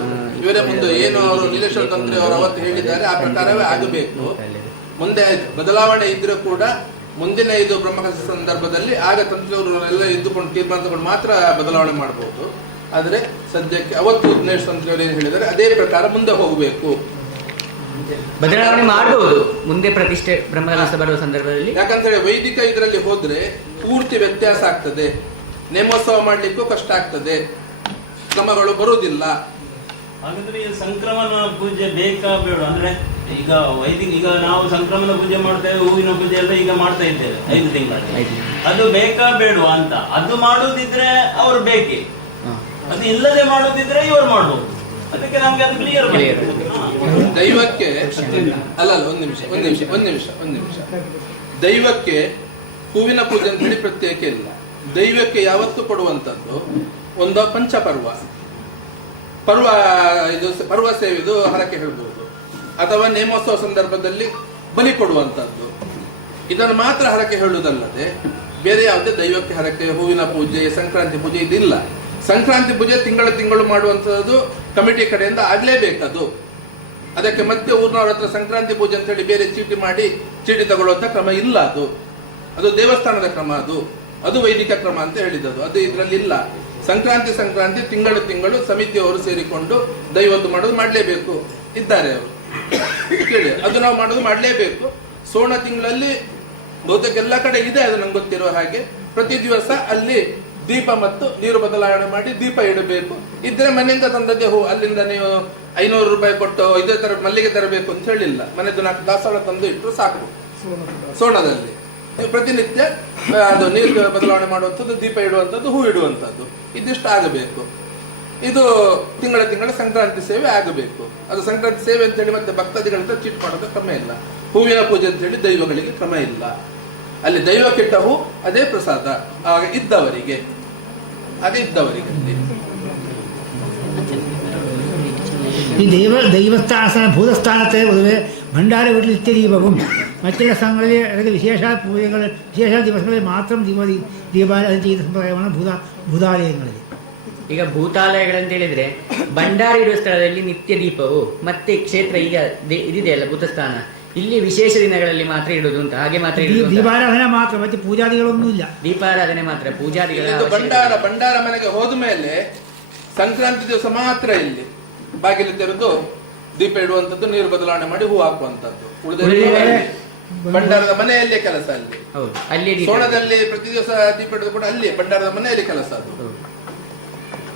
ಇವರೇ ಮುಂದೆ ಏನು ಅವರು ನೀಲೇಶ್ವರ ತಂತ್ರಿ ಅವರು ಅವತ್ತು ಹೇಳಿದ್ದಾರೆ ಆ ಪ್ರಕಾರವೇ ಆಗಬೇಕು. ಮುಂದೆ ಬದಲಾವಣೆ ಇದ್ರೂ ಕೂಡ ಮುಂದಿನ ಇದು ಬ್ರಹ್ಮಕಲಶ ಸಂದರ್ಭದಲ್ಲಿ ಆಗ ತಂತ್ರಿಯವರು ಎಲ್ಲ ಇದ್ದುಕೊಂಡು ತೀರ್ಮಾನ ತಗೊಂಡು ಮಾತ್ರ ಬದಲಾವಣೆ ಮಾಡಬಹುದು. ಆದರೆ ಸದ್ಯಕ್ಕೆ ಅವತ್ತು ದಿನೇಶ್ ತಂತ್ರಿಯವರು ಏನು ಹೇಳಿದ್ದಾರೆ ಅದೇ ಪ್ರಕಾರ ಮುಂದೆ ಹೋಗಬೇಕು. ಬದಲಾವಣೆ ಮಾಡಬಹುದು ಮುಂದೆ ಪ್ರತಿಷ್ಠೆ ಬ್ರಹ್ಮಕಲಶ ಬರುವ ಸಂದರ್ಭದಲ್ಲಿ. ಯಾಕಂತೇಳಿ ವೈದಿಕ ಇದರಲ್ಲಿ ಹೋದ್ರೆ ಪೂರ್ತಿ ವ್ಯತ್ಯಾಸ ಆಗ್ತದೆ. ನೇಮೋತ್ಸವ ಮಾಡ್ಲಿಕ್ಕೂ ಕಷ್ಟ ಆಗ್ತದೆ, ಕ್ರಮಗಳು ಬರುವುದಿಲ್ಲ. ಹಾಗಾದ್ರೆ ಈ ಸಂಕ್ರಮಣ ಪೂಜೆ ಬೇಕಾ ಬೇಡ ಅಂದ್ರೆ ಈಗ ವೈದಿಕ ಈಗ ನಾವು ಸಂಕ್ರಮಣ ಪೂಜೆ ಮಾಡ್ತೇವೆ, ಹೂವಿನ ಪೂಜೆ ಎಲ್ಲ ಈಗ ಮಾಡ್ತಾ ಇದ್ದೇವೆ 5 ತಿಂಗಳಲ್ಲಿ. ಅದು ಬೇಕಾ ಬೇಡುವ ಅಂತ ಅದು ಮಾಡುದಿದ್ರೆ ಅವ್ರು ಬೇಕೇ, ಅದು ಇಲ್ಲದೆ ಮಾಡುದಿದ್ರೆ ಇವ್ರು ಮಾಡ್ಬೋದು. ಅದಕ್ಕೆ ನಮ್ಗೆ ಅದು ಕ್ಲಿಯರ್ ದೈವಕ್ಕೆ ಅಲ್ಲ ಒಂದ್ ನಿಮಿಷ ದೈವಕ್ಕೆ ಹೂವಿನ ಪೂಜೆ ಅಂತ ಹೇಳಿ ಪ್ರತ್ಯೇಕ ಇಲ್ಲ. ದೈವಕ್ಕೆ ಯಾವತ್ತು ಕೊಡುವಂತದ್ದು ಒಂದು ಪಂಚಪರ್ವ ಇದು ಪರ್ವ ಸೇವಿದು ಹರಕೆ ಹೇಳ್ಬೋದು, ಅಥವಾ ನೇಮೋತ್ಸವ ಸಂದರ್ಭದಲ್ಲಿ ಬಲಿ ಕೊಡುವಂತದ್ದು. ಇದನ್ನು ಮಾತ್ರ ಹರಕೆ ಹೇಳುವುದಲ್ಲದೆ ಬೇರೆ ಯಾವುದೇ ದೈವಕ್ಕೆ ಹರಕೆ, ಹೂವಿನ ಪೂಜೆ, ಸಂಕ್ರಾಂತಿ ಪೂಜೆ ಇದಿಲ್ಲ. ಸಂಕ್ರಾಂತಿ ಪೂಜೆ ತಿಂಗಳು ಮಾಡುವಂತದ್ದು ಕಮಿಟಿ ಕಡೆಯಿಂದ ಆಗ್ಲೇಬೇಕದು. ಅದಕ್ಕೆ ಮತ್ತೆ ಊರಿನವ್ರ ಹತ್ರ ಸಂಕ್ರಾಂತಿ ಪೂಜೆ ಅಂತ ಹೇಳಿ ಬೇರೆ ಚೀಟಿ ಮಾಡಿ ಚೀಟಿ ತಗೊಳ್ಳುವಂತ ಕ್ರಮ ಇಲ್ಲ. ಅದು ದೇವಸ್ಥಾನದ ಕ್ರಮ, ಅದು ವೈದಿಕ ಕ್ರಮ ಅಂತ ಹೇಳಿದದು. ಅದು ಇದರಲ್ಲಿ ಇಲ್ಲ. ಸಂಕ್ರಾಂತಿ ತಿಂಗಳು ಸಮಿತಿಯವರು ಸೇರಿಕೊಂಡು ದೈವತ್ತು ಮಾಡೋದು ಮಾಡಲೇಬೇಕು ಇದ್ದಾರೆ ಅವರು ಕೇಳಿ. ಅದು ನಾವು ಮಾಡೋದು ಮಾಡಲೇಬೇಕು. ಸೋಣ ತಿಂಗಳಲ್ಲಿ ಬಹುತೇಕ ಎಲ್ಲ ಕಡೆ ಇದೆ, ಅದು ನಂಗೆ ಗೊತ್ತಿರೋ ಹಾಗೆ ಪ್ರತಿ ದಿವಸ ಅಲ್ಲಿ ದೀಪ ಮತ್ತು ನೀರು ಬದಲಾವಣೆ ಮಾಡಿ ದೀಪ ಇಡಬೇಕು. ಇದ್ರೆ ಮನೆಯಿಂದ ತಂದದ್ದೇ ಹೂ, ಅಲ್ಲಿಂದ ನೀವು 500 ರೂಪಾಯಿ ಕೊಟ್ಟು ಇದೇ ತರ ಮಲ್ಲಿಗೆ ತರಬೇಕು ಅಂತ ಹೇಳಿಲ್ಲ. ಮನೆದು 4 ದಾಸವಾಳ ತಂದು ಇಟ್ಟರು ಸಾಕು. ಸೋಣದಲ್ಲಿ ಪ್ರತಿನಿತ್ಯ ಅದು ನೀರು ಬದಲಾವಣೆ ಮಾಡುವಂಥದ್ದು, ದೀಪ ಇಡುವಂಥದ್ದು, ಹೂ ಇಡುವಂಥದ್ದು, ಇದಿಷ್ಟು ಆಗಬೇಕು. ಇದು ತಿಂಗಳ ಸಂಕ್ರಾಂತಿ ಸೇವೆ ಆಗಬೇಕು. ಅದು ಸಂಕ್ರಾಂತಿ ಸೇವೆ ಅಂತ ಹೇಳಿ ಮತ್ತೆ ಭಕ್ತಾದಿಗಳಿಂದ ಚೀಟ್ ಮಾಡೋದು ಕ್ರಮ ಇಲ್ಲ. ಹೂವಿನ ಪೂಜೆ ಅಂತ ಹೇಳಿ ದೈವಗಳಿಗೆ ಕ್ರಮ ಇಲ್ಲ. ಅಲ್ಲಿ ದೈವ ಕೆಟ್ಟ ಹೂ ಅದೇ ಪ್ರಸಾದ ಇದ್ದವರಿಗೆ. ഈ ഭൂതസ്ഥാനത്തെ പൊതുവെ ഭണ്ഡാര വീട്ടിൽ നിത്യദീപവും മറ്റുള്ള സ്ഥലങ്ങളിൽ അല്ലെങ്കിൽ വിശേഷ പൂജകൾ വിശേഷ ദിവസങ്ങളിൽ മാത്രം ദീപാരാധന ചെയ്യുന്ന സമ്പ്രദായമാണ് ഭൂതാലയങ്ങളിൽ. ಈಗ ಭೂತಾಲಯಗಳಂತ ಹೇಳಿದ್ರೆ ಭಂಡಾರ ಇಡುವ ಸ್ಥಳದಲ್ಲಿ ನಿತ್ಯ ದೀಪವು ಮತ್ತೆ ಕ್ಷೇತ್ರ ಈಗ ಇದಿದೆಯಲ್ಲ ಭೂತಸ್ಥಾನ, ಇಲ್ಲಿ ವಿಶೇಷ ದಿನಗಳಲ್ಲಿ ಮಾತ್ರ ಇಡುದು ಅಂತ. ಹಾಗೆ ಮಾತ್ರ ದೀಪಾರಾಧನೆ ಮಾತ್ರ, ಮತ್ತೆ ಪೂಜಾದಿಗಳೊಂದು ಇಲ್ಲ. ದೀಪಾರಾಧನೆ ಮಾತ್ರ, ಪೂಜಾದಿಗಳ ಭಂಡಾರ ಮನೆಗೆ ಹೋದ ಮೇಲೆ ಸಂಕ್ರಾಂತಿ ದಿವಸ ಮಾತ್ರ ಇಲ್ಲಿ ಬಾಗಿಲು ತೆರೆದು ದೀಪ ಇಡುವಂತದ್ದು, ನೀರು ಬದಲಾವಣೆ ಮಾಡಿ ಹೂ ಹಾಕುವಂತದ್ದು. ಭಂಡಾರದ ಮನೆಯಲ್ಲೇ ಕೆಲಸ. ಅಲ್ಲಿ ಸೋಣದಲ್ಲಿ ಪ್ರತಿ ದಿವಸ ದೀಪ ಇಡುವುದು ಕೂಡ ಅಲ್ಲಿ ಭಂಡಾರದ ಮನೆಯಲ್ಲಿ ಕೆಲಸ. ಅದು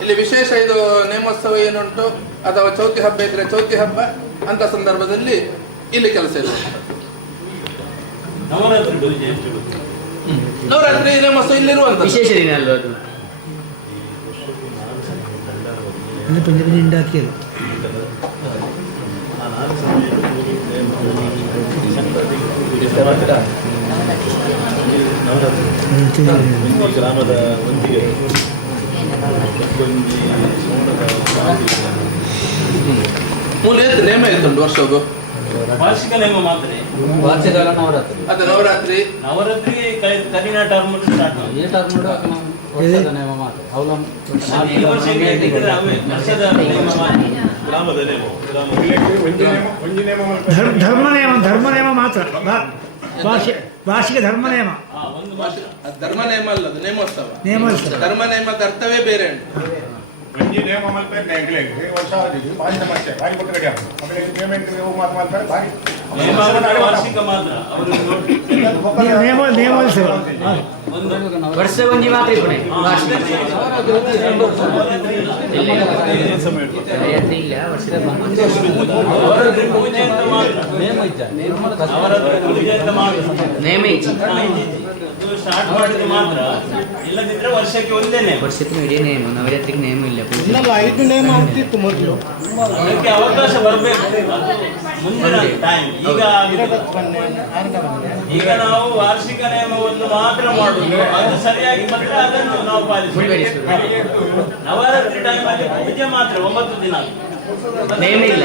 ಇಲ್ಲಿ ವಿಶೇಷ ಇದು ನೇಮೋತ್ಸವ ಏನುಂಟು ಅಥವಾ ಚೌತಿ ಹಬ್ಬ ಇದ್ರೆ ಚೌತಿ ಹಬ್ಬ ಅಂತ ಸಂದರ್ಭದಲ್ಲಿ ಇಲ್ಲಿ ಕೆಲಸ ಇರುವಂತದ್ದು. ನವರಾತ್ರಿ ನೇಮೋತ್ಸವ ಇಲ್ಲಿರುವಂತ ವಿಶೇಷ ದಿನ ಅಲ್ವಾ ಅದು. ഉണ്ടാക്കിയത് ಗ್ರಾಮದ ಒಂದಿಗೆ ಮೂಲ ನೇಮ ಇತ್ತುಂಟು ವರ್ಷದ್ದು ವಾರ್ಷಿಕ ನೇಮ ಮಾತ್ರ. ಅದು ನವರಾತ್ರಿ ಕರಿನಾಟ ಧರ್ಮನೇಮ ಮಾತ್ರ, ವಾರ್ಷಿಕ ಧರ್ಮನೇಮ. ಧರ್ಮನೇಮ ಅಲ್ಲ, ಅದು ನೇಮೋತ್ಸವ. ಧರ್ಮನೇಮದ ಅರ್ಥವೇ ಬೇರೆ ಉಂಟು. ಒಂಜಿ ನೇಮ ಮಲ್ಪೆ ವರ್ಷ ಭಾರಿ ಸಮಸ್ಯೆ, ಭಾರಿ ಕೊಟ್ಟು ಕಡೆ ಆಮೇಲೆ ಪೇಮೆಂಟ್ ಮಾತು ಮಾಡ್ತಾರೆ ಭಾರಿ ವಾರ್ಷಿಕ ಮಾತ್ರ ಅವರು ವರ್ಷಗೊಂಜಿ ಮಾತ್ರ ಇಪ್ಪಣೆ ಸ್ಟಾರ್ಟ್ ಮಾಡಿದ್ರೆ ಮಾತ್ರ, ಇಲ್ಲದಿದ್ರೆ ವರ್ಷಕ್ಕೆ ಒಂದೇನೆ. ವರ್ಷಕ್ಕೆ ಇಡೀ ನೇಮ, ನವರಾತ್ರಿಗೆ ನೇಮ ಇಲ್ಲ. 5 ನೇಮ ಆಗ್ತಿತ್ತು ಮೊದಲು, ಅದಕ್ಕೆ ಅವಕಾಶ ಬರಬೇಕು ಮುಂದಿನ ಟೈಮ್. ಈಗ ನಾವು ವಾರ್ಷಿಕ ನೇಮವನ್ನು ಮಾತ್ರ ಮಾಡುದು, ಅದು ಸರಿಯಾಗಿ ಬಂದ್ರೆ ಅದನ್ನು ನಾವು ಪಾಲಿಸಬೇಕು. ನವರಾತ್ರಿ ಟೈಮ್ ಅಲ್ಲಿ ಪೂಜೆ ಮಾತ್ರ 9 ದಿನ ನೇಮ ಇಲ್ಲ.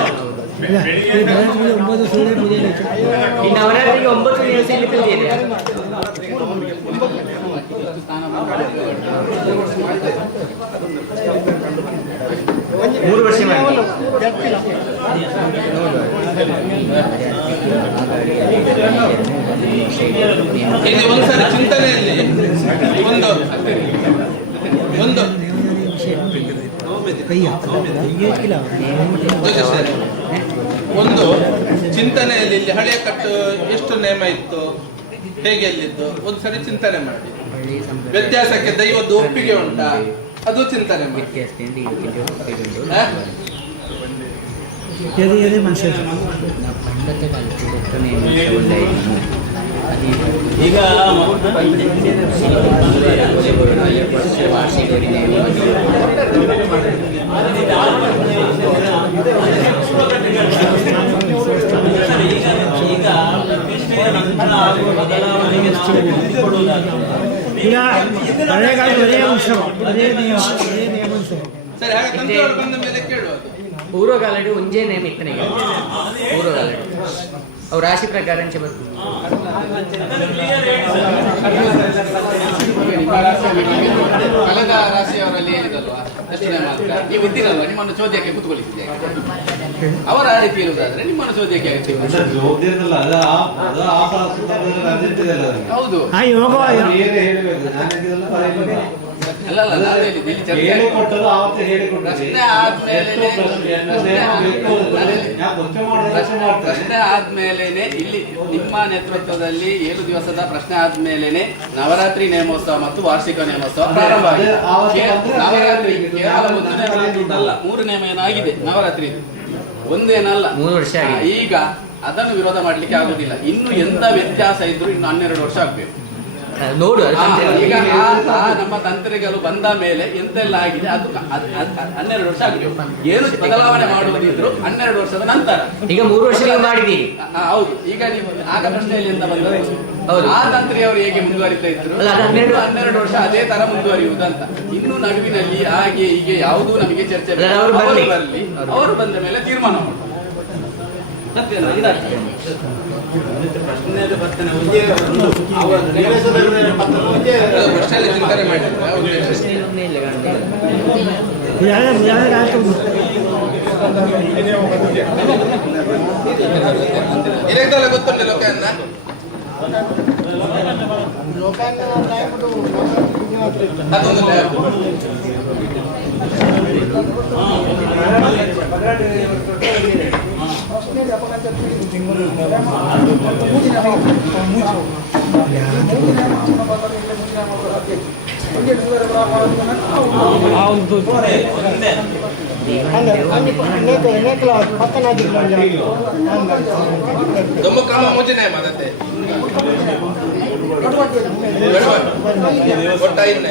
ಈ ನವರಾತ್ರಿಗೆ 9 ದಿವಸ ಇಲ್ಲಿ ಪೂಜೆ ಇದೆ. ಮೂರು ವರ್ಷ ಇಲ್ಲಿ ಒಂದ್ಸರಿ ಚಿಂತನೆಯಲ್ಲಿ ಒಂದು ಚಿಂತನೆಯಲ್ಲಿ ಇಲ್ಲಿ ಹಳೆಯ ಕಟ್ಟು ಎಷ್ಟು ನೇಮ ಇತ್ತು, ಹೇಗೆ ಎಲ್ಲಿದ್ದು ಒಂದ್ಸರಿ ಚಿಂತನೆ ಮಾಡಿ. ವ್ಯತ್ಯಾಸಕ್ಕೆ ದೈವದ್ದು ಒಪ್ಪಿಗೆ ಉಂಟಾ ಅದು ಚಿಂತನೆ ಮಾಡಿ. ಈಗ ಪೂರ್ವಕಾಲಡಿ ಒಂಜೇ ನೇಮ ಇತ್ತನಿಗೆ ಪೂರ್ವಕಾಲಡಿ ಅವ್ರ ರಾಶಿ ಪ್ರಕಾರ ಕಳೆದ ರಾಶಿಯವರಲ್ಲಿ ಏನಿದಲ್ವಾ ದಕ್ಷಿಣ ಮಾತ್ರ ನೀವು ಇದ್ದೀರಲ್ವಾ, ನಿಮ್ಮನ್ನು ಚೋದ್ಯಕ್ಕೆ ಕೂತ್ಕೊಳ್ಳಿಸಿದೆ. ಅವರ ರೀತಿ ಇರುವುದಾದ್ರೆ ನಿಮ್ಮನ್ನು ಚೋದ್ಯಕ್ಕೆ ಹೌದು. ಪ್ರಶ್ನೆ ಆದ್ಮೇಲೆನೆ ಇಲ್ಲಿ ನಿಮ್ಮ ನೇತೃತ್ವದಲ್ಲಿ 7 ದಿವಸದ ಪ್ರಶ್ನೆ ಆದ್ಮೇಲೆನೆ ನವರಾತ್ರಿ ನೇಮೋತ್ಸವ ಮತ್ತು ವಾರ್ಷಿಕ ನೇಮೋತ್ಸವ ಪ್ರಾರಂಭ ಆಗಿದೆ. ನವರಾತ್ರಿ ಕೇವಲ 1 ನೇಮ ಅಲ್ಲ, 3 ನೇಮ ಏನಾಗಿದೆ ನವರಾತ್ರಿ, ಒಂದೇನಲ್ಲ 3 ವರ್ಷ. ಈಗ ಅದನ್ನು ವಿರೋಧ ಮಾಡ್ಲಿಕ್ಕೆ ಆಗುದಿಲ್ಲ. ಇನ್ನು ಎಂತ ವ್ಯತ್ಯಾಸ ಇದ್ರು ಇನ್ನು 12 ವರ್ಷ ಆಗ್ಬೇಕು. ನೋಡು ಈಗ ನಮ್ಮ ತಂತ್ರಿಗಳು ಬಂದ ಮೇಲೆ ಎಂತೆಲ್ಲ ಆಗಿದೆ ಅದು 12 ವರ್ಷ ಆಗಬೇಕು. ಏನು ಬದಲಾವಣೆ ಮಾಡುವುದಿದ್ರು 12 ವರ್ಷದ ನಂತರ. ಈಗ 3 ವರ್ಷ ನೀವು ಮಾಡಿದ್ದೀರಿ. ಹೌದು. ಈಗ ನೀವು ಆಗ ಪ್ರಶ್ನೆಯಲ್ಲಿ ಎಂತ ಬಂದದ್ದು, ಆ ತಂತ್ರಿಯವರು ಹೇಗೆ ಮುಂದುವರಿತಾ ಇದ್ರು 12 ವರ್ಷ ಅದೇ ತರ ಮುಂದುವರಿಯುವುದಂತ. ಇನ್ನು ನಡುವಿನಲ್ಲಿ ಹಾಗೆ ಹೀಗೆ ಯಾವುದೂ ನಮಗೆ ಚರ್ಚೆ ಬರಲಿ, ಅವರು ಬಂದ ಮೇಲೆ ತೀರ್ಮಾನ ಮಾಡುವ. ಚಿಂತನೆ ಮಾಡಿ ಗೊತ್ತುಂಟು ಲೋಕನ್ನ Domo kama moja na madate. What time na?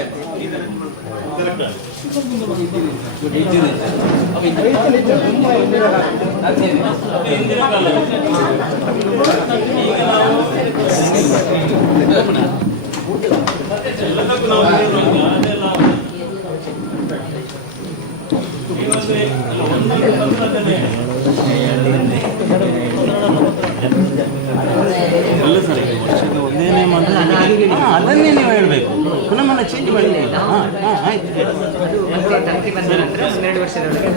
ಅದನ್ನೇ ನೀವು ಹೇಳಬೇಕು. ಪುನಃ ಮನೆ ಚೇಂಜ್ ಮಾಡಲಿಲ್ಲ. ಆಯ್ತು. ತಂತಿ ಬಂದ ನಂತರ 12 ವರ್ಷದೊಳಗೆ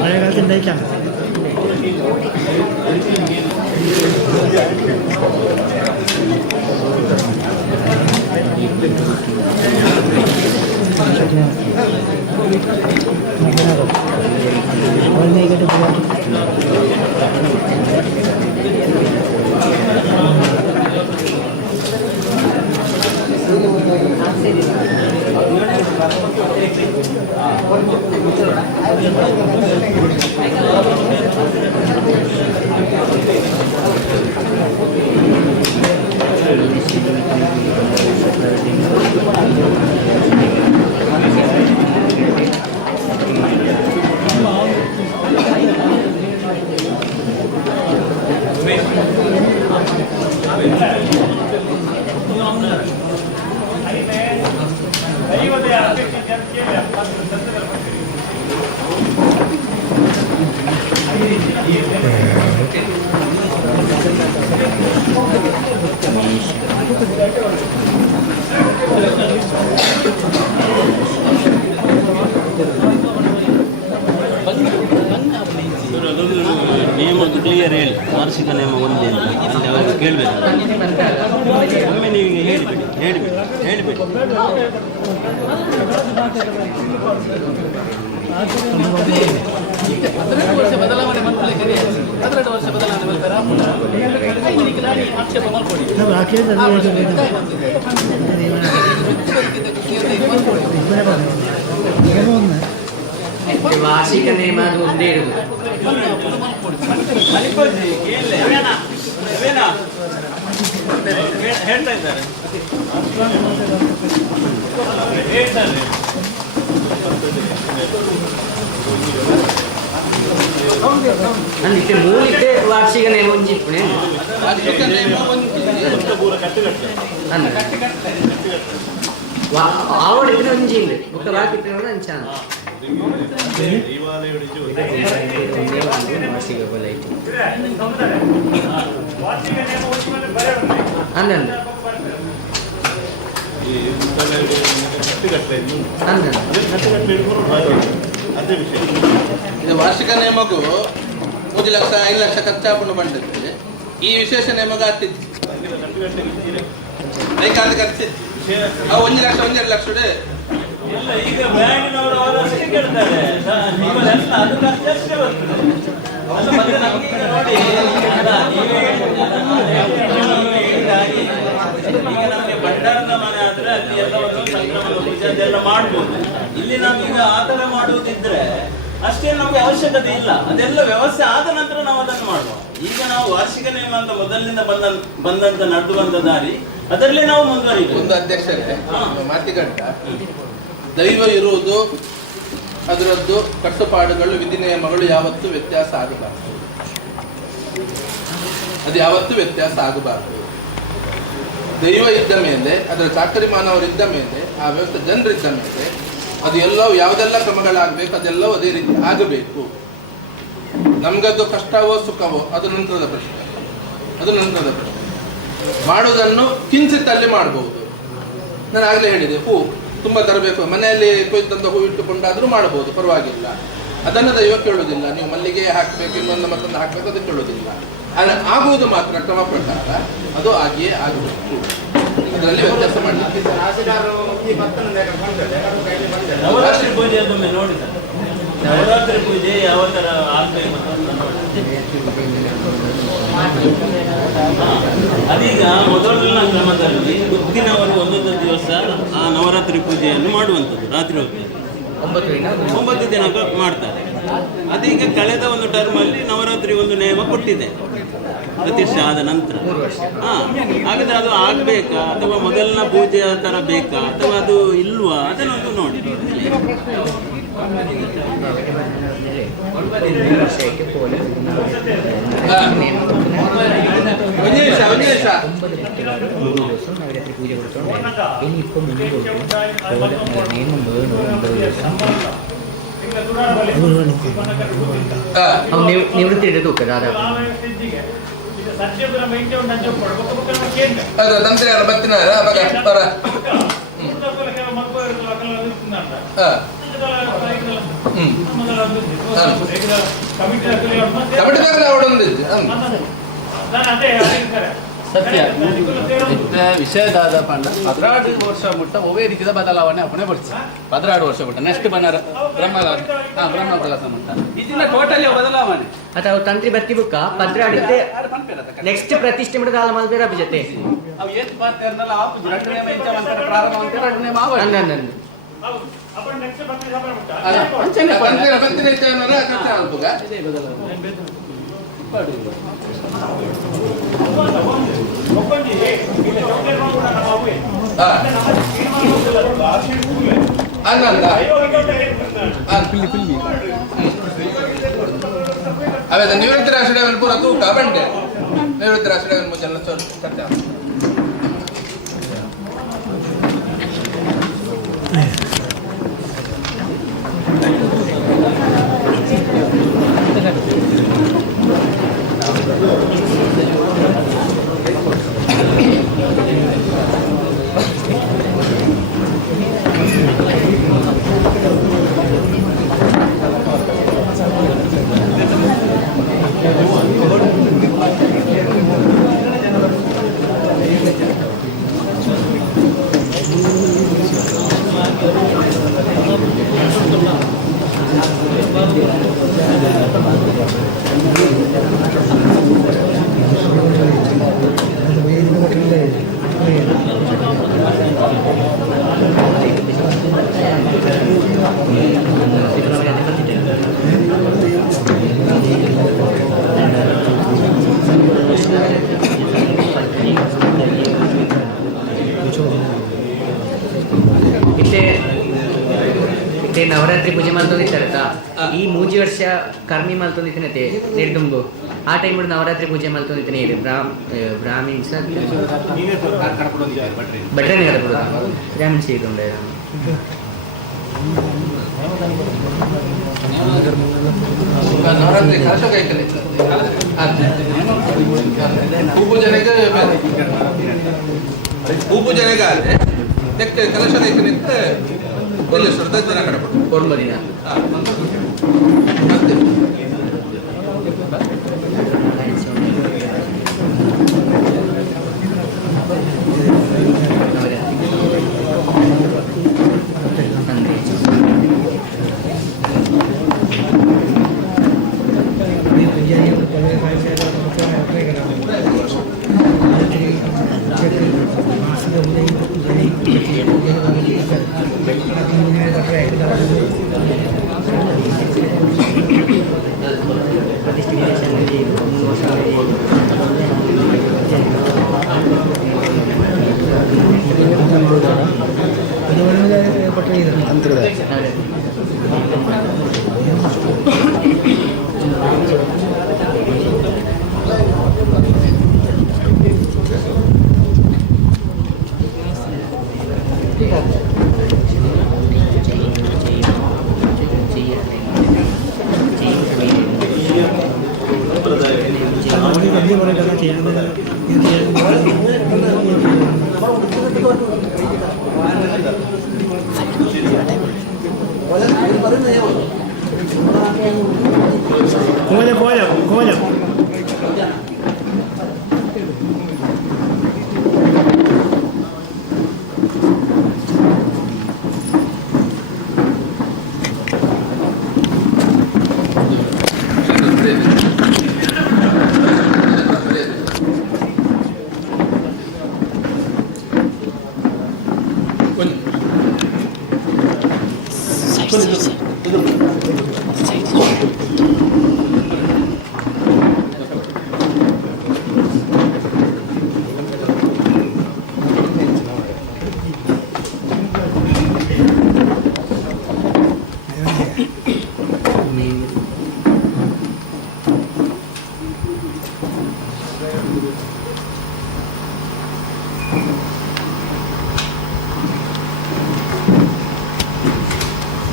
പഴയ കാലത്ത് ഉണ്ടായിട്ടാണ്. ಅದೊಂದು ನಿಯಮ ಕ್ಲಿಯರ್ ಹೇಳಿ, ವಾರ್ಷಿಕ ನಿಯಮ ಒಂದೇ ಅಂತ ಅಲ್ಲಿ ಅವರಿಗೆ ಕೇಳಬೇಕು. ಒಮ್ಮೆ ನೀವೀಗ ಹೇಳಿಬಿಡಿ. 12 ವರ್ಷ ಬದಲಾವಣೆ ಮಾಡ್ಕೊಳ್ಳಿ, 12 ವರ್ಷ ಬದಲಾವಣೆ ಮಾಡ್ತಾರೆ ಆಕ್ಷೇಪ ಮಾಡ್ಕೊಳ್ಳಿ. ವಾರ್ಷಿಕ ನೇಮ ಅದು ಒಂದೇ ಇರುವುದು. ಹೇಳ್ತಾ ಇದ್ದಾರೆ ಅಂದ್ರೆ ಮೂಲಿಕೆ ವಾರ್ಷಿಕ ನೇಮ ಒಂಜಿಪ್ಪುಣೆ ಆವಡಿದ್ರೆ ಒಂಜಿಂದು ಮುಖ ಬಾಕಿದ್ರೆ ಅಂಚಾನ ವಾರ್ಷಿಕ ಕೊಲೈಟ್ ಅಂದಂದ ಇದು ವಾರ್ಷಿಕ ನೇಮಗೂ 3 ಲಕ್ಷ 5 ಲಕ್ಷ ಖರ್ಚಾಪನ್ನು ಬಂದಿರ್ತದೆ. ಈ ವಿಶೇಷ ನೇಮಗ ಆಗ್ತಿತ್ತು ಕೈಕಾಲು ಖರ್ಚಿತ್ತು 1 ಲಕ್ಷ 1.5 ಲಕ್ಷ ಇಲ್ಲ. ಈಗ ಬ್ಯಾಂಕಿನವರು ಅವರಷ್ಟೇ ಕೇಳ್ತಾರೆ, ನೀವೆಲ್ಲ ಅದು ಖರ್ಚಷ್ಟೇ ಬರ್ತದೆ. ಅಲ್ಲ ಮತ್ತೆ ನಮಗೆ ಈಗ ನೋಡಿ, ಈಗ ನಮಗೆ ಭಂಡಾರದ ಮನೆ ಆದ್ರೆ ಅಲ್ಲಿ ಎಲ್ಲವನ್ನು ಸಂಕ್ರಮಣ ಪೂಜೆ ಅದೆಲ್ಲ ಮಾಡ್ಬೋದು. ಇಲ್ಲಿ ನಾವೀಗ ಆ ಥರ ಮಾಡುವುದಿದ್ರೆ ಅಷ್ಟೇನು ನಮಗೆ ಅವಶ್ಯಕತೆ ಇಲ್ಲ. ಅದೆಲ್ಲ ವ್ಯವಸ್ಥೆ ಆದ ನಂತರ ನಾವು ಅದನ್ನು ಮಾಡುವ. ಈಗ ನಾವು ವಾರ್ಷಿಕ ನೇಮ ಅಂತ ಮೊದಲಿನಿಂದ ಬಂದಂತ ನಡೆದು ಬಂದ ದಾರಿ ಅದರಲ್ಲಿ ನಾವು ಮುಂದುವರಿಬೇಕು. ಒಂದು ಅಧ್ಯಕ್ಷರೇ ಮಾತಿಗಂಟ ದೈವ ಇರುವುದು, ಅದರದ್ದು ಕಟ್ಟುಪಾಡುಗಳು, ವಿಧಿ ನಿಯಮಗಳು ಯಾವತ್ತೂ ವ್ಯತ್ಯಾಸ ಆಗಬಾರದು. ಅದು ಯಾವತ್ತೂ ವ್ಯತ್ಯಾಸ ಆಗಬಾರದು. ದೈವ ಇದ್ದ ಮೇಲೆ, ಅದರ ಚಾಕರಿ ಮಾನವರಿದ್ದ ಮೇಲೆ, ಆ ವ್ಯವಸ್ಥೆ ಜನರಿದ್ದ ಮೇಲೆ ಅದು ಎಲ್ಲವೂ ಯಾವುದೆಲ್ಲ ಕ್ರಮಗಳಾಗಬೇಕು ಅದೆಲ್ಲವೂ ಅದೇ ರೀತಿ ಆಗಬೇಕು. ನಮ್ಗದು ಕಷ್ಟವೋ ಸುಖವೋ ಅದು ನಂತರದ ಪ್ರಶ್ನೆ. ಮಾಡುವುದನ್ನು ಕಿಂಚಿತ್ತಲ್ಲಿ ಮಾಡಬಹುದು. ನಾನು ಆಗಲೇ ಹೇಳಿದೆ, ಹೂ ತುಂಬ ತರಬೇಕು, ಮನೆಯಲ್ಲಿ ಕೊಯ್ದಂತ ಹೂ ಇಟ್ಟುಕೊಂಡಾದ್ರೂ ಮಾಡಬಹುದು, ಪರವಾಗಿಲ್ಲ. ಅದನ್ನು ದೈವ ಕೇಳುವುದಿಲ್ಲ. ನೀವು ಮಲ್ಲಿಗೆ ಹಾಕಬೇಕು, ಇನ್ನೊಂದು ಮತ್ತೊಂದು ಹಾಕಬೇಕು, ಅದು ಕೇಳುವುದಿಲ್ಲ. ಆಗುವುದು ಮಾತ್ರ ಕ್ರಮ ಪ್ರಕಾರ ಅದು ಆಗಿಯೇ ಆಗಬೇಕು. ಅದರಲ್ಲಿ ವ್ಯತ್ಯಾಸ ಮಾಡಲಿಕ್ಕೆ ನವರಾತ್ರಿ ಪೂಜೆ ಅದೊಮ್ಮೆ ನೋಡಿ ಸರ್. ನವರಾತ್ರಿ ಪೂಜೆ ಯಾವ ತರ ಆಗ್ಬೇಕು ಅದೀಗ ಮೊದಲಿನ ಕ್ರಮದಲ್ಲಿ ಗುತ್ತಿನವರು ಒಂದೊಂದು ದಿವಸ ಆ ನವರಾತ್ರಿ ಪೂಜೆಯನ್ನು ಮಾಡುವಂಥದ್ದು. ರಾತ್ರಿ ಹೊತ್ತು 9 ದಿನ ಮಾಡ್ತಾರೆ. ಅದೀಗ ಕಳೆದ ಒಂದು ಟರ್ಮಲ್ಲಿ ನವರಾತ್ರಿ ಒಂದು ನೇಮ ಕೊಟ್ಟಿದೆ, ಪ್ರತಿಷ್ಠೆ ಆದ ನಂತರ. ಹಾಗಾದ್ರೆ ಅದು ಆಗ್ಬೇಕಾ ಅಥವಾ ಮೊದಲಿನ ಪೂಜೆ ತರ ಬೇಕಾ ಅಥವಾ ಅದು ಇಲ್ವಾ ಅದನ್ನೊಂದು ನೋಡಿ. ನಿವೃತ್ತಿ ಹಿಡಿದು ತಂತ್ರಿ ಬತ್ತಿನಾರ ಬರ ಸತ್ಯ ವಿಷಯದಾದ ಪಂಡ 16 ವರ್ಷ ಮುಟ್ಟ ಒವೇ ರೀತಿಯ ಬದಲಾವಣೆ ಅಪ್ಪಣೆ ಬರ್ಸಿ 16 ವರ್ಷ ಮುಟ್ಟ ನೆಕ್ಸ್ಟ್ ಬನ್ನರ ಬ್ರಹ್ಮ ಪ್ರಲಾಸ ಮುಟ್ಟ ಇದನ್ನ ಟೋಟಲಿ ಬದಲಾವಣೆ ಅಥವಾ ತಂತ್ರಿ ಬತ್ತಿ ಬುಕ್ಕ 16 ನೆಕ್ಸ್ಟ್ ಪ್ರತಿಷ್ಠೆ ಮುಟ್ಟ ದಾಲ ಮಲ್ಬೇರ ಜೊತೆ ಅವು ಏತ್ ಪಾರ್ತಿರ್ನಲ್ಲ ಆಪು ಎರಡು ನೇಮ ಇಂಚವಂತರ ಪ್ರಾರಂಭ ಅಂತ ಎರಡು ನೇಮ ಆವ ಅಂದ आपण नेक्स्ट बत्ती सभा मुट्टा ಅಲ್ಲ ಪಂಚನೆ ಬಂತಿನ ಚೇನರ ಕಚ್ಚಾ ಅಲ್ಪುಗ ಇದೇ ಬದಲಾವಣೆ ಅವೆ ನಿವೃತ್ತಿ ರಾಷ್ಟ್ರೀಯ ಪೂರ ತೂಕ ಬಂಡೆ ನಿವೃತ್ತಿ ರಾಷ್ಟ್ರೀಯ ಮುಚ್ಚಲ್ಲ ಚರ್ಚೆ ನವರಾತ್ರಿ ಪೂಜೆ ಮಲ್ತೊಂದಿತ್ತಾರತ ಈ ಮೂಜಿ ವರ್ಷ ಕರ್ಮಿ ಮಲ್ತೊಂದಿತ್ತಿನತೆ ನೆಡ್ಡುಂಬು ಆ ಟೈಮ್ ನವರಾತ್ರಿ ಪೂಜೆ ಮಲ್ತೊಂದಿತ್ತಿನ ಹೇಳಿ ಬ್ರಾಹ್ಮಿನ್ಸ್ ಭಟ್ರೇನೆ ಕಡಪುರ ಬ್ರಾಹ್ಮಿನ್ಸ್ ಇರುಂಡೆ ನವರಾತ್ರಿ ಕಲಶ ಕೈಕಲಿ ಪೂಜನೆಗೆ ಆದ್ರೆ ತೆಕ್ಕ ಕಲಶ ಕೈಕಲಿಕ್ಕೆ ಕೊಲ್ಲೇಶ್ವರದ ಜನ ಕಡಪಡು ಕೊರ್ಮದಿನ ಮತ್ತೆ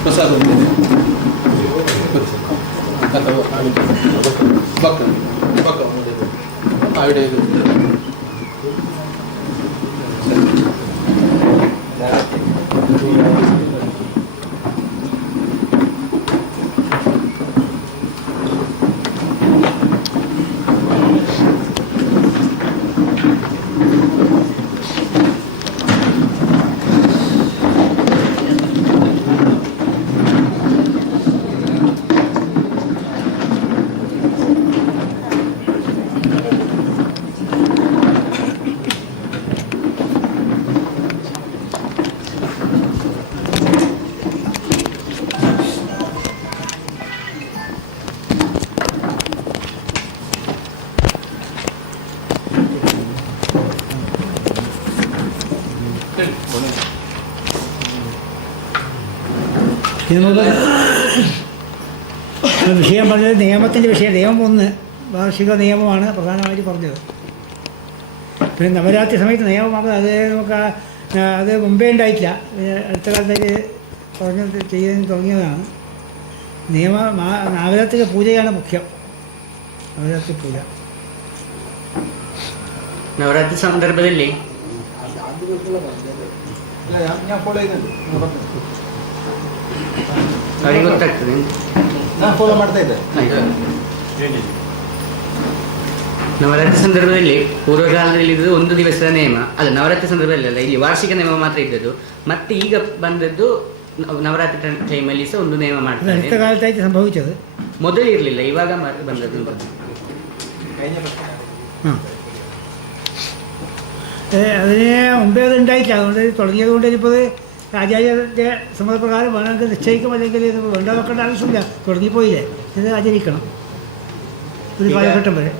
ಪ್ರಸಾದ വിഷയം പറഞ്ഞത് നിയമത്തിൻ്റെ വിഷയം. നിയമം 1 വാർഷിക നിയമമാണ് പ്രധാനമായിട്ട് പറഞ്ഞത്. പിന്നെ നവരാത്രി സമയത്ത് നിയമമാകുന്നത് അത് നമുക്ക് അത് മുമ്പേ ഉണ്ടായിട്ടില്ല, അടുത്ത കാലത്തേക്ക് ചെയ്യാൻ തുടങ്ങിയതാണ്. നവരാത്രി പൂജയാണ് മുഖ്യം. നവരാത്രി പൂജ ನವರಾತ್ರಿ ಸಂದರ್ಭದಲ್ಲಿ ഞാൻ ഫോളോ ചെയ്യുന്നുണ്ട്, ಅವರಿಗೆ ಗೊತ್ತಾಗ್ತದೆ. ನಾನು ಫಾಲೋ ಮಾಡ್ತಾ ಇದ್ದೆ. ನವರಾತ್ರಿ ಸಂದರ್ಭದಲ್ಲಿ ಪೂರ್ವಕಾಲದಲ್ಲಿ ಇದ್ದದ್ದು 1 ದಿವಸದ ನಿಯಮ, ಅಲ್ಲ ನವರಾತ್ರಿ ಸಂದರ್ಭದಲ್ಲಿ ಅಲ್ಲ, ಇಲ್ಲಿ ವಾರ್ಷಿಕ ನಿಯಮ ಮಾತ್ರ ಇದ್ದದ್ದು. ಮತ್ತೆ ಈಗ ಬಂದದ್ದು ನವರಾತ್ರಿ ಟೈಮಲ್ಲಿ ಸಹ 1 ನಿಯಮ ಮಾಡ್ತಾರೆ. ಕಾಲത്തായിട്ട് ಸಂಭವಿച്ചത്. ಮೊದಲು ಇರಲಿಲ್ಲ, ಇವಾಗ ಬಂದದ್ದು. അതിന് മുമ്പേ അത് ഉണ്ടായിട്ടില്ല. അതുകൊണ്ട് തുടങ്ങിയത് കൊണ്ട് ഇനിയിപ്പോൾ ആചാര്യൻ്റെ സമ്മതപ്രകാരം വേണമെങ്കിൽ നിശ്ചയിക്കും, അല്ലെങ്കിൽ ഇത് വേണ്ട വെക്കേണ്ട ആവശ്യമില്ല. തുടങ്ങിപ്പോയില്ലേ, ഇത് ആചരിക്കണം ഒരു കാലഘട്ടം വരെ.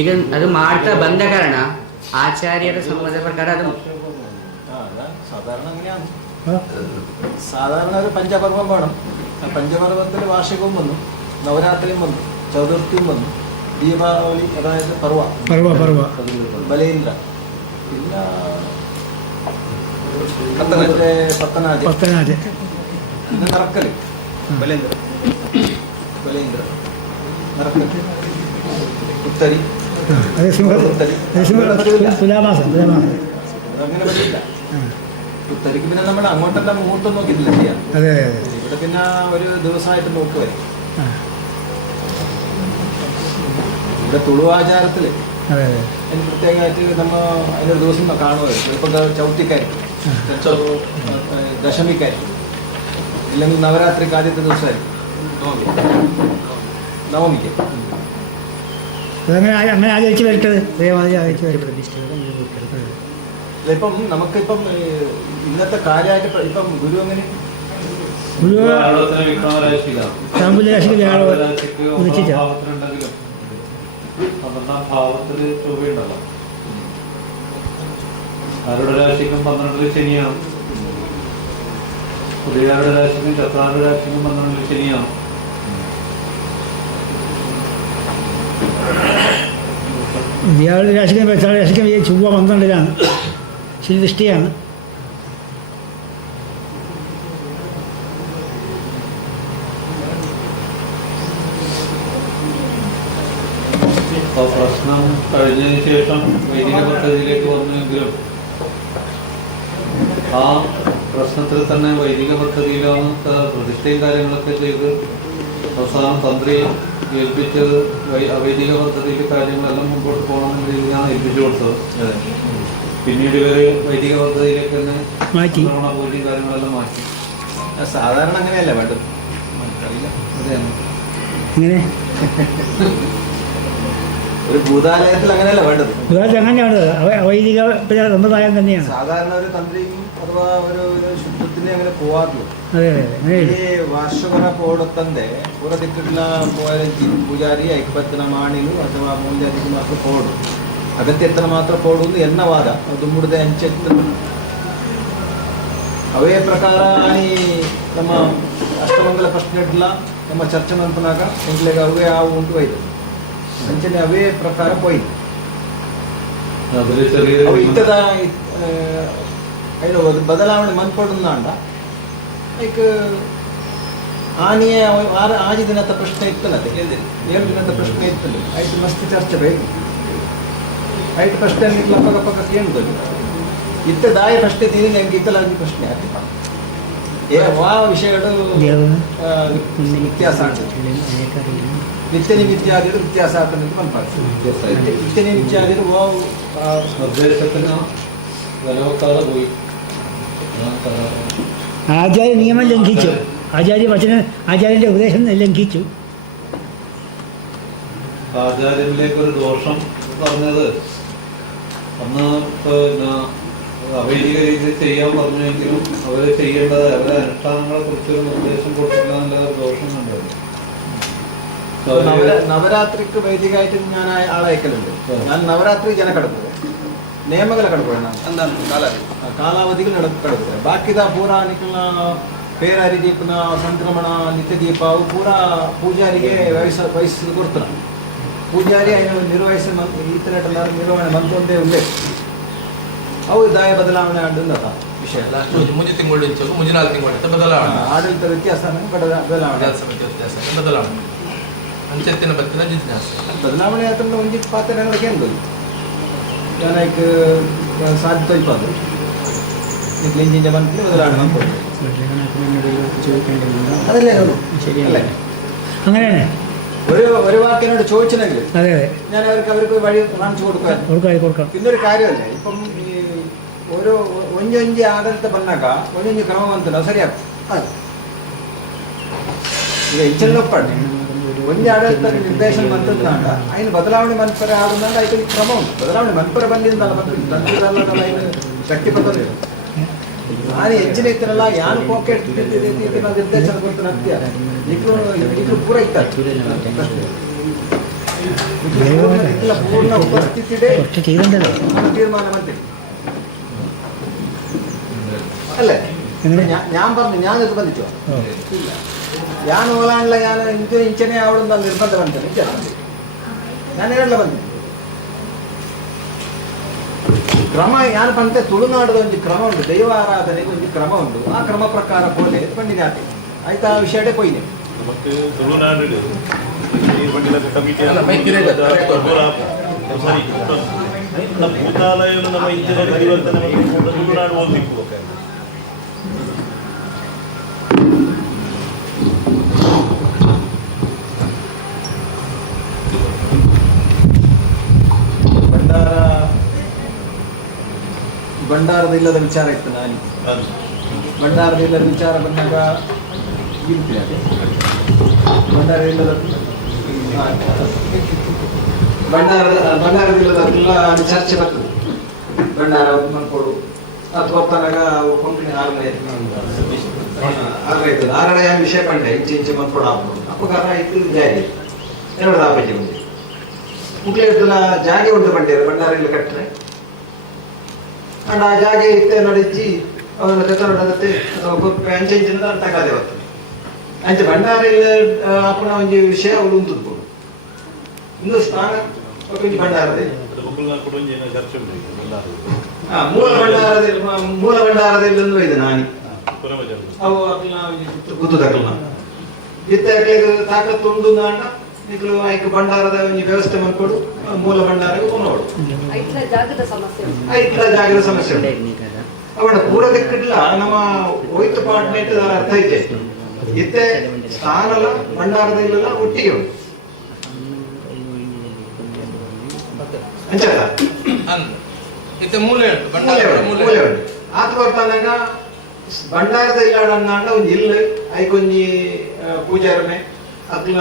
ಈಗ ಅದು ಮಾಡ್ತಾ ಬಂದ ಕಾರಣ ಆಚಾರ್ಯರ ಸಮ್ಮತ ಪ್ರಕಾರ ಅದು സാധാരണ അങ്ങനെയാണ്. സാധാരണ ഒരു പഞ്ചപർവം വേണം. പഞ്ചപർവത്തിൽ വാർഷികവും വന്നു, നവരാത്രിയും വന്നു, ചതുർത്ഥിയും വന്നു, ദീപാവലി അതായത് പർവ, ബലേന്ദ്ര, പിന്നെ പത്തനാജ്, പിന്നെ നറക്കല്, ബലേന്ദ്ര, നറക്കല്, ഉത്തരി, അങ്ങനെ പറ്റില്ല. ഉത്തരിക്ക് പിന്നെ നമ്മൾ അങ്ങോട്ടെല്ലാം മുഹൂർത്തം നോക്കിയിട്ടില്ല ചെയ്യാം. ഇവിടെ പിന്നെ ഒരു ദിവസമായിട്ട് നോക്കുക. ഇവിടെ തുളുവാചാരത്തിൽ അതിന് പ്രത്യേകമായിട്ട് നമ്മൾ അതിനൊരു ദിവസം കാണുമായിരുന്നു. ഇപ്പം ചൗത്തിക്കായിരിക്കും, ദശമിക്കായിരിക്കും, ഇല്ലെങ്കിൽ നവരാത്രിക്ക് ആദ്യത്തെ ദിവസമായിരിക്കും, നവമിക്ക്. അങ്ങനെ ആചരിച്ച് വരട്ടത് ആചരിച്ച് വരപ്പെടും. ഇപ്പം നമുക്കിപ്പം ഇന്നത്തെ കാര്യമായിട്ട് ഇപ്പം ഗുരു എങ്ങനെ ആരുടെ രാശിക്കും 12 ശനിയാണ്. പുതിയവരുടെ രാശിക്കും ചത്രാരുടെ രാശിക്കും 12 ശനിയാണ്. ഇയാളുടെ രാശിക്കും വെച്ചാളുടെ രാശിക്കും ചൊവ്വ 12-ലാണ്, ശനിദൃഷ്ടിയാണ്. പ്രശ്നം കഴിഞ്ഞതിന് ശേഷം വൈദിക പദ്ധതിയിലേക്ക് വന്നെങ്കിലും ആ പ്രശ്നത്തിൽ തന്നെ വൈദിക പദ്ധതിയിലാണ് പ്രതിഷ്ഠയും കാര്യങ്ങളൊക്കെ ചെയ്ത് അവസാനം തന്ത്രി ഏൽപ്പിച്ചത് അവൈദിക പദ്ധതിയിൽ കാര്യങ്ങളെല്ലാം മുമ്പോട്ട് പോകണമെന്ന രീതിയിലാണ് ഏൽപ്പിച്ചു കൊടുത്തത്. പിന്നീട് ഇവര് വൈദിക പദ്ധതിയിലേക്ക് തന്നെ പൂജയും കാര്യങ്ങളെല്ലാം മാറ്റി. സാധാരണ അങ്ങനെയല്ല വേണ്ടത്. ഒരു ഭൂതാലയത്തിൽ അങ്ങനെയല്ല വേണ്ടത്. അങ്ങനെയാണ് വൈദിക സമ്പ്രദായം തന്നെയാണ്. സാധാരണ ഒരു തന്ത്രിയും അഥവാ ഒരു ശുദ്ധത്തിന് അങ്ങനെ പോവാറില്ല. ಈ ವಾರ್ಷಿಕರ ಪೋಡುತ್ತಂದೆ ಪೂರದಿಕ್ಕಿನ ಪೂಜಾರಿ ಐಕ್ಪತ್ತಿನ ಮಾಡಿಲು ಅಥವಾ ಮೂಲ್ಯದಿಗೆ ಮಾತ್ರ ಪೋಡು ಅಗತ್ಯತನ ಮಾತ್ರ ಪೋಡುವುದು ಎನ್ನ ವಾದ. ಅದು ಮುಡಿದ ಅಂಚೆತ್ತ ಅವೇ ಪ್ರಕಾರ ಈ ನಮ್ಮ ಅಷ್ಟಮಂಗಲ ಪ್ರಶ್ನೆ ಇಡ್ಲ ನಮ್ಮ ಚರ್ಚೆ ನಂತನಾಗ ಎಂಟ್ಲೆಗ ಅವೇ ಆ ಉಂಟು ಒಯ್ದು ಅಂಚನೆ ಅವೇ ಪ್ರಕಾರ ಪೋಯ್ದು ಅವು ಇತ್ತದ ಬದಲಾವಣೆ ಮನ್ಪಡುಂದಾಂಡ ಲೈಕ್ ಆನೆಯ 6 ದಿನದ ಪ್ರಶ್ನೆ ಇತ್ತಲ್ಲ, 7 ದಿನದ ಪ್ರಶ್ನೆ ಇತ್ತಲ್ಲ, ಆಯ್ತು ಮಸ್ತ್ ಚರ್ಚೆ ಬೇಕು. ಆಯ್ತು ಪ್ರಶ್ನೆ ಪಕ್ಕ ಪಕ್ಕ ಕೇಳುದು ಇತ್ತ ದಾಯ ಪ್ರಶ್ನೆ ತಿಂದು ನಂಗೆ ಇತ್ತಲ್ಲ ಅದು ಪ್ರಶ್ನೆ ಆಗ್ತದೆ. ವಾ ವಿಷಯಗಳು ವ್ಯತ್ಯಾಸ ಆಗ್ತದೆ. ನಿತ್ಯ ನಿಮಿತ್ಯಾದಿಗಳು ವ್ಯತ್ಯಾಸ ಆಗ್ತದೆ ಅಂತ ಮನ್ಪಾಡ್ತದೆ. ನಿತ್ಯ ನಿಮಿತ್ಯಾದಿಗಳು പോയി ആചാര്യ നിയമം ലംഘിച്ചു, ആചാര്യന്റെ ഉപദേശം ലംഘിച്ചു. ആചാര്യനിലേക്ക് ഒരു ദോഷം പറഞ്ഞത് അന്ന് പിന്നെ അവൈദിക രീതിയിൽ ചെയ്യാൻ പറഞ്ഞെങ്കിലും അവര് ചെയ്യേണ്ടത് അവരുടെ അനുഷ്ഠാനങ്ങളെ കുറിച്ചൊരു നിർദ്ദേശം കൊടുത്തില്ല എന്നുള്ള ദോഷം കണ്ടായിരുന്നു. നവരാത്രിക്ക് വൈദികമായിട്ട് ഞാൻ ആളയക്കലുണ്ട്. ഞാൻ നവരാത്രി ജന കടക്കുക നിയമಗಳ ಕಡ್ಕೊಳ್ಳೋಣ ಅಂದಾನು ಕಾಲಾವಧಿಗಳು ಕಡ್ಕೊಳ್ಳೋದು ಬಾಕಿದ ಪೂರಾಣಿಕನ ಪೇರಾರಿ ದೀಪನ ಸಂಕ್ರಮಣ ನಿತ್ಯ ದೀಪ ಅವು ಪೂರಾ ಪೂಜಾರಿಗೆ ವಹಿಸಿ ಕೊಡ್ತಾರೆ. ಪೂಜಾರಿ ನಿರ್ವಹಿಸ ಈ ಥರ ನಿರ್ವಹಣೆ ಮಂತೊಂದೇ ಉಲ್ಲೇಖ ಅವು ದಾಯ ಬದಲಾವಣೆ ಆಡುಂದದ ವಿಷಯ. ಮುಂಜಿ ತಿಂಗಳು ಮುಂಜಿ 4 ತಿಂಗಳು ಬದಲಾವಣೆ ಆಡಳಿತ ವ್ಯತ್ಯಾಸ ಬದಲಾವಣೆ ಬದಲಾವಣೆ ಅಂಚೆತ್ತಿನ ಬತ್ತಿನ ಜಿಜ್ಞಾಸ ಬದಲಾವಣೆ ಆತಂದ್ರೆ ಒಂಜಿ ಪಾತ್ರ ನನಗೆ ಅನ್ಬೋದು ಜನಕ್ಕೆ ಸಾಧ್ಯ ಇಪ್ಪದು ಇಂಜಿನ ಬಂತು ಬದಲಾವಣೆ ಮಾಡ್ಬೋದು അതല്ലേ അല്ലേ അങ്ങനെയാണ് ഒരു വാക്കിനോട് ചോദിച്ചെങ്കിൽ അതെ അതെ ഞാൻ അവർക്ക് വഴി കാണിച്ചു കൊടുക്കാം. പിന്നൊരു കാര്യമല്ലേ, ഇപ്പം ഈ ഓരോ ഒഞ്ചൊഞ്ച് ആടലത്തെ ಬಂದಾಗ ಒಂದೊಂದು ಕ್ರಮವಂತನ ಸರಿಯಾಗ್ತದೆ. ಈಗ ಹೆಚ್ಚೆಲ್ಲಪ್ಪಾಡಿ ಒಂಜಿ ಆಡಳಿತ ನಿರ್ದೇಶನ ಬಂತಂದಾಗ ఆయన ಬದಲಾವಣೆ ಮನ್ಪರೆ ಆಗುದಂದ್ರೆ ಅದಕ್ಕೆ ಕ್ರಮ ಉಂಟು. ಬದಲಾವಣೆ ಮನ್ಪರೆ ಬಂದಿದ್ದಲ್ಲ ತಂತ್ರದಲ್ಲ ఆయన ಶಕ್ತಿ ಪಡೆದಿಲ್ಲ. ನಾನು ಹೆಚ್ಚಿನ ಇತ್ತರಲ್ಲ ಯಾನು ಪಾಕೆಟ್ ನಿರ್ದೇಶನ ಕೊಡ್ತಾನೆ ಅತ್ಯ ಇದು ಪೂರ ಇತ್ತಾರೆ ಪೂರ್ಣ ಉಪಸ್ಥಿತಿಡೆ ತೀರ್ಮಾನ ಮಾಡ್ತೀನಿ അല്ലേ. ഞാൻ പറഞ്ഞു ഞാനിത് ಬಂದಿತ್ತು ഞാൻ ഓലാണല്ല ഞാൻ എനിക്ക് ഇഞ്ചനെ അവിടെ നിർബന്ധം ಬಂತ ഞാൻ ಹೇಳಲ್ಲ ಬಂದೆ ಕ್ರಮ ಯಾರು ಬಂತೆ ತುಳುನಾಡದ ಒಂದು ಕ್ರಮ ಉಂಟು, ದೈವ ಆರಾಧನೆಗೆ ಒಂದು ಕ್ರಮ ಉಂಟು. ಆ ಕ್ರಮ ಪ್ರಕಾರ ಪೋಲೆ ಬಂದಿದೆ ಆತ ಆಯ್ತಾ ಆ ವಿಷಯಡೆ ಪೋಯ್ನೆ നമുക്ക് തുളുനാട് ഈ പണ്ടിലൊക്കെ കമ്മിറ്റി ಭೂತಾಲಯಗಳು ನಮ್ಮ ಇಂಜಿನಿಯರ್ ಪರಿವರ್ತನೆ ತುಳುನಾಡು ಓದಲಿಕ್ಕೂ ಭಂಡಾರದ ಇಲ್ಲದ ವಿಚಾರ ಇತ್ತು. ನಾನು ಭಂಡಾರದ ಇಲ್ಲದ ವಿಚಾರ ಬಂದಾಗ ಭಂಡಾರ ಇಲ್ಲದ ಭಂಡಾರದಿಲ್ಲದ ಚರ್ಚೆ ಬರ್ತದೆ. ಭಂಡಾರ ಮಾಡ್ಕೊಡು ಅಥವಾ ತನಗ ಕೊಂಕಣಿ ಆರಡೆ ವಿಷಯ ಪಂಡ ಇಂಚೆ ಮಾಡ್ಕೊಡು ಅಪಕಾರ ಇತ್ತು ಜಾರಿ ಎರಡು ದಾಪಜಿ ఉంది. ಮುಖ್ಯ ಜಾಗೆ ಉಂಟು ಬಂದಿರ ಭಂಡಾರ ಇಲ್ಲ ಕಟ್ಟರೆ ಅಂಡ್ ಆ ಜಾಗೆ ಇತ್ತೆ ನಡಿಚಿ ಅವನ ಕಟ್ಟಡತ್ತೆ ಅಂಚೆ ಇಂಚಿನ ತಗಾದೆ ಬರ್ತದೆ. ಅಂಚೆ ಭಂಡಾರ ಇಲ್ಲ ಅಪ್ಪನ ಒಂದು ವಿಷಯ ಅವಳು ಉಂಟು ಇನ್ನು ಸ್ಥಾನ ಭಂಡಾರದೆ ಮೂಲ ಭಂಡಾರದಲ್ಲಿ ಇದು ನಾನಿ ಅವು ಗುತ್ತುದಲ್ಲ ಇತ್ತೆ ತಾಕತ್ತು ಉಂಡು ಅಂಡ ನಿಕ್ಲು ಆಯ್ಕೆ ಭಂಡಾರದ ಒಂದು ವ್ಯವಸ್ಥೆ ಮಾಡ್ಕೊಡು. ಮೂಲ ಭಂಡಾರಕ್ಕೆ ಕೊನೋಡು ಐಟ್ಲ ಜಾಗದ ಸಮಸ್ಯೆ ಉಂಟು. ಅವನ ಪೂರ ದಿಕ್ಕಿಲ್ಲ ನಮ್ಮ ಹೋಯ್ತು ಪಾಟ್ನೇಟ್ ಅರ್ಥ ಐತೆ. ಇತ್ತೆ ಸ್ಥಾನಲ್ಲ ಭಂಡಾರದಲ್ಲೆಲ್ಲ ಒಟ್ಟಿಗೆ ಉಂಟು ಅಂಚಲ್ಲ ಇತ್ತೆ ಮೂಲೆ ಮೂಲೆ ಉಂಟು. ಆತ ಬರ್ತಾನಾಗ ಭಂಡಾರದ ಇಲ್ಲಾಡಣ್ಣ ಒಂದು ಇಲ್ಲ ಐಕೊಂಜಿ ಪೂಜಾರನೆ ಅದ್ನ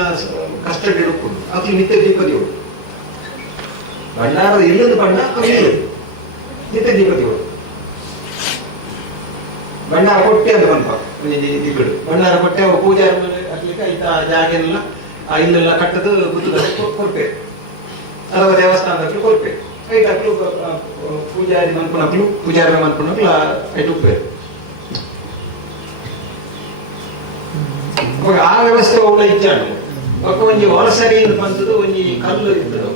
ಕಷ್ಟಡ್ ಹಿಡ್ಕೊಂಡು ಅದ್ನ ನಿತ್ಯ ದೀಪದಿ ಉಂಟು. ಭಂಡಾರದ ಇಲ್ಲದ ಬಣ್ಣ ನಿತ್ಯ ದೀಪದಿ ಉಂಟು. ಭಂಡಾರ ಕೊಟ್ಟೆ ಅಂತ ಬಂತ ದಿಕ್ಕಡು ಭಂಡಾರ ಕೊಟ್ಟೆ ಪೂಜಾರ ಹಾಕ್ಲಿಕ್ಕೆ ಐತ ಜಾಗೆಲ್ಲ ಆ ಇಲ್ಲೆಲ್ಲ ಕಟ್ಟದು ಗುತ್ತದ ಕೊಡ್ಪೆ ಅಥವಾ ದೇವಸ್ಥಾನದಲ್ಲಿ ಕೊಡ್ಪೆ ಐಟ್ ಹಾಕ್ಲು ಪೂಜಾರಿ ಮನ್ಪುಣಕ್ಲು ಪೂಜಾರಿ ಮನ್ಪುಣಕ್ಲು ಐಟ್ ಉಪ್ಪೆ ಆ ವ್ಯವಸ್ಥೆ ಒಳ್ಳೆ ಇಚ್ಚಾಡು ಒಂಜಿ ಹೊಲಸರಿ ಬಂದದ್ದು ಒಂಜಿ ಕಲ್ಲು ಇದ್ದದು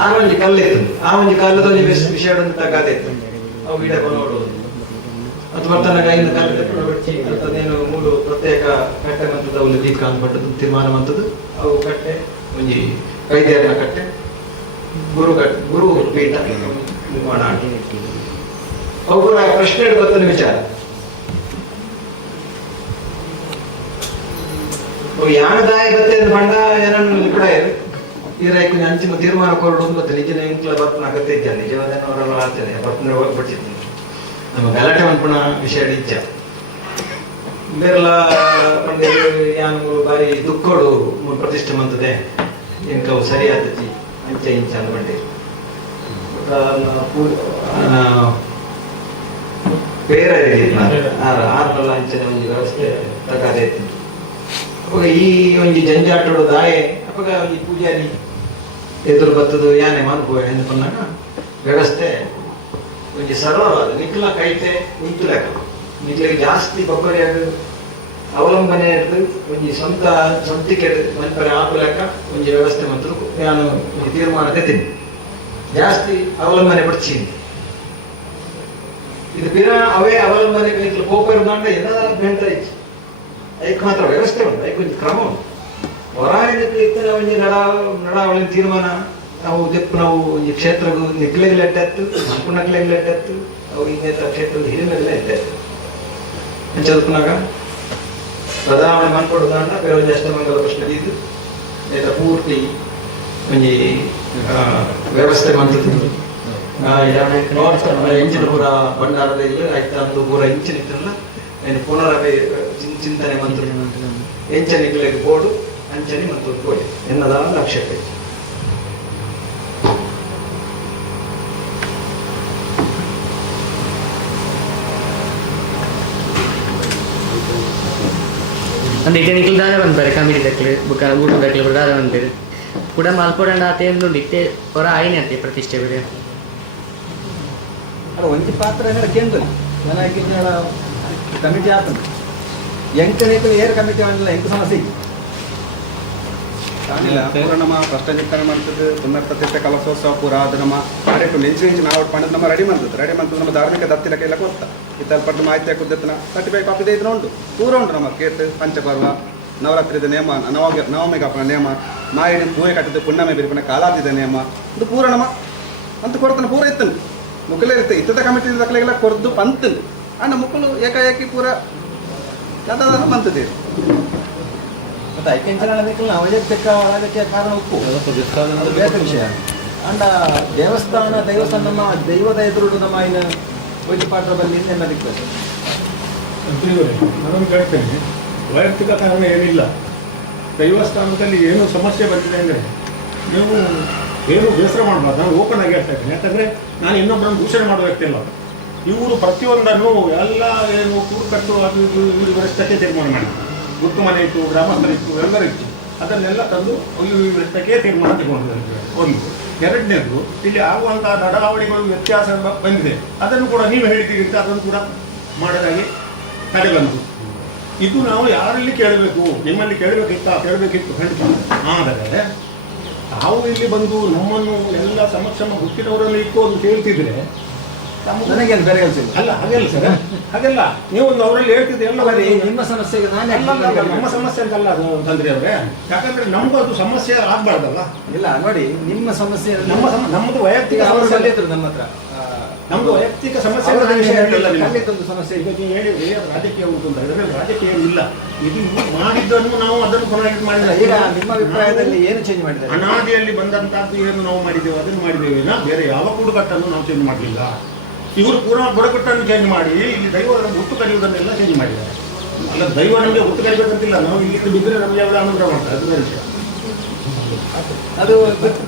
ಆ ಒಂಜಿ ಕಲ್ಲು ಇತ್ತು. ಆ ಒಂಜಿ ಕಲ್ಲದಲ್ಲಿ ವಿಷಯ ತಗಾದೆ ಅವು ಗಿಡ ನೋಡುವುದು ಅದು ಬರ್ತಾನೆ ಕೈಯಿಂದ ಕಲ್ಲು ಅಂತದೇನು ಮೂರು ಪ್ರತ್ಯೇಕ ಕಟ್ಟೆ ಮಂತದ ಒಂದು ದೀಪ ಕಾಣ್ಪಟ್ಟದ್ದು ತೀರ್ಮಾನ ಮಂತದ್ದು ಅವು ಕಟ್ಟೆ ಒಂಜಿ ಕೈದೇರನ ಕಟ್ಟೆ ಗುರು ಪೀಠ ನಿರ್ಮಾಣ ಅವುಗಳ ಪ್ರಶ್ನೆ ಬರ್ತದೆ ವಿಚಾರ ಯಾನದಾಯ ಬತ್ತೆ ಬಂಡ ಏನನ್ನು ಕೂಡ ಈರೈಕು ಅಂತಿಮ ತೀರ್ಮಾನ ಕೊರಡು ಮತ್ತೆ ನಿಜನ ಇಂಕ್ಲ ಬರ್ತನ ಅಗತ್ಯ ಇದ್ದ ನಿಜವಾದವರೆಲ್ಲ ಆಗ್ತದೆ ಬರ್ತನ ಹೋಗ್ಬಿಟ್ಟಿದ್ದೀನಿ ನಮ್ಮ ಗಲಾಟೆ ಅನ್ಪುಣ ವಿಷಯ ಇಚ್ಛ ಬೇರೆಲ್ಲ ಯಾನು ಬಾರಿ ದುಃಖೋಡು ಪ್ರತಿಷ್ಠೆ ಮಂತದೆ ಇಂಕವು ಸರಿಯಾದತಿ ಅಂಚೆ ಇಂಚ ಅಂದ್ಕೊಂಡೆ ಬೇರೆ ಆರ್ನಲ್ಲ ಅಂಚಿನ ಒಂದು ವ್ಯವಸ್ಥೆ ತಗಾದೆ ಈ ಒಂದು ಜಂಜಾಟೋಡು ದಾಯೆ ಅವಾಗ ಈ ಪೂಜಾರಿ ಎದುರು ಬತ್ತದು ಯಾನೆ ಮಾಡ್ಕೋ ಎಂದು ಪನ್ನಾಗ ವ್ಯವಸ್ಥೆ ಒಂಜಿ ಸರಳವಾದ ನಿಕ್ಲ ಕೈತೆ ಉಂಟು ಲೆಕ್ಕ ನಿಕ್ಲಿಗೆ ಜಾಸ್ತಿ ಬಬ್ಬರಿಯಾಗ ಅವಲಂಬನೆ ಇರ್ತದೆ ಒಂಜಿ ಸ್ವಂತಿಕೆ ಮನ್ಪರೆ ಆಪು ಲೆಕ್ಕ ಒಂಜಿ ವ್ಯವಸ್ಥೆ ಮಾತ್ರ ನಾನು ತೀರ್ಮಾನ ತೆತ್ತಿನಿ ಜಾಸ್ತಿ ಅವಲಂಬನೆ ಪಡ್ಚಿ ಇದು ಬಿನ ಅವೇ ಅವಲಂಬನೆ ನಿಕ್ಲು ಕೋಪ ಇರೋದಂಡ ಏನಾದ ಹೇಳ್ತಾ ಇತ್ತು ಅದಕ್ಕೆ ಮಾತ್ರ ವ್ಯವಸ್ಥೆ ಉಂಟು ಅದಕ್ಕೆ ಒಂದು ಕ್ರಮ ಉಂಟು ಹೊರಾಯಣಕ್ಕೆ ಇತ್ತನ ಒಂಜಿ ನಡಾವಳಿ ತೀರ್ಮಾನ ನಾವು ದೆಪ್ಪು ನಾವು ಒಂಜಿ ಕ್ಷೇತ್ರಗೂ ನಿಕ್ಲೆಗ್ಲೆಟ್ಟತ್ತು ಸಂಪೂರ್ಣಗ್ಲೆಗ್ಲೆಟ್ಟತ್ತು ಅವು ಇನ್ನೇತರ ಕ್ಷೇತ್ರದ ಹಿರಿಮೆಲ್ಲ ಇಟ್ಟತ್ತು ಅಂಚಲ್ಪನಾಗ ಬದಲಾವಣೆ ಮಾಡ್ಕೊಡುದಂಡ ಬೇರೆ ಒಂದು ಅಷ್ಟಮಂಗಲ ಪ್ರಶ್ನೆ ಇದ್ದು ನೇತ್ರ ಪೂರ್ತಿ ಒಂಜಿ ವ್ಯವಸ್ಥೆ ಮಾಡ್ತಿದ್ದು ಎಂಚಿನ ಪೂರ ಭಂಡಾರದ ಇಲ್ಲ ಆಯ್ತಾ ಒಂದು ಪೂರ ಇಂಚಿನ ಇತ್ತಲ್ಲ ಪುನರವೇ ಚಿಂತನೆ ಮಂತ್ರ ಎಂಚನಿಗಳಿಗೆ ಬೋರ್ಡು ಅಂಚನಿ ಮತ್ತು ಗೋಡೆ ಎನ್ನದ ಲಕ್ಷ್ಯಕ್ಕೆ ಒಂದು ಇಟೆನಿಕಲ್ ದಾದ ಬಂತಾರೆ ಕಮಿಟಿ ದಕ್ಕಲೆ ಬುಕ್ಕ ಊಟ ದಕ್ಕಲೆ ದಾದ ಬಂತಾರೆ ಕೂಡ ಮಲ್ಪೋಡಂಡ ಆತೇನು ಇಟ್ಟೆ ಹೊರ ಆಯ್ನೆ ಅಂತೆ ಪ್ರತಿಷ್ಠೆ ಬೇರೆ ಅಲ್ಲ ಒಂಜಿ ಪಾತ್ರ ಏನಾರ ಕೇಂದ್ರ ನನಗೆ ಕಮಿಟಿ ಆತನ ಎಂಟನೇಕ ಏರ್ ಕಮಿಟಿ ಮಾಡಲಿಲ್ಲ ಎಂಟು ಸಮಸ್ಯೆ ಕಾಣಿಲ್ಲ ಪೂರ ನಮ್ಮ ಭ್ರಷ್ಟಾಚಾರ ಮಾಡ್ತದೆ ಪುನರ್ಪ್ರತಿಷ್ಠೆ ಕಲಶೋತ್ಸವ ಪೂರ ಅದು ನಮ್ಮ ಅರೆಟು ನೆಂಚು ನಾವು ಪಣದ ನಮ್ಮ ರೆಡಿ ಮಾಡ್ತದೆ ನಮ್ಮ ಧಾರ್ಮಿಕ ದತ್ತಿನ ಕೈಲ ಕೊತ್ತ ಇತ್ತಲ್ಪಟ್ಟು ಮಾಹಿತಿ ಹಾಕುದತ್ತಿನ 35 ಕಾಪಿ ಇದನ್ನು ಉಂಟು ಪೂರ ಉಂಟು ನಮ್ಮ ಕೇಟ್ ಪಂಚಪರ್ವ ನವರಾತ್ರಿದ ನೇಮ ನವಮಿ ಕಾಪನ ನೇಮ ಮಾಯಿಡಿ ಪೂವೆ ಕಟ್ಟಿದ ಪುಣ್ಣಮೆ ಬಿರಿಪನ ಕಾಲಾದಿದ ನೇಮ ಇದು ಪೂರ ನಮ್ಮ ಅಂತ ಕೊಡ್ತಾನೆ ಪೂರ ಇತ್ತನು ಮುಕ್ಕಲೇ ಇರುತ್ತೆ ಇತ್ತದ ಕಮಿಟಿ ದಕ್ಕಲೆಲ್ಲ ಕೊರ್ದು ಪಂತನು ಅಣ್ಣ ಮುಕ್ಕಲು ಏಕಾಏಕಿ ಪೂರ ಯಾವ್ದಾದ ಬಂತದೆ ಮತ್ತೆ ಐಕೆಂಚನ ಅವೈಯಕ್ತಿಕ ಒಳಗಕ್ಕೆ ಕಾರಣ ಉಪ್ಪು ಅದು ಬೇರೆ ವಿಷಯ ಅಂಡ ದೇವಸ್ಥಾನ ನಮ್ಮ ದೈವದ ಎದುರು ನಮ್ಮ ಇನ್ನು ವೈದ್ಯಪಾಠ ಬಲ್ಲಿ ನೆಮ್ಮದಿರ್ತದೆ ನಾನು ಕೇಳ್ತೇನೆ ವೈಯಕ್ತಿಕ ಕಾರಣ ಏನಿಲ್ಲ ದೈವಸ್ಥಾನದಲ್ಲಿ ಏನು ಸಮಸ್ಯೆ ಬಂದಿದೆ ಅಂದರೆ ನೀವು ಏನು ಬೇಸರ ಮಾಡಬಾರ್ದು. ನಾನು ಓಪನ್ ಆಗಿ ಹೇಳ್ತಾ ಇದ್ದೇನೆ, ಯಾಕಂದರೆ ನಾನು ಇನ್ನೊಬ್ಬರನ್ನು ದೂಷಣೆ ಮಾಡುವ ವ್ಯಕ್ತಿ ಅಲ್ಲ. ಇವರು ಪ್ರತಿಯೊಂದನ್ನು ಎಲ್ಲ ಏನು ಕೂಡು ಕಟ್ಟು ಅದು ಇವರು ವರಿಷ್ಠಕ್ಕೆ ತೀರ್ಮಾನ ಮಾಡಿದ್ರು. ಗುರ್ತು ಮನೆ ಇತ್ತು, ಗ್ರಾಮಸ್ಥರಿತ್ತು, ಎಲ್ಲರಿತ್ತು, ಅದನ್ನೆಲ್ಲ ತಂದು ವರಿಷ್ಠಕ್ಕೆ ತೀರ್ಮಾನ ತಗೊಂಡಿದ್ದಾರೆ. ಒಂದು ಎರಡನೇದು, ಇಲ್ಲಿ ಆಗುವಂತಹ ನಡಾವಳಿಗಳು ವ್ಯತ್ಯಾಸ ಬಂದಿದೆ, ಅದನ್ನು ಕೂಡ ನೀವು ಹೇಳಿದ್ದೀರಿ ಅಂತ ಅದನ್ನು ಕೂಡ ಮಾಡೋದಾಗಿ ತಡೆ ಬಂತು. ಇದು ನಾವು ಯಾರಲ್ಲಿ ಕೇಳಬೇಕು, ನಿಮ್ಮಲ್ಲಿ ಕೇಳಬೇಕಿತ್ತು ಖಂಡಿತ. ಆದರೆ ನಾವು ಇಲ್ಲಿ ಬಂದು ನಮ್ಮನ್ನು ಎಲ್ಲ ಸಮಕ್ಷಮ ಗೊತ್ತಿನವರಲ್ಲಿ ಇಟ್ಟು ಅದು ಕೇಳ್ತಿದ್ರೆ ನನಗೇನು ಬೇರೆ ಹೇಳ್ತೀನಿ ಅಲ್ಲ, ಹಾಗೆಲ್ಲ ಸರ್, ಹಾಗೆಲ್ಲ ನೀವು ಒಂದು ಅವರಲ್ಲಿ ಹೇಳ್ತಿದ್ದೆ ಎಲ್ಲ ನಿಮ್ಮ ಸಮಸ್ಯೆಗೆ ನಮ್ಮ ಸಮಸ್ಯೆ ಅಂತಲ್ಲ ಅದು ತಂದ್ರಿ ಅವ್ರೆ, ಯಾಕಂದ್ರೆ ನಮಗೂ ಅದು ಸಮಸ್ಯೆ ಆಗ್ಬಾರ್ದಲ್ಲ. ಇಲ್ಲ ನೋಡಿ, ನಿಮ್ಮ ಸಮಸ್ಯೆ ನಮ್ಮದು ವೈಯಕ್ತಿಕ ಸಮಸ್ಯೆ ಇದ್ರು ನಮ್ಮ ಹತ್ರ, ನಮ್ಮದು ವೈಯಕ್ತಿಕ ಸಮಸ್ಯೆ ಒಂದು ಸಮಸ್ಯೆ ಈಗ ನೀವು ಹೇಳಿ ರಾಜಕೀಯ ಉಂಟು ಅಂತ ಹೇಳಿದ್ರೆ ರಾಜಕೀಯ ಇಲ್ಲ. ಇದು ಮಾಡಿದ್ದನ್ನು ನಾವು ಅದನ್ನು ಪುನಃ ಮಾಡಿದ್ರೆ ಈಗ ನಿಮ್ಮ ಅಭಿಪ್ರಾಯದಲ್ಲಿ ಏನು ಚೇಂಜ್ ಮಾಡಿದ್ದಾರೆ? ಅನಾದಿಯಲ್ಲಿ ಬಂದಂತಹದ್ದು ಏನು ನಾವು ಮಾಡಿದ್ದೇವೆ ಅದನ್ನು ಮಾಡಿದ್ದೇವೆ, ಬೇರೆ ಯಾವ ಕೂಡುಕಟ್ಟನ್ನು ನಾವು ಚೇಂಜ್ ಮಾಡಲಿಲ್ಲ. ಇವರು ಪೂರ್ಣ ಬುಡಕಟ್ಟನ್ನು ಚೇಂಜ್ ಮಾಡಿ ಇಲ್ಲಿ ದೈವ ಹುಟ್ಟು ಕಲಿಯುವುದನ್ನೆಲ್ಲ ಚೇಂಜ್ ಮಾಡಿದ್ದಾರೆ. ಅಲ್ಲ, ದೈವ ನಮಗೆ ಹುಟ್ಟು ಕಲಿಬೇಕಂತಿಲ್ಲ, ನಾವು ಇಲ್ಲಿ ಬಿದ್ದರೆ ನಮಗೆ ಯಾವ ಅನುಗ್ರಹ ಮಾಡ್ತಾರೆ, ಅದು ವಿಷಯ. ಅದು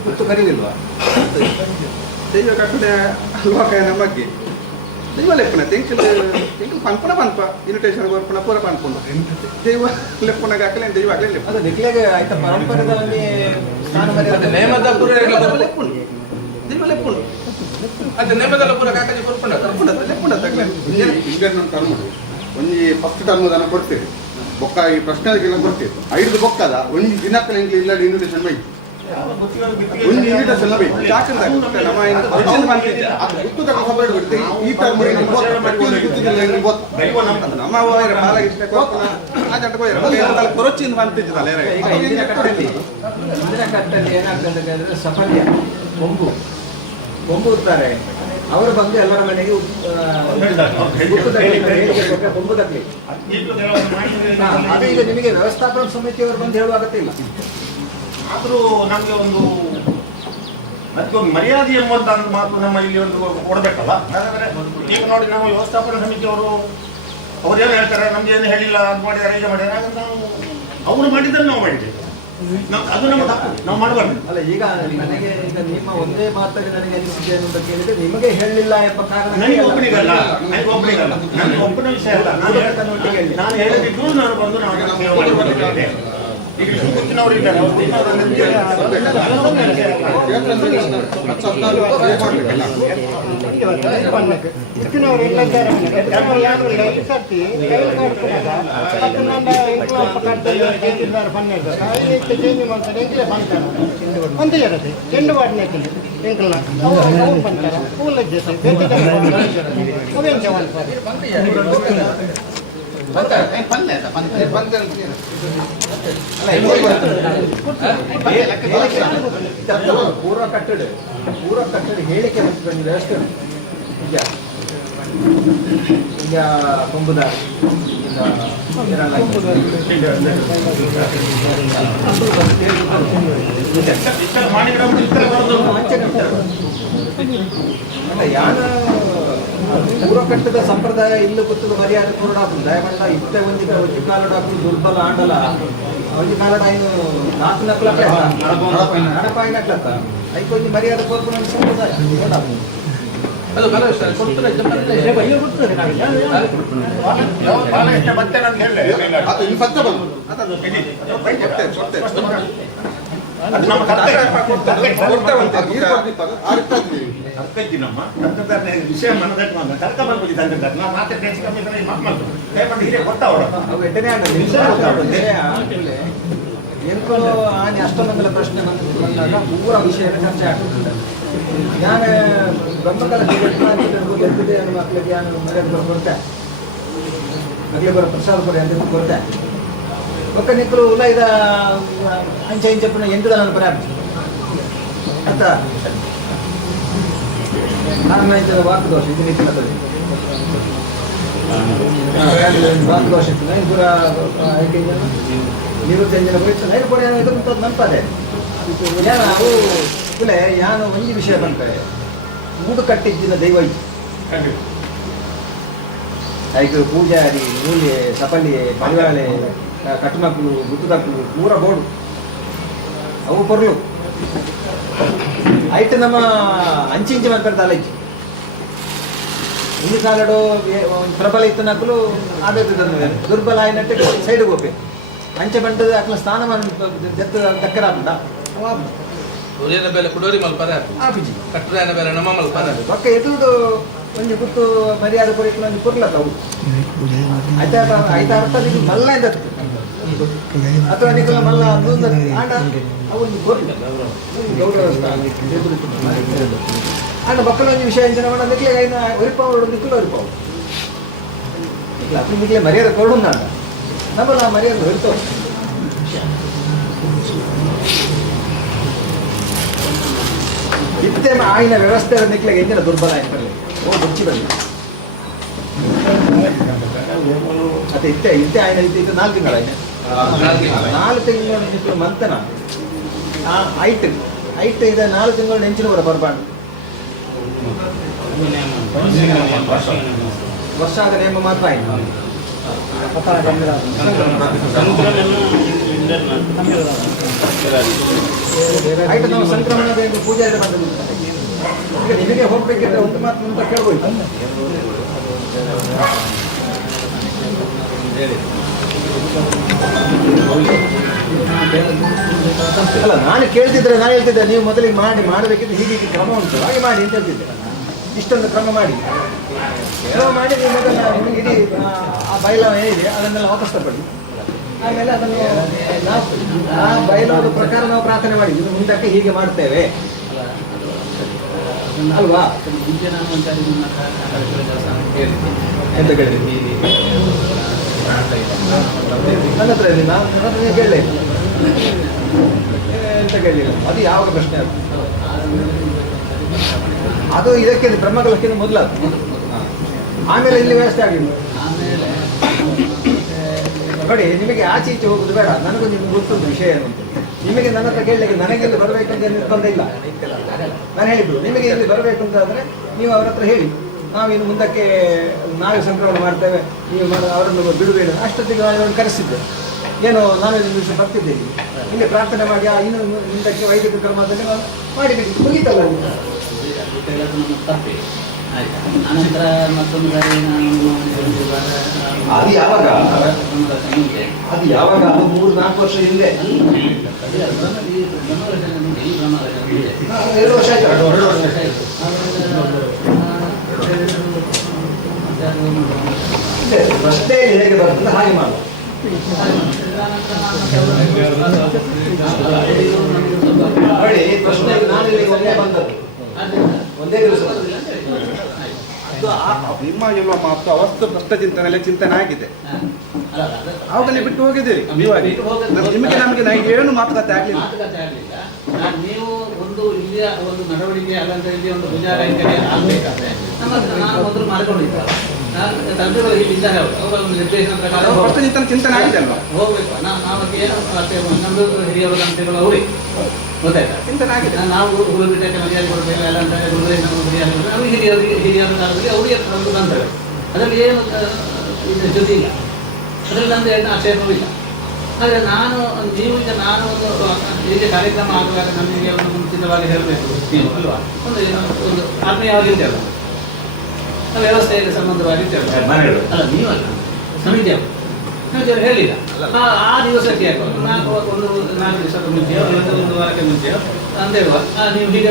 ಹುಟ್ಟು ಕಲಿಯುವುದಿಲ್ವಾ? ದೈವ ಕಟ್ಟಡೆ ಲೋಕ ಬಗ್ಗೆ ದೈವ ಲೆಪ್ಪನ ತೆಂಕಲ್ ಪನ್ಪುನ ಪನ್ಪ ಇನ್ವಿಟೇಷನ್ ಬರ್ಪುನ ಪೂರ ಪನ್ಪುನ ದೈವ ಲೆಪ್ಪನಾಗ ಹಾಕಲೇ ದೈವ ಆಗಲೇ ಅದು ನಿಕ್ಲೆಗೆ ಆಯ್ತಾ ಪರಂಪರೆದ ಒಂದು ನೇಮದ ಪೂರ ಲೆಪ್ಪುನು ದೈವ ಲೆಪ್ಪುನು ಅದು ನೇಮದ ಪೂರ ಕಾಕಜಿ ಕೊರ್ಪುಂಡ ಲೆಪ್ಪುಂಡ ಹಿಂಗನ್ನು ಟರ್ಮ್ ಒಂಜಿ ಫಸ್ಟ್ ಟರ್ಮ್ ದನ ಕೊಡ್ತೇವೆ ಬೊಕ್ಕ ಈ ಪ್ರಶ್ನೆಗೆಲ್ಲ ಕೊಡ್ತೇವೆ 5 ಬೊಕ್ಕದ ಒಂದು ದಿನಕ್ಕೆ ಇಲ್ಲ ಇನ್ವಿಟೇಷನ್ ಬೈ ಒಂದು ಇನ್ವಿಟೇಷನ್ ಬೈ ಚಾಕರ್ದಾಗ ನಮ್ಮ ಗುತ್ತು ತಗೊಂಡು ಸಪರೇಟ್ ಕೊಡ್ತೀವಿ. ಈ ಟರ್ಮ್ ನಮ್ಮ ಬಾಲ ಇಷ್ಟ ಆ ಜಂಟ ಕೊರಚಿಂದ ಬಂತಿದ್ದಲ್ಲ ಈಗ ಇಂದಿನ ಕಟ್ಟಲ್ಲಿ ಏನಾಗ್ತದೆ ಹೇಳಿದ್ರೆ ಸಫಲ್ಯ ಕೊಂಬು ಇರ್ತಾರೆ, ಅವರು ಬಂದು ಎಲ್ಲರ ಮನೆಗೆ ಕೊಂಬು ತಕ್ಕಲಿ. ಅದು ಈಗ ನಿಮಗೆ ವ್ಯವಸ್ಥಾಪನಾ ಸಮಿತಿಯವರು ಬಂದು ಹೇಳುವ ಅಗತ್ಯ ಇಲ್ಲ. ಆದರೂ ನಮಗೆ ಒಂದು ಅದಕ್ಕೊಂದು ಮರ್ಯಾದೆ ಎಂಬಂತ ಮಾತು ನಮ್ಮ ಇಲ್ಲಿ ಒಂದು ಕೊಡಬೇಕಲ್ಲ. ಯಾಕಂದರೆ ಈಗ ನೋಡಿ, ನಾವು ವ್ಯವಸ್ಥಾಪನಾ ಸಮಿತಿಯವರು ಅವ್ರೇನು ಹೇಳ್ತಾರೆ, ನಮ್ಗೇನು ಹೇಳಿಲ್ಲ, ಅದು ಮಾಡಿದ್ದಾರೆ, ಈಗ ಮಾಡಿದ್ದಾರೆ, ಹಾಗಂತ ನಾವು ಅವರು ಮಾಡಿದ್ದನ್ನು ನಾವು ಮಾಡಿದ್ದೇವೆ. ಅದು ನಮ್ಮ ತಪ್ಪು, ನಾವು ಮಾಡಬಾರ್ದು. ಅಲ್ಲ, ಈಗ ನನಗೆ ಈಗ ನಿಮ್ಮ ಒಂದೇ ಮಾತಾಗಿ ನನಗೆ ಅನಿಸಿಕೆ ಅಂತ ಕೇಳಿದ್ರೆ ನಿಮಗೆ ಹೇಳಲಿಲ್ಲ ಎಂಬ ಕಾರಣ ನನಗೆ ಒಬ್ಬನಿಗಲ್ಲ, ನನಗೆ ಒಬ್ಬನ ವಿಷಯ ಅಲ್ಲ. ನಾನು ಹೇಳದಿದ್ರು ನಾನು ಬಂದು ನಾವು ಸೇವೆ ಮಾಡಿದ್ದೇನೆ. ಇತ್ತಿನವರು ಇಲ್ಲ ಇದ್ದಾರೆ ಯಾರು ಇಲ್ಲ ಈ ಸರ್ತಿ ಚೇಂಜ್ ಮಾಡ್ತಾರೆ ಎಂಕ್ಲೆ ಬಂತಾರೆ ಒಂದು ಜರತೆ ಚೆಂಡು ಬಾಡಿನ ಎಂಕ್ಲ ಬಂತಾರೆ ಪೂಲ ಜೊತೆ ಅವೇನು ಜವಾನ್ ಪೂರ್ವ ಕಟ್ಟಡ ಹೇಳಿಕೆ ಬಂದಿದೆ ಅಷ್ಟು ಈಗ ಈಗ ಕೊಂಬುದಾರ ಯಾನ ಪೂರ್ವ ಕಟ್ಟದ ಸಂಪ್ರದಾಯ ಇಲ್ಲ ಗೊತ್ತದ ಮರ್ಯಾದೆ ಪೂರ್ಣ ದಯಮಂಡ ಇತ್ತೆ ಒಂಜಿ ಕಾಲಡ ದುರ್ಬಲ ಆಂಡಲ ಒಂಜಿ ಕಾಲಡ ಐನು ನಾಲ್ಕು ನಡಪಾಯಿನಕ್ಲತ್ತ ಐಕೊಂಜಿ ಮರ್ಯಾದೆ ಕೊರ್ಪುನ ಸಂಪ್ರದಾಯ ಅದು ಬಲ ಕೊಡ್ತಾರೆ ನಮ್ಮ ವಿಷಯ ಮನದಟ್ಟು ಕರ್ಕ ಬಂದ್ಬಿಟ್ಟು ತಂದಿದ್ದಾರೆ ನಾವು ಮಾತೆ ಟೆನ್ಸ್ ಕಮ್ಮಿ ಮಕ್ಕಳು ಕೈಪಟ್ಟು ಹಿರಿಯ ಕೊಟ್ಟವರು ಎಂಕೋ ಆನೆ ಅಷ್ಟಮಂಗಲ ಪ್ರಶ್ನೆ ಬಂದಾಗ ಪೂರ ವಿಷಯ ಚರ್ಚೆ ಆಗ್ತದೆ ನಾನು ಬ್ರಹ್ಮಕಾಲ ಗೆದ್ದಿದೆ ಅನ್ನೋ ಮಕ್ಕಳಿಗೆ ನಾನು ಮರ್ಯಾದೆ ಕೊಡ್ತೆ ಮಕ್ಕಳಿಗೆ ಬರೋ ಪ್ರಸಾದ ಕೊಡಿ ಅಂತ ಕೊಡ್ತೆ ಒಕ್ಕ ನಿಕ್ಕಲು ಉಲ್ಲ ಇದ ಅಂಚೆ ಇಂಚೆ ಪುನಃ ಎಂಟು ನಾನು ಬರ ಅಂತ ನಾನು ಇಂಚದ ವಾಕ್ ದೋಷ ಇದು ನಿಂತಿನ ವಾಕ್ ದೋಷ ಇತ್ತು ನಾನು ಪೂರ ಐದು ನಿವೃತ್ತಿಂಜನ ಪರೀಕ್ಷೆ ನೈರು ಪಡೆ ಇದು ನಂಪದೆ ಯಾನ ಅವು ಕುಲೆ ಯಾನು ಒಂಜಿ ವಿಷಯ ಬಂದ್ರೆ ಮೂಡು ಕಟ್ಟಿದ್ದಿನ ದೈವ ಐದು ಪೂಜಾರಿ ನೂಲೆ ಸಪಲಿ ಪರಿವಾಳೆ ಕಟ್ಮಕ್ಳು ಗುತ್ತದಕ್ಳು ಪೂರ ಬೋಡು ಅವು ಪೊರ್ಲು ಐಟು ನಮ್ಮ ಅಂಚಿಂಚಿ ಮಾತಾಡ್ದಲ್ಲ ಐತಿ ಇಂದು ಕಾಲಡು ಪ್ರಬಲ ಇತ್ತು ನಕ್ಕಲು ಆಬೇಕು ದುರ್ಬಲ ಆಯ್ನಟ್ಟೆ ಸೈಡ್ಗೆ ಹೋಗ್ಬೇಕು ಅಂಚೆ ಬಂಡದ ಅಕ್ಲ ಸ್ನಾನಮಾನ ದಕ್ಕರಾದ ಊರಿನ ಬೆಲೆ ಕುಡೋರಿ ಮಲ್ಪಾರ ಕಟ್ಟುರಿನ ಬೆಲೆ ನಮ್ಮ ಮಲ್ಪಾರ ಪಕ್ಕ ಎದುರುದು ಒಂಜಿ ಗುತ್ತು ಮರ್ಯಾದೆ ಕೊರಿಕ್ಲ ಒಂದು ಕೊರ್ಲತ್ತ ಅವು ಐತ ಅರ್ಥ ಮಲ್ಲ ಎಂದತ್ತು ಅಥವಾ ನಿಕಲ ಮಲ್ಲ ಆಂಡ ಅವೊಂದು ಕೊರ್ಲ ಗೌರವ ಆಂಡ ಮಕ್ಕಳ ಒಂದು ವಿಷಯ ಜನ ಮಾಡ ನಿಕ್ಲೆ ಐನ ಒರಿಪಾವು ನಿಕ್ಕಲು ಒರಿಪಾವು ಅಪ್ಪ ನಿಕ್ಲೆ ಮರ್ಯಾದೆ ಕೊರಡು ನಾಡ ನಮ್ಮಲ್ಲ ಮರ್ಯಾದೆ ಹೊರಿತಾವ ಇತ್ತೆ ಆಯ್ನ ವ್ಯವಸ್ಥೆ ನಿಕ್ಲೆಗೆ ಎಂದಿನ ದುರ್ಬಲ ಆಯ್ತಲ್ಲ ಓ ದುಚ್ಚಿ ಬಂದಿದೆ ಅದೇ ಇತ್ತೆ ಆಯ್ನ ಇದು 4 ತಿಂಗಳ ಆಯ್ನ 4 ತಿಂಗಳ ನಿಕ್ಲು ಮಂತನ ಐಟ್ ಇದೆ 4 ತಿಂಗಳ ನೆಂಚಿನ ಬರ ಬರ್ಬಾರ್ದು ವರ್ಷ ಆದ ನೇಮ ಮಾತ್ರ ಆಯ್ತು ಆಯ್ತು ನಾವು ಸಂಕ್ರಮಣ ಪೂಜೆ ಎಲ್ಲ ಬಂದದ್ದು ಈಗ ನಿಮಗೆ ಹೋಗ್ಬೇಕಿದ್ರೆ ಒಂದು ಮಾತು ಅಂತ ಕೇಳ್ಬೋದು ಅಲ್ಲ ನಾನು ಹೇಳ್ತಿದ್ದೆ ನೀವು ಮೊದಲಿಗೆ ಮಾಡಬೇಕಿದ್ರೆ ಹೀಗೆ ಕ್ರಮ ಉಂಟು ಹಾಗೆ ಮಾಡಿ ಅಂತ ಹೇಳ್ತಿದ್ದೆ ಇಷ್ಟೊಂದು ಕ್ರಮ ಮಾಡಿ ನೀವು ಮೊದಲ ನಿಮಗೆ ಇಡೀ ಆ ಬಯಲಾವ ಏನಿದೆ ಅದನ್ನೆಲ್ಲ ವಾಪಸ್ ತಗೊಳ್ಳಿ ಆಮೇಲೆ ಅದನ್ನು ಆ ಬಯಲಾದ ಪ್ರಕಾರ ನಾವು ಪ್ರಾರ್ಥನೆ ಮಾಡಿ ಇನ್ನು ಮುಂದಕ್ಕೆ ಹೀಗೆ ಮಾಡ್ತೇವೆ ಅಲ್ವಾ ಎಂತ ಕೇಳಿದ್ರಿ ನನ್ನ ಹತ್ರ ಇದೆ ನಾನು ಕೇಳಲೇ ಎಂತ ಕೇಳಲಿಲ್ಲ ಅದು ಯಾವಾಗ ಪ್ರಶ್ನೆ ಅದು ಇದಕ್ಕೆ ಬ್ರಹ್ಮಕಲಕ್ಕಿಂತ ಮೊದಲು ಆಮೇಲೆ ಇಲ್ಲಿ ವ್ಯವಸ್ಥೆ ಆಗಿಲ್ಲ ನೋಡಿ ನಿಮಗೆ ಆಚೆ ಈಚೆ ಹೋಗುದು ಬೇಡ ನನಗೂ ನಿಮ್ಗೆ ಗೊತ್ತೊಂದು ವಿಷಯ ಏನು ಅಂತ ನಿಮಗೆ ನನ್ನ ಹತ್ರ ಕೇಳಲಿಕ್ಕೆ ನನಗೆ ಇಲ್ಲಿ ಬರಬೇಕಂತ ನಿರ್ಬಂಧ ಇಲ್ಲ ನಾನು ಹೇಳಿದ್ದು ನಿಮಗೆ ಇಲ್ಲಿ ಬರಬೇಕು ಅಂತಾದರೆ ನೀವು ಅವ್ರ ಹತ್ರ ಹೇಳಿ ನಾವಿನ್ನು ಮುಂದಕ್ಕೆ ನಾವೇ ಸಂಕ್ರಮಣ ಮಾಡ್ತೇವೆ ನೀವು ಅವರನ್ನು ಬಿಡಬೇಡ ಅಷ್ಟೊತ್ತಿಗೆ ಅವರನ್ನು ಕರೆಸಿದ್ದೆ ಏನು ನಾನು ದಿವಸ ಬರ್ತಿದ್ದೇನೆ ಇಲ್ಲಿ ಪ್ರಾರ್ಥನೆ ಮಾಡಿ ಇನ್ನು ಮುಂದಕ್ಕೆ ವೈದ್ಯಕ ಕ್ರಮದಲ್ಲಿ ಮಾಡಿಬಿಟ್ಟು ಮುಗೀತಲ್ಲ ಆಯ್ತಾ ಅನಂತರ ಮತ್ತೊಂದು ಬಾರಿ ನಾನು ಅದು ಯಾವಾಗ ಮುಂಚೆ ಅದು ಯಾವಾಗ ಅದು 3-4 ವರ್ಷ ಹಿಂದೆ 2 ವರ್ಷ ಆಯ್ತು. 2 ವರ್ಷ ಆಯ್ತು. ಪ್ರಶ್ನೆ ಹೇಗೆ ಬರ್ತದೆ ಹಾಗೆ ಮಾಡುವ. ನೋಡಿ ಪ್ರಶ್ನೆ ನಾನು ಇಲ್ಲಿಗೆ ಒಮ್ಮೆ ಬಂದದ್ದು ಒಂದೇ ದಿವಸ ಅದು ನಿಮ್ಮ ಇಲ್ವ ಮತ್ತು ಅವಸ್ತು ಭ್ರಷ್ಟ ಚಿಂತನೆ ಆಗಿದೆ. ಅವಾಗಲೇ ಬಿಟ್ಟು ಹೋಗಿದ್ದೀರಿ ನೀವಾಗಿ ನಿಮಗೆ ನಮಗೆ ಏನು ಮಾತುಕತೆ ಆಗಲಿಲ್ಲ. ನೀವು ಒಂದು ಇಲ್ಲಿಯ ಒಂದು ನಡವಳಿಕೆ ಅಲ್ಲಂತ ಇಲ್ಲಿ ಒಂದು ಭುಜಾಲಂಕನೆ ಆಗಬೇಕಾದ್ರೆ ನಾನು ಮೊದಲು ಮಾಡ್ಕೊಂಡಿದ್ದೆ. ತಂದೆಗಳು ಇಲ್ಲಿದ್ದಾರೆ ಅವರ ಒಂದು ನಿರ್ದೇಶನ ಪ್ರಕಾರ ಚಿಂತನೆ ಆಗಿದೆ ಅಲ್ವಾ ಹೋಗ್ಬೇಕು. ನಾವು ಏನು ನಮ್ದು ಹಿರಿಯವರು ತಂದೆಗಳು ಅವರೇ ಗೊತ್ತಾಯ್ತಾ ಚಿಂತನೆ ಆಗಿದೆ. ನಾವು ಹುಡುಗ ಬಿಟ್ಟಕ್ಕೆ ಮರ್ಯಾದೆ ಕೊಡಬೇಕು ಎಲ್ಲ ಅಂತ ನಾವು ಹಿರಿಯರ ಕಾಲದಲ್ಲಿ ಅವರಿಗೆ ಒಂದು ತಂತ್ರಗಳು ಅದರಲ್ಲಿ ಏನು ಇದು ಜೊತೆ ಇಲ್ಲ, ಅದರಲ್ಲಿ ನಂದು ಏನು ಆಕ್ಷೇಪವೂ ಇಲ್ಲ. ಆದರೆ ನಾನು ನೀವು ಈಗ ನಾನು ಒಂದು ಹೀಗೆ ಕಾರ್ಯಕ್ರಮ ಆಗುವಾಗ ನಮಗೆ ಒಂದು ಮುಂಚಿತವಾಗಿ ಹೇಳಬೇಕು ನೀವು ಅಲ್ವಾ, ಒಂದು ಒಂದು ಆತ್ಮೀಯವಾಗಿರ್ತೇವೆ ವ್ಯವಸ್ಥೆಯಲ್ಲಿ ಸಂಬಂಧವಾಗಿರ್ತೇವೆ ಅಲ್ಲ ನೀವಲ್ಲ ಸಮಿತಿಯವರು ಹೇಳಿಲ್ಲ ಆ ದಿವಸಕ್ಕೆ ಒಂದು 4 ದಿವಸಕ್ಕೆ ಮುಂಚೆಯೋ ಒಂದು ವಾರಕ್ಕೆ ಮುಂಚೆಯೋ ಅಂತ ಹೇಳುವ ನೀವು ಹೀಗೆ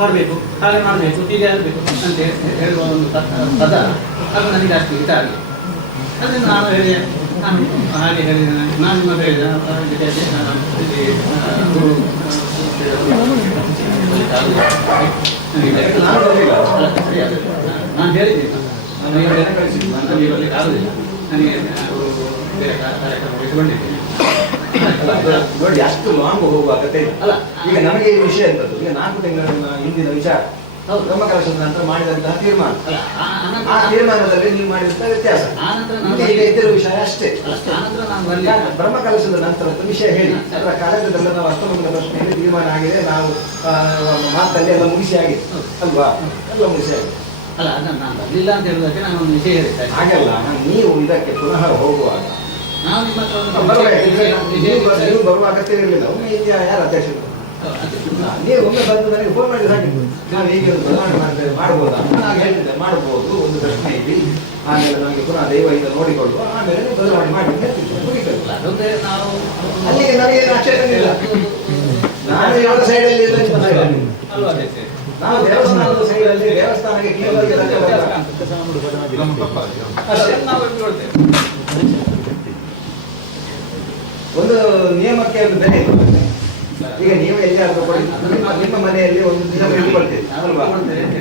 ಮಾಡಬೇಕು ಹಾಗೆ ಮಾಡಬೇಕು ಹೀಗೆ ಆಗಬೇಕು ಅಂತ ಹೇಳುವ ಒಂದು ಪದ ಅದು ನನಗೆ ಅಷ್ಟು ಇಷ್ಟ ಆಗಲಿ. ಅದನ್ನು ನಾನು ಹೇಳಿ ನಾನು ಹಾಗೆ ಹೇಳಿದೆ. ನಾನು ನಿಮ್ಮ ಹೇಳಿದೆ ನಾನು ಹೇಳಿದ್ದೀನಿ ನನಗೆ ಬರಲಿಕ್ಕೆ ಆಗುದಿಲ್ಲ, ನನಗೆ ಬೇರೆ ಕಾರ್ಯಕ್ರಮ ವಹಿಸಿಕೊಂಡಿದ್ದೀನಿ. ನೋಡಿ ಅಷ್ಟು ಲಾಂಗ್ ಹೋಗುವ ಅಗತ್ಯ ಇಲ್ಲ. ಈಗ ನಮಗೆ ಈ ವಿಷಯ ಅಂತದ್ದು ಈಗ 4 ತಿಂಗಳ ಹಿಂದಿನ ವಿಚಾರ ಬ್ರಹ್ಮ ಕಲಶದ ನಂತರ ಮಾಡಿದಂತಹ ತೀರ್ಮಾನ, ಆ ತೀರ್ಮಾನದಲ್ಲಿ ನೀವು ಮಾಡಿದಂತಹ ವ್ಯತ್ಯಾಸ ಈಗ ಇದ್ದಿರೋ ವಿಷಯ ಅಷ್ಟೇ. ಬ್ರಹ್ಮ ಕಲಶದ ನಂತರದ ವಿಷಯ ಹೇಳಿ ಅದರ ಕಾಲದಲ್ಲಿ ನಾವು ಅಷ್ಟಮಂಗಲ ಪ್ರಶ್ನೆಯಲ್ಲಿ ತೀರ್ಮಾನ ಆಗಿದೆ, ನಾವು ಮಾತಲ್ಲಿ ಎಲ್ಲ ಮುಗಿಸಿ ಆಗಿದೆ ಅಲ್ವಾ, ಎಲ್ಲ ಮುಗಿಸಿ ಆಗಿದೆ. ಅಲ್ಲ ಅದನ್ನು ನಾನು ಬರಲಿಲ್ಲ ಅಂತ ಹೇಳುವುದಕ್ಕೆ ನಾನು ಒಂದು ವಿಷಯ ಹೇಳಿದ್ದೆ. ಹಾಗೆಲ್ಲ ನೀವು ಇದಕ್ಕೆ ಪುನಃ ಹೋಗುವಾಗ ನಾವು ನಿಮ್ಮ ನೀವು ಬರುವ ಅಗತ್ಯ ಇರಲಿಲ್ಲ. ಒಮ್ಮೆ ಇಲ್ಲಿ ಯಾರು ಅಧ್ಯಕ್ಷರು ನೀವು ಒಮ್ಮೆ ಬಂದು ನನಗೆ ಫೋನ್ ಮಾಡಿ ಸಾಕಿದ್ದು ನಾವು ಹೀಗೆ ಒಂದು ಬದಲಾವಣೆ ಮಾಡ್ತೇವೆ ಮಾಡ್ಬೋದಾ, ನಾನು ಹೇಳ್ತಿದ್ದೆ ಮಾಡ್ಬೋದು, ಒಂದು ಪ್ರಶ್ನೆ ಇಲ್ಲಿ ಆಮೇಲೆ ನಮಗೆ ಪುನಃ ದೈವ ಈಗ ನೋಡಿಕೊಳ್ಳುವ ಆಮೇಲೆ ನೀವು ಬದಲಾವಣೆ ಮಾಡಿ ಅಲ್ಲಿಗೆ ನನಗೇನು ಆಕ್ಷೇಪಣೆ ಇಲ್ಲ. ನಾನು ಯಾವ ಸೈಡಲ್ಲಿ ನಾವು ದೇವಸ್ಥಾನದ ಸೈಡಲ್ಲಿ ದೇವಸ್ಥಾನಕ್ಕೆ ಒಂದು ನಿಯಮಕ್ಕೆ ಒಂದು ಬೆಲೆ ಇದೆ. ಈಗ ನೀವು ಎಲ್ಲಿಯಾದ್ರೂ ನಿಮ್ಮ ಮನೆಯಲ್ಲಿ ಒಂದು ನಿಯಮ ಇಟ್ಕೊಳ್ತೀರಿ ಅಲ್ವಾ,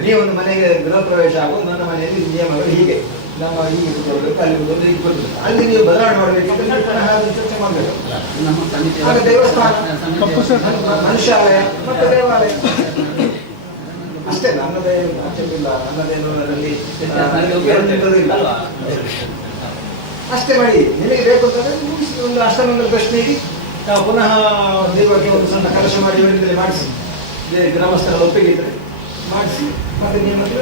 ನೀವು ಒಂದು ಮನೆಗೆ ಗೃಹ ಪ್ರವೇಶ ಆಗೋದು ನನ್ನ ಮನೆಯಲ್ಲಿ ನಿಯಮಗಳು ಹೀಗೆ ನಮ್ಮ ಹೀಗೆ ಇಟ್ಕೊಳ್ಬೇಕು ಅಲ್ಲಿ ಹೀಗೆ ಕೊಡ್ಬೇಕು, ಅಲ್ಲಿ ನೀವು ಬದಲಾವಣೆ ಮಾಡಬೇಕಂದ್ರೆ ಚರ್ಚೆ ಮಾಡಬೇಕು. ಆಗ ದೇವಸ್ಥಾನ ಮನುಷ್ಯಾಲಯ ಮತ್ತು ದೇವಾಲಯ ಅಷ್ಟೇ, ನನ್ನದೇ ಆಚರಿಲ್ಲ, ನನ್ನದೇನು ಅದರಲ್ಲಿ ಅಷ್ಟೇ ಮಾಡಿ. ನಿಮಗೆ ಬೇಕು ಅಂತಂದ್ರೆ ಮುಗಿಸಿ ಒಂದು ಅಷ್ಟಮಂಗಲ ಪ್ರಶ್ನೆಗೆ ನಾವು ಪುನಃ ದೈವಕ್ಕೆ ಒಂದು ಸಣ್ಣ ಕಲಶ ಮಾಡಿ ಇವರಿಂದಲೇ ಮಾಡಿಸಿ ಗ್ರಾಮಸ್ಥರ ಒಪ್ಪಿಗೆ ಇದ್ದರೆ ಮಾಡಿಸಿ ಮತ್ತೆ ನಿಯಮಕ್ಕೆ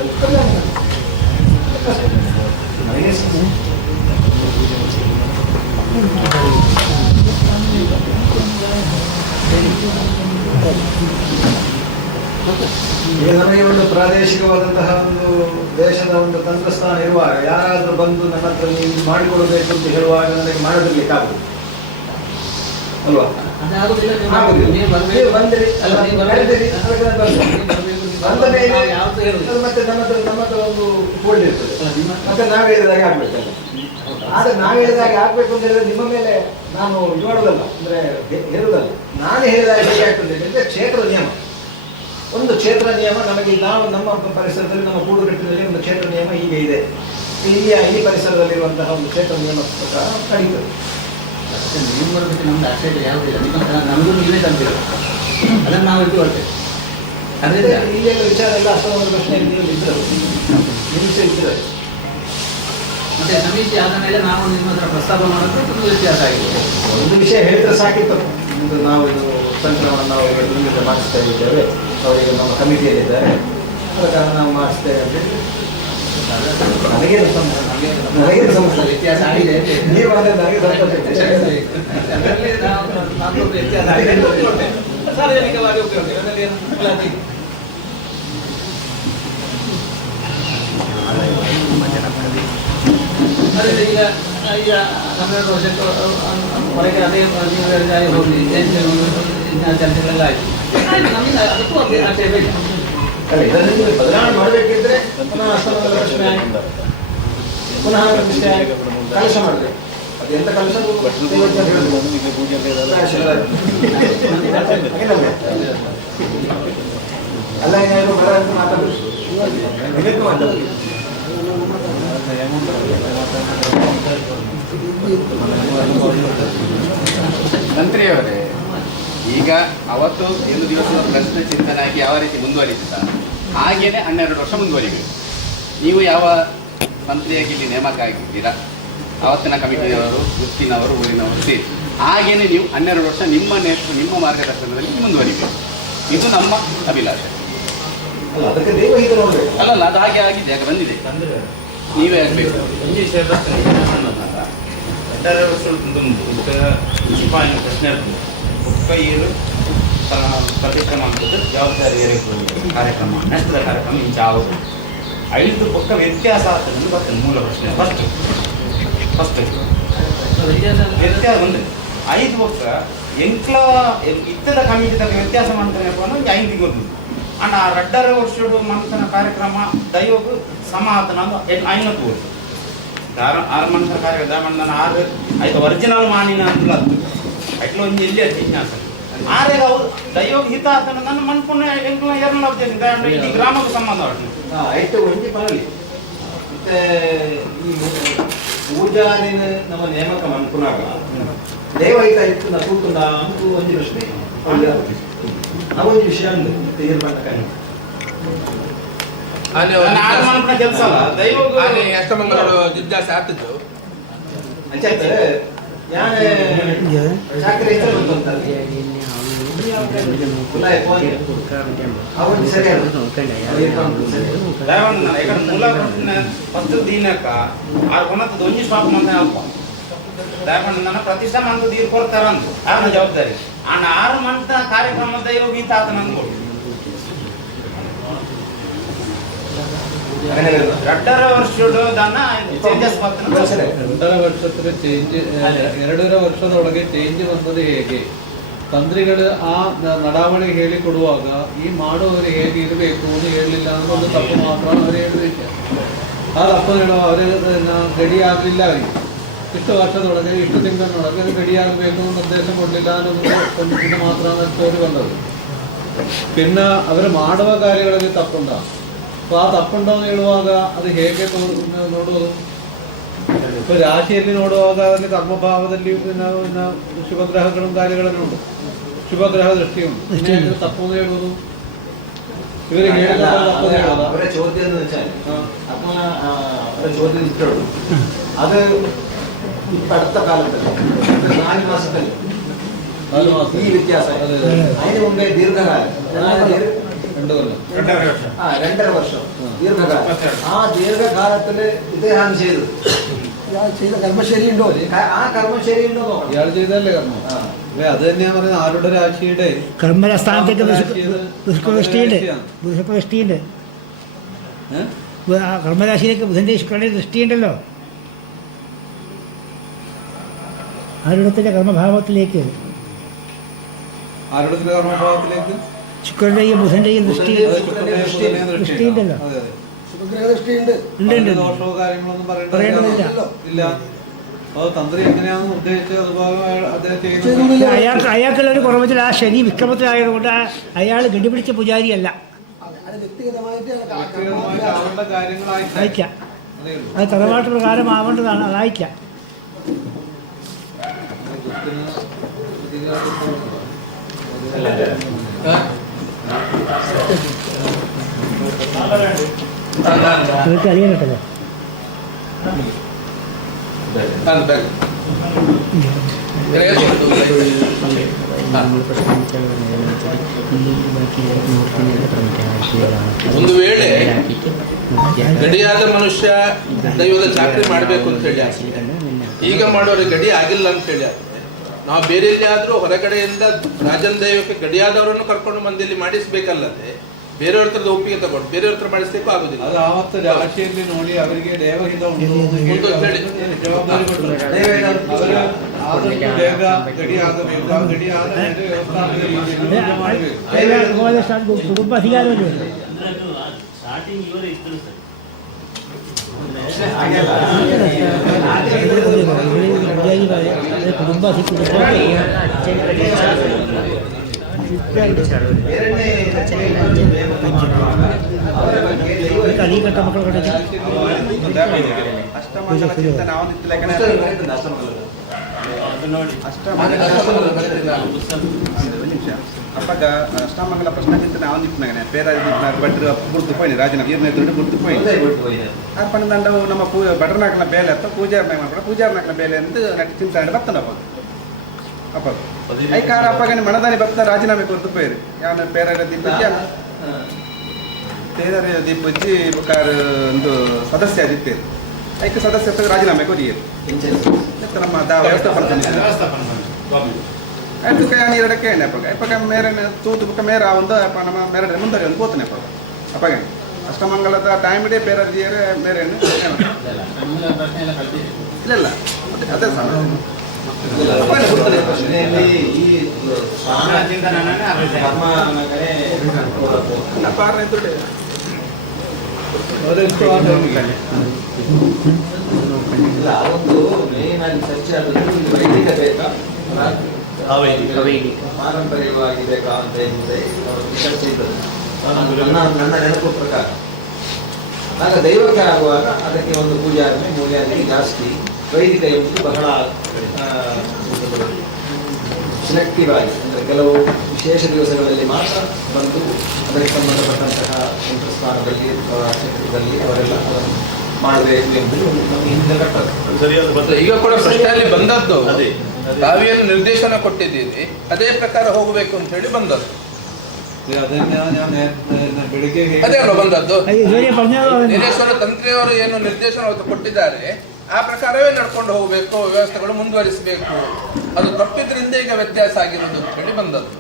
ಈಗ ನಮಗೆ ಒಂದು ಪ್ರಾದೇಶಿಕವಾದಂತಹ ಒಂದು ದೇಶದ ಒಂದು ತಂತ್ರಸ್ಥಾನ ಇರುವಾಗ ಯಾರಾದ್ರೂ ಬಂದು ನನ್ನ ಹತ್ರ ನೀವು ಮಾಡಿಕೊಡಬೇಕು ಅಂತ ಹೇಳುವಾಗ ನನಗೆ ಮಾಡೋದಿರ್ಲಿಕ್ಕಾಗುದು ಅಲ್ವಾ, ಮತ್ತೆ ನಮ್ಮ ಹತ್ರ ಒಂದು ಬೋಲ್ಡ್ ಇರ್ತದೆ, ಮತ್ತೆ ನಾವು ಹೇಳಿದಾಗ ಆಗ್ಬೇಕಲ್ಲ. ಆದ್ರೆ ನಾವು ಹೇಳಿದಾಗ ಆಗ್ಬೇಕು ಅಂತ ಹೇಳಿದ್ರೆ ನಿಮ್ಮ ಮೇಲೆ ನಾನು ಇದು ಮಾಡೋದಲ್ಲ, ಅಂದ್ರೆ ಹೇಳುದಲ್ಲ, ನಾನು ಹೇಳಿದಾಗ ಹೇಗೆ ಆಗ್ತದೆ ಅಂದ್ರೆ ಕ್ಷೇತ್ರ ನಿಯಮ, ಒಂದು ಕ್ಷೇತ್ರ ನಿಯಮ ನಮಗೆ ನಾವು ನಮ್ಮ ಪರಿಸರದಲ್ಲಿ ನಮ್ಮ ಕೂಡುಗಟ್ಟಿನಲ್ಲಿ ಒಂದು ಕ್ಷೇತ್ರ ನಿಯಮ ಹೀಗೆ ಇದೆ, ಈ ಪರಿಸರದಲ್ಲಿರುವಂತಹ ಒಂದು ಕ್ಷೇತ್ರ ನಿಯಮ ಪ್ರಕಾರ ನಡೀತದೆ. ನೀವು ಬರಬೇಕು, ನಮ್ದು ಆಕ್ಷೇಪ ಯಾವುದಿಲ್ಲ, ನಮಗೂ ನೀವೇ ತಂದಿರೋ ಅದನ್ನು ನಾವು ಇಟ್ಟುಕೊಳ್ತೇವೆ. ಅದರಿಂದ ಇಲ್ಲೆಲ್ಲ ವಿಚಾರ ಎಲ್ಲ ಅಷ್ಟೊಂದು ಪ್ರಶ್ನೆ ಇದ್ದರು ನಿಮಿಷ ಇದ್ದರೆ ಮತ್ತೆ ಸಮಿತಿ ಆದ ಮೇಲೆ ನಾವು ನಿಮ್ಮ ಹತ್ರ ಪ್ರಸ್ತಾಪ ಮಾಡೋದು ತುಂಬ ವ್ಯತ್ಯಾಸ ಆಗಿದೆ. ಒಂದು ವಿಷಯ ಹೇಳಿದ್ರೆ ಸಾಕಿತ್ತು. ಒಂದು ನಾವು ಇದು ಸಂಕ್ರಮಣ ನಾವು ನಿಮ್ಮಿಂದ ಮಾಡಿಸ್ತಾ ಇದ್ದೇವೆ, ಅವರಿಗೆ ನಮ್ಮ ಕಮಿಟಿಯಲ್ಲಿದ್ದಾರೆ, ಆದ ಕಾರಣ ನಾವು ಮಾಡಿಸ್ತೇವೆ ಅಂತ ಹೇಳಿ ನನಗೇನು ಸಮಸ್ಯೆ ವ್ಯತ್ಯಾಸ ಆಗಿದೆ. ನೀವು ಅಂದರೆ ನನಗೆ ಸಾರ್ವಜನಿಕವಾಗಿ ಉಪಯೋಗ ಅದರಿಂದ ಈಗ 12 ವರ್ಷಕ್ಕೆ ಹೊರಗೆ ಅದೇ ಹೋಗಿ ಚರ್ಚೆಗಳೆಲ್ಲ ಆಯಿತು. ನಮಗೆ ಅದಕ್ಕೂ ಆಚೆ ಬೇಡ. ಇದನ್ನು ಬದಲಾವಣೆ ಮಾಡಬೇಕಿದ್ರೆ ಪುನಃ ಅಸ್ತಮದ ಪ್ರಶ್ನೆ, ಪುನಃ ಪ್ರತಿಷ್ಠೆ, ಕಲಶ ಮಾಡಬೇಕು. ಅದು ಎಂತ ಕಲಶ ಅಲ್ಲ, ಏನಾದ್ರು ಬರ ಅಂತ ಮಾತಾಡೋದು ಮಂತ್ರಿಯವರೇ, ಈಗ ಅವತ್ತು 7 ದಿವಸದ ಪ್ರಶ್ನೆ ಚಿಂತನೆ ಆಗಿ ಯಾವ ರೀತಿ ಮುಂದುವರಿಸಿದ ಹಾಗೇನೆ 12 ವರ್ಷ ಮುಂದುವರಿಬೇಕು. ನೀವು ಯಾವ ಮಂತ್ರಿಯಾಗಿ ಇಲ್ಲಿ ನೇಮಕ ಆಗಿದ್ದೀರಾ, ಅವತ್ತಿನ ಕಮಿಟಿಯವರು, ಗುತ್ತಿನವರು, ಊರಿನವರು ಸೇರಿ ಹಾಗೇನೆ ನೀವು 12 ವರ್ಷ ನಿಮ್ಮ ಮಾರ್ಗದರ್ಶನದಲ್ಲಿ ಮುಂದುವರಿಬೇಕು. ಇದು ನಮ್ಮ ಅಭಿಲಾಷೆ. ಅಲ್ಲಲ್ಲ, ಅದು ಹಾಗೆ ಆಗಿದೆ, ಆಗ ಬಂದಿದೆ, ನೀವೇ ಆಗಬೇಕು. ಪ್ರಶ್ನೆ ಒಕ್ಕ ಏಳು ಪ್ರತಿಕ್ರಮ ಅಂತದ್ದು ಜವಾಬ್ದಾರಿ ಕಾರ್ಯಕ್ರಮ ನೆಕ್ಸ್ಟ್ ಕಾರ್ಯಕ್ರಮ ಇಂಚ ಆಗೋದು 5 ಪಕ್ಕ ವ್ಯತ್ಯಾಸ ಆಗ್ತದೆ ಬರ್ತದೆ. ಮೂಲ ಪ್ರಶ್ನೆ ಫಸ್ಟ್ ವ್ಯತ್ಯಾಸ ಒಂದು 5 ಪಕ್ಕ ಎಂಕ್ಲ ಇತ್ತದ ಕಮಿಟಿ ತಕ್ಕ ವ್ಯತ್ಯಾಸ ಮಾಡ್ತಾನೆ ಒಂದು 5 ಗೊತ್ತು ಅಂಡ್ ಆ 2 ವರ್ಷದ ಮಂಥನ ಕಾರ್ಯಕ್ರಮ ದೈವಗೂ ಸಮ ಆತನ ಐನತ್ತು ವರ್ಷ 6 ಮಂಥನ ಕಾರ್ಯಕ್ರಮ ಮಂಥನ 6 ಒರಿಜಿನಲ್ ಮಾನಿನ ಅಂತಲ್ಲ ಅಟ್ಲ ಒಂದು ಎಲ್ಲಿ ಜಿಜ್ಞಾಸ ಆರೇಗ ಅವ್ರು ದೈವೋಗ ಹಿತ ಆತನ ನನ್ನ ಮನ್ಪುಣ್ಣ ಎಂಕ್ಲ ಎರಡನೇ ಅಭ್ಯರ್ಥಿ ಈ ಗ್ರಾಮಕ್ಕೆ ಸಂಬಂಧ ಆಯ್ತು ಒಂಜಿ ಬರಲಿ. ಮತ್ತೆ ಈ ಪೂಜಾರಿನ ನಮ್ಮ ನೇಮಕ ಮನ್ಪುನಾಗ ದೇವೈತ ಇತ್ತು ನಾ ಕೂತುಂಡ ಅಂಕು ಒಂಜಿ ಪ್ರಶ್ನೆ ಅವೊಂದು ವಿಷಯ ಅಂದು ತೀರ್ಮಾನ ಕೆಲಸ ಅಲ್ಲ ದೈವೋಗ ಅಷ್ಟಮಂಗಲಗಳು ಜಿಜ್ಞಾಸೆ ಆಗ್ತಿದ್ದು ಅಂಚಾಯ್ತು ಯಾನೆ ಚಾಕರಿ ಹೆಸರು ಬಂತಂತಾರೆ ಅವನು ಸರಿಯಾದ ಮೂಲ ಫಸ್ಟ್ ದಿನಕ್ಕ ಆರು ಕೊನದ್ದು ಒಂಜಿ ಸ್ಟಾಪ್ ಮಂತ ಅಲ್ಪ ದಯಮಾಡಿ ನನ್ನ ಪ್ರತಿಷ್ಠಾ ಮಂತ ದೀರ್ ಕೊಡ್ತಾರಂತ ಅವನ ಜವಾಬ್ದಾರಿ ಆ 6 ಮಂತ ಕಾರ್ಯಕ್ರಮದ ಯೋಗಿ ತಾತ ನಂದು 2.5 ವರ್ಷದ ದನ ಚೇಂಜಸ್ ಬರ್ತದೆ. 2.5 ವರ್ಷದ ಚೇಂಜ್ 2.5 ವರ್ಷದೊಳಗೆ ಚೇಂಜ್ ಬಂದದ್ದು ಹೇಗೆ? ತಂತ್ರಿಗಳು ಆ ನಡಾವಳಿ ಹೇಳಿಕೊಡುವಾಗ ಈ ಮಾಡುವವರು ಹೇಗೆ ಇರಬೇಕು ಅಂತ ಹೇಳಲಿಲ್ಲ ಅಂದ್ರೆ ಒಂದು ತಪ್ಪು ಮಾತ್ರ ಅವರು ಹೇಳಿದ್ರೆ ಆ ತಪ್ಪು ಹೇಳುವ ಅವರಿಗೆ ಗಡಿ ಆಗಲಿಲ್ಲ. ಅವರಿಗೆ ಇಷ್ಟು ವರ್ಷದೊಳಗೆ ಇಷ್ಟು ತಿಂಗಳಿನೊಳಗೆ ಗಡಿ ಆಗಬೇಕು ಅಂತ ಉದ್ದೇಶ ಕೊಡಲಿಲ್ಲ ಅನ್ನೋದು ಇದು ಮಾತ್ರ ತೋರಿ ಬಂದದ್ದು. പിന്നെ അവർ ಮಾಡುವ ಕಾರ್ಯಗಳಲ್ಲಿ ತಪ್ಪುಂಡ അപ്പോൾ ಆ ತಪ್ಪುಂಡ എന്ന് ಹೇಳುವಾಗ ಅದು ಹೇಗೆ ನೋಡುವುದು? ഇപ്പോൾ ರಾಶಿಯಲ್ಲಿ ನೋಡುವಾಗ ಅದರಲ್ಲಿ ಕರ್ಮಭಾವದಲ್ಲಿ ಶುಭಗ್ರಹങ്ങളും ಕಾರ್ಯಗಳನ್ನು ಉಂಟು, ಶುಭಗ್ರಹ ದೃಷ್ಟಿಯುಂಟು. ತಪ್ಪು എന്ന് ಹೇಳುವುದು ಇವರಿಗೆ അവരെ ചോദ്യം എന്ന് വെച്ചാൽ അവരെ ചോദ്യം ഇഷ്ടമുള്ളൂ അത് ഇപ്പം അടുത്ത കാലത്തല്ല 4 മാസത്തിൽ ഈ വ്യത്യാസം. അതിന് മുമ്പേ ദീർഘകാലം 2.5 വർഷം ദീർഘകാലം. ആ ദീർഘകാലത്തില് ഇദ്ദേഹം ചെയ്തു ചെയ്ത കർമ്മം ശരിയുണ്ടോ? ആ കർമ്മം ശരിയുണ്ടോ നോക്കണം. ഇയാൾ ചെയ്തല്ലേ കർമ്മം? അത് തന്നെയാണ് പറയുന്നത്. ആരുടെ രാശിയുടെ കർമ്മസ്ഥാനത്തേക്ക് ദൃഷ്ടിയുണ്ട്. കർമ്മരാശിയിലേക്ക് ബുധന്റെ ശുക്രന്റെ ദൃഷ്ടിയുണ്ടല്ലോ. ആരുടെ കർമ്മഭാവത്തിലേക്ക് ശുക്രന്റെയും ബുധന്റെയും ദൃഷ്ടിയുണ്ടല്ലോ. ദോഷമോ കാര്യങ്ങളൊന്നും പറയേണ്ടതില്ല. തന്ത്രി എങ്ങനെയാണെന്ന് ഉദ്ദേശിച്ചത് അതുപോലെ അയാൾക്കുള്ള ഒരു കുറവത്തിൽ ആ ശനി വിക്രമത്തിലായതുകൊണ്ട് അയാൾ ഗഡിപിടിച്ച പൂജാരിയല്ല. അവരുടെ കാര്യങ്ങളായി അയക്കാം, അത് തറവാട്ട് പ്രകാരം ആവേണ്ടതാണ്, അത് അയക്കാം. നിങ്ങൾക്ക് അറിയാനട്ടല്ലോ. ಒಂದು ವೇಳೆ ಗಡಿಯಾದ ಮನುಷ್ಯ ದೈವದ ಚಾಕರಿ ಮಾಡಬೇಕು ಅಂತ ಹೇಳಿ ಈಗ ಮಾಡೋರಿಗೆ ಗಡಿ ಆಗಿಲ್ಲ ಅಂತ ಹೇಳಿ ನಾವು ಬೇರೆ ಎಲ್ಲಿ ಆದ್ರೂ ಹೊರಗಡೆಯಿಂದ ರಾಜನ ದೈವಕ್ಕೆ ಗಡಿಯಾದವರನ್ನು ಕರ್ಕೊಂಡು ಮಂದಿಯಲ್ಲಿ ಮಾಡಿಸ್ಬೇಕಲ್ಲದೆ ಬೇರೆಯವ್ರ ಹತ್ರದ ಒಪ್ಪಿಗೆ ತಗೊಂಡು ಬೇರೆಯವ್ರ ಹತ್ರ ಮಾಡಿಸ್ಲಿಕ್ಕೂ ಆಗುದಿಲ್ಲ. ಅದು ಆವತ್ತು ರಾಶಿಯಲ್ಲಿ ನೋಡಿ ಅವರಿಗೆ ದೇವಹಿತ ಉಂಟು ಜವಾಬ್ದಾರಿ ಕೊಟ್ಟರು. ಅವರು ಆದಷ್ಟು ಬೇಗ ಗಡಿ ಆಗಬೇಕು. ಆ ಗಡಿ ಆದ ಮೇಲೆ ವ್ಯವಸ್ಥಾಪನೆ ಮಾಡಬೇಕು. ಕುಟುಂಬ ಸಿಗಾದ್ರು ಸ್ಟಾರ್ಟಿಂಗ್ ಇವರೇ ಇದ್ರು ಸರ್. ಕುಟುಂಬ ಅಲಿಕಟ್ಟ ಮಕ್ಕಳು ಕಡೆ ಅಪ್ಪಾಗ ಅಷ್ಟಮಂಗಲ ಪ್ರಶ್ನೆಗಿಂತ ನಾವು ನಿಂತಾಗನೆ ಬೇರೆ ಭಟ್ರು ಗುರ್ತು ಪೋಯ್ನಿ ರಾಜನ ವೀರನ ಎದುರು ಗುರ್ತು ಪೋಯ್ನಿ ಅಪ್ಪನ ದಂಡ ನಮ್ಮ ಭಟ್ರನಾಕನ ಬೇಲೆ ಅಂತ ಪೂಜಾರನಾಗ ಮಾಡ್ಕೊಂಡು ಪೂಜಾರನಾಕನ ಬೇಲೆ ಅಂತ ನಟಿ ಚಿಂತಾಡಿ ಬರ್ತಾನೆ ಅಪ್ಪ ಐಕಾರ ಅಪ್ಪಗನೆ ಮನದಾನಿ ಬರ್ತಾ ರಾಜೀನಾಮೆ ಕೊರ್ದು ಪೋಯ್ರಿ ಯಾನ ಬೇರೆ ದಿಬ್ಬಜ್ಜಿ ಬೇರೆ ದಿಬ್ಬಜ್ಜಿ ಬೇಕಾದ ಒಂದು ಸದಸ್ಯ ಆಗಿತ್ತೇರು ಐಕ ಸದಸ್ಯತ್ವ ರಾಜೀನಾಮೆ ಕೊರಿಯರು ನಮ್ಮ ವ್ಯವಸ್ಥಾಪನ itu kayak ni ada kayak apa kayak pakai merah tu pakai merah untuk apa nama merah dari mana dari mana buat ni apa kan Astamangala tu time dia merah dia merah ni ಇಲ್ಲ ಅದೇ sama apa ni buat ni ini cinta nana apa apa orang itu deh orang itu ada ಇಲ್ಲ ಅವತ್ತು ಮೇನ್ ಆಗಿ ಚರ್ಚೆ ಆದದ್ದು ವೈದಿಕ ಬೇಕಾ ಪಾರಂಪರ್ಯವಾಗಿ ಬೇಕಾ ಅಂತ ಹೇಳಿದ್ರೆ ಚರ್ಚೆ ಇದ್ದದ್ದು ನನ್ನ ನೆನಪು ಪ್ರಕಾರ ಆಗ ದೈವಕ್ಕೆ ಆಗುವಾಗ ಅದಕ್ಕೆ ಒಂದು ಪೂಜಾರ್ಮೆ ಮೂಲ್ಯಾರ್ಮೆ ಜಾಸ್ತಿ ವೈದಿಕ ಎಂಬುದು ಬಹಳ ಸೆಲೆಕ್ಟಿವ್ ಆಗಿ ಅಂದರೆ ಕೆಲವು ವಿಶೇಷ ದಿವಸಗಳಲ್ಲಿ ಮಾತ್ರ ಬಂದು ಅದಕ್ಕೆ ಸಂಬಂಧಪಟ್ಟಂತಹ ಯಂತ್ರಸ್ಥಾನದಲ್ಲಿ ಕ್ಷೇತ್ರದಲ್ಲಿ ಅವರೆಲ್ಲ ಮಾಡಬೇಕು ಎಂಬುದು ನಮಗೆ ಹಿಂದೆ ಕಟ್ಟದು. ಈಗ ಕೂಡ ಪ್ರಶ್ನೆಯಲ್ಲಿ ಬಂದದ್ದು ತಾವೇನು ನಿರ್ದೇಶನ ಕೊಟ್ಟಿದ್ದೀರಿ ಅದೇ ಪ್ರಕಾರ ಹೋಗಬೇಕು ಅಂತ ಹೇಳಿ ಬಂದದ್ದು. ಅದೇ ಅಲ್ವಾ ಬಂದದ್ದು. ನೀಲೇಶ್ವರ ತಂತ್ರಿಯವರು ಏನು ನಿರ್ದೇಶನ ಕೊಟ್ಟಿದ್ದಾರೆ ಆ ಪ್ರಕಾರವೇ ನಡ್ಕೊಂಡು ಹೋಗಬೇಕು, ವ್ಯವಸ್ಥೆಗಳು ಮುಂದುವರಿಸಬೇಕು. ಅದು ತಪ್ಪಿದ್ರಿಂದ ಈಗ ವ್ಯತ್ಯಾಸ ಆಗಿರೋದು ಅಂತ ಹೇಳಿ ಬಂದದ್ದು.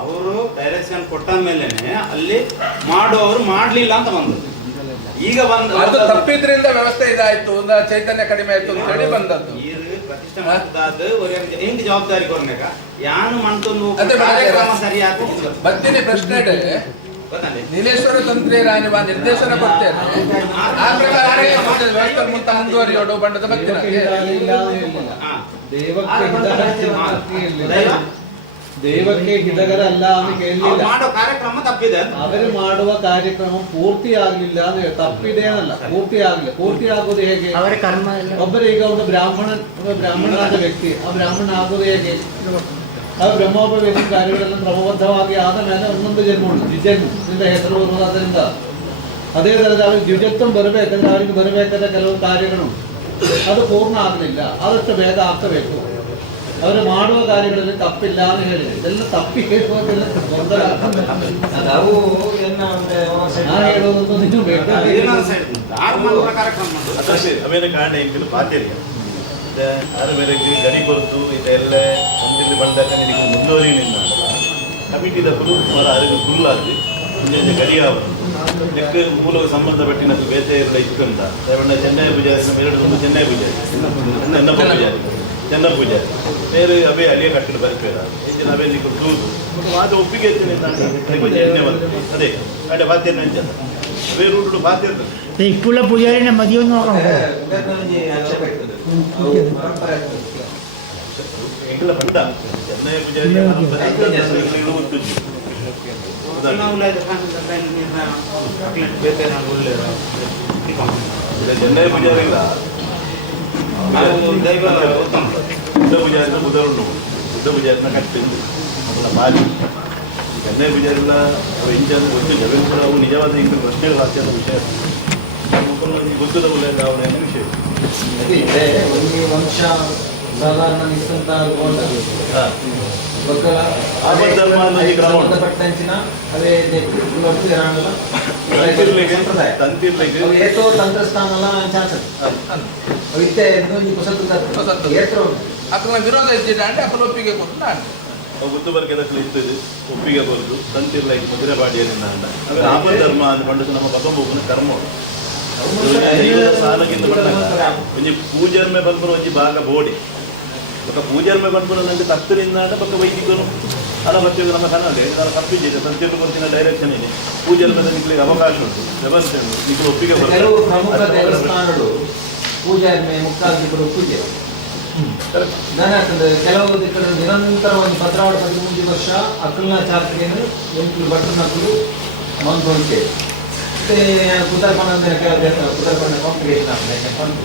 ಅವರು ಡೈರೆಕ್ಷನ್ ಕೊಟ್ಟ ಮೇಲೆನೆ ಅಲ್ಲಿ ಮಾಡುವವರು ಮಾಡ್ಲಿಲ್ಲ ಅಂತ ಬಂದದ್ದು. ಈಗ ಅದು ತಪ್ಪಿದ್ರಿಂದ ವ್ಯವಸ್ಥೆ ಇದಾಯ್ತು, ಚೈತನ್ಯ ಕಡಿಮೆ ಆಯ್ತು ಅಂತ ಹೇಳಿ ಬಂದದ್ದು. ಪ್ರತಿಷ್ಠೆ ಮಾಡ್ತದ್ದು ಹೆಂಗ್ ಜವಾಬ್ದಾರಿ ಕೊಡ್ಬೇಕ ಯಾನು ಮಂತೊಂದು ಸರಿಯಾಗಿ ಬರ್ತೀನಿ ಪ್ರಶ್ನೆ ನೀಲೇಶ್ವರ ತಂತ್ರಿ ರಾಣಿವ ನಿರ್ದೇಶನ ಕೊಡ್ತೇನೆ ಆ ಪ್ರಕಾರ ವ್ಯವಸ್ಥೆ ಮುಂದುವರಿಯೋಡು ಬಂಡದ ಬರ್ತೀನಿ. ದೇವಕ್ಕೆ ಹಿತಕರಲ್ಲ ಅಂತ ಕೇಳಲಿಲ್ಲ. ಅವರು ಮಾಡುವ ಕಾರ್ಯಕ್ರಮ ಪೂರ್ತಿ ಆಗ್ಲಿಲ್ಲ ಅಂದ್ರೆ ತಪ್ಪಿದೆ ಅನ್ನಲ್ಲ, ಪೂರ್ತಿ ಆಗ್ಲಿಲ್ಲ. ಪೂರ್ತಿ ಆಗೋದು ಹೇಗೆ? ಒಬ್ಬರು ಈಗ ಒಂದು ಬ್ರಾಹ್ಮಣನಾದ ವ್ಯಕ್ತಿ ಆ ಬ್ರಾಹ್ಮಣ ಆಗೋದು ಹೇಗೆ? ಆ ಬ್ರಹ್ಮೋಪವೇಶ ಕಾರ್ಯಗಳನ್ನು ಕ್ರಮಬದ್ಧವಾಗಿ ಆದ ಮೇಲೆ ಒಂದೊಂದು ಜನ್ಮ ಉಂಟು. ದ್ವಿಜನ್ಮದಿಂದ ಹೆಸರು ಬರುವುದರಿಂದ ಅದೇ ತರದ ಅವ್ರಿಗೆ ದ್ವಿಜತ್ವ ಬರಬೇಕಂದ್ರೆ ಅವರಿಗೆ ಬರಬೇಕಾದ ಕೆಲವು ಕಾರ್ಯಗಳು ಅದು ಪೂರ್ಣ ಆಗಲಿಲ್ಲ. ಆದಷ್ಟು ಬೇಗ ಆಗ್ತಬೇಕು. ಅವರು ಮಾಡುವ ಕಾರ್ಯಗಳಲ್ಲಿ ತಪ್ಪಿಲ್ಲ ಅಂತ ಹೇಳಿದೆ. ಇದೆಲ್ಲ ತಪ್ಪಿ ಹೇಳುವುದೆಲ್ಲ ಗೊಂದಲ. ಅವೇನ ಕಾರಣ ಇಂತಿನ ಪಾತ್ಯರಿಗೆ ಅದ್ರ ಮೇರೆಗೆ ಗಡಿ ಕೊರತು ಇದೆಲ್ಲ ಒಂದಿಲ್ಲಿ ಬಂದಾಗ ನಿನಗೆ ಮುಂದುವರಿಯಲಿಲ್ಲ ಕಮಿಟಿದ ಫುಲ್ ಸುಮಾರು ಅದಕ್ಕೆ ಫುಲ್ ಆಗಿ ಗಡಿ ನೆಕ್ ಮೂಲಕ ಸಂಬಂಧಪಟ್ಟಿನದ್ದು ಬೇತೆ ಎಲ್ಲ ಇತ್ತು ಅಂತ ಚೆನ್ನೈ ಪೂಜಾರಿ ಎರಡು ಚೆನ್ನೈ ಪೂಜಾರಿ ಎನ್ನಪ್ಪ ಪೂಜಾರಿ ಚೆನ್ನ ಪೂಜಾರಿ ಬೇರೆ ಅವೇ ಅಲ್ಲಿಯೇ ಕಟ್ಟಲು ಬರ್ಬೇಡ ಹೆಚ್ಚಿನ ಅವೇ ನೀವು ದೂರು ವಾದ ಒಪ್ಪಿಗೆ ಅದೇ ಅಡೆ ಬಾಧ್ಯತೆ ಅಂಚಲ್ಲ ಅವೇ ರೂಟು ಬಾಧ್ಯತೆ ಇಪ್ಪುള്ള ಪೂಜಾರಿನ ಮದುವೆ ನೋಡೋಣ ಎಂಕಲ ಪಂಡ ಚೆನ್ನೈ ಪೂಜಾರಿ ಉಂಟು ಚೆನ್ನೈ ಪೂಜಾರಿ ಇಲ್ಲ ಬುದ್ಧ ಪೂಜಾರಿನ ಬುಧರುಂಡು ಬುದ್ಧ ಪೂಜಾರಿನ ಕಟ್ಟಿಂದು ಅವನ ಬಾಲಿ ಚೆನ್ನೈ ಪೂಜಾರಿಲ್ಲ ಅವು ಇಂಚನ್ನು ಗೊತ್ತಿಲ್ಲ ಅವೇನು ಕೂಡ ಅವು ನಿಜವಾದ ಇಂಥ ಪ್ರಶ್ನೆಗಳು ಅತ್ಯಂತ ವಿಷಯ ಗೊತ್ತದ ಮೂಲಕ ಅವನ ವಿಷಯ ಒಂದು ವಂಶ ಸಾಧಾರಣ ನಿಸ್ಸಂತ ಸಂಬಂಧಪಟ್ಟಂಚಿನ ಅವೇ ಏತೋ ತಂತ್ರಸ್ಥಾನಲ್ಲ ಚಾನ್ಸ್ ವಿದ್ಯೆ ಪುಸ್ತಕ ಅಕ್ಕನ ವಿರೋಧ ಇದ್ದಿದ್ದ ಅಂದ್ರೆ ಅಕ್ಕನ ಒಪ್ಪಿಗೆ ಕೊಟ್ಟು ನಾನು ಗುತ್ತುಬರ್ಕೆದಕ್ಕೆ ಇರ್ತದೆ ಒಪ್ಪಿಗೆ ಬರುದು ತಂತಿರ್ಲ ಮದುವೆ ಬಾಡಿಯಲ್ಲಿಂದ ಅಂಡ ಆಪಧರ್ಮ ಅಂತ ಪಂಡಿತ ನಮ್ಮ ಪಕ್ಕಂಬೋಗಿನ ಕರ್ಮ ಸಾಲಕ್ಕಿಂತ ಬಂದಾಗ ಒಂಜಿ ಪೂಜರ್ಮೆ ಬಂದ್ಬಿಡು ಒಂಜಿ ಭಾಗ ಬೋಡಿ ಪಕ್ಕ ಪೂಜರ್ಮೆ ಬಂದ್ಬಿಡು ನಂಗೆ ತತ್ತರಿಂದ ಪಕ್ಕ ವೈದಿಕರು ಅಲ್ಲ ಬರ್ತೀವಿ ನಮ್ಮ ಕನ್ನಡ ನಾನು ತಪ್ಪಿದ್ದೆ ತಂತಿರ್ಲು ಬರ್ತಿನ ಡೈರೆಕ್ಷನ್ ಇದೆ ಪೂಜರ್ಮೆದ ನಿಮಗೆ ಅವಕಾಶ ಉಂಟು ವ್ಯವಸ್ಥೆ ಉಂಟು ನಿಮಗೆ ಒಪ್ಪಿಗೆ ಕೆಲವು ಪ್ರಮುಖ ದೇವಸ್ಥಾನಗಳು ಪೂಜಾರ್ಮೆ ಮುಕ್ತಾಲ್ದಿಗಳು ಪೂಜೆ ನಾನಾಗ್ತದೆ ಕೆಲವು ದಿಕ್ಕರು ನಿರಂತರವಾಗಿ 13 ವರ್ಷ ಅಕ್ಕಲ್ನ ಚಾರ್ತಿಗೆನು ಎಂಟು ಬಟ್ಟನ ಅಕ್ಕಲು ಮಂತ್ರೋಂಕೆ ಮತ್ತೆ ಕುದರ್ಪಣ ಅಂತ ಕುದರ್ಪಣ ಕಾಂಪಿಟೇಷನ್ ಆಗ್ತದೆ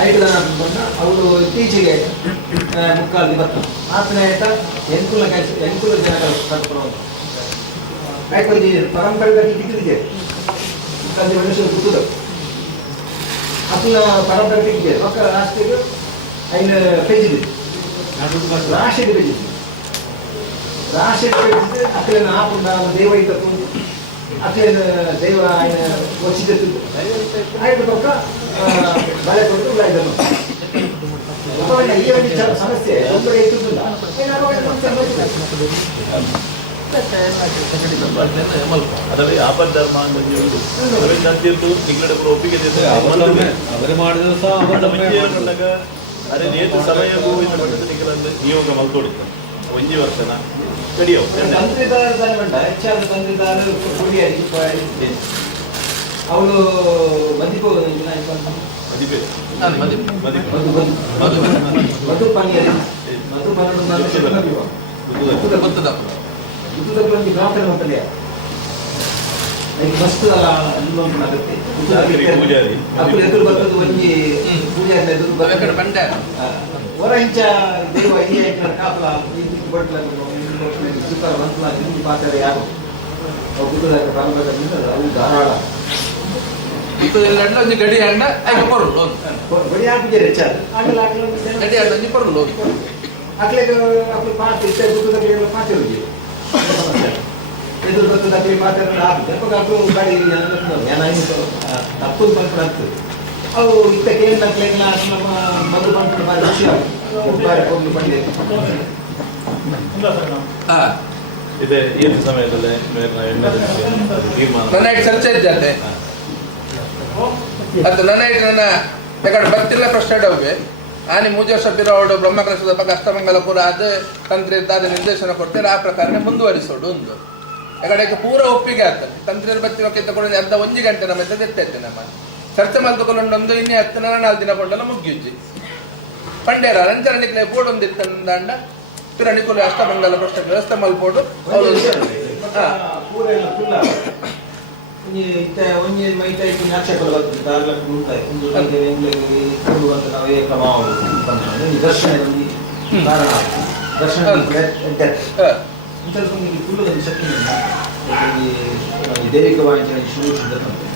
ಐದು ಜನ ಬಂದ ಅವರು ಇತ್ತೀಚೆಗೆ ಮುಕ್ಕಾಲ್ದಿ ಬರ್ತಾರೆ ಆತನೇ ಆಯ್ತಾ ಎಂಕುಲ ಜನಗಳ ಕಲ್ಪನೆ ಯಾಕೆ ಪರಂಪರೆಗಾಗಿ ಟಿಕ್ಕಿದೆ ಮುಕ್ಕಾಲ್ದಿ ಮನುಷ್ಯರು ಕುತ್ತದ ಅಕ್ಕಲ ಪರಂಪರೆ ಟಿಕ್ಕಿದೆ ಮಕ್ಕಳ ರಾಷ್ಟ್ರೀಯ ఆయన పెంచింది రాషెడ్ పెంచింది అక్కడ ఆకుండా దేవైతకు అక్కడ దేవ ఆయన వచ్చి ఆయన పక్క బల కొడుకు బయటను ఈ సమస్య ಅದರಲ್ಲಿ ಆಪಧರ್ಮ ತಂತಿರ್ದು ನಿങ്ങളുടെ ಒಪ್ಪಿಗೆ ಅವರು ಮಾಡಿದ್ರು ಸಹ ಬಂದಾಗ ಅದೇ ನೇತು ಸಮಯಗೂ ನಿಯೋಗ ಮಲ್ತೋಡಿತ್ತು ಒಂಜಿ ವರ್ಷನ ಕಡಿಯೋ ಅವಳು ಮದಿಪು ಮಸ್ತ್ ಪೂಜಾರಿ ಎದುರು ಬರ್ತದೆ ಒಂಜಿ ಪೂಜಾರಿ ಎದುರು ಬರ್ತದೆ ಹೊರ ಇಂಚ ದೇವ ಈ ಕಾಪಲ ಬಟ್ಲ ಸೂಪರ್ ಮಂತ್ಲ ಹಿಂದಿ ಪಾತ್ರೆ ಯಾರು ಗುಡ್ಡದಾಗ ಪರಂಪರೆ ಅವು ಧಾರಾಳ ಒಂಜಿ ಗಡಿ ಅಂಡ ಗಡಿ ಹಾಕಿದ್ದಾರೆ ಹೆಚ್ಚಾದ ಗಡಿ ಅಂಡ ಒಂಜಿ ಪರ್ಲು ಅಕ್ಲೆಗೆ ಅಕ್ಲು ಪಾತ್ರೆ ಇಷ್ಟ ಗುಡ್ಡದಾಗ ಪಾತ್ರೆ ಹೋಗಿ ಎದುರು ಬರ್ತದೆ ಪಾತ್ರೆ ಹಾಕಿದೆ ಅಕ್ಲು ಗಾಡಿ ತಪ್ಪು ಪಂಪು ಅವು ಇತ್ತ ಕೇಳಿದ ನಮ್ಮ ಮಧು ಪಂಪು ಬಾರಿ ಖುಷಿ ಬಾರಿ ಹೋಗ್ಲು ಬಂದಿದೆ ಇದೆ ಈ ಸಮಯದಲ್ಲಿ ನನ್ನ ಚರ್ಚೆ ಇದ್ದಂತೆ ಅದು ನನ್ನ ಬರ್ತಿಲ್ಲ ಪ್ರಶ್ನೆ ಅವ್ಗೆ ಆನೆ ಮೂಜ ವರ್ಷ ಬಿರೋಡು ಬ್ರಹ್ಮಕಲಶದ ಬಗ್ಗೆ ಅಷ್ಟಮಂಗಲಪುರ ಅದು ತಂತ್ರಿ ಇದ್ದಾದ ನಿರ್ದೇಶನ ಕೊಡ್ತಾರೆ ಆ ಪ್ರಕಾರ ಮುಂದುವರಿಸೋಡು ಒಂದು ಯಾಕಡೆ ಪೂರ ಒಪ್ಪಿಗೆ ಆಗ್ತದೆ ತಂತ್ರಿ ಬತ್ತಿ ತಗೊಂಡು ಅರ್ಧ 1 ಗಂಟೆ ನಮ್ಮ ಎತ್ತೈತೆ ನಮ್ಮ ಚರ್ಚೆ ಮಾಡ್ಕೊಂಡು ಒಂದು ಇನ್ನೇ 4 ದಿನ ಕೊಂಡಲ್ಲ ಮುಗಿಯುಜ್ಜಿ ಪಂಡೇರ ರಂಜನಿಕ್ಲೆ ಬೋರ್ಡ್ ಒಂದಿತ್ತಂದ ಪಿರಣಿಕುಲ ಅಷ್ಟಮಂಗಲ ಪ್ರಶ್ನೆ ವ್ಯವಸ್ಥೆ ಮಲ್ಪೋಡು ಒಂಜಿ ಮೈತ ನಾಕ್ಷಕಲು ಬರ್ತದೆ ದಾರ್ಲಕ್ಕೆ ಉಂಟಾಯಿ ಒಂದು ಅಂತ ನಾವೇ ಕ್ರಮ ದರ್ಶನ ಕಾರಣ ದರ್ಶನ ತುಳುದಲ್ಲಿ ಶಕ್ತಿ ದೈವಿಕವಾಗಿ ಶುರು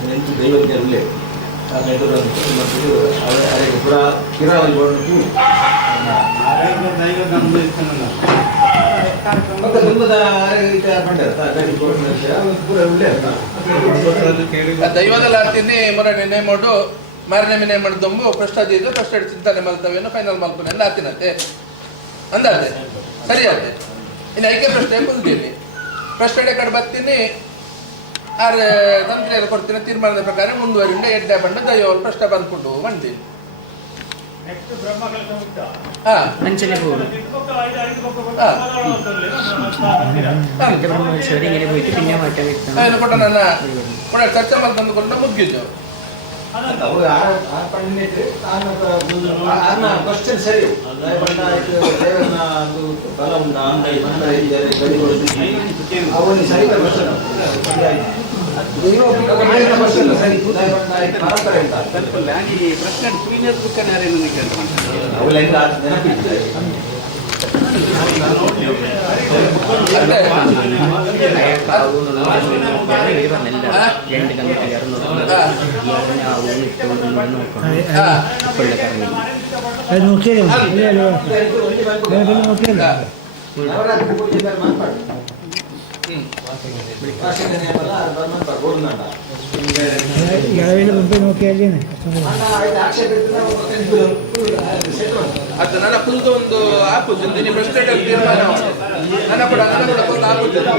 ನೆಂಟು ದೈವಜ್ಞರಲ್ಲೇ ಪುರ ಕಿರಾವಳಿ ಮತ್ತೆ ದುರ್ಗದ ದೈವದಲ್ಲಿ ಆಗ್ತೀನಿ ಮೊರ ನಿರ್ಣಯ ಮಾಡು ಮಾರನೇ ಮಿನೇ ಮಾಡಿದೊಂಬು ಪ್ರಶ್ನೆ ಪ್ರಶ್ನೆ ಚಿಂತನೆ ಮಲ್ತವೇನು ಫೈನಲ್ ಮಲ್ಪನೆ ಎಲ್ಲ ಆಗ್ತೀನಂತೆ ಅಂದಾಜೆ ಸರಿ ಆಯ್ತೆ ಇನ್ನು ಐಕೆ ಪ್ರಶ್ನೆ ಕುಲ್ತೀನಿ ಪ್ರಶ್ನೆ ಕಡೆ ಬರ್ತೀನಿ ಆದ್ರೆ ತಂತ್ರಿಯಲ್ಲಿ ಕೊಡ್ತೀನಿ ತೀರ್ಮಾನದ ಪ್ರಕಾರ ಮುಂದುವರಿಂದ ಎಡ್ಡೆ ಬಂಡ ದೈವ ಪ್ರಶ್ನೆ ಬಂದ್ಕೊಂಡು ಮಂಡಿ ಅಂಚನೆ ಕೊಟ್ಟ ನನ್ನ ಚರ್ಚೆ ಮಾಡಿ ತಂದುಕೊಂಡು ಮುಗಿದ್ದು ಕ್ವಶನ್ ಸರಿ ಅವನು ಸರಿ ಪ್ರಶ್ನೆ ಪ್ರೀಮಿಯರ್ ಬುಕ್ ಅವಲೆಲ್ಲ ಅದು ನನ್ನ ಕುಲ್ದು ಒಂದು ಆಪು ಪ್ರಶ್ನೆ ತೀರ್ಮಾನ ನನ್ನ ಕೂಡ ಕೊಂದು ಆಗುದಿಲ್ಲ.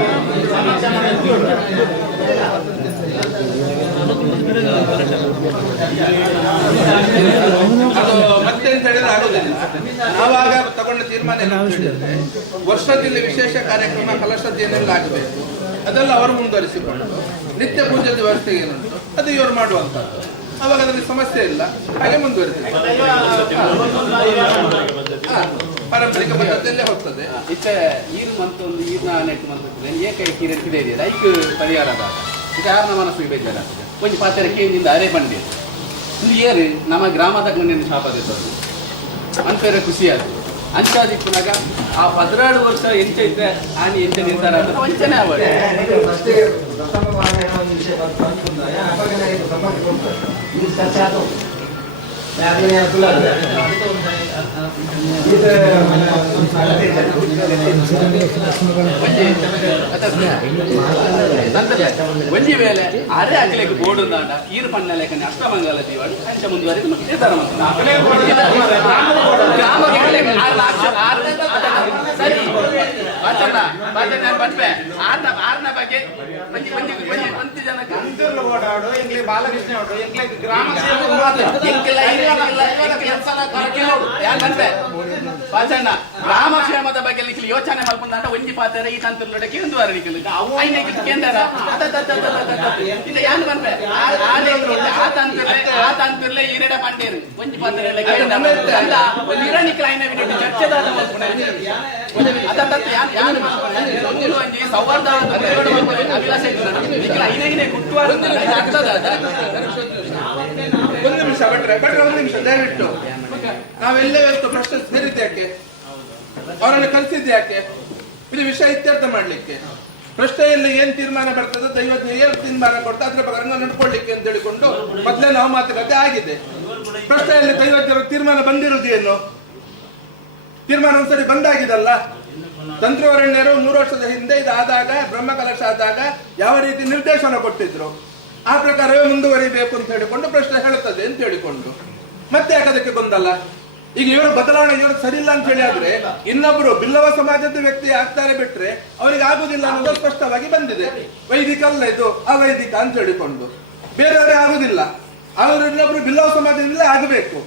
ಅದು ಮತ್ತೆ ಅಂತ ಹೇಳಿದ್ರೆ ಆಗುದಿಲ್ಲ. ನಾವಾಗ ತಗೊಂಡ ತೀರ್ಮಾನ ಏನು ಅಂತ ಹೇಳಿದ್ರೆ, ವರ್ಷದಲ್ಲಿ ವಿಶೇಷ ಕಾರ್ಯಕ್ರಮ ಕಲಶದಿಯನ್ನೆಲ್ಲ ಆಗಬೇಕು, ಅದೆಲ್ಲ ಅವರು ಮುಂದುವರಿಸಿಕೊಂಡು ನಿತ್ಯ ಪೂಜೆ ವ್ಯವಸ್ಥೆ ಏನುಂಟು ಅದು ಇವರು ಮಾಡುವಂಥದ್ದು. ಅವಾಗ ಅದರಲ್ಲಿ ಸಮಸ್ಯೆ ಇಲ್ಲ, ಹಾಗೆ ಮುಂದುವರಿತದೆ, ಪಾರಂಪರಿಕ ಪದ್ಧತಿಯಲ್ಲೇ ಹೋಗ್ತದೆ. ಇತ್ತೆ ಈರು ಮಂತೊಂದು ಈರ್ನ ನೆಟ್ಟು ಮಂತಂದ್ರೆ ಏಕೈಕ ಇದೆ ಇದೆಯಲ್ಲ ಐಕ್ ಪರಿಹಾರ ಆದಾಗ ಇದು ಯಾರನ್ನ ಮನಸ್ಸಿಗೆ ಬೇಜಾರಾಗ್ತದೆ. ಒಂದು ಪಾತ್ರೆ ಕೇಂದ್ರದಿಂದ ಅರೆ ಬಂಡಿ ಇದು ಏರು ನಮ್ಮ ಗ್ರಾಮದ ಗಣ್ಯನ ಶಾಪದಿದ್ದದು ಅಂತಾರೆ ಖುಷಿ ಆಯ್ತು. ಅಂಚಾದಿಪ್ಪನಾಗ ಆ 12 ವರ್ಷ ಎಂಚ ಇದ್ರೆ ಆನಿ ಎಂಚ ನಿರ್ಧಾರ ಆದ್ರೆ ವಂಚನೆ ಆಗ ಒಂಜಿ ವೇಳೆ ಅರೆ ಹಾಕಲಿಕ್ಕೆ ಬೋರ್ಡ್ ಉಂದಾಂಡ ಈರು ಪಣ್ಣ ಲೆಕ್ಕನೆ ಅಷ್ಟಮಂಗಲ ಜೀವಾಡಿ ಅಂಚ ಮುಂದುವರೆದು ನಿರ್ಧಾರ ಆರ್ನ ಬಗ್ಗೆ ಒಂದು ಜನಕ್ಕೆ ಓಡಾಡು ಎಂಗ್ಲಿ ಬಾಲಕೃಷ್ಣ ಓಡು ಎಂಗ್ಲಿ ಗ್ರಾಮ ಗ್ರಾಮಕ್ಷೇಮದ ಬಗ್ಗೆ ಯೋಚನೆ ಮಾಡ್ಕೊಂಡ ಒಂಜಿ ಪಾತ್ರ ಈ ತಂತ್ರಕ್ಕೆ ಒಂದು ವಾರ ಕೇಂದ್ರ ಆ ತಂತ್ರಲ್ಲೇ ಈರೆಡ ಪಂಡೇರು ಒಂಜಿ ಪಾತ್ರ ಸೌಹಾರ್ದ ಅಭಿಲಾಷ ಒಂದು ನಿಮಿಷ ಭಟ್ರೆ ಒಂದು ನಿಮಿಷ ದಯವಿಟ್ಟು. ನಾವೆಲ್ಲ ಇವತ್ತು ಪ್ರಶ್ನೆ ಸೇರಿದ್ದೆ ಯಾಕೆ, ಅವರನ್ನು ಕಲಿಸಿದ್ದೆ ಯಾಕೆ, ಇದು ವಿಷಯ ಇತ್ಯರ್ಥ ಮಾಡ್ಲಿಕ್ಕೆ. ಪ್ರಶ್ನೆಯಲ್ಲಿ ಏನ್ ತೀರ್ಮಾನ ಬರ್ತದೆ, ದೈವಜ್ಞ ಏನ್ ತೀರ್ಮಾನ ಕೊಡ್ತಾ ಅದ್ರ ಪ್ರಕಾರ ನಡ್ಕೊಳ್ಳಿಕ್ಕೆ ಅಂತ ಹೇಳಿಕೊಂಡು ಮೊದಲೇ ನಾವು ಮಾತುಕತೆ ಆಗಿದೆ. ಪ್ರಶ್ನೆಯಲ್ಲಿ ದೈವಜ್ಞರ ತೀರ್ಮಾನ ಬಂದಿರುವುದೇನು, ತೀರ್ಮಾನ ಒಂದ್ಸರಿ ಬಂದಾಗಿದಲ್ಲ. ತಂತ್ರವರಣ್ಯರು 3 ವರ್ಷದ ಹಿಂದೆ ಇದಾದಾಗ ಬ್ರಹ್ಮಕಲಶ ಆದಾಗ ಯಾವ ರೀತಿ ನಿರ್ದೇಶನ ಕೊಟ್ಟಿದ್ರು ಆ ಪ್ರಕಾರವೇ ಮುಂದುವರಿಬೇಕು ಅಂತ ಹೇಳಿಕೊಂಡು ಪ್ರಶ್ನೆ ಹೇಳುತ್ತದೆ ಅಂತ ಹೇಳಿಕೊಂಡು ಮತ್ತೆ ಯಾಕದಕ್ಕೆ ಬಂದಲ್ಲ. ಈಗ ಇವರು ಬದಲಾವಣೆ ಇವರು ಸರಿ ಇಲ್ಲ ಅಂತ ಹೇಳಿ ಆದ್ರೆ ಇನ್ನೊಬ್ರು ಬಿಲ್ಲವ ಸಮಾಜದ ವ್ಯಕ್ತಿ ಆಗ್ತಾರೆ ಬಿಟ್ರೆ ಅವರಿಗೆ ಆಗುದಿಲ್ಲ ಅನ್ನೋದು ಸ್ಪಷ್ಟವಾಗಿ ಬಂದಿದೆ. ವೈದಿಕ ಅಲ್ಲ ಇದು ಅವೈದಿಕ ಅಂತ ಹೇಳಿಕೊಂಡು ಬೇರೆಯವರೇ ಆಗುದಿಲ್ಲ, ಆದ್ರೆ ಇನ್ನೊಬ್ರು ಬಿಲ್ಲವ ಸಮಾಜದಿಂದಲೇ ಆಗಬೇಕು.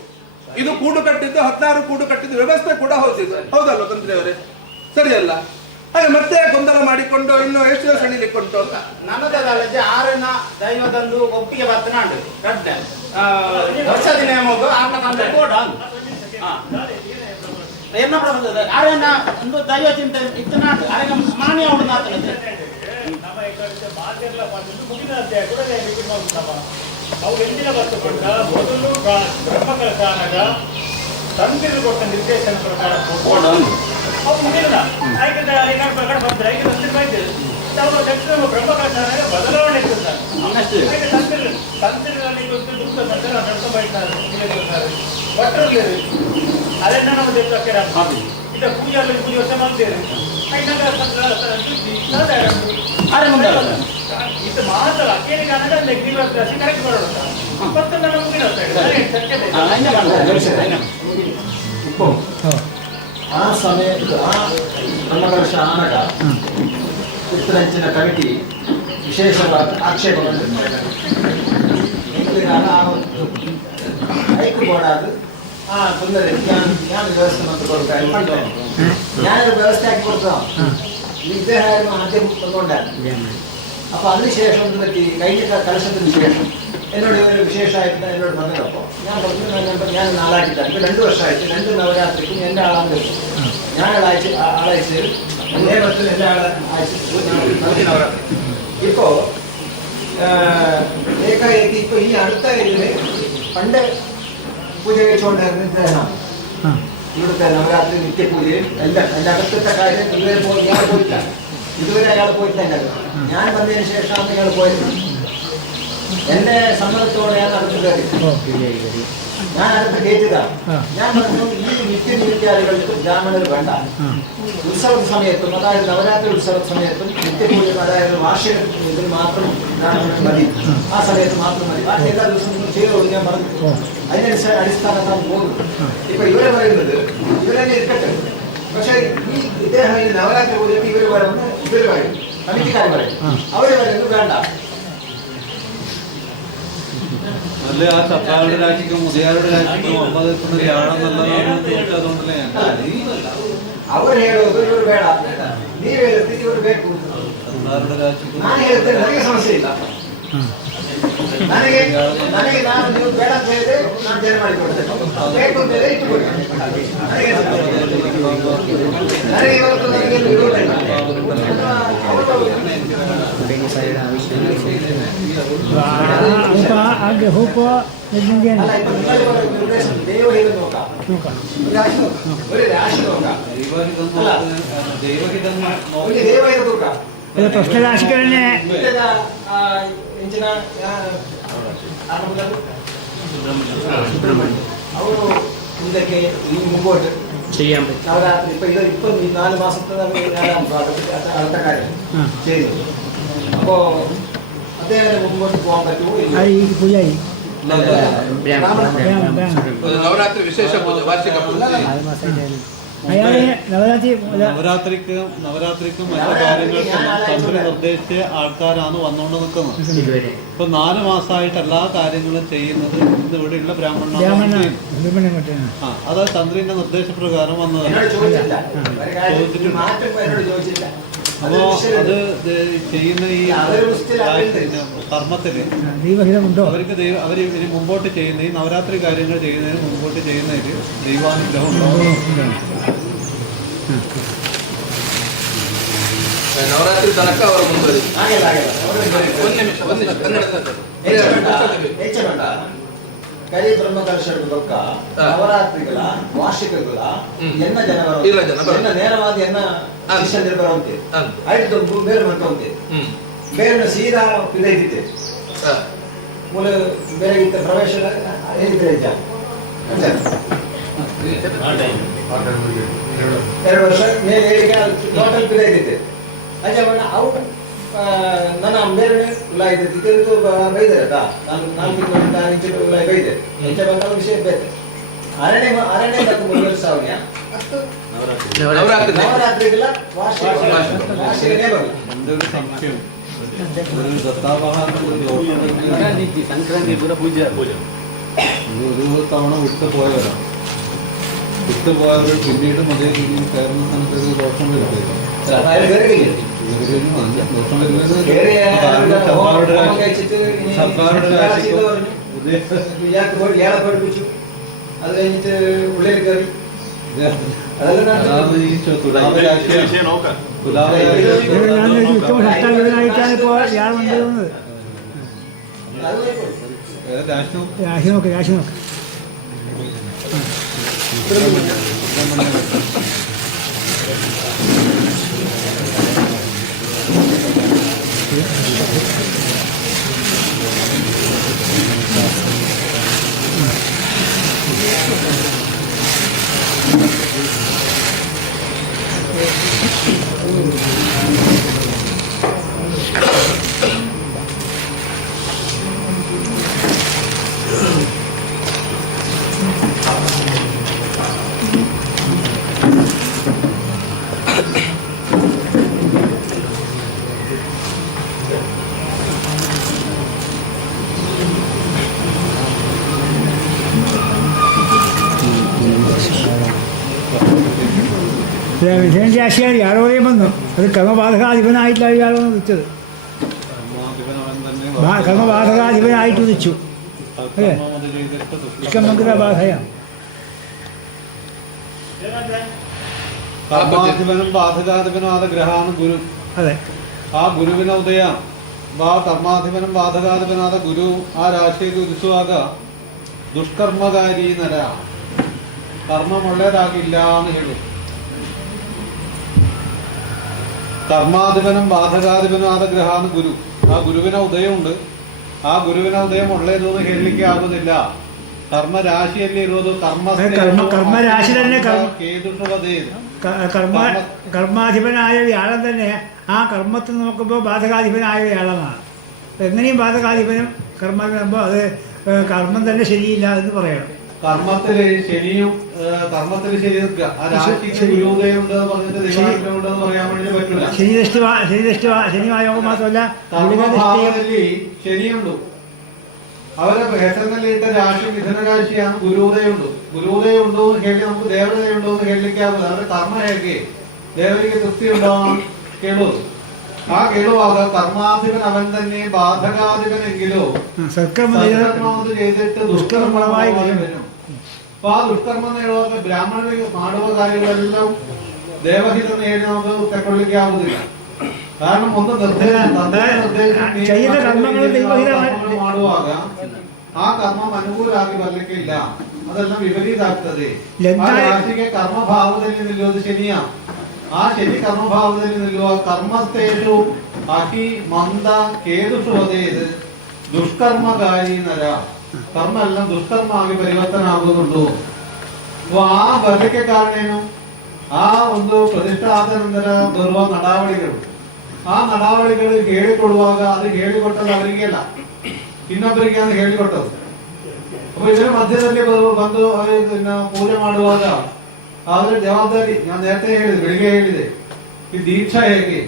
ಇದು ಕೂಡು ಕಟ್ಟಿದ್ದು 16 ಕೂಡು ಕಟ್ಟಿದ್ದು ವ್ಯವಸ್ಥೆ ಕೂಡ ಹೌದಲ್ವ ತಂತ್ರಿಯವರೇ, ಸರಿಯಲ್ಲ? ಹಾಗೆ ಮತ್ತೆ ಗೊಂದಲ ಮಾಡಿಕೊಂಡು ಇನ್ನು ಎಷ್ಟು ದಿವಸ ಹಿಡಿಲಿಕ್ಕುಂಟು ಅಂತ ನನ್ನದಲ್ಲದೆ 6ನ ದೈವದಂದು ಒಪ್ಪಿಗೆ ಬರ್ತನಾಡು ಕಡ್ಡೆ ವರ್ಷದ ನೇಮೋಗು ಆತನಂದ ಕೋಡ ಎನ್ನ ಪ್ರಬಂಧದ 6ನ ಒಂದು ದೈವ ಚಿಂತೆ ಇತ್ತನಾಡು ಅರೆಗ ಮಾನ್ಯ ಅವಳು ಮಾತನಾಡಿದ್ರೆ ನಮ್ಮ ಈ ಕಡೆ ಮಾತೆಲ್ಲ ಬಂದು ಮುಂದಿನ ಅಧ್ಯಾಯ ಕೂಡ ಅವ್ರು ಎಂದಿನ ಬರ್ತಕೊಂಡ ಮೊದಲು ಬ್ರಹ್ಮಕಲಶಾನಗ ತಂದಿರು ಕೊಟ್ಟ ನಿರ್ದೇಶನ ಪ್ರಕಾರ ಅವ್ರು ಮುಗಿಲ್ಲ ಆಯ್ಕೆ ಏನಾದ್ರು ಪ್ರಕಾರ ಬಂದ್ರೆ ಆಯ್ಕೆ ತಂದಿರು ಬೈತಾರೆ ಅವರು ತಕ್ಷಣ ಬ್ರಹ್ಮಕಲಶಾನಗ ಬದಲಾವಣೆ ಇರ್ತಾರೆ ತಂದಿರಲ್ಲಿ ದುಃಖ ಸಂತರ ನಡ್ಕೊಂಡು ಬೈತಾರೆ ಭಟ್ರಲ್ಲಿ ಅದನ್ನ ನಾವು ದೇವಕ್ಕೆ ಹಾಕಿ ಇದ ಪೂಜೆಯಲ್ಲಿ ಪೂಜೆ ವರ್ಷ ಮಾಡ್ತೇವೆ ಇದು ಮಾತ್ರ ಅಕ್ಕೇಳಿ ಕಾರಣ ನೆಗ್ಡಿ ಬರ್ತದೆ ಕರೆಕ್ಟ್ ಮಾಡೋಣ ಮತ್ತೊಂದು ನಮ್ಮ ಮುಗಿನ ಆ ಸಮಯದ ಬ್ರಹ್ಮಕಲಶ ಆನಗ ಉತ್ತರಂಚಿನ ಕಮಿಟಿ ವಿಶೇಷವಾದ ಆಕ್ಷೇಪಗಳನ್ನು ಐಕ್ಯ ಬೋರ್ಡ್ ತೊಂದರೆ ಜ್ಞಾನ ವ್ಯವಸ್ಥೆ ಮತ್ತು ಕೊಡ್ತಾರೆ ಜ್ಞಾನ ವ್ಯವಸ್ಥೆ ಆಗಿ ಕೊಡ್ತಾವ വിഗ്രഹം ആദ്യം കൊണ്ടുകൊണ്ടാണ്. അപ്പൊ അതിനുശേഷം കഴിഞ്ഞ കലശത്തിന് ശേഷം എന്നോട് ഒരു വിശേഷമായിട്ട് എന്നോട് പറഞ്ഞപ്പോൾ ഞാൻ പറഞ്ഞു ഞാൻ നാളാക്കിയിട്ടാണ്. ഇപ്പൊ 2 വർഷമായിട്ട് 2 നവരാത്രിക്കും എൻ്റെ ആളാന്ന് വെച്ചു. ഞാൻ ആളയച്ച് നിയമത്തിന് എൻ്റെ ആളെ അയച്ചു നവരാത്രി. ഇപ്പോ ഏകാಏಕಿ ഇപ്പൊ ഈ അടുത്ത ഇതില് പണ്ട് പൂജ കഴിച്ചുകൊണ്ടിരുന്ന ഇദ്ദേഹമാണ്. ഇവിടുത്തെ നവരാത്രി നിത്യപൂജയും എല്ലാം എൻ്റെ അകത്തത്തെ കാര്യം ഇതുവരെ ഞാൻ പോയില്ല. ഇതുവരെ അയാൾ പോയിട്ടില്ല. ഞാൻ വന്നതിന് ശേഷമാണ് ഇയാൾ പോയത്. എന്റെ സമ്മതത്തോടെയാണ് അടുത്ത് കയറി. ഞാൻ അടുത്ത് കയറ്റിയതാണ്. ഞാൻ പറഞ്ഞു ഈ നിത്യനിത്യാദികൾക്ക് ബ്രാഹ്മണർ വേണ്ട. ഉത്സവ സമയത്തും അതായത് നവരാത്രി ഉത്സവ സമയത്തും നിത്യപൂജ അതായത് വാർഷിക ഇതിൽ മാത്രം ബ്രാഹ്മണർ മതി. ആ സമയത്ത് മാത്രം മതി. ബാക്കി എല്ലാ ദിവസവും നിങ്ങൾ ചെയ്തോളൂ ഞാൻ പറഞ്ഞു. അതിനനുസരിച്ച് അടിസ്ഥാനത്താണ് പോകുന്നത്. ഇപ്പൊ ഇവരെ പറയുന്നത് ഇവരെ ഇരിക്കട്ടെ, പക്ഷേ ഈ ഇദ്ദേഹം ഈ നവരാത്രി പൂജയ്ക്ക് ഇവർ പറയുന്നു, ഇവർ പറയും, കമ്മിറ്റിക്കാർ പറയും, അവർ പറയുന്നത് വേണ്ട. അല്ലെ ആ സർക്കാരുടെ രാജ്യക്കും മുതിയാരുടെ രാജ്യക്കും ഒമ്പത് ആണെന്നുള്ളതാണ് അതുകൊണ്ടല്ലേ ಅವರು ಹೇಳೋದು ಇವರು ಬೇಡ, ನೀವು ಹೇಳ್ತೀರಿ ಇವರು ಬೇಕು. ನಾನು ಹೇಳ್ತೇನೆ, ನನಗೆ ಸಮಸ್ಯೆ ಇಲ್ಲ. ನನಗೆ ನಾನು ನೀವು ಬೇಡ ಅಂತ ಹೇಳಿದ್ರೆ ನಾನು ಜನ ಮಾಡಿಕೊಡ್ತೇನೆ, ಬೇಕು ಅಂತ ಹೇಳಿದ್ರೆ ಇಟ್ಟುಕೊಡ್ತೇನೆ. ನನಗೆ ಇವತ್ತು ನನಗೆ ವಿರೋಧ ಇಲ್ಲ. ದೇವ ಹೇಳಿ ನೋക്കാം, ഒരു രാശി നോക്കാം, ದೇವ ಹೇಳಿ നോക്കാം. പ്രശ്നരാശിക്ക് തന്നെ ಅವರು ಇದಕ್ಕೆ ಈ മുമ്പോട്ട് ചെയ്യാൻ പറ്റും. നവരാത്രി ഇപ്പൊ ഈ 4 മാസത്തെ അടുത്ത കാര്യം ചെയ്തു. അപ്പോ അദ്ദേഹം മുമ്പോട്ട് പോകാൻ പറ്റുമോ? പൂജാരി നവരാത്രി വിശേഷ പൂജ, വാർഷിക പൂജ. നവരാത്രിക്കും മറ്റു കാര്യങ്ങൾക്കും തന്ത്രി നിർദ്ദേശിച്ച ആൾക്കാരാണ് വന്നുകൊണ്ട് നിൽക്കുന്നത്. ഇപ്പൊ 4 മാസമായിട്ട് എല്ലാ കാര്യങ്ങളും ചെയ്യുന്നത് ഇന്ന് ഇവിടെയുള്ള ബ്രാഹ്മണ അത് തന്ത്രിന്റെ നിർദ്ദേശപ്രകാരം വന്നതാണ്. അപ്പോ അത് ചെയ്യുന്ന ഈ കർമ്മത്തില് അവർക്ക് അവര് ഇനി മുമ്പോട്ട് ചെയ്യുന്ന ഈ നവരാത്രി കാര്യങ്ങൾ ചെയ്യുന്നതിന് മുമ്പോട്ട് ചെയ്യുന്നതിൽ ദൈവാനുഗ്രഹം ഉണ്ടാവും. ನವರಾತ್ರಿ ತನಕ ಅವರು ಮುಂದುವರಿ. ಕರಿ ಬ್ರಹ್ಮಕಲಶದ ಬೊಕ್ಕ ನವರಾತ್ರಿಗಳ ವಾರ್ಷಿಕಗಳ ಎನ್ನ ಜನವರ ನೇರವಾದ ಎನ್ನ ಶಿಷ್ಯಂದಿರು ಬರುವಂತೆ ಆಯ್ತು ಬೇರೆ ಮಾಡ್ಕೊಂತೆ ಬೇರೆ ಸೀದಾ ಇದೈತಿದ್ದೆ ಮೂಲ ಬೇರೆ ಪ್ರವೇಶ ಏನಿದ್ರೆ 2 ವರ್ಷ ಮೇಲೆ ಹೇಳಿಕೆ ಟೋಟಲ್ ಇದೈತಿದ್ದೆ ಅಜ್ಜ ಅವು ನನ್ನ ಬೇರೆ ಇದ್ದಿದ್ದು ಬೈದರೆ ನಾನು 4 ಇಂಚು ಬೈದೆ ಹೆಚ್ಚ ಬಂದ ವಿಷಯ ಬೇರೆ ಅರಣ್ಯ ಮತ್ತು 3 ವರ್ಷ ಅವನ್ಯ ನವರಾತ್ರಿಗಳ ವಾರ್ಷಿಕನೇ ಬರಲ್ಲ. സംക്രാന്തി പൂജ ഒരു തവണ വിട്ടുപോയവരാണ്. വിട്ടുപോയവർ പിന്നീട് അതേ രീതിയിൽ കയറുന്ന സ്ഥലത്ത് ദോഷം വരുത്തില്ല. സർക്കാരുടെ രാശിക്കും അത് കഴിഞ്ഞിട്ട് ഉള്ളിൽ കയറി രാശി നോക്ക് വിഷയരാശിയാൽ ഇയാളോടെയും വന്നു. അത് കർമ്മബാധകാധിപനായിട്ടില്ല ഇയാളൊന്ന് വിളിച്ചത്. കർമ്മബാധകാധിപനായിട്ട് വിളിച്ചു. അല്ലേ ഇഷ്ടമംഗല ബാധയാണ്. കർമാധിപനും ബാധകാധിപനും ആದ ഗ്രഹമാണ് ഗുരു. അതെ, ആ ഗുരുവിನ ಉದಯ കർമാധിപനും ബാധകാധിപനാದ ഗുരു ആ രാശിയിൽ ഉദിಸುವಾಗ ದುಷ್ಕರ್ಮಕಾರಿ ನರ ಕರ್ಮ ಒಳ್ಳೆಯದಾಗಿಲ್ಲ എന്ന് ಹೇಳು. കർമാധിപനും ബാധകാധിപനും ആದ ഗ്രഹമാണ് ഗുരു. ആ ഗുരുവിನ ಉದಯമുണ്ട്. ಆ ಗುರುವಿನ ಉದಯ ಒಳ್ಳೆಯದು എന്ന് ಹೇಳಲಿಕ್ಕೆ ಆಗುದಿಲ್ಲ. കർമ്മരാശിയല്ലേ ഇರೋದು. കർമ്മരാശി തന്നെ കർമാധിപനായ വ്യാഴം തന്നെ ആ കർമ്മത്തിൽ നോക്കുമ്പോൾ ബാധകാധിപനായ വ്യാഴമാണ്. എങ്ങനെയും ബാധകാധിപനും കർമ്മാധിപനാകുമ്പോൾ അത് കർമ്മം തന്നെ ശരിയില്ല എന്ന് പറയണം. കർമ്മത്തില് ശനിയും കർമ്മത്തിൽ ശരി നിൽക്കുക. ആ രാശിക്ക് ഗുരുദയം ഉണ്ടെന്ന് പറഞ്ഞിട്ട് ദൈവാനുഗ്രഹം ഉണ്ടെന്ന് പറയാൻ വേണ്ടി പറ്റില്ല. ശനിവായോഗം മാത്രമല്ല കർമ്മഭാവത്തിൽ ശനിയുണ്ട്. അവരെ ഹെസറിനല്ലിട്ട രാശി മിഥുനരാശിയാണ്. ഗുരുദയുണ്ട്. ഗുരുദയുണ്ടോ എന്ന് കേಳಿ നമുക്ക് ദേവതയുണ്ടോ എന്ന് കേൾക്കാവുന്നത്. അവരുടെ കർമ്മ ಹೇಗೆ ദേവതയ്ക്ക് തൃപ്തി ഉണ്ടാവാൻ കേളു. ആ കേളുവാക കർമാധിപൻ അവൻ തന്നെ ബാധകാധിപനെങ്കിലോ സത്കർമ്മം ചെയ്തിട്ട് ദുഷ്കർമ്മമായി വരും. അപ്പൊ ആ ദുഷ്കർമ്മം നേടുവാക ബ്രാഹ്മണർ മാടുവ കാര്യങ്ങളെല്ലാം ദേവഹിതം നേടി നമുക്ക് തെക്കൊള്ളിക്കാവുന്നില്ല. കാരണം ഒന്ന് നിർദ്ദേശം ಮಾಡುವಾಗ ಆ ಕರ್ಮ ಅನುಕೂಲಾಗಿ ಬರ್ಲಿಕ್ಕಿಲ್ಲ, ಅದೆಲ್ಲ ವಿಪರೀತ ಆಗ್ತದೆ. ಆ ರಾಶಿಗೆ ಕರ್ಮಭಾವದಲ್ಲಿ ನಿಲ್ಲುವುದು ಶನಿಯ. ಆ ಶನಿ ಕರ್ಮಭಾವದಲ್ಲಿ ನಿಲ್ಲುವ ಕರ್ಮಸ್ಥೇಷು ಅತಿ ಮಂದ ಕೇದುಷು ಒದೆಯದು ದುಷ್ಕರ್ಮಕಾರಿ ನರ. ಕರ್ಮ ಎಲ್ಲ ದುಷ್ಕರ್ಮ ಆಗಿ ಪರಿವರ್ತನೆ ಆಗುವುದುಂಟು. ಆ ಬರ್ಲಿಕ್ಕೆ ಕಾರಣ ಏನು? ಆ ಒಂದು ಪ್ರತಿಷ್ಠೆ ಆದ ನಂತರ ಬರುವ ನಡಾವಳಿಗಳು. ಆ ನಡಾವಳಿಗಳು ಹೇಳಿಕೊಡುವಾಗ ಅದು ಹೇಳಿಕೊಟ್ಟದ್ದು ಅವರಿಗೆ ಅಲ್ಲ, ಇನ್ನೊಬ್ಬರಿಗೆ ಅಂತ ಹೇಳಿಕೊಟ್ಟದ್ದು. ಅപ്പൊ ಇದರ ಮಧ್ಯದಲ್ಲಿ ಬಂದು ಅವರನ್ನ ಪೂಜೆ ಮಾಡುವಾಗ ಅವರ ಜವಾಬ್ದಾರಿ ನಾನು നേരത്തെ ಹೇಳಿದೆ, ಬೆಳಿಗ್ಗೆ ಹೇಳಿದೆ, ಈ ದೀಕ್ಷಾ ಹೇಗೆ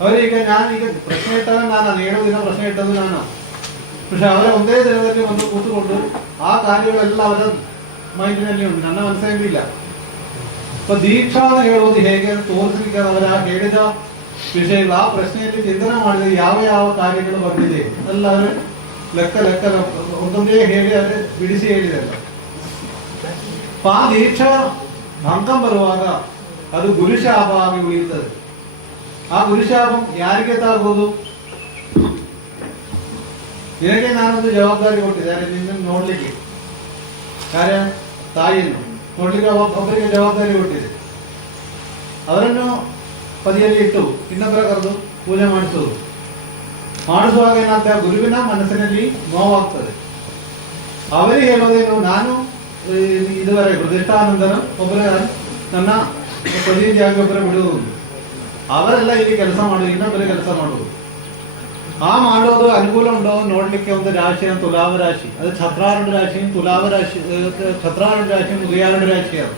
ಅವರೀಗ ನಾನೀಗ ಪ್ರಶ್ನೆ ಇಟ್ಟಾಗ ನಾನು 7 ದಿನ ಪ್ರಶ್ನೆ ಇಟ್ಟದ್ದು ನಾನು. പക്ഷെ ಅವರ ಒಂದೇ ದಿನದಲ್ಲಿ ಒಂದು ಕೂತುಕೊಂಡು ಆ ಕಾರ್ಯಗಳೆಲ್ಲ ಅವರ ಮೈಂಡಿನಲ್ಲಿ ಉಂಟು, ನನ್ನ ಮನಸ್ಸಿನಲ್ಲಿಲ್ಲ. ಅപ്പൊ ದೀಕ್ಷಾ ಹೇಳುವುದು ಹೇಗೆ ಅಂತ ತೋರಿಸಲಿಕ್ಕೆ ಅವರ ಹೇಳಿದ ವಿಷಯಗಳು ಆ ಪ್ರಶ್ನೆಯಲ್ಲಿ ಚಿಂತನೆ ಮಾಡಿದರೆ ಯಾವ ಯಾವ ಕಾರ್ಯಗಳು ಬಂದಿದೆ ಎಲ್ಲ ಲೆಕ್ಕ ಒಂದೊಂದೇ ಹೇಳಿ ಆದರೆ ಬಿಡಿಸಿ ಹೇಳಿದಲ್ಲ. ಆ ದೀಕ್ಷಾ ಭಂಗಂ ಬರುವಾಗ ಅದು ಗುರುಶಾಪ ಆಗಿ ಉಳಿಯುತ್ತದೆ. ಆ ಗುರುಶಾಪಂ ಯಾರಿಗೆ ತಾಗುವುದು? ನಿನಗೆ ನಾನೊಂದು ಜವಾಬ್ದಾರಿ ಕೊಟ್ಟಿದ್ದಾರೆ, ನಿನ್ನನ್ನು ನೋಡ್ಲಿಕ್ಕೆ, ಕಾರ್ಯ ತಾಯಿಯನ್ನು ನೋಡ್ಲಿಕ್ಕೆ ಒಬ್ಬರಿಗೆ ಜವಾಬ್ದಾರಿ ಕೊಟ್ಟಿದೆ. ಅವರನ್ನು ಪದಿಯಲ್ಲಿ ಇಟ್ಟು ಇನ್ನೊಬ್ಬರ ಕರೆದು ಪೂಜೆ ಮಾಡಿಸುವಾಗ ಏನಾಗ್ತದೆ? ಗುರುವಿನ ಮನಸ್ಸಿನಲ್ಲಿ ನೋವಾಗ್ತದೆ. ಅವರಿಗೆ ಹೇಳೋದೇನು, ನಾನು ಇದುವರೆಗೆ ಪ್ರತಿಷ್ಠಾನಂತರ ಒಬ್ಬರ ನನ್ನ ಪ್ರತಿನಿಧಿಯಾಗಿ ಒಬ್ಬರ ಬಿಡುವುದು, ಅವರೆಲ್ಲ ಇಲ್ಲಿ ಕೆಲಸ ಮಾಡುವುದು, ಇನ್ನೊಬ್ಬರೇ ಕೆಲಸ ಮಾಡುವುದು. ಆ ಮಾಡೋದು ಅನುಕೂಲ ಉಂಟೋ ನೋಡ್ಲಿಕ್ಕೆ ಒಂದು ರಾಶಿ ತುಲಾವ ರಾಶಿ, ಅದು ಛತ್ರಾರುಢ ರಾಶಿ, ತುಲಾವ ರಾಶಿ, ಛತ್ರಾರುಢ ರಾಶಿ, ಉದಯಾರುಢ ರಾಶಿ. ಅದು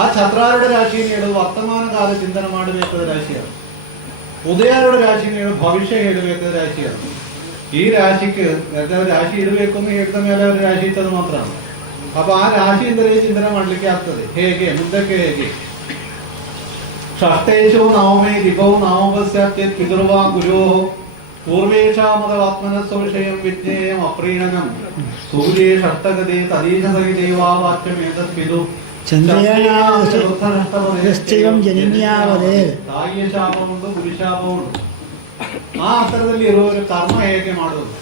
ಆ ಛತ್ರಾರುಢ ರಾಶಿಯನ್ನು ಹೇಳುವ ವರ್ತಮಾನ ಕಾಲ ಚಿಂತನೆ ಮಾಡಬೇಕಾದ ರಾಶಿ. ಅದು ಉದಯಾರುಢ ರಾಶಿಯನ್ನು ಹೇಳುವ ಭವಿಷ್ಯ ಹೇಳಬೇಕಾದ ರಾಶಿ. ಅದು ಈ ರಾಶಿಗೆ ರಾಶಿ ಇಡಬೇಕು ಅಂತ ಹೇಳಿದ ಮೇಲೆ ಅವರ ರಾಶಿ ಇತ್ತದು ಮಾತ್ರ. ಅಪ್ಪ ಆ ರಾಶಿಯಿಂದಲೇ ಚಿಂತನೆ ಮಾಡ್ಲಿಕ್ಕೆ ಆಗ್ತದೆ. ಹೇಗೆ ಮುಂದಕ್ಕೆ ಹೇಗೆ ಷಷ್ಟೇಶು ನವಮೇ ದಿಪೌ ನವಮಸ್ಯ ಪಿತೃವಾ ಗುರೋ ಪೂರ್ವೇಶಾಮದವಾತ್ಮನ ಸಂಶಯಂ ವಿಜ್ಞೇಯಂ ಅಪ್ರೀಣನಂ ಸೂರ್ಯೇ ಷಷ್ಟಗದೆ ತದೀಶ ಸಹಿತೇವಾ ವಾಕ್ಯಮೇತತ್ ಪಿದು ತಾಯಿಯ ಶಾಪ ಉಂಟು, ಗುರುಶಾಪ ಉಂಟು. ಆ ಅಂತರದಲ್ಲಿ ಇರುವವರ ಕರ್ಮ ಹೇಗೆ ಮಾಡುವುದು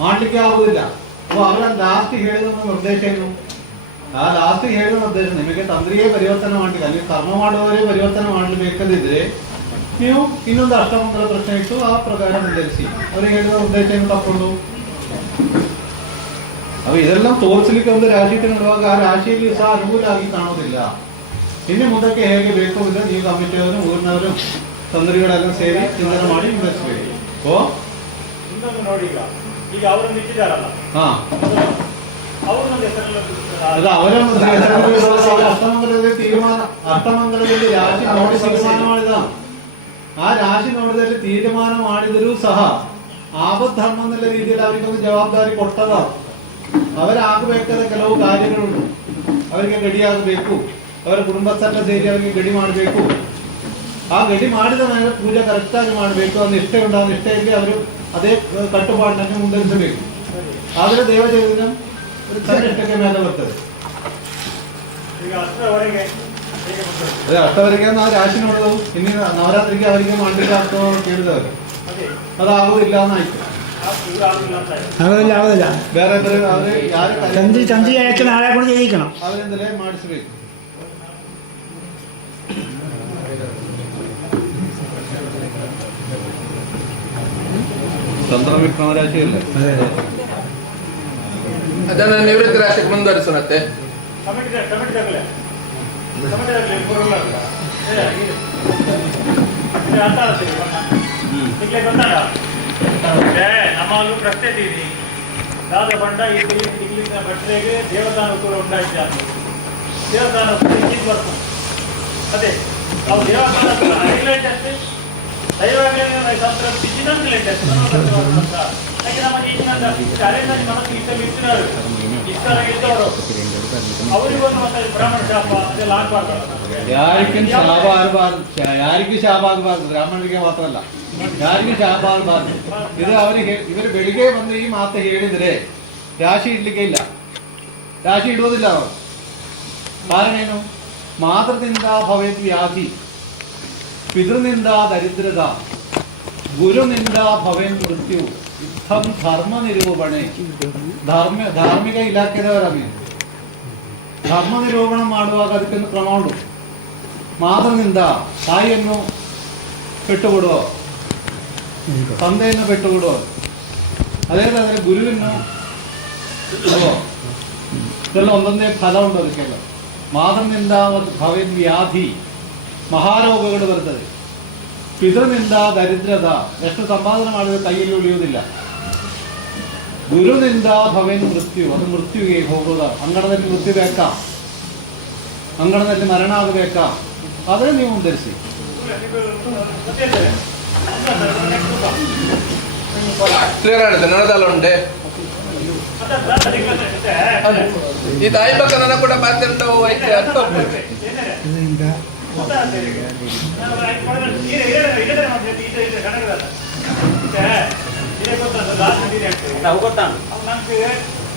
ಮಾಡ್ಲಿಕ್ಕೆ ಆಗುವುದಿಲ್ಲ. ಅವರ ಲಾಸ್ಟಿಗೆ ಹೇಳಿದ ಉದ್ದೇಶ ಏನು? ಆ ಲಾಸ್ಟಿಗೆ ಹೇಳಿದ ಉದ್ದೇಶ ನಿಮಗೆ ತಂದ್ರಿಯೇ ಪರಿವರ್ತನೆ ಮಾಡಲಿಕ್ಕೆ, ಅಲ್ಲಿ ಕರ್ಮ ಮಾಡುವವರೇ ಪರಿವರ್ತನೆ ಮಾಡಬೇಕಾದಿದ್ರೆ ನೀವು ಇನ್ನೊಂದು ಅಷ್ಟಮಂಗಲ ಪ್ರಶ್ನೆ ಇಟ್ಟು ಆ ಪ್ರಕಾರ ನಿರ್ಧರಿಸಿ. ಅವರಿಗೆ ಹೇಳಿದ ಉದ್ದೇಶ ಏನು ತಕ್ಕೊಂಡು ಅವ ಇದೆಲ್ಲ ತೋರಿಸಲಿಕ್ಕೆ ಒಂದು ರಾಶಿ ನೋಡುವಾಗ ಆ ರಾಶಿಯಲ್ಲಿ ಸಹ ಅನುಕೂಲ ಆಗಿ ಕಾಣೋದಿಲ್ಲ. ಇನ್ನು ಮುಂದಕ್ಕೆ ಹೇಗೆ ಬೇಕು ಅಂತ ನೀವು ಕಮಿಟಿಯವರು ಊರಿನವರು ತೊಂದರೆಗಳೆಲ್ಲ ಸೇರಿ ಚಿಂತನೆ ಮಾಡಿ ನಡೆಸಬೇಕು. ಇನ್ನೊಂದು ನೋಡಿ, ಈಗ ಅವರನ್ನು ಇಟ್ಟಿದ್ದಾರಲ್ಲ, ಅಷ್ಟಮಂಗಲದಲ್ಲಿ ತೀರ್ಮಾನ, ಅಷ್ಟಮಂಗಲದಲ್ಲಿ ರಾಶಿ ನೋಡಿ ತೀರ್ಮಾನ ಮಾಡಿದ. ಆ ರಾಶಿ ನೋಡಿದಲ್ಲಿ ತೀರ್ಮಾನ ಮಾಡಿದರೂ ಸಹ ಆಪದ್ಧರ್ಮ ಎನ್ನುವ ರೀತಿಯಲ್ಲಿ ಅವರಿಗೊಂದು ಜವಾಬ್ದಾರಿ ಕೊಟ್ಟದ. ಅವರಾಗಬೇಕಾದ ಕೆಲವು ಕಾರ್ಯಗಳುಂಟು, ಅವರಿಗೆ ಗಡಿಯಾಗಬೇಕು, ಅವರ ಕುಟುಂಬಸ್ಥರೆಲ್ಲ ಸೇರಿ ಅವರಿಗೆ ಗಡಿ ಮಾಡಬೇಕು. ಆ ಗಡಿ ಮಾಡಿದ ಮೇಲೆ ಪೂಜೆ ಕರೆಕ್ಟಾಗಿ ಮಾಡಬೇಕು. ಆ ನಿಷ್ಠೆ ಉಂಟು, ಆ ನಿಷ್ಠೆಯಲ್ಲಿ ಅವರು ಅದೇ ಕಟ್ಟುಪಾಡನ್ನು ಮುಂದುವರಿಸಬೇಕು. ಆದರೆ ದೇವದೇವನ ತನ್ನಿಷ್ಟಕ್ಕೆ ಮೇಲೆ ಬರ್ತದೆ. ಅದೇ ಅಷ್ಟವರೆಗೆ ನಾವು ರಾಶಿ ನೋಡೋದು, ಇನ್ನಿನ ನವರಾತ್ರಿಗೆ ಅವರಿಗೆ ಮಾಡಲಿಕ್ಕೆ ಆಗ್ತೋ ಕೇಳಿದವರು ಅದಾಗುವುದಿಲ್ಲ ಆಯ್ತು. ആവില്ല ಬೇರೆ ಬೇರೆ ಅವರೇ ಯಾರು ചന്ദ്രി അയക്കുന്ന ആളെ കൊണ്ട് ചെയ്യിക്കണം, ಅವರಿಂದಲೇ ಮಾಡಿಸಬೇಕು. ಚಂದ್ರ ವಿಕ್ರಮ ರಾಶಿ ಇಲ್ಲ, ಅದನ್ನು ನಿವೃತ್ತಿ ರಾಶಿಗೆ ಮುಂದುವರಿಸುತ್ತೆ. ನಮ್ಮಲ್ಲೂ ಪ್ರಶ್ನೆ ಇದ್ದೀರಿ ದಾದ ಬಂಡ ಇಲ್ಲಿ ಇವತ್ತಿನ ಭಟ್ರಿಗೆ ದೇವದಾನ ಕೂಡ ಉಂಟಾಯಿತು ದೇವದಾನ ಇಂಗ್ಲೀಷ್ ಬರ್ತು ಅದೇ ನಾವು ದೇವದಾನ ಹೈಲೈಟ್ ಆಗ್ತದೆ ದೈವಾಗಲೇ ಸಂತೃಪ್ತಿ ಇನ್ನೊಂದು ಯಾಕೆ ನಮಗೆ ಇನ್ನೊಂದು ಅರೇಂಜ್ ಮನಸ್ಸು ಇಷ್ಟಲ್ಲಿ ಇರ್ತಿರೋರು ಇಷ್ಟರ ಇದ್ದವರು ಅವರಿಗೊಂದು ಮತ್ತೆ ಬ್ರಾಹ್ಮಣ ಶಾಪ ಅದೆಲ್ಲ ಆಗ್ಬಾರ್ದು ಯಾರಿಗೂ ಶಾಪ ಆಗಬಾರ್ದು, ಯಾರಿಗೂ ಶಾಪ ಆಗಬಾರ್ದು, ಬ್ರಾಹ್ಮಣರಿಗೆ ಮಾತ್ರ ಅಲ್ಲ, ಯಾರಿಗೂ ಶಾಪ ಆಗಬಾರ್ದು. ಇದು ಅವರಿಗೆ ಇವರು ಬೆಳಿಗ್ಗೆ ಬಂದು ಈ ಮಾತು ಹೇಳಿದ್ರೆ ರಾಶಿ ಇಡ್ಲಿಕ್ಕೆ ಇಲ್ಲ, ರಾಶಿ ಇಡುವುದಿಲ್ಲ ಅವರು. ಕಾರಣ ಏನು? ಮಾತ್ರದಿಂದ ಭವೇತ್ ವ್ಯಾಧಿ, ಪಿತೃನಿಂದ ದರಿದ್ರದ, ಗುರುನಿಂದ ಭವೇನ್ ಮೃತ್ಯು, ಇತ್ತಂ ಧರ್ಮ ನಿರೂಪಣೆ. ಧಾರ್ಮಿಕ ಇಲಾಖೆದವರಾಗಿ ಧರ್ಮ ನಿರೂಪಣೆ ಮಾಡುವಾಗ ಅದಕ್ಕೊಂದು ಕ್ರಮ ಉಂಟು. ಮಾತ್ರನಿಂದ ತಾಯಿಯನ್ನು ಪೆಟ್ಟುಬಿಡುವ, ತಂದೆಯನ್ನು ಪೆಟ್ಟುಬಿಡುವ, ಅದೇನಾದರೆ ಗುರುವಿನ ಇದೆಲ್ಲ ಒಂದೊಂದೇ ಫಲ ಉಂಟು ಅದಕ್ಕೆಲ್ಲ. ಮಾತ್ರನಿಂದ ಮತ್ತು ಭವೇನ್ ವ್ಯಾಧಿ, ಮಹಾರೋಗಗಳು ಬರ್ತದೆ. ಪಿತೃನಿಂದ ದರಿದ್ರದ, ಎಷ್ಟು ಸಂಪಾದನೆ ಮಾಡಿದ್ರೆ ಕೈಯಲ್ಲಿ ಉಳಿಯುವುದಿಲ್ಲ. ಗುರುನಿಂದ ಭವೇನ್ ಮೃತ್ಯು, ಅದು ಮೃತ್ಯುವಿಗೆ ಹೋಗೋದ. ಅಂಗಣದಲ್ಲಿ ಮೃತ್ಯು ಬೇಕಾ, ಅಂಗಣದಲ್ಲಿ ಮರಣ ಆಗಬೇಕಾ, ಆದರೆ ನೀವು ಧರಿಸಿ. ಕ್ಲಿಯರ್ ಆಗಿದೆ ನನ್ನದಲ್ಲುಂಡೆ ಈ ತಾಯಿ ಪಕ್ಕ ನನ್ನ ಕೂಡ ಪಾತ್ರೆ ಐತೆ ಅರ್ಥ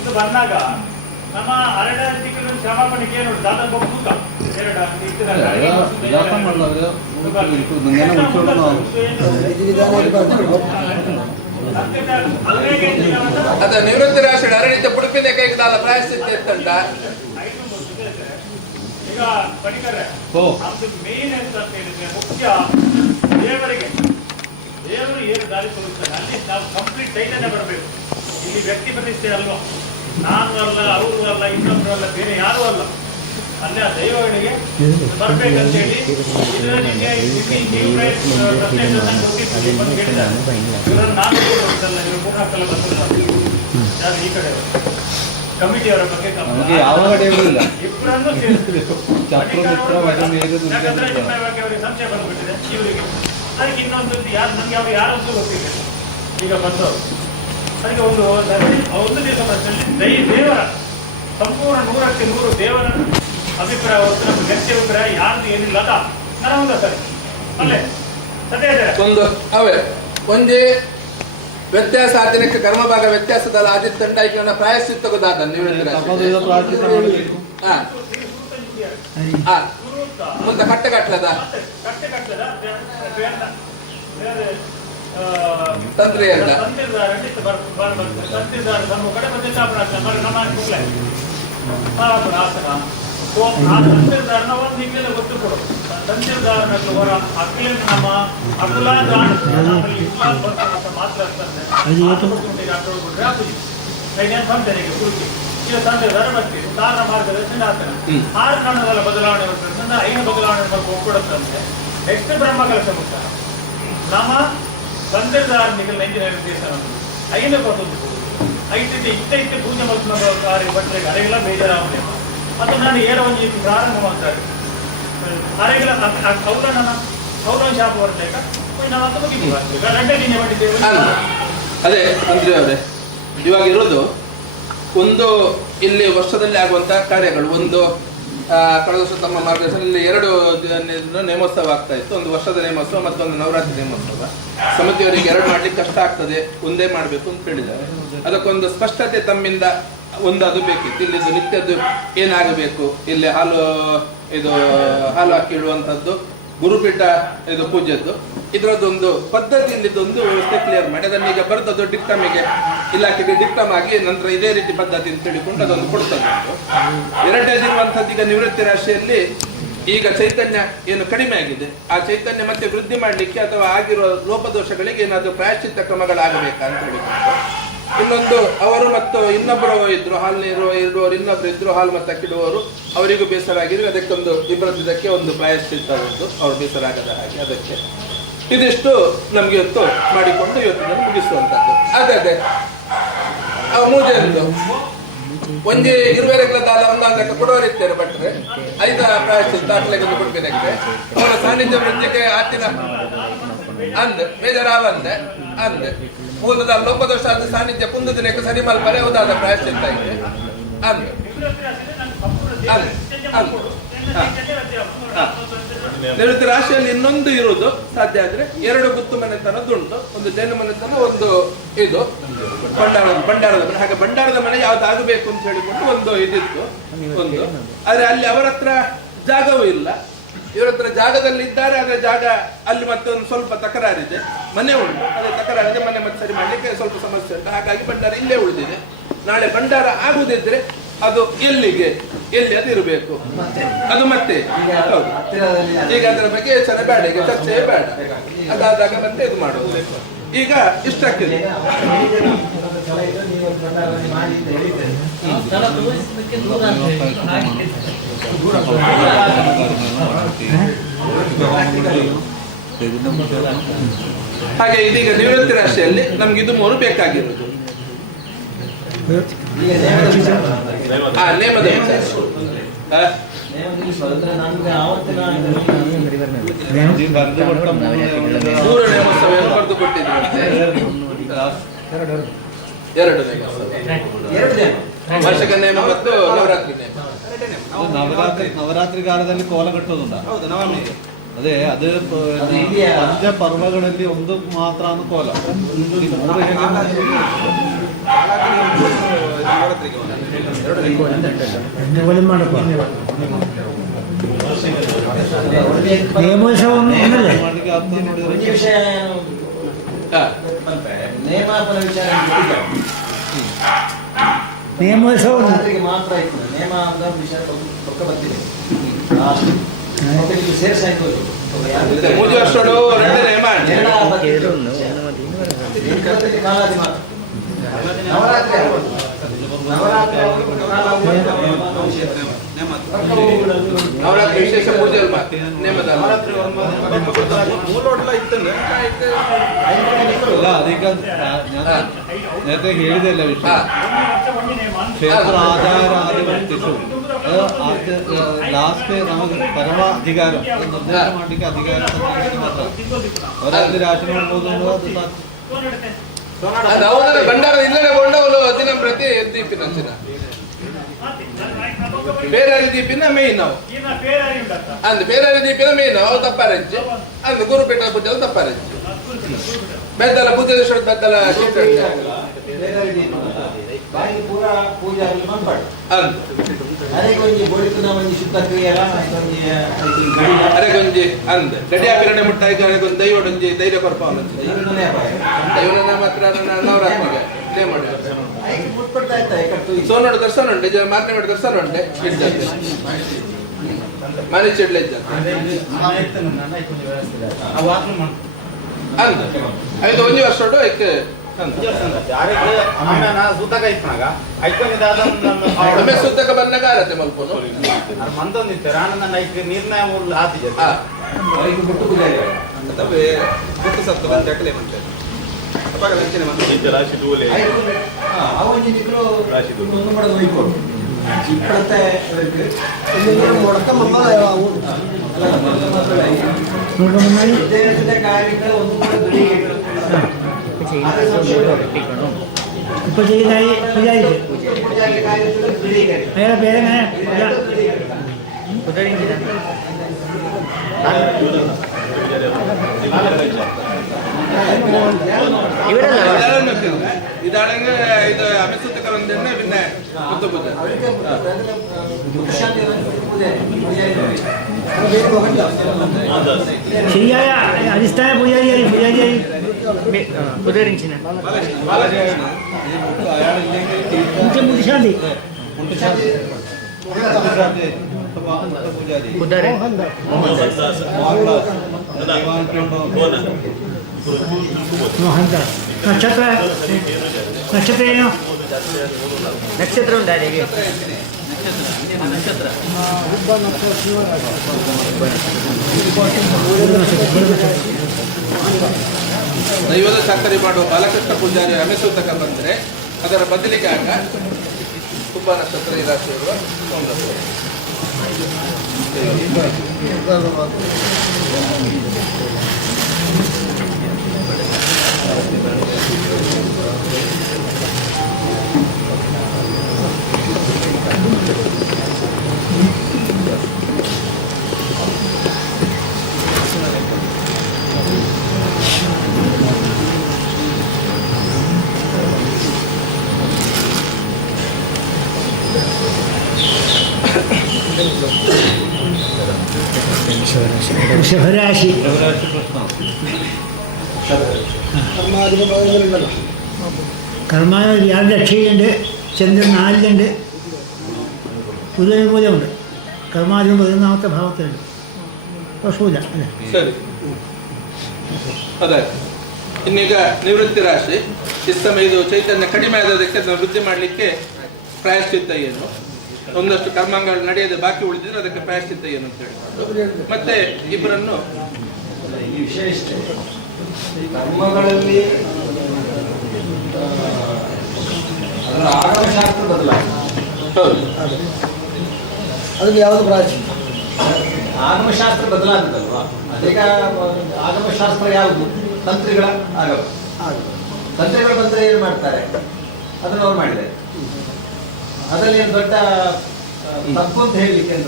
ಇದು ಬಂದಾಗ ನಮ್ಮ ಅರಡ ತಿಂಗಳು ಕ್ಷಮಾಪಣೆಗೆ ಏನು ದಾದ ತೂಕ ಅದ ನಿವೃತ್ತಿ ರಾಶಿ ಅರಳಿತ ಪುಡುಪಿನ ಕೈಗದಾಲ ಪ್ರಾಯಶ್ಚಿತ್ತ ಇತ್ತಂತ ಈಗ ಪಡಿಕರೆ ನಮ್ದು ಮೇನ್ ಅಂತ ಹೇಳಿದ್ರೆ ಮುಖ್ಯ ದೇವರಿಗೆ, ದೇವರು ಏನು ದಾರಿ ತೋರಿಸ್ತಾರೆ ಅಲ್ಲಿ ನಾವು ಕಂಪ್ಲೀಟ್ ಚೈತನ್ಯ ಬರಬೇಕು. ಇಲ್ಲಿ ವ್ಯಕ್ತಿ ಪ್ರತಿಷ್ಠೆ ಅಲ್ವಾ, ನಾನು ಅಲ್ಲ, ಅವರು ಅಲ್ಲ, ಇನ್ನೊಬ್ರು ಅಲ್ಲ, ಬೇರೆ ಯಾರು ಅಲ್ಲ, ಅಲ್ಲಿ ಆ ದೈವಗಳಿಗೆ ಬರ್ಬೇಕಂತ ಹೇಳಿ ಇದರಲ್ಲಿ ಇವರನ್ನು ನಾನು ಇವರು ಮೂರ್ನಾಲ್ಕಲ್ಲ ಬಂದಿಲ್ಲ ಯಾರು ಈ ಕಡೆ ಕಮಿಟಿಯವರ ಬಗ್ಗೆ ಇಬ್ಬರನ್ನು ಸೇರಿಸಬೇಕು. ಯಾಕಂದ್ರೆ ಅವರಿಗೆ ಸಂಶಯ ಬಂದ್ಬಿಟ್ಟಿದೆ ಇವರಿಗೆ, ಅದಕ್ಕೆ ಇನ್ನೊಂದು ಯಾರು ನಮ್ಗೆ ಅವ್ರು ಯಾರಂತೂ ಗೊತ್ತಿದೆ ಈಗ ಬಂದವರು. ಅದಕ್ಕೆ ಒಂದು ದಿವಸ ಪ್ರಶ್ನೆ ದೇವರ ಸಂಪೂರ್ಣ 100ಕ್ಕೆ 100 ದೇವರ ಅಭಿಪ್ರಾಯ ಹೊರತು ನಮ್ಮ ವ್ಯಕ್ತಿ ಅಭಿಪ್ರಾಯ ಯಾರ್ದು ಏನಿಲ್ಲ ಅದ ನನಗೊಂದ ಸರಿ ಅಲ್ಲೇ ಸತ್ಯ ಒಂದು ಅವೇ ಒಂದೇ ವ್ಯತ್ಯಾಸ ಆಚರಣೆಗೆ ಕರ್ಮ ಭಾಗ ವ್ಯತ್ಯಾಸದಲ್ಲ ಆದಿತ್ತಂಡ ಈಗ ಪ್ರಾಯಶ್ಚಿತ್ತ ಗೊತ್ತಾದ ಮುಂದೆ ಕಟ್ಟೆ ಕಟ್ಟಲದ ತಂತ್ರಿ ಅಂತ ತಂತ್ರಧಾರಣ ಗೊತ್ತು ಕೊಡು ತಂತ್ರಧಾರಣ ಅಖಿಲ ನಮ್ಮ ಅಕುಲ ಮಾತ್ರ ಬಂದರಿಗೆ ಕುರಿತು ಈಗ ತಂತ್ರಧಾರ ಬರ್ತೀವಿ ದಾನ ಮಾರ್ಗದರ್ಶನ ಆಗ್ತಾನೆ 6 ಕಣಗಳ ಬದಲಾವಣೆ ಬರ್ತದೆ, 5 ಬದಲಾವಣೆ ಒಪ್ಪಿಡುತ್ತಂತೆ. ನೆಕ್ಸ್ಟ್ ಬ್ರಹ್ಮ ಕಲಶ ಮುಟ್ಟ ನಮ್ಮ ತಂತ್ರಧಾರಣಿಗೆ ನೆಂಜಿನ ನಿರ್ದೇಶನ 5 ಕೊಟ್ಟದ್ದು 5 ಇತ್ತೆ ಪೂಜೆ ಮಲ್ಪನ ಕಾರ್ಯ ಬಟ್ಟರೆಗೆ ಅರೆಗೆಲ್ಲ ಬೇಜಾರಾಗಲಿ ಮತ್ತು ನಾನು ಏನೋ ಒಂದು ರೀತಿ ಪ್ರಾರಂಭ ಮಾಡ್ತಾರೆ ಅರೆಗೆಲ್ಲ ಅವ್ರ ಶಾಪ ಬರ್ಬೇಕ ನಾವು ಅಂತ ಮುಗಿದೀವಿ ಗಂಟೆ ದಿನ ಮಾಡಿದ್ದೇವೆ. ಅದೇ ಅಂದ್ರೆ ಅವರೇ ಇವಾಗ ಇರೋದು ಒಂದು ಇಲ್ಲಿ ವರ್ಷದಲ್ಲಿ ಆಗುವಂತ ಕಾರ್ಯಗಳು. ಒಂದು ಕಳೆದ ವರ್ಷ ತಮ್ಮ ಮಾರ್ಗದರ್ಶನದಲ್ಲಿ 2 ನೇಮೋತ್ಸವ ಆಗ್ತಾ ಇತ್ತು. ಒಂದು ವರ್ಷದ ನೇಮೋತ್ಸವ ಮತ್ತೊಂದು ನವರಾತ್ರಿ ನೇಮೋತ್ಸವ. ಸಮಿತಿಯವರಿಗೆ 2 ಮಾಡ್ಲಿಕ್ಕೆ ಕಷ್ಟ ಆಗ್ತದೆ, ಒಂದೇ ಮಾಡಬೇಕು ಅಂತ ಹೇಳಿದ್ದಾರೆ. ಅದಕ್ಕೊಂದು ಸ್ಪಷ್ಟತೆ ತಮ್ಮಿಂದ ಒಂದು ಅದು ಬೇಕಿತ್ತು. ಇಲ್ಲಿದ್ದು ನಿತ್ಯದ್ದು ಏನಾಗಬೇಕು, ಇಲ್ಲಿ ಹಾಲು ಹಾಕಿ ಇಡುವಂಥದ್ದು, ಗುರುಪೀಠ ಇದು ಪೂಜೆದ್ದು, ಇದರದ್ದೊಂದು ಪದ್ಧತಿ ಇಲ್ಲಿದ್ದೊಂದು ವ್ಯವಸ್ಥೆ ಕ್ಲಿಯರ್ ಮಾಡಿ ಅದನ್ನ ಈಗ ಬರೆದದ್ದು ಡಿಕ್ಟಮಿಗೆ ಇಲಾಖೆಗೆ ಡಿಕ್ಟಮ್ ಆಗಿ ನಂತರ ಇದೇ ರೀತಿ ಪದ್ಧತಿ ಅಂತ ಹೇಳಿಕೊಂಡು ಅದೊಂದು ಕೊಡ್ತದೆ. 2ನೇದಿರುವಂಥದ್ದು ಈಗ ನಿವೃತ್ತಿ ರಾಶಿಯಲ್ಲಿ ಈಗ ಚೈತನ್ಯ ಏನು ಕಡಿಮೆ ಆಗಿದೆ, ಆ ಚೈತನ್ಯ ಮತ್ತೆ ವೃದ್ಧಿ ಮಾಡಲಿಕ್ಕೆ ಅಥವಾ ಆಗಿರುವ ಲೋಪದೋಷಗಳಿಗೆ ಏನಾದರೂ ಪ್ರಾಯಶ್ಚಿತ್ತ ಕ್ರಮಗಳಾಗಬೇಕಾ ಅಂತ ಹೇಳಿಕೊಂಡು ಇನ್ನೊಂದು ಅವರು ಮತ್ತು ಇನ್ನೊಬ್ಬರು ಇದ್ರು ಹಾಲು ನೀರು ಇರುವವರು ಇನ್ನೊಬ್ರು ಇದ್ರು ಹಾಲು ಮತ್ತು ಅಕ್ಕಿಡುವವರು ಅವರಿಗೂ ಬೇಸರ ಆಗಿದ್ರೆ ಅದಕ್ಕೊಂದು ಇಬ್ಬರದ್ದಕ್ಕೆ ಒಂದು ಪ್ರಾಯಶ್ಚಿತ್ತ ಅವ್ರು ಬೇಸರ ಆಗದ ಹಾಗೆ ಅದಕ್ಕೆ ಇದಿಷ್ಟು ನಮ್ಗೆ ಇವತ್ತು ಮಾಡಿಕೊಂಡು ಇವತ್ತಿನ ಮುಗಿಸುವಂತದ್ದು. ಅದೇ ಮೂಜೆ ಒಂಜಿ 20 ದಾಲ ಒಂದಾಂಗಕ್ಕೆ ಕೊಡೋರಿದ್ದಾರೆ ಭಟ್ರೆ 5 ಪ್ರಾಯಶ್ಚಿತ್ತ ದಾಖಲೆಗೆ ಕೊಡ್ಬೇಕಾಗ್ತದೆ ಅವರ ಸಾನ್ನಿಧ್ಯ ವೃತ್ತಿಗೆ ಆತಿನ ಅಂದ್ ಬೇಜಾರಾವಂದೆ ಅಂದ್ ಮೂಲದ ಲೋಪದೋಷ ಆದ ಸಾನ್ನಿಧ್ಯ ಕುಂದು ದಿನಕ್ಕೆ ಸರಿ ಮಲ್ಪರೆ ಹೋದಾದ ಪ್ರಾಯಶ್ಚಿತ್ತ ಇದೆ ಅಂದ್ ನಿವೃತ್ತಿ ರಾಶಿಯಲ್ಲಿ ಇನ್ನೊಂದು ಇರುವುದು ಸಾಧ್ಯ ಆದ್ರೆ 2 ಗುತ್ತು ಮನೆತನದ್ದುಂಟು, ಒಂದು ಜೈನ ಮನೆತನ, ಒಂದು ಇದು ಭಂಡಾರದ ಮನೆ. ಹಾಗೆ ಭಂಡಾರದ ಮನೆ ಯಾವ್ದಾಗಬೇಕು ಅಂತ ಹೇಳಿಕೊಂಡು ಒಂದು ಇದಿತ್ತು ಒಂದು, ಆದ್ರೆ ಅಲ್ಲಿ ಅವರ ಹತ್ರ ಜಾಗವೂ ಇಲ್ಲ. ಇವರ ಹತ್ರ ಜಾಗದಲ್ಲಿ ಇದ್ದಾರೆ, ಆದ್ರೆ ಜಾಗ ಅಲ್ಲಿ ಮತ್ತೆ ಒಂದು ಸ್ವಲ್ಪ ತಕರಾರಿದೆ. ಮನೆ ಉಂಟು, ಅದೇ ತಕರಾರಿದೆ, ಮನೆ ಮತ್ತೆ ಸರಿ ಮಾಡ್ಲಿಕ್ಕೆ ಸ್ವಲ್ಪ ಸಮಸ್ಯೆ ಉಂಟು. ಹಾಗಾಗಿ ಭಂಡಾರ ಇಲ್ಲೇ ಉಳಿದಿದೆ. ನಾಳೆ ಭಂಡಾರ ಆಗುದಿದ್ರೆ ಅದು ಎಲ್ಲಿ ಅದು ಇರಬೇಕು, ಅದು ಮತ್ತೆ ಹೌದು. ಈಗ ಅದರ ಬಗ್ಗೆ ಯೋಚನೆ ಬೇಡ, ಈಗ ಚರ್ಚೆ ಬೇಡ, ಅದಾದಾಗ ಮತ್ತೆ ಇದು ಮಾಡುದು. ಈಗ ಇಷ್ಟಾಗ್ತದೆ. ಹಾಗೆ ಇದೀಗ ನಿವೃತ್ತಿ ರಾಶಿಯಲ್ಲಿ ನಮ್ಗೆ ಇದು 3 ಬೇಕಾಗಿರುವುದು. ನೇಮದ ಮೂರು ನೇಮೋತ್ಸವ ಬರೆದು ಕೊಟ್ಟಿದ್ರಂತೆ. 2 ವರ್ಷಕ ನೇಮ ಮತ್ತು ನವರಾತ್ರಿ ನೇಮ. ನವರಾತ್ರಿ ಕಾಲದಲ್ಲಿ ಕೋಲ ಕಟ್ಟೋದುಂಟ. ಅದೇ ಅದು ಪಂಚ ಪರ್ವಗಳಲ್ಲಿ ಒಂದು ಮಾತ್ರ ಕೋಲ. ನೇಮೋತ್ಸವ ಮಾತ್ರ ಆಯ್ತು. ನೇಮ ಅಂತ ವಿಷಯ ಪಕ್ಕ ಬರ್ತಿದೆ. ಸೇರ್ಸಾಯ್ತು 3 ವರ್ಷ 2 ನೇಮ ನವರಾತ್ರಿ ವಿಶೇಷ ಪೂಜೆ ನೇಮದ ಅದೀಗ നേരത്തെ ಹೇಳಿದೆಲ್ಲ ವಿಷಯ ക്ഷേത്ര ആചാരാധിപത്യു ലാസ്റ്റ് നമുക്ക് പരമാധികാരം നിർദ്ദേശം ಮಾಡಲಿಕ್ಕೆ ಅಧಿಕಾರ ಅವರಲ್ಲಿ ರಾಶಿ ಮಾಡ್ಬೋದು ಅನ್ನೋದು ಅವರ ಭಂಡಾರದ ಇಲ್ಲದೆ ಕೊಂಡವಳು ದಿನ ಪ್ರತಿ ದೀಪಿನ ಬೇರಾರಿ ದೀಪಿನ ಮೇನ್ ನಾವು ಅಂದ್ ಬೇರಾರಿ ದೀಪಿನ ಮೇನ್ ಅವು ತಪ್ಪಾರಜ್ಜಿ ಅಂದ್ ಗುರುಪೇಟ ಪೂಜೆ ತಪ್ಪಾರಜ್ಜಿ ಬೆದ್ದಲ ಬುದ್ಧೇಶ್ವರ ಬೆದ್ದಲ ಅರೆಗೊಂಜಿ ಅಂದ್ ಗಡಿಯಾಪಿರಣೆ ಮುಟ್ಟಾಯಿ ಅರೆಗೊಂದು ದೈವಡೊಂಜಿ ಧೈರ್ಯ ಕೊರಪಾವನ ದೈವನ ಮಾತ್ರ ನವರಾತ್ರಿಗೆ ನೇಮ ಸೋನೋಡು ದರ್ಶನ ಉಂಟು, ಮಾರನೇ ಮಾಡಿ ದರ್ಶನ ಉಂಟೆ ಮನೆ ಚೆಡ್ಲೆ ಅಂದ್ 5 1 ವರ್ಷ ಸುತ್ತಕ ಬಂದಾಗ ಆರತೆ ಮಲ್ಪೋನು ಮಂದೊಂದಿತ್ತು ನನ್ನ ನಿರ್ಣಯ ಆತಿದೆ ഇപ്പൊ ചെയ്യുന്നതായി അയാളെ പേരെങ്ങനെ ഇതാണെങ്കിൽ ഇത് അമസുത്തക്കറന്നെ പിന്നെ കുത്തുപൂജ ശരിയായ അടിസ്ഥാന പൂജാരിയായി ഉദാഹരിച്ചിന മുട്ടുശാന്തി ನಕ್ಷತ್ರ ಏನು ನಕ್ಷತ್ರ ಉಂಟಾರಿಗೆ ದೈವದ ಸಕ್ಕರೆ ಮಾಡುವ ಬಾಲಕೃಷ್ಣ ಪೂಜಾರಿ ಅಮೆಸೂತಕ ಬಂದರೆ ಅದರ ಬದಲಿಗೆ ಆಗ ಕುಂಭ ನಕ್ಷತ್ರ ಈ ರಾಶಿಯವರು ಒಂದು വൃഷഭരാശി കർമാവ് 2 രക്ഷയിലുണ്ട്, ചന്ദ്രൻ 4-ലുണ്ട്, ഗുരുവിനുകൂലമുണ്ട്. കർമാധിപൻ 11ാമത്തെ ഭാവത്തിലുണ്ട്. പ്രശ്നമില്ല അല്ലേ? ಸರಿ. ಅದೇ ಇನ್ನೀಗ ನಿವೃತ್ತಿ ರಾಶಿ. ಈ ಸಮಯ ಇದು ಚೈತನ್ಯ ಕಡಿಮೆ ಆದದಕ್ಕೆ ಅದನ್ನು ವೃದ್ಧಿ ಮಾಡಲಿಕ್ಕೆ ಪ್ರಾಯಶ್ಚಿತ್ತ ಏನು, ಒಂದಷ್ಟು ಕರ್ಮಾಂಗಗಳು ನಡೆಯದೆ ಬಾಕಿ ಉಳಿದಿದ್ರೆ ಅದಕ್ಕೆ ಪ್ರಾಯಶ್ಚಿತ್ತ ಏನು ಅಂತ ಹೇಳಿ ಮತ್ತೆ ಇಬ್ಬರನ್ನು ಈ ವಿಷಯ ಇಷ್ಟೇ, ಕರ್ಮಗಳಲ್ಲಿ ಅದರ ಆಗಮಶಾಸ್ತ್ರ ಬದಲಾಗಿದೆ. ಅದಕ್ಕೆ ಯಾವುದು ಪ್ರಾಚೀನ ಆಗಮಶಾಸ್ತ್ರ ಬದಲಾಗುತ್ತಲ್ವಾ? ಅದೀಗ ಆಗಮಶಾಸ್ತ್ರ ಯಾವುದು? ತಂತ್ರಿಗಳ ಆಗಮ. ತಂತ್ರಿಗಳು ಬಂದರೆ ಏನು ಮಾಡ್ತಾರೆ, ಅದನ್ನು ಅವ್ರು ಮಾಡಿದ್ದಾರೆ. ಅದರಲ್ಲಿ ಏನು ದೊಡ್ಡ ತಪ್ಪು ಅಂತ ಹೇಳಲಿಕ್ಕೆ ಅಂತ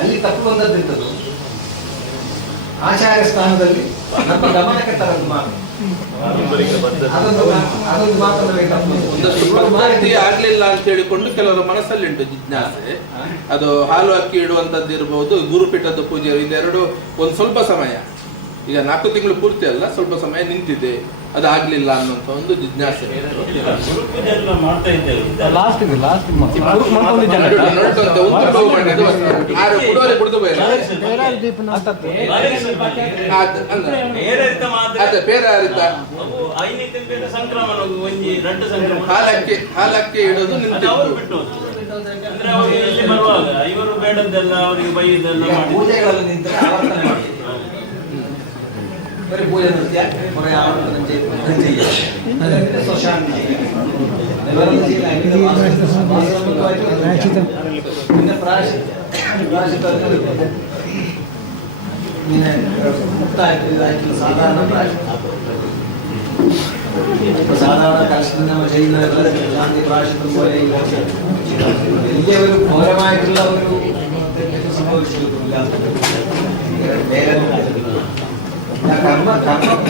ಅಲ್ಲಿ ತಪ್ಪು ಬಂದದ್ದಿರ್ತದ್ದು ಆಚಾರ್ಯ ಸ್ಥಾನದಲ್ಲಿ ನಮ್ಮ ಗಮನಕ್ಕೆ ತರದ್ದು ಮಾತು. ಅದೊಂದು ಮಾತನ್ನು ಒಂದಷ್ಟು ಆಗ್ಲಿಲ್ಲ ಅಂತ ಹೇಳಿಕೊಂಡು ಕೆಲವರ ಮನಸ್ಸಲ್ಲಿ ಉಂಟು ಜಿಜ್ಞಾಸೆ. ಅದು ಹಾಲು ಅಕ್ಕಿ ಇಡುವಂತದ್ದು ಇರಬಹುದು, ಗುರುಪೀಠದ ಪೂಜೆ, ಇದೆರಡು ಒಂದು ಸ್ವಲ್ಪ ಸಮಯ, ಈಗ 4 ತಿಂಗಳು ಪೂರ್ತಿ ಅಲ್ಲ, ಸ್ವಲ್ಪ ಸಮಯ ನಿಂತಿದೆ, ಅದು ಆಗ್ಲಿಲ್ಲ ಅನ್ನುವಂತ ಒಂದು ಜಿಜ್ಞಾಸೆ. ಹಾಲಕ್ಕೆ ಇಡೋದು ನಿಂತಿತ್ತು. ಅಂದ್ರೆ ಅವರು ಇಲ್ಲಿ ಬರುವಾಗ ಇವರು ಬೇಡದ್ದೆಲ್ಲ ಅವರಿಗೆ ಬೈದೆಲ್ಲ ಬರೀ ಪೂಜೆ ನೃತ್ಯ ಸಾಧಾರಣ ಕಷ್ಟದಿಂದ ಪ್ರಾಯಶ್ಚಿತ್ತ ಇಲ್ಲಿಯವರು ಘೋರವಾಗಿಲ್ಲ, ಅವರು ಸಂಭವಿಸುವುದಿಲ್ಲ. ಕರ್ಮ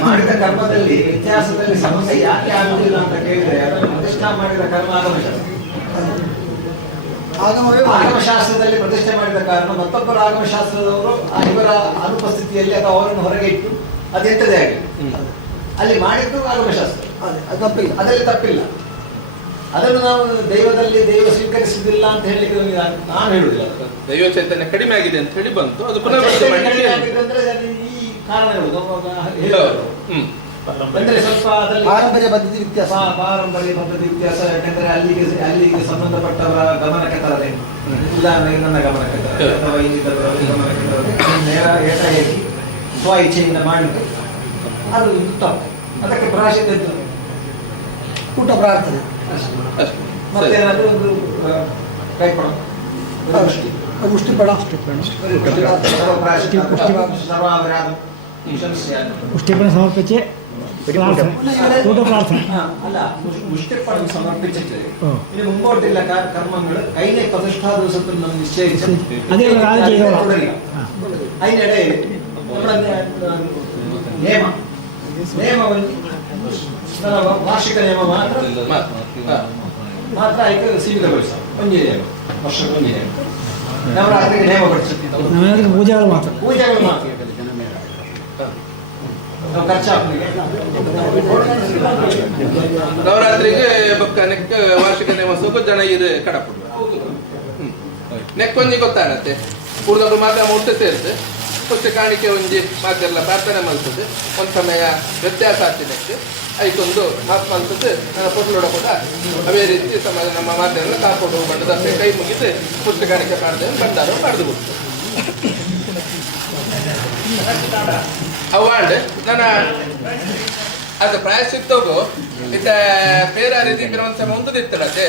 ಮಾಡಿದ ಕರ್ಮದಲ್ಲಿ ಇತಿಹಾಸದಲ್ಲಿ ಸಮಸ್ಯೆ ಯಾಕೆ ಆಗುವುದಿಲ್ಲ ಅಂತ ಕೇಳಿದ್ರೆ ಅದನ್ನು ಪ್ರತಿಷ್ಠಾ ಮಾಡಿದ ಕರ್ಮ ಆಗಮಶಾಸ್ತ್ರದಲ್ಲಿ ಪ್ರತಿಷ್ಠೆ ಮಾಡಿದ ಕಾರಣ ಮತ್ತೊಬ್ಬರ ಆಗಮಶಾಸ್ತ್ರದವರು ಇವರ ಅನುಪಸ್ಥಿತಿಯಲ್ಲಿ ಅಥವಾ ಅವರನ್ನು ಹೊರಗೆ ಇಟ್ಟು ಅದೆಂತದೇ ಆಗಲಿ ಅಲ್ಲಿ ಮಾಡಿದ್ದು ಆಗಮಶಾಸ್ತ್ರ, ಅದರಲ್ಲಿ ತಪ್ಪಿಲ್ಲ. ಅದನ್ನು ನಾವು ದೈವದಲ್ಲಿ ದೈವ ಸ್ವೀಕರಿಸುವುದಿಲ್ಲ ಅಂತ ಹೇಳಲಿಕ್ಕೆ ನಾನು ಹೇಳುವುದಿಲ್ಲ. ದೈವ ಚೈತನ್ಯ ಕಡಿಮೆ ಆಗಿದೆ ಅಂತ ಹೇಳಿ ಬಂತು, ಅದು ಪುನರ್ವರ್ತನೆ ಕಾರಣಗಳು ಅಂದ್ರೆ ಸ್ವಲ್ಪ ಪಾರಂಪರ್ಯ ಪದ್ಧತಿ ವ್ಯತ್ಯಾಸ, ಪಾರಂಪರ್ಯ ಪದ್ಧತಿ ವ್ಯತ್ಯಾಸ. ಯಾಕಂದ್ರೆ ಅಲ್ಲಿಗೆ ಸಂಬಂಧಪಟ್ಟವರ ಗಮನಕ್ಕೆ ತರದೆ, ಉದಾಹರಣೆಗೆ ನನ್ನ ಗಮನಕ್ಕೆ ತರದೆ ಅಥವಾ ಇನ್ನಿತರ ಗಮನಕ್ಕೆ ತರದೆ ಏಕಾಏಕಿ ಸ್ವ ಇಚ್ಛೆಯಿಂದ ಮಾಡಿದ್ದು ಅದು ತಪ್ಪು. ಅದಕ್ಕೆ ಪ್ರಾಯಶ್ಚಿತ್ತ ಊಟ ಪ್ರಾರ್ಥನೆ ಮತ್ತೇನಾದ್ರೂ ಒಂದು ಕೈಪಡ ಮುಷ್ಟಿಪಡ ಮುಷ್ಟಿಪಣ ಸಮರ್ಪಿಸಿ ಊಟ ಪ್ರಾರ್ಥನೆ ಅಲ್ಲ, ಮುಷ್ಟಿಪಣ ಸಮರ್ಪಿಸಿದ್ರೆ ಇನ್ನು ಮುಂಬೋಟಿಲ್ಲ ಕರ್ಮಗಳು ಐನೇ ಪ್ರತಿಷ್ಠಾ ದಿವಸದಲ್ಲಿ ನಾವು ನಿಶ್ಚಯಿಸಿ ಐನೆಡೆ ನೇಮವನ್ನು ವಾರ್ಷಿಕ ನೇಮ ಮಾತ್ರ ಆಯ್ಕೆ ಸೀಮಿತಗೊಳಿಸ ಒಂದೇ ನೇಮ, ವರ್ಷಕ್ಕೊಂದೇ ನೇಮ. ನವರಾತ್ರಿಗೆ ನೇಮ ಪಡಿಸುತ್ತೆ, ಪೂಜೆಗಳು ಮಾತ್ರ ನವರಾತ್ರಿಗೆ ಬೊಕ್ಕ ನೆಕ್ ವಾರ್ಷಿಕ ನೇಮ ಸೊಗು ಜನ ಇದು ಕಡಪುಡು ನೆಕ್ಕೊಂಜಿ ಗೊತ್ತಾಗತ್ತೆ. ಉಳಿದವರು ಮಾತ್ರ ಮುಟ್ಟ ಸೇರಿದೆ ಪುಸ್ತಕ ಕಾಣಿಕೆ ಒಂಜಿ ಮಾತೆಲ್ಲ ಪ್ರಾರ್ಥನೆ ಮಾಡ್ತದೆ. ಒಂದು ಸಮಯ ವ್ಯತ್ಯಾಸ ಆಗ್ತಿದ್ದಕ್ಕೆ ಆಯ್ತೊಂದು ಮಾತು ಮಾಡ್ತದೆ. ಪೊಟ್ಲೋಡ ಕೂಡ ಅವೇ ರೀತಿ ಸಮಾಜ ನಮ್ಮ ಮಾತೆಲ್ಲ ಕಾಕೊಂಡು ಬಂದು ದಸೆ ಕೈ ಮುಗಿದು ಪುಸ್ತಕ ಕಾಣಿಕೆ ಮಾಡಿದೆ ಬಂದಾರು ಮಾಡಿದು ಬಿಡ್ತು ಅವಾಂಡ್ ನನ್ನ ಅದು ಪ್ರಾಯಶ್ಚಿತ್ತಗೂ ಇತ್ತ ಬೇರೆ ರೀತಿ ಒಂದು ಸಮಯ ಒಂದು ಇತ್ತಡತ್ತೆ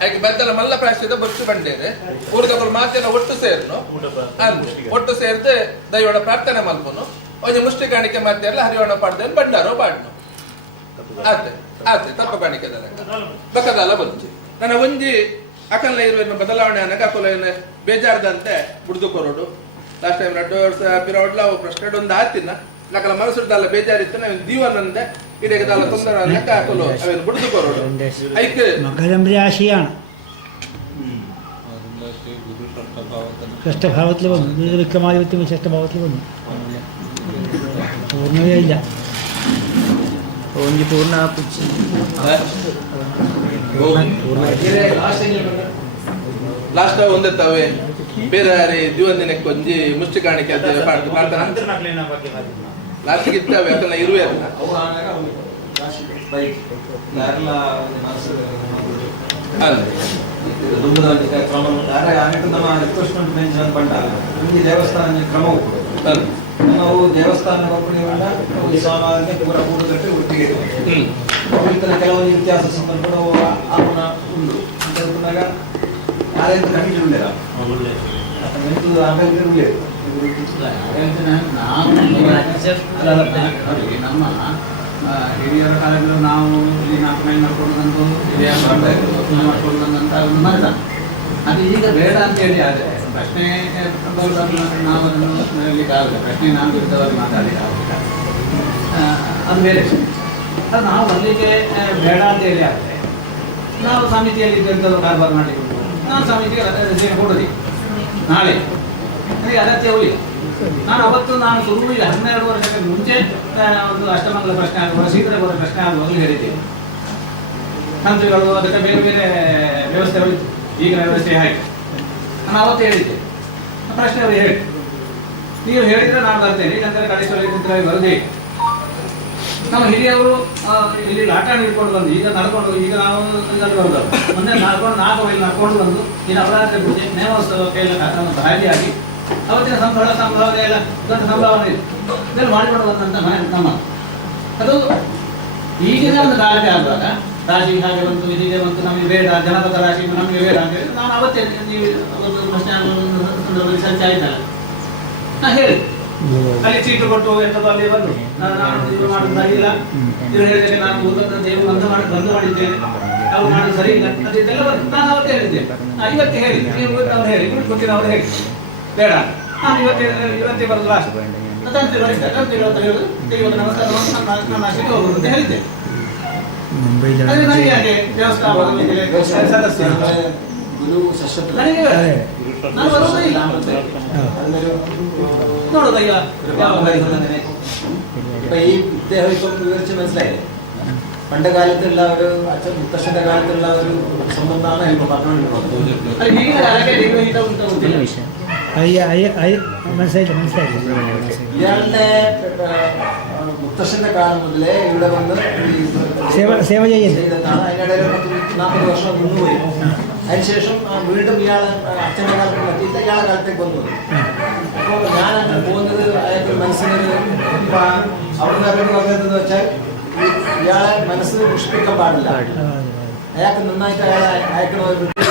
ಹಾಗೆ ಬೆದ್ದಲ ಮಲ್ಲ ಪ್ರಾಶ್ಯದ ಬೊಚ್ಚು ಬಂಡೇರೆ ಊರಿದವರು ಮಾತೆಲ್ಲ ಒಟ್ಟು ಸೇರ್ನು ಒಟ್ಟು ಸೇರ್ದೆ ದೈವಡ ಪ್ರಾರ್ಥನೆ ಮಲ್ಪನು ಒಂಜಿ ಮುಷ್ಟಿ ಕಾಣಿಕೆ ಮಾತೆ ಎಲ್ಲ ಹರಿವಣ ಪಾಡ್ದೇನು ಬಂಡಾರೋ ಬಾಡ್ನು ಆತೆ ಆತೆ ತಪ್ಪ ಕಾಣಿಕೆ ಬಕದಾಲ ಬಂಚಿ ನನ್ನ ಒಂಜಿ ಅಕಲ್ಲ ಇರುವೆನ್ನು ಬದಲಾವಣೆ ಅನ್ನಕ್ಕೆ ಅಕುಲ ಬೇಜಾರ್ದಂತೆ ಬುಡ್ದು ಕೊರೋಡು ಲಾಸ್ಟ್ ಟೈಮ್ 2 ವರ್ಷ ಪಿರೋಡ್ಲ ಅವು ಪ್ರಶ್ನೆ ಒಂದು ಆತಿನ ನಕಲ ಮನಸ್ಸುಡ್ದಲ್ಲ ಬೇಜಾರಿತ್ತು ನಾವು ದೀವನಂದೆ ಇಡಗದಲ್ಲ ತೊಂದರೆ ಅನ್ನಕ್ಕೆ ಅಕುಲು ಅವೇನು ಬುಡ್ದು ಕೊರೋಡು ಐಕೆ മകരംരാശിയാണ് ഷഷ്ടഭാവത്തിൽ വന്നു വിക്രമാധിപത്യം ഷഷ്ടഭാവത്തിൽ വന്നു പൂർണ്ണതയില്ല ಓನ್ಲಿ ಪೂರ್ಣ ಲಾಸ್ಟ್ ಒಂದೇ ತಾವೇ ಬೇರೆ ದಿವಸಕ್ಕೆ ಒಂಜಿ ಮುಷ್ಟಿ ಕಾಣಿಕೆ ಲಾಸ್ಟ್ಗೆ ಇದ್ದಾವೆ ಅದನ್ನ ಇರುವೆ ದೇವಸ್ಥಾನ ಕ್ರಮ ನಾವು ದೇವಸ್ಥಾನ ಸಾಮಾನ್ಯ ಪೂರ ಕೂಡು ಕಟ್ಟಿ ಒಟ್ಟಿಗೆ ಕೆಲವೊಂದು ವ್ಯತ್ಯಾಸ ಸಂದರ್ಭ ಆಪಣ ಉಂಟು ಅಂತ ಹೇಳ್ಕೊಂಡಾಗ ಯಾರೈತು ಕಮಿಟಿ ಉಳ್ಳೇರ ಆಮೇಲೆ ಉಳ್ಳೇರು ನಮ್ಮ ಹಿರಿಯರ ಕಾಲದಲ್ಲಿ ನಾವು ಇಲ್ಲಿ 4 ಮೈಲ್ ಮಾಡ್ಕೊಂಡು ಬಂದು ಹಿರಿಯ ಮಾಡ್ಕೊಂಡು ಬಂದಂತ ಒಂದು ಮರದ ಅದು ಈಗ ಬೇಡ ಅಂತ ಹೇಳಿ ಆದರೆ ಪ್ರಶ್ನೆ ನಾವು ಅದನ್ನು ಹೇಳಲಿಕ್ಕಾಗಲ್ಲ. ಪ್ರಶ್ನೆ ನಾನು ಇದ್ದವರು ಮಾತಾಡಲಿಕ್ಕಾಗಲ್ಲ, ಅದು ಬೇರೆ. ಅದು ನಾವು ಬರಲಿಕ್ಕೆ ಬೇಡ ಅಂತ ಹೇಳಿ ಆದರೆ ನಾವು ಸಮಿತಿಯಲ್ಲಿ ಇದ್ದಂಥವ್ರು ಕಾರ್ಬಾರ್ ಮಾಡಲಿಕ್ಕೆ ನಾನು ಸಮಿತಿಗೆ ರಜೆ ಕೊಡೋದಿ ನಾಳೆ ನನಗೆ ಅಗತ್ಯ ಉಳಿಲ್ಲ. ನಾನು ಅವತ್ತು ಶುರುವಿಲ್ಲ 12 ವರ್ಷಕ್ಕೆ ಮುಂಚೆ ಒಂದು ಅಷ್ಟಮಂಗಲ ಪ್ರಶ್ನೆ ಆಗುವಾಗ ಶೀಘ್ರ ಬರೋ ಪ್ರಶ್ನೆ ಆಗುವಾಗಲೂ ಹೇಳಿದ್ದೇವೆ. ತಂತ್ರಿಗಳು ಅದಕ್ಕೆ ಬೇರೆ ಬೇರೆ ವ್ಯವಸ್ಥೆಗಳಿತ್ತು, ಈಗ ವ್ಯವಸ್ಥೆ ಆಯಿತು. ನಾನು ಅವತ್ತು ಹೇಳಿದ್ದೆ, ಪ್ರಶ್ನೆ ಅವರು ಹೇಳಿ ನೀವು ಹೇಳಿದ್ರೆ ನಾನು ಬರ್ತೇನೆ, ಇಲ್ಲಂದ್ರೆ ಕಳಿಸುವಲ್ಲಿ ಬರದೇ. ನಮ್ಮ ಹಿರಿಯವರು ಇಲ್ಲಿ ಆಟ ಹಿಡ್ಕೊಂಡು ಬಂದು ಈಗ ನಡ್ಕೊಂಡು ಈಗ ನಾವು ಇದರಲ್ಲಿ ಬರೋದು ಮೊನ್ನೆ 4 ಮೈಲ್ ನಡ್ಕೊಂಡು ಬಂದು ಈ ನವರಾತ್ರಿ ಪೂಜೆ ನೇಮೋತ್ಸವಕ್ಕೆಲ್ಲ ಭಾಗಿಯಾಗಿ ಅವತ್ತಿನ ಸಂಭಾವನೆ ಎಲ್ಲ ದೊಡ್ಡ ಸಂಭಾವನೆ ಇದೆ, ಇದನ್ನು ಮಾಡಿಕೊಂಡು ಬಂದಂತ ನಮ್ಮ ಅದು ಈಗಿನ ಒಂದು ಕಾಲಕ್ಕೆ ಆಗುವಾಗ ರಾಶಿ ಹಾಗೆ ಬಂತು, ಇದೀಗೆ ಬಂತು, ನಮಗೆ ಬೇಡ, ಜನಪದ ರಾಶಿ ನಮಗೆ ಬೇಡ ಅಂತ ಹೇಳಿ ನಾನು ಅವತ್ತೇ ನೀವು ಒಂದು ಪ್ರಶ್ನೆ ಸಂದರ್ಭದಲ್ಲಿ ಸಂಚೆ ಆಯ್ತಲ್ಲ ನಾ ಹೇಳಿ ಅಲ್ಲಿ ಚೀಟು ಕೊಟ್ಟು ಎಂಥದ್ದು ಅಲ್ಲಿ ಬಂದು ನಾನು ಇದು ಮಾಡೋದಾಗಿಲ್ಲ, ಇವ್ರು ಹೇಳಿದರೆ ನಾನು ದೇವರು ಬಂದ್ ಮಾಡಿದ್ದೇನೆ, ಅವ್ರು ಮಾಡೋದು ಸರಿ ಇಲ್ಲ ಅದೆಲ್ಲ ಬಂದು ನಾನು ಅವತ್ತೇ ಹೇಳಿದ್ದೆ. ಇವತ್ತು ಹೇಳಿ ನೀವು ಅವ್ರು ಹೇಳಿ ಗೊತ್ತಿನ ಅವ್ರು ಹೇಳಿ ಬೇಡ, ನಾನು ಇವತ್ತೇ ಬರೋದು ಲಾಸ್ಟ್ ಹೇಳುದು ಇವತ್ತು ನಮಸ್ಕಾರ ನನ್ನ ಅಷ್ಟಕ್ಕೆ ಹೋಗುದು ಅಂತ ಹೇಳಿದ್ದೆ. ಸದಸ್ಯ ನಾನು ಬರೋದೇ ಇಲ್ಲ നോടുകയ്യ ഇപ്പൊ ഈ ഇദ്ദേഹം ഇപ്പം വിവരിച്ച് മനസ്സിലായില്ലേ, പണ്ട് കാലത്തുള്ള ഒരു അച്ഛൻ മുത്തശ്ശന്റെ കാലത്തുള്ള ഒരു സംബന്ധമാണ് ഇപ്പൊ പറഞ്ഞുകൊണ്ടിരുന്നത്. ഇയാളുടെ മുത്തശ്ശന്റെ കാലം മുതലേ ഇവിടെ വന്ന് സേവ ചെയ്തതാണ്. അതിനിടയിൽ 40 വർഷം നിന്നുപോയി. അതിനുശേഷം വീണ്ടും ഇയാളെ അച്ഛൻ്റെ കാലത്ത് പറ്റിയിട്ട് ഇയാളെ കാലത്തേക്ക് വന്നു. അപ്പോൾ ഞാൻ അങ്ങനെ പോകുന്നത് അയാൾക്ക് മനസ്സിനൊരു അവിടെ നിന്ന് പറഞ്ഞതെന്ന് വെച്ചാൽ ഇയാളെ മനസ്സ് പുഷ്പിക്കാൻ പാടില്ല, അയാൾക്ക് നന്നായിട്ട് അയാളെ അയക്കണ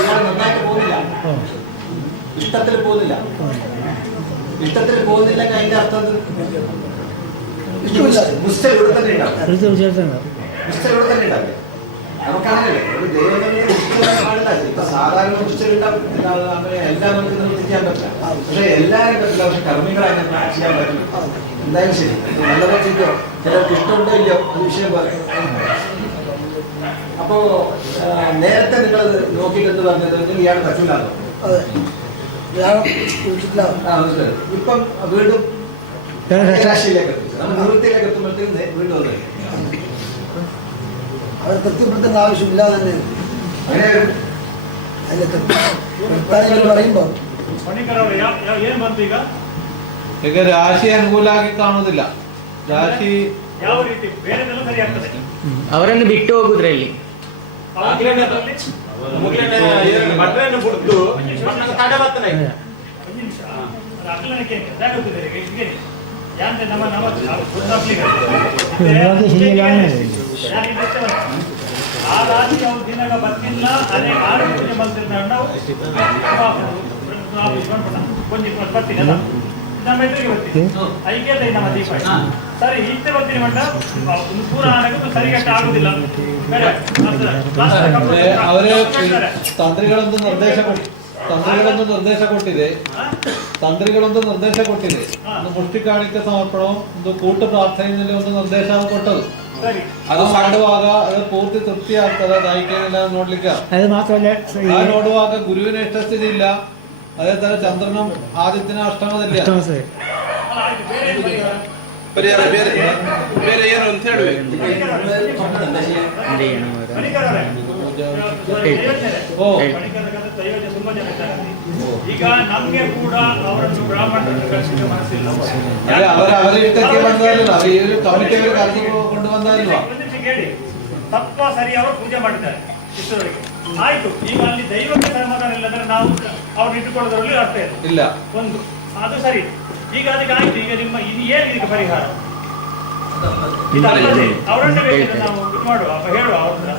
ഇയാൾ നന്നായിട്ട് പോകുന്നില്ല, ഇഷ്ടത്തിൽ പോകുന്നില്ല. ഇഷ്ടത്തിൽ പോകുന്നില്ലെങ്കിൽ അതിന്റെ അർത്ഥം മുസ്തൽ ഇവിടെ തന്നെ ഉണ്ടാവും, മുസ്തൽ ഇവിടെ തന്നെ ഉണ്ടാവില്ല. നമുക്കങ്ങനെയല്ലേ ഒരു ദൈവം പാടില്ല. ഇപ്പൊ സാധാരണ മുസ്തലുണ്ടാവും, അങ്ങനെ എല്ലാം നമുക്ക് ചെയ്യാൻ പറ്റില്ല. പക്ഷെ എല്ലാവരും പറ്റില്ല, പക്ഷെ കർമ്മികളെ അങ്ങനെ ചെയ്യാൻ പറ്റില്ല. എന്തായാലും ശരി, നല്ലതോ ചെയ്യോ, ചിലർക്ക് ഇഷ്ടമുണ്ടോ ഇല്ലയോ അത് വിഷയം പറയും. അപ്പോ നേരത്തെ നിങ്ങൾ നോക്കിയിട്ട് എന്ത് പറഞ്ഞത് ഇയാൾ പറ്റൂലാന്നോ? ഇപ്പം വീണ്ടും രാശിയിലേക്ക് എത്തി, നമ്മൾ നിവൃത്തിയിലേക്ക് എത്തുമ്പോഴത്തേക്കും വീണ്ടും വന്നു അവർ തൃപ്തിപ്പെടുത്തേണ്ട ആവശ്യമില്ലാതെ തന്നെ അതിന്റെ പറയുമ്പോൾ ಈಗ ರಾಶಿ ಅನುಕೂಲ ಆಗಿ ಕಾಣುವುದಿಲ್ಲ. ರಾಶಿ ಯಾವ ರೀತಿ ಬೇರೆದೆಲ್ಲ ಸರಿ ಆಗ್ತದೆ, ಅವರನ್ನು ಬಿಟ್ಟು ಹೋಗುದ್ರಲ್ಲಿ ಮಟ್ರನ್ನು ಬಿಡ್ತು ತಡೆ ಬರ್ತಾನೆ. ಅಕ್ಕಲನಕ್ಕೆ ಜಾಗೃತಿದ್ದಾರೆ ಈಗ ಯಾಂತೆ ನಮ್ಮ ನಮ್ಮ ಆ ರಾಶಿ ಅವ್ರ ದಿನಾಗ ಬರ್ತಿಲ್ಲ ಅದೇ ಆರು ಪೂಜೆ ಮಾಡ್ತಿರ್ತಾರೆ ನಾವು ಕೊಂಚ ಬರ್ತೀನಿ ಅಲ್ಲ ನಮ್ಮ ಎದುರಿಗೆ ಬರ್ತೀನಿ ಐಕ್ಯತೆ ನಮ್ಮ ದೀಪ ಸರಿ ಇಷ್ಟೇ ಬರ್ತೀನಿ ಮಂಡ ಪೂರ ಆಡೋದು ಸರಿಗಟ್ಟ ಆಗುದಿಲ್ಲ ಅವರೇ ತಂತ್ರಿಗಳೊಂದು ನಿರ್ದೇಶ ಕೊಟ್ಟಿದೆ ತಂತ್ರಿಗಳೊಂದು ನಿರ್ದೇಶ ಕೊಟ್ಟಿದೆ ಒಂದು ಮುಷ್ಟಿ ಕಾಣಿಕೆ ಸಮರ್ಪಣ ಒಂದು ಕೂಟ ಪ್ರಾರ್ಥನೆಯಲ್ಲಿ ಒಂದು ನಿರ್ದೇಶ ಕೊಟ್ಟದು ಅದು ಮಾಡುವಾಗ ಅದು ಪೂರ್ತಿ ತೃಪ್ತಿ ಆಗ್ತದೆ ನಾಯಿಕೆಲ್ಲ ನೋಡ್ಲಿಕ್ಕೆ ನೋಡುವಾಗ ಗುರುವಿನ ಯಶಸ್ಸಿದೆ ಇಲ್ಲ ಅದೇ ತರ ಚಂದ್ರನ ಆದಿತ್ಯನ ಅಷ್ಟಮದಲ್ಲಿ ಪರಿಹಾರ ಬೇರೆ ಬೇರೆ ಏನು ಅಂತ ಹೇಳಬೇಕು. ಈಗ ನಮ್ಗೆ ಕೂಡ ಅವರನ್ನು ಬ್ರಾಹ್ಮಣರನ್ನು ಕಳಿಸಿದ ಮನಸ್ಸಿಲ್ಲ. ಕೇಳಿ ತಪ್ಪ ಸರಿ ಅವರು ಪೂಜೆ ಮಾಡಿದ್ದಾರೆ ಇಷ್ಟರವರೆಗೆ ಆಯ್ತು. ಈಗ ಅಲ್ಲಿ ದೈವಕ್ಕೆ ಸಮಾಧಾನ ಇಲ್ಲದ್ರೆ ನಾವು ಅವ್ರು ಇಟ್ಟುಕೊಳ್ಳೋದ್ರಲ್ಲಿ ಅರ್ಥ ಇಲ್ಲ. ಒಂದು ಅದು ಸರಿ. ಈಗ ಅದಕ್ಕೆ ಆಯ್ತು. ಈಗ ನಿಮ್ಮ ಇದು ಏನು ಇದಕ್ಕೆ ಪರಿಹಾರ? ಅವರನ್ನೇ ಬೇಕಿದ್ರೆ ನಾವು ಇದು ಮಾಡುವ ಹೇಳುವ ಅವ್ರನ್ನ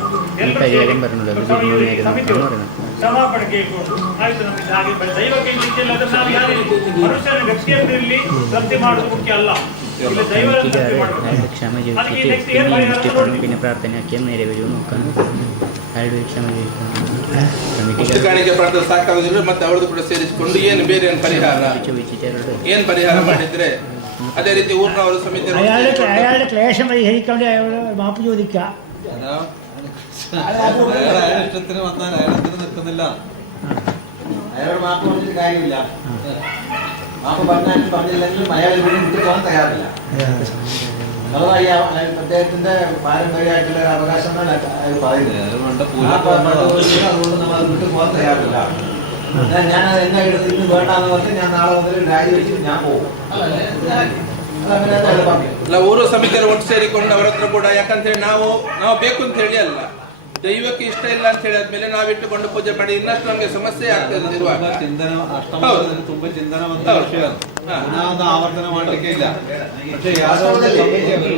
ಕ್ಷಮಾಪಣೆ ಕೇಳ್ಕೊಂಡು ಆಯ್ತು. ನಮಗೆ ಹಾಗೆ ದೈವಕ್ಕೆ ರೀತಿಯಲ್ಲಿ ಅದನ್ನು ನಾವು ಯಾರು ಮನುಷ್ಯನ ವ್ಯಕ್ತಿಯಲ್ಲಿರಲಿ ಶ್ರದ್ಧೆ ಮಾಡೋದು ಮುಖ್ಯ ಅಲ್ಲ. പിന്നെ പ്രാർത്ഥനയാക്കിയ നേരെ നോക്കാൻ ಕಾಣಿಕೆ ಪ್ರಾರ್ಥನೆ ಸಾಕಾಗುದಿಲ್ಲ. ಮತ್ತೆ ಅವ್ರದ್ದು ಕೂಡ ಸೇರಿಸಿಕೊಂಡು ಏನು ಬೇರೆ ಏನು ಪರಿಹಾರ ಮಾಡಿದ್ರೆ അതെ രീതി ഊർണ്ണ സമിതി അയാളുടെ ക്ലേശം പരിഹരിക്കാണ്ട് അയാളോട് മാപ്പ് ചോദിക്കുക. ഇഷ്ടത്തിന് വന്നാൽ അയാളത്തിന് നിൽക്കുന്നില്ല. അയാളോട് മാപ്പ് പറഞ്ഞിട്ട് കാര്യമില്ല. മാപ്പ് പറഞ്ഞാലും പറഞ്ഞില്ലെങ്കിലും അയാൾ ഇവിടെ വിട്ടു പോകാൻ തയ്യാറില്ല. അഥവാ അദ്ദേഹത്തിന്റെ പാരമ്പര്യമായിട്ടുള്ള ഒരു അവകാശം അയാൾ പറയുന്നത്. അതുകൊണ്ട് നമ്മൾ അത് വിട്ടു പോകാൻ തയ്യാറില്ല. ഞാൻ എന്നെ ഇന്ന് വേണ്ടാന്ന് പറഞ്ഞ് ഞാൻ നാളെ മുതൽ രാജിവെച്ചിട്ട് ഞാൻ പോകും. ಅಲ್ಲ, ಊರು ಸಮಿತಿಯವರು ಒಟ್ಟು ಸೇರಿಕೊಂಡು ಅವರ ಹತ್ರ ಕೂಡ, ಯಾಕಂತ ಹೇಳಿ ನಾವು ಬೇಕು ಅಂತ ಹೇಳಿ ಅಲ್ಲ, ದೈವಕ್ಕೆ ಇಷ್ಟ ಇಲ್ಲ ಅಂತ ಹೇಳಿ ಆದ್ಮೇಲೆ ನಾವಿಟ್ಟುಕೊಂಡು ಪೂಜೆ ಮಾಡಿ ಇನ್ನಷ್ಟು ನಮಗೆ ಸಮಸ್ಯೆ ಆಗ್ತದೆ. ಚಿಂತನ ಅಷ್ಟಮದಲ್ಲಿ ತುಂಬಾ ಚಿಂತನವಂತ ವಿಷಯ. ನಾವು ಆವರ್ತನ ಮಾಡಲಿಕ್ಕೆ ಇಲ್ಲ. പക്ഷേ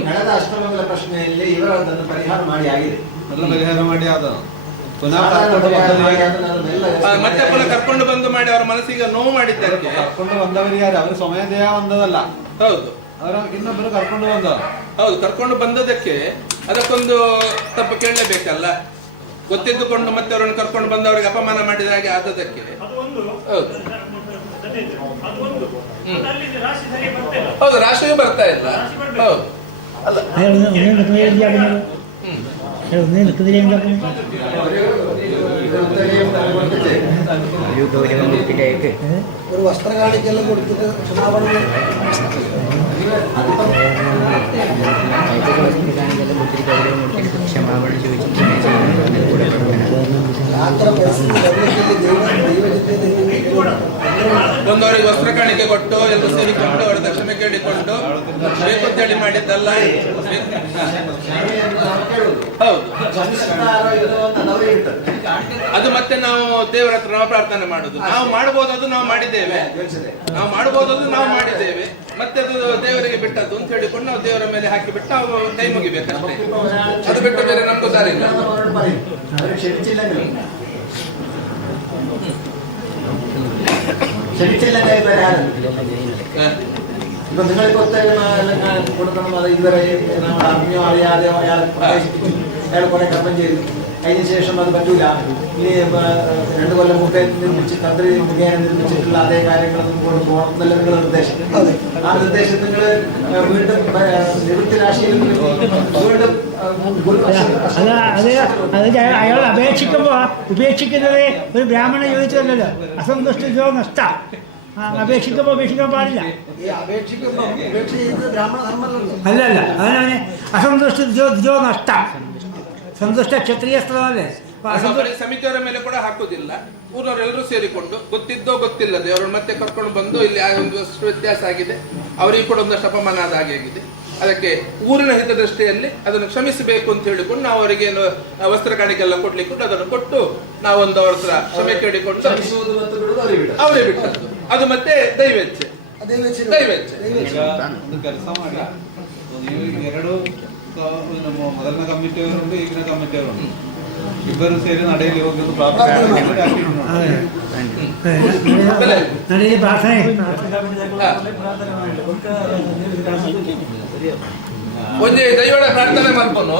ಕಳೆದ ಅಷ್ಟಮಗಳ ಪ್ರಶ್ನೆಯಲ್ಲಿ ಇವರು ಅದನ್ನು ಪರಿಹಾರ ಮಾಡಿ ಆಗಿದೆ. ಎಲ್ಲ ಪರಿಹಾರ ಮಾಡಿ ಆದ ಮತ್ತೆ ಪುನಃ ಕರ್ಕೊಂಡು ಬಂದು ಮಾಡಿ ಅವರ ಮನಸ್ಸಿಗೆ ನೋವು ಮಾಡಿದ್ದಾರೆ. ಕರ್ಕೊಂಡು ಬಂದವರು ಯಾರು? ಅವರು ಸ್ವಯಂದೇಹ ಬಂದದಲ್ಲ. ಹೌದು, ಅವರ ಇನ್ನೊಬ್ಬರು ಕರ್ಕೊಂಡು ಬಂದ. ಹೌದು, ಕರ್ಕೊಂಡು ಬಂದದಕ್ಕೆ ಅದಕ್ಕೊಂದು ತಪ್ಪು ಕೇಳಲೇಬೇಕಲ್ಲ. ಗೊತ್ತಿದ್ದುಕೊಂಡು ಮತ್ತೆ ಅವರನ್ನು ಕರ್ಕೊಂಡು ಬಂದವರಿಗೆ ಅಪಮಾನ ಮಾಡಿದ ಹಾಗೆ ಆದದಕ್ಕೆ. ಹೌದು, ರಾಶಿಯೂ ಬರ್ತಾ ಇಲ್ಲ. ಹೌದು, ಅಲ್ಲ ഒരു വസ്ത്രകാണിക്കെല്ലാം കൊടുത്തിട്ട് ക്ഷമാപണം ക്ഷമാപണം ചോദിച്ചിട്ട് ಒಂದವರಿಗೆ ವಸ್ತ್ರ ಕಾಣಿಕೆ ಕೊಟ್ಟು ಎಲ್ಲರೂ ಸೇರಿಕೊಂಡು ಅವರ ದಕ್ಷಿಣೆ ಕೇಳಿಕೊಂಡು ಬೇಕು ಅಂತ ಹೇಳಿ ಮಾಡಿದ್ದಲ್ಲ. ಹೌದು, ಅದು ಮತ್ತೆ ನಾವು ದೇವರ ಹತ್ರ ನಾವು ಪ್ರಾರ್ಥನೆ ಮಾಡುದು. ನಾವು ಮಾಡಬಹುದದು ನಾವು ಮಾಡಿದ್ದೇವೆ, ನಾವು ಮಾಡಬಹುದದು ನಾವು ಮಾಡಿದ್ದೇವೆ. ಮತ್ತೆ ಅದು ದೇವರಿಗೆ ಬಿಟ್ಟದ್ದು ಅಂತ ಹೇಳಿಕೊಂಡು ನಾವು ದೇವರ ಮೇಲೆ ಹಾಕಿಬಿಟ್ಟು ನಾವು ಕೈ ಮುಗಿಬೇಕಷ್ಟೇ. ಅದು ಬಿಟ್ಟು ಬೇರೆ ನಮ್ಗೂ ದಾರಿ ಇಲ್ಲ. ഇപ്പൊ നിങ്ങൾക്ക് കൊടുക്കണം. അത് ഇതുവരെ നമ്മൾ അറിഞ്ഞോ അറിയാതെ അയാൾ കുറെ കർമ്മം ചെയ്തു. അതിന് ശേഷം അത് പറ്റൂല. ഇനി 2 കൊല്ലം മുമ്പേ നിർമ്മിച്ച് തന്ത്രി മുഖേന നിർമ്മിച്ചിട്ടുള്ള അതേ കാര്യങ്ങൾ കൊണ്ട് പോകണം എന്നല്ല നിങ്ങളുടെ നിർദ്ദേശം. ആ നിർദ്ദേശം നിങ്ങൾ വീണ്ടും നിവൃത്തി രാശിയിൽ വീണ്ടും അയാൾ അപേക്ഷിക്കുമ്പോ ഉപേക്ഷിക്കുന്നത് ഒരു ബ്രാഹ്മണ ചോദിച്ചതല്ലോ. അസന്തുഷ്ടോ നഷ്ട. അപേക്ഷിക്കാൻ പാടില്ല. അല്ലല്ല, അതിനെ അസന്തുഷ്ടോ നഷ്ട. ಸಂತುಷ್ಟ ಕ್ಷತ್ರಿಯ ಸ್ಥಳವಲ್ಲೇ ಸಮಿತಿಯವರ ಮೇಲೆ ಕೂಡ ಹಾಕುದಿಲ್ಲ. ಊರವರೆಲ್ಲರೂ ಸೇರಿಕೊಂಡು ಗೊತ್ತಿದ್ದೋ ಗೊತ್ತಿಲ್ಲದೆ ಅವರನ್ನು ಮತ್ತೆ ಕರ್ಕೊಂಡು ಬಂದು ಇಲ್ಲಿ ಒಂದು ವ್ಯತ್ಯಾಸ ಆಗಿದೆ, ಅವರಿಗೆ ಕೂಡ ಒಂದಷ್ಟು ಅಪಮಾನ ಆದ ಹಾಗೆ ಆಗಿದೆ. ಅದಕ್ಕೆ ಊರಿನ ಹಿತದೃಷ್ಟಿಯಲ್ಲಿ ಅದನ್ನು ಕ್ಷಮಿಸಬೇಕು ಅಂತ ಹೇಳಿಕೊಂಡು ನಾವು ಅವರಿಗೆ ವಸ್ತ್ರ ಕಾಣಿಕೆಲ್ಲ ಕೊಡ್ಲಿಕ್ಕೆ ಅದನ್ನು ಕೊಟ್ಟು ನಾವೊಂದು ಅವ್ರ ಹತ್ರ ಕ್ಷಮೆ ಕೇಳಿಕೊಂಡು ಅವರೇ ಬಿಟ್ಟದ್ದು. ಅದು ಮತ್ತೆ ದೈವೇಚ್ಛೆ. ಕೆಲಸ ಮಾಡಿ ಎರಡು ಮೊದಲನೇ ಕಮಿಟಿಯವರುಂಟು, ಈಗಿನ ಕಮಿಟಿಯವರುಂಟು. ಇಬ್ಬರು ಸೇರಿ ನಡೆಯಲ್ಲಿ ಹೋಗಿ ಒಂದು ಪ್ರಾರ್ಥನೆ ನಡೆಯಲ್ಲಿ ಪ್ರಾರ್ಥನೆ ಒಂಜಿ ದೈವಡ ಪ್ರಾರ್ಥನೆ ಮಾಡ್ಕೊಂಡು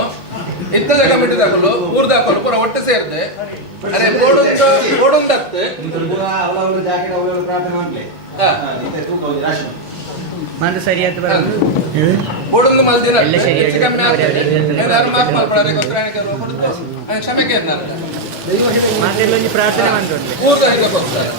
ಇತ್ತದ ಕಮಿಟಿ ತಗೊಳ್ಳು ಊರ್ ದಾಖಲು ಪೂರ ಒಟ್ಟು ಸೇರ್ದೆ ಅರೆ ಬೋಡುಂದತ್ತೆ ಮಂದು ಸರಿಯಾದ ಬೋಡುಂದು ಮಲ್ದಿನ ಎಲ್ಲ ಸರಿಯಾಗಿ ಕ್ಷಮೆಗೆ ಮಾತೆಲ್ಲ ಒಂದು ಪ್ರಾರ್ಥನೆ ಮಾಡ್ಕೊಂಡು ಊರ್ ದಾಖಲೆ ಹೋಗ್ತಾರೆ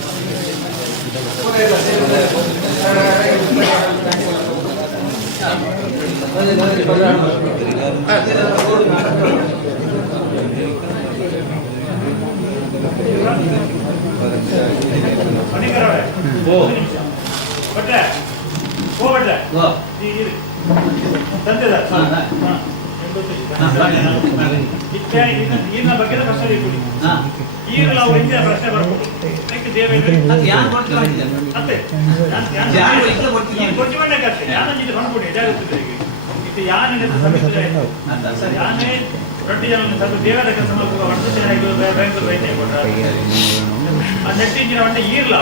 ಈಗಿನ ಬಗ್ಗೆ ಪ್ರಶ್ನೆ ಇಟ್ಬಿಡಿ ಈಗ ನಾವು ಹೆಚ್ಚಿನ ಪ್ರಶ್ನೆ ಬರ್ಬೋದು ಯಾನೇ ರೊಟ್ಟಿ ಜನ ಸ್ವಲ್ಪ ಬೇಗದ ಕೆಲಸ ಮಾಡ್ಬೇಕು ನೆಟ್ಟಿಂಚಿನ ಒಂಟೆ ಈರ್ಲ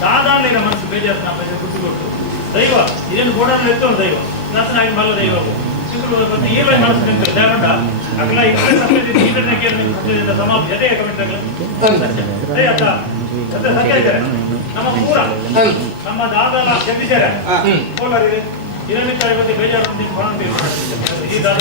ಸಾಧಾರಣ ಮನಸ್ಸು ಬೇಜಾರು ನಮ್ಮ ಗುರ್ತಿಕೊಟ್ಟು ದೈವ ಇದನ್ನು ಗೋಡನ್ನು ಎತ್ತೋನು ದೈವ ನಾತನಾಗಿ ಮಲ್ಲ ದೈವ ಈರ್ಲ ಮನಸ್ಸು ನಿಂತರು ದೇವಂಡ ಅಗಲ ಸಮಾಪ್ತಿ ಜೊತೆ ಸತ್ಯ ಇದ್ದಾರೆ ನಮ್ಮ ಪೂರ ನಮ್ಮ ದಾದಲ ಜಗದೀಶರ ಕೋಲಾರಿದೆ ಇದನ್ನು ಬಗ್ಗೆ ಬೇಜಾರು ಈ ದಾದ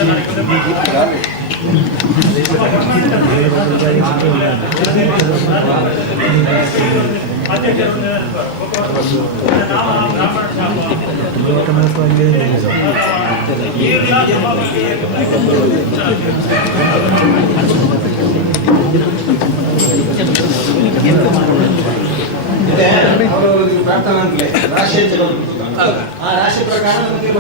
ಪ್ರಾರ್ಥನಾ ರಾಶಿ ಆ ರಾಶಿ ಪ್ರಕಾರ ನಮಗೆ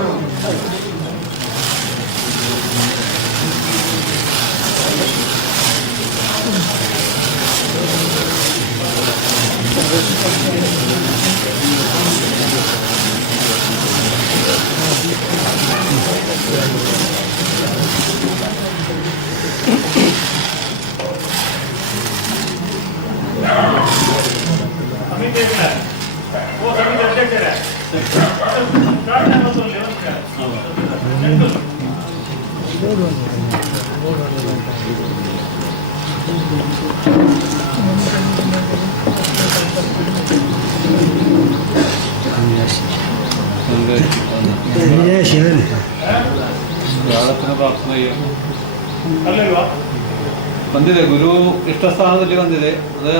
ಬಂದಿದೆ ಗುರು ಇಷ್ಟಸ್ಥಾನದಲ್ಲಿ ಬಂದಿದೆ. ಅದೇ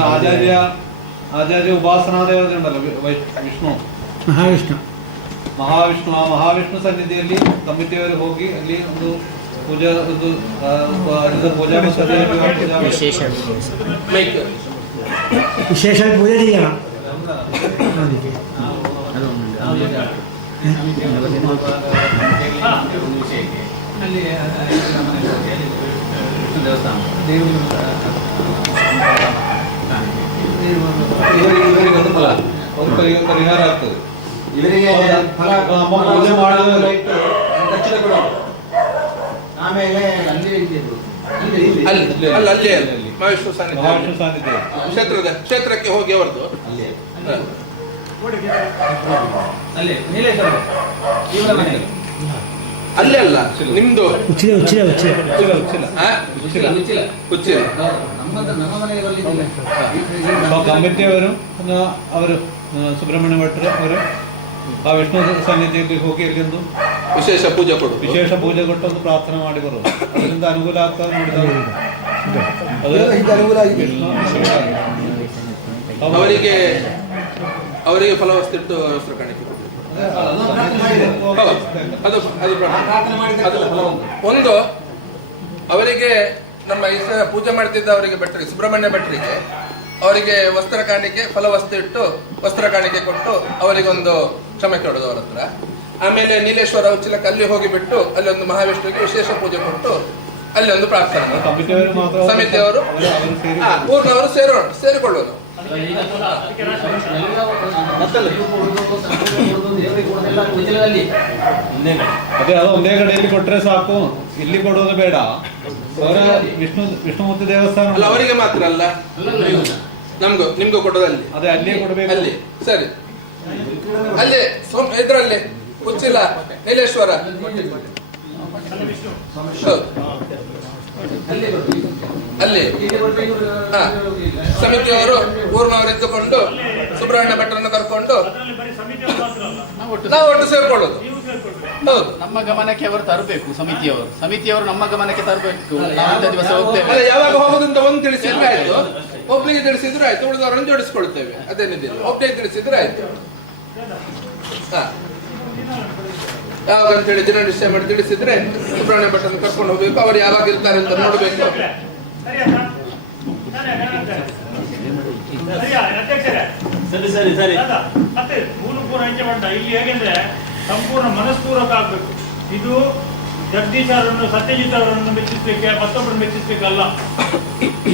ಆಚಾರ್ಯ ಉಪಾಸನಾ ದೇವತೆ ಉಂಟಲ್ಲ ವಿಷ್ಣು ಮಹಾವಿಷ್ಣು ಆ ಮಹಾವಿಷ್ಣು ಸನ್ನಿಧಿಯಲ್ಲಿ ಕಮಿಟಿಯವರು ಹೋಗಿ ಅಲ್ಲಿ ಒಂದು ಪೂಜಾ ಪೂಜಾ ವಿಶೇಷ ಪೂಜೆ ചെയ്യണം. ಇವರಿಗೆ ಒಂದು ಫಲ ಒಂದು ಪರಿಹಾರ ಆಗ್ತದೆ. ಇವರಿಗೆ ಪೂಜೆ ಮಾಡಿದವರು ದಕ್ಷಿಣ ಕೊಡೋಣ. ಆಮೇಲೆ ಅಲ್ಲಿ ಮಹಾವಿಷ್ಣು ಸಾನ್ನಿಧ್ಯ ಕ್ಷೇತ್ರಕ್ಕೆ ಹೋಗಿ ಅವರದು ಅಲ್ಲಿ ಅಲ್ಲ ನಿಮ್ದು ಕಮಿಟಿಯವರು ಅವರು ಸುಬ್ರಹ್ಮಣ್ಯ ಭಟ್ರು ಅವರು ಆ ವಿಷ್ಣು ಸನ್ನಿಧಿಯಲ್ಲಿ ಹೋಗಿ ಅಲ್ಲಿ ಒಂದು ವಿಶೇಷ ಪೂಜೆ ಕೊಟ್ಟು ಒಂದು ಪ್ರಾರ್ಥನೆ ಮಾಡಿ ಬರುವುದು. ಅದರಿಂದ ಅನುಕೂಲ ಆಗ್ತದೆ ನೋಡಿದವರು ಅವರಿಗೆ ಫಲವಸ್ತಿಟ್ಟು ವಸ್ತ್ರ ಕಾಣಿಕೆ ಒಂದು ಅವರಿಗೆ ನಮ್ಮ ಪೂಜೆ ಮಾಡ್ತಿದ್ದ ಅವರಿಗೆ ಭಟ್ರಿಗೆ ಸುಬ್ರಹ್ಮಣ್ಯ ಭಟ್ರಿಗೆ ಅವರಿಗೆ ವಸ್ತ್ರ ಕಾಣಿಕೆ ಫಲವಸ್ತು ಇಟ್ಟು ವಸ್ತ್ರ ಕಾಣಿಕೆ ಕೊಟ್ಟು ಅವರಿಗೊಂದು ಕ್ಷಮೆ ಕೊಡೋದು ಅವರ ಹತ್ರ. ಆಮೇಲೆ ನೀಲೇಶ್ವರ ಉಚ್ಚಿಲಕ್ಕೆ ಅಲ್ಲಿ ಹೋಗಿಬಿಟ್ಟು ಅಲ್ಲಿ ಒಂದು ಮಹಾವಿಷ್ಣುವಿಗೆ ವಿಶೇಷ ಪೂಜೆ ಕೊಟ್ಟು ಅಲ್ಲಿ ಒಂದು ಪ್ರಾರ್ಥನೆ ಸಮಿತಿಯವರು ಪೂರ್ಣವರು ಸೇರಿಕೊಳ್ಳೋದು. ಅದೇ ಅದು ಒಂದೇ ಕಡೆಯಲ್ಲಿ ಕೊಟ್ರೆ ಸಾಕು, ಇಲ್ಲಿ ಕೊಡೋದು ಬೇಡ. ವಿಷ್ಣುಮೂರ್ತಿ ದೇವಸ್ಥಾನ ಅಲ್ಲ ಅವರಿಗೆ ಮಾತ್ರ ಅಲ್ಲ, ನಿಮ್ಗೂ ಕೊಡೋದಲ್ಲಿ ಅದೇ ಅಲ್ಲಿಯೇ ಕೊಡಬೇಕು. ಅಲ್ಲಿ ಸರಿ, ಅಲ್ಲಿ ಇದ್ರಲ್ಲಿ ಉಚ್ಚಿಲ ನೀಲೇಶ್ವರ ಅಲ್ಲಿ ಸಮಿತಿಯವರು ಊರಿನವರು ಇದ್ದುಕೊಂಡು ಸುಬ್ರಹ್ಮಣ್ಯ ಭಟ್ರನ್ನು ಕರ್ಕೊಂಡು ನಾವು ಒಟ್ಟು ಸೇರ್ಕೊಳ್ಳೋದು. ಹೌದು, ನಮ್ಮ ಗಮನಕ್ಕೆ ಅವರು ತರಬೇಕು. ಸಮಿತಿಯವರು ನಮ್ಮ ಗಮನಕ್ಕೆ ತರಬೇಕು. ದಿವಸ ಹೋಗ್ತೇವೆ. ಅಲ್ಲ, ಯಾವಾಗ ಹೋಗೋದಂತ ಒಂದು ತಿಳಿಸಿದ್ರೆ ಆಯ್ತು, ಒಬ್ಳಿಗೆ ತಿಳಿಸಿದ್ರೆ ಆಯ್ತು, ಉಳಿದವರನ್ನು ಜೋಡಿಸ್ಕೊಳ್ತೇವೆ. ಅದೇನಿದಿಲ್ಲ, ಒಬ್ಳಿಗೆ ತಿಳಿಸಿದ್ರೆ ಆಯ್ತು. ಯಾವಾಗ ಅಂತೇಳಿ ದಿನ ನಿಶ್ಚಯ ಮಾಡಿ ತಿಳಿಸಿದ್ರೆ ಸುಬ್ರಹ್ಮಣ್ಯ ಭಟ್ಟನ್ನು ಕರ್ಕೊಂಡು ಹೋಗ್ಬೇಕು. ಅವರು ಯಾವಾಗ ಇರ್ತಾರೆ ಅಂತ ನೋಡ್ಬೇಕು. ಸರಿ ಸರಿ ಸರಿ. ಮತ್ತೆ ಪೂರ್ಣ ಹಂಚೆ ಬಂದ ಇಲ್ಲಿ ಹೇಗೆಂದ್ರೆ ಸಂಪೂರ್ಣ ಮನಸ್ಪೂರ್ವಕ ಆಗ್ಬೇಕು. ಇದು ಜಗದೀಶ್ ಅವರನ್ನು, ಸತ್ಯಜಿತ್ ಅವರನ್ನು ಮೆಚ್ಚಿಸ್ಲಿಕ್ಕೆ, ಮತ್ತೊಬ್ಬರು ಮೆಚ್ಚಿಸ್ಲಿಕ್ಕಲ್ಲ.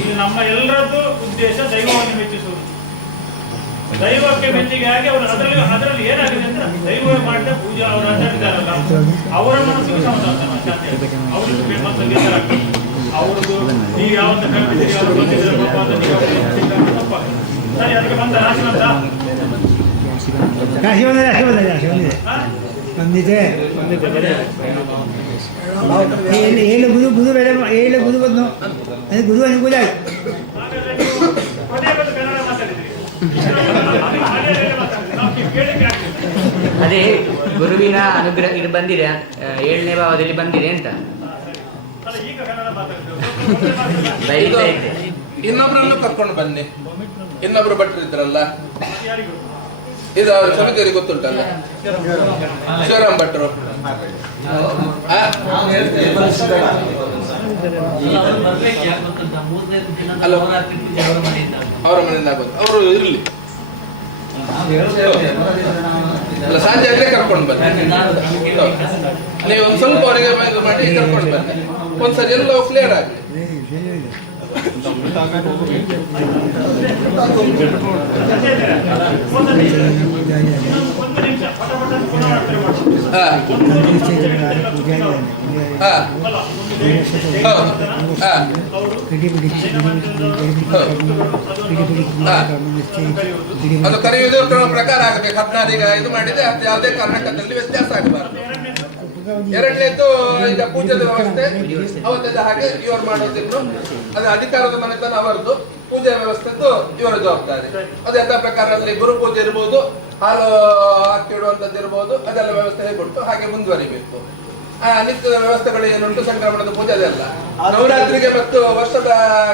ಇದು ನಮ್ಮ ಎಲ್ಲರದ್ದು ಉದ್ದೇಶ ದೈವವನ್ನು ಮೆಚ್ಚಿಸುವುದು. ದೈವಕ್ಕೆ ಮೆಚ್ಚಿಗೆ ಆಗಿ ಅವರು ಅದರಲ್ಲಿ ಏನಾಗಿದೆ ಅಂದ್ರೆ ದೈವ ಮಾಡಿದ ಪೂಜೆ ಅವರು ಆಚರಿಸಿದಾರಲ್ಲ, ಅವರ ಮನಸ್ಸಿಗೆ ಸಮಾಧಾನ ಅವ್ರಿಗೆ ಬೇಕಂತ ಅವ್ರದ್ದು ನೀವು ಯಾವತ್ತ ಕಲ್ಪಿಸಿರಿ ಅವರು ಬಂದಿದ್ರೆ ಸರಿ. ಅದಕ್ಕೆ ಬಂದ ರಾಶಿವಂತ ಬಂದಿದೆ ಏಳು ಗುರು ಬೇಡ, ಏಳು ಗುರು ಬಂದು ಅದು ಗುರು ಅನುಕೂಲ ಆಯ್ತು. ಅದೇ ಗುರುವಿನ ಅನುಗ್ರಹ ಇದು ಬಂದಿದೆ, 7ನೇ ಭಾವದಲ್ಲಿ ಬಂದಿದೆ ಅಂತ ಬರೀತಾ ಇದ್ದೆ. ಇನ್ನೊಬ್ರನ್ನು ಕರ್ಕೊಂಡು ಬನ್ನಿ. ಇನ್ನೊಬ್ರು ಭಟ್ರು ಇದ್ರಲ್ಲ, ಇದು ಸಮಿತಿಯವರಿಗೆ ಗೊತ್ತುಂಟಲ್ಲ, ಶಿವರಾಮ್ ಭಟ್ರು. ಅಲ್ಲ, ಅವರ ಮನೆಯಿಂದ ಆಗೋದು, ಅವರು ಇರ್ಲಿ. ಅಲ್ಲ, ಸಂಜೆ ಅಲ್ಲೇ ಕರ್ಕೊಂಡು ಬನ್ನಿ. ನೀವು ಒಂದ್ ಸ್ವಲ್ಪ ಅವರಿಗೆ ಮಾಡಿ ಕರ್ಕೊಂಡು ಬನ್ನಿ. ಒಂದ್ಸರಿ ಎಲ್ಲ ಕ್ಲಿಯರ್ ಆಗಲಿ. ಅದು ಕರೆಯುವುದು ಪ್ರಕಾರ ಆಗಬೇಕು. 16 ಇದು ಮಾಡಿದೆ, ಅದು ಯಾವುದೇ ಕಾರಣಕ್ಕದಲ್ಲಿ ವ್ಯತ್ಯಾಸ ಆಗಬಾರದು. ಎರಡನೇದು ಈಗ ಪೂಜೆದ ವ್ಯವಸ್ಥೆ ಅವತ್ತದ ಹಾಗೆ ಇವರು ಮಾಡೋದಿನ್ನು, ಅದು ಅಧಿಕಾರದ ಮನೆತನ ಅವರದ್ದು, ಪೂಜೆ ವ್ಯವಸ್ಥೆದ್ದು ಇವರ ಜವಾಬ್ದಾರಿ. ಅದು ಎಲ್ಲ ಪ್ರಕಾರದಲ್ಲಿ ಗುರು ಪೂಜೆ ಇರ್ಬೋದು, ಹಾಲು ಹಾಕಿ ಇಡುವಂತದ್ದು ಇರ್ಬೋದು, ಅದೆಲ್ಲ ವ್ಯವಸ್ಥೆ ಹೇಗೊಟ್ಟು ಹಾಗೆ ಮುಂದುವರಿಬೇಕು. ನಿತ್ಯದ ವ್ಯವಸ್ಥೆಗಳು ಏನುಂಟು, ಸಂಕ್ರಮಣದ ಪೂಜೆ ಅದೆಲ್ಲ. ನವರಾತ್ರಿಗೆ ಮತ್ತು ವರ್ಷದ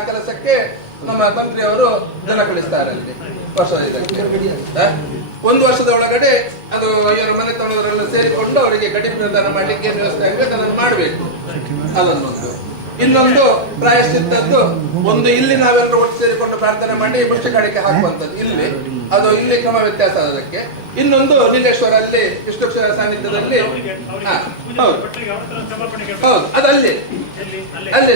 ಕೆಲಸಕ್ಕೆ ನಮ್ಮ ತಂತ್ರಿಯವರು ಜನ ಕಳಿಸ್ತಾರೆ ಅಲ್ಲಿ ವರ್ಷದ ಇದಕ್ಕೆ. ಒಂದು ವರ್ಷದ ಒಳಗಡೆ ಅದು ಇವರ ಮನೆತನದವರೆಲ್ಲ ಸೇರಿಕೊಂಡು ಅವರಿಗೆ ಗಡಿ ಪ್ರದಾನ ಮಾಡ್ಲಿಕ್ಕೆ ಏನು ವ್ಯವಸ್ಥೆ ಆಗಬೇಕು ಅದನ್ನು ಮಾಡಬೇಕು. ಅದನ್ನೊಂದು. ಇನ್ನೊಂದು ಪ್ರಾಯಶ್ಚಿತ್ತದ್ದು, ಒಂದು ಇಲ್ಲಿ ನಾವೆಲ್ಲರೂ ಒಟ್ಟು ಸೇರಿಕೊಂಡು ಪ್ರಾರ್ಥನೆ ಮಾಡಿ ಮುಷ್ಟಿ ಕಾಣಿಕೆ ಹಾಕುವಂಥದ್ದು ಇಲ್ಲಿ, ಅದು ಇಲ್ಲಿ ಕ್ರಮ ವ್ಯತ್ಯಾಸ ಅದಕ್ಕೆ. ಇನ್ನೊಂದು ನೀಲೇಶ್ವರ ಅಲ್ಲಿ ವಿಷ್ಣು ಸಾನ್ನಿಧ್ಯದಲ್ಲಿ, ಹೌದು ಹೌದು, ಅದಲ್ಲಿ ಅಲ್ಲಿ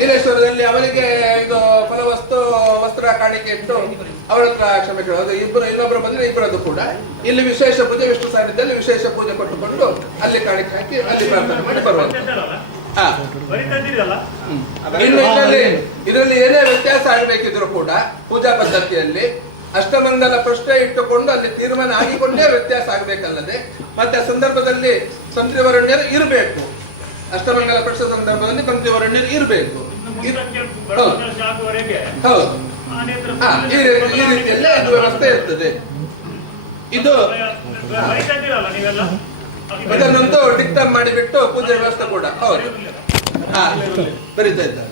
ನೀಲೇಶ್ವರದಲ್ಲಿ ಅವರಿಗೆ ಇದು ಫಲವಸ್ತು ವಸ್ತ್ರ ಕಾಣಿಕೆ ಇಟ್ಟು ಅವರ ಹತ್ರ ಕ್ಷಮೆ ಕೇಳೋದು. ಇನ್ನೊಬ್ರು ಬಂದ್ರೆ ಇಬ್ಬರದ್ದು ಕೂಡ ಇಲ್ಲಿ ವಿಶೇಷ ಪೂಜೆ, ವಿಷ್ಣು ಸಾನ್ನಿಧ್ಯದಲ್ಲಿ ವಿಶೇಷ ಪೂಜೆ ಕೊಟ್ಟುಕೊಂಡು ಅಲ್ಲಿ ಕಾಣಿಕೆ ಹಾಕಿ ಅಲ್ಲಿ ಪ್ರಾರ್ಥನೆ ಮಾಡಿ ಬರುವಂತ. ಇನ್ನು ಇದರಲ್ಲಿ ಏನೇ ವ್ಯತ್ಯಾಸ ಆಗಬೇಕಿದ್ರು ಕೂಡ ಪೂಜಾ ಪದ್ಧತಿಯಲ್ಲಿ ಅಷ್ಟಮಂಗಲ ಪ್ರಶ್ನೆ ಇಟ್ಟುಕೊಂಡು ಅಲ್ಲಿ ತೀರ್ಮಾನ ಆಗಿಕೊಂಡೇ ವ್ಯತ್ಯಾಸ ಆಗಬೇಕಲ್ಲದೆ ಮತ್ತೆ ಆ ಸಂದರ್ಭದಲ್ಲಿ ತಂತ್ರಿವರಣ್ಯರು ಇರಬೇಕು. ಅಷ್ಟಮಂಗಲ ಪ್ರಶ್ನೆ ಸಂದರ್ಭದಲ್ಲಿ ತಂತ್ರಿವರಣ್ಯರು ಇರಬೇಕು. ಹೌದು, ಈ ರೀತಿಯಲ್ಲಿ ಅದು ವ್ಯವಸ್ಥೆ ಇರ್ತದೆ. ಇದು ಇದನ್ನೊಂದು ಡಿಕ್ಟಮ್ ಮಾಡಿಬಿಟ್ಟು ಪೂಜೆ ವ್ಯವಸ್ಥೆ ಕೂಡ ಹೌದು ಬರೀತಾ ಇದ್ದಾರೆ.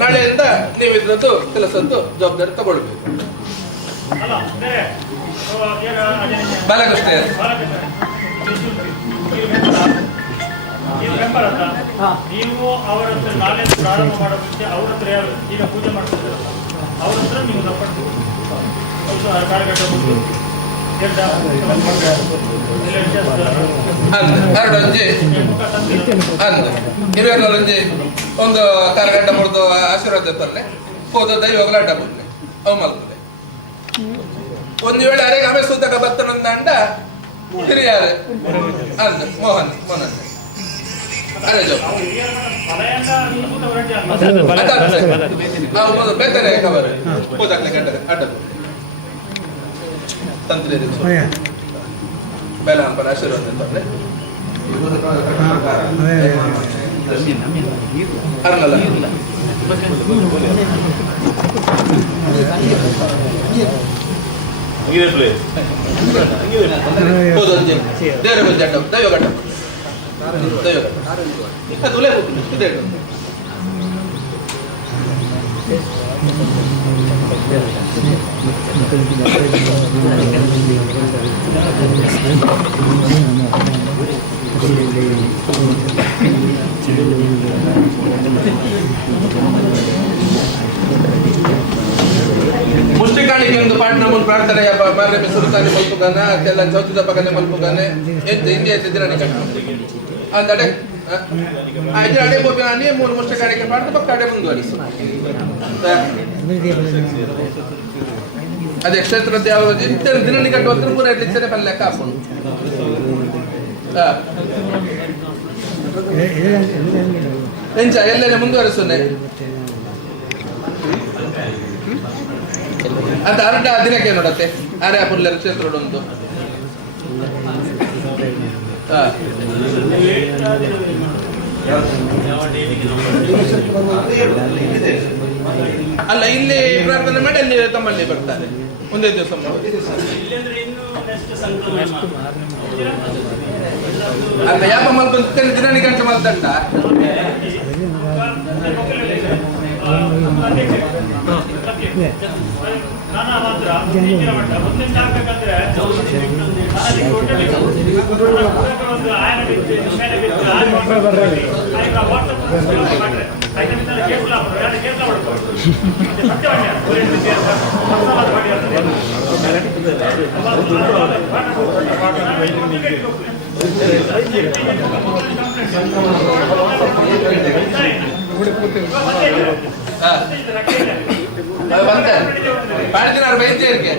ನಾಳೆಯಿಂದ ನೀವು ಇದ್ರದ್ದು ಕೆಲಸದ್ದು ಜವಾಬ್ದಾರಿ ತಗೊಳ್ಬೇಕು. ಬಾಲಕೃಷ್ಣ ನೀವು ಅವರ ಹತ್ರ ನಾಳೆ ಪ್ರಾರಂಭ ಮಾಡೋ ಮುಂಚೆ ಅವ್ರ ಹತ್ರ ಯಾರು ಈಗ ಪೂಜೆ ಮಾಡ್ತಿದ್ದಾರಲ್ಲ ಅವ್ರ ಹತ್ರ ನೀವು ತಪ್ಪಟ್ಟು ಹಿರಿಯರಲ್ಲಿ ಒಂದು ಕಾರ್ಗಡ್ಡ ಮುರಿದು ಆಶೀರ್ವಾದ ತರಲೆ ಹೋದ ದೈವಗಳ ಅಡ್ಡ ಬಿಡ್ಲೆ ಅವು ಮಲ್ಕಲೆ ಒಂದು ವೇಳೆ ಅರೆಗೆ ಆಮೇಲೆ ಸುದ್ದಕ ಬತ್ತನಂದ ಅಂಡ ಹಿರಿಯರು ಅಂದ ಮೋಹನ್ ಮೋಹನ್ ಅರೆ ಜೋ ಬೇತಾರೆ ಕವರ್ ಹೋದಾಗ್ಲೆ ಗಂಟೆ ಅಡ್ಡದು ತಂತ್ರಿ ಬೇಲ ಹಂಪನ ಆಶೀರ್ವಾದ ಅಂತಂದ್ರೆ ಅರ್ನಲ್ಲ ಹೋದೊಂದು ದೇವರ ಬಂದು ಅಡ್ಡ ದೈವಘಟ್ಟ ದೈವಘಟ್ಟ ತುಲೆ ಇದೆ ಮುಷ್ಟಿಕಾಣಿಗೆ ಒಂದು ಪಾಟ್ನ ಮುಂದೆ ಪ್ರಾರ್ಥನೆ ಬಾರ್ರೆ ಸುಲ್ತಾನಿ ಮಲ್ಪುಗಾನ ಕೆಲ ಚೌತಿದ ಪಗನೆ ಮಲ್ಪುಗಾನೆ ಎಂತ ಹಿಂಗೆ ಎತ್ತಿದ್ರೆ ಅಂದಡೆ ಅಡೆ ಬೋಪಿನ ಮೂರು ಮುಷ್ಟಿಕಾಣಿಗೆ ಪಾಡ್ದು ಪಕ್ಕ ಅಡೆ ಮುಂದುವರಿಸು ಅದೇ ಕ್ಷೇತ್ರದ ಯಾವ ದಿನ ನಿಕಟ್ಟು ಹೊತ್ತು ಪೂರ ಇಟ್ಟಿದ್ದೇನೆ ಪಲ್ಲೆ ಲೆಕ್ಕ ಹಾಕೊಂಡು ಎಂಚ ಎಲ್ಲೇನೆ ಮುಂದುವರಿಸುನೆ ಅದು ಅರ್ಧ ದಿನಕ್ಕೆ ನೋಡತ್ತೆ ಅರೆ ಪುಲ್ಲರ ಕ್ಷೇತ್ರ ಉಂಟು ಅಲ್ಲ ಇಲ್ಲಿ ಪ್ರಾರ್ಥನೆ ಮಾಡಿ ಅಲ್ಲಿ ತಮ್ಮಲ್ಲಿ ಬರ್ತಾರೆ ಒಂದೇ ದಿವಸ ಅಲ್ಲ ಯಾಪ ಮಲ್ಪ ದಿನ ನಿಗಂಟೆ ಮಲ್ತಂಡ ಪಾಡ್ದಿನ ವೈದ್ಯರಿಗೆ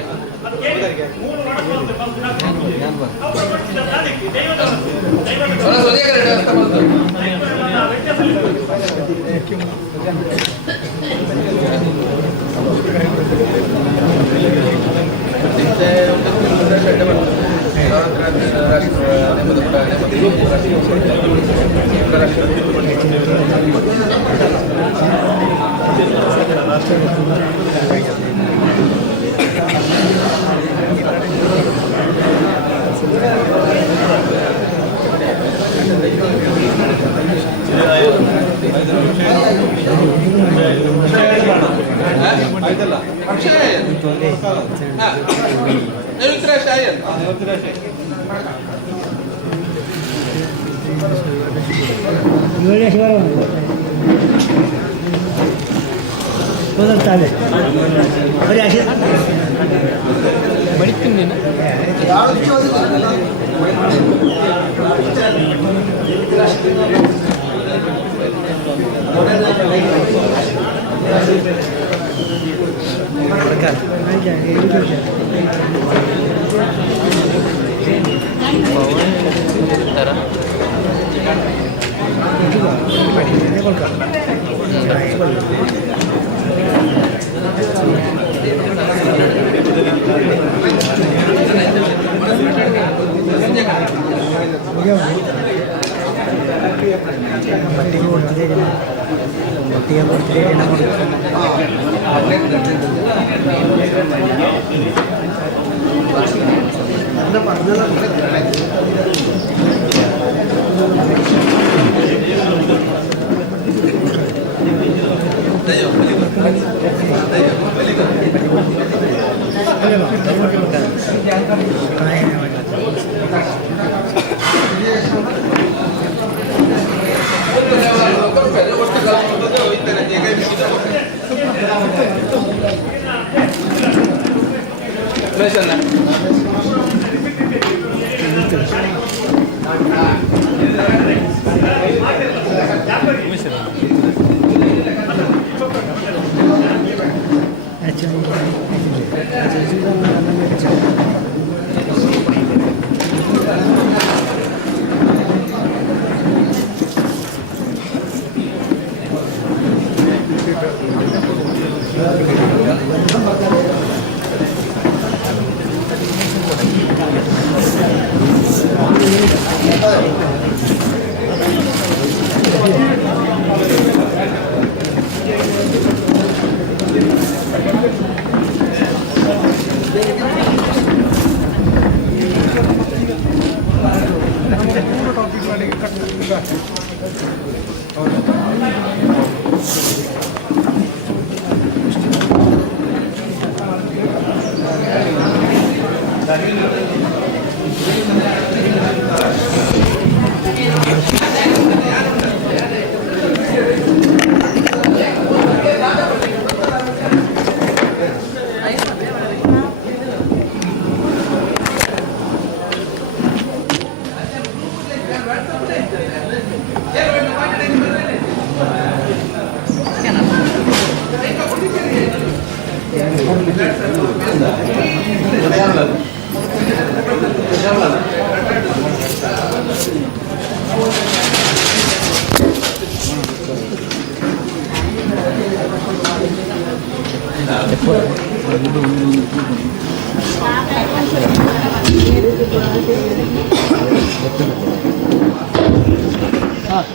ಹಾಂ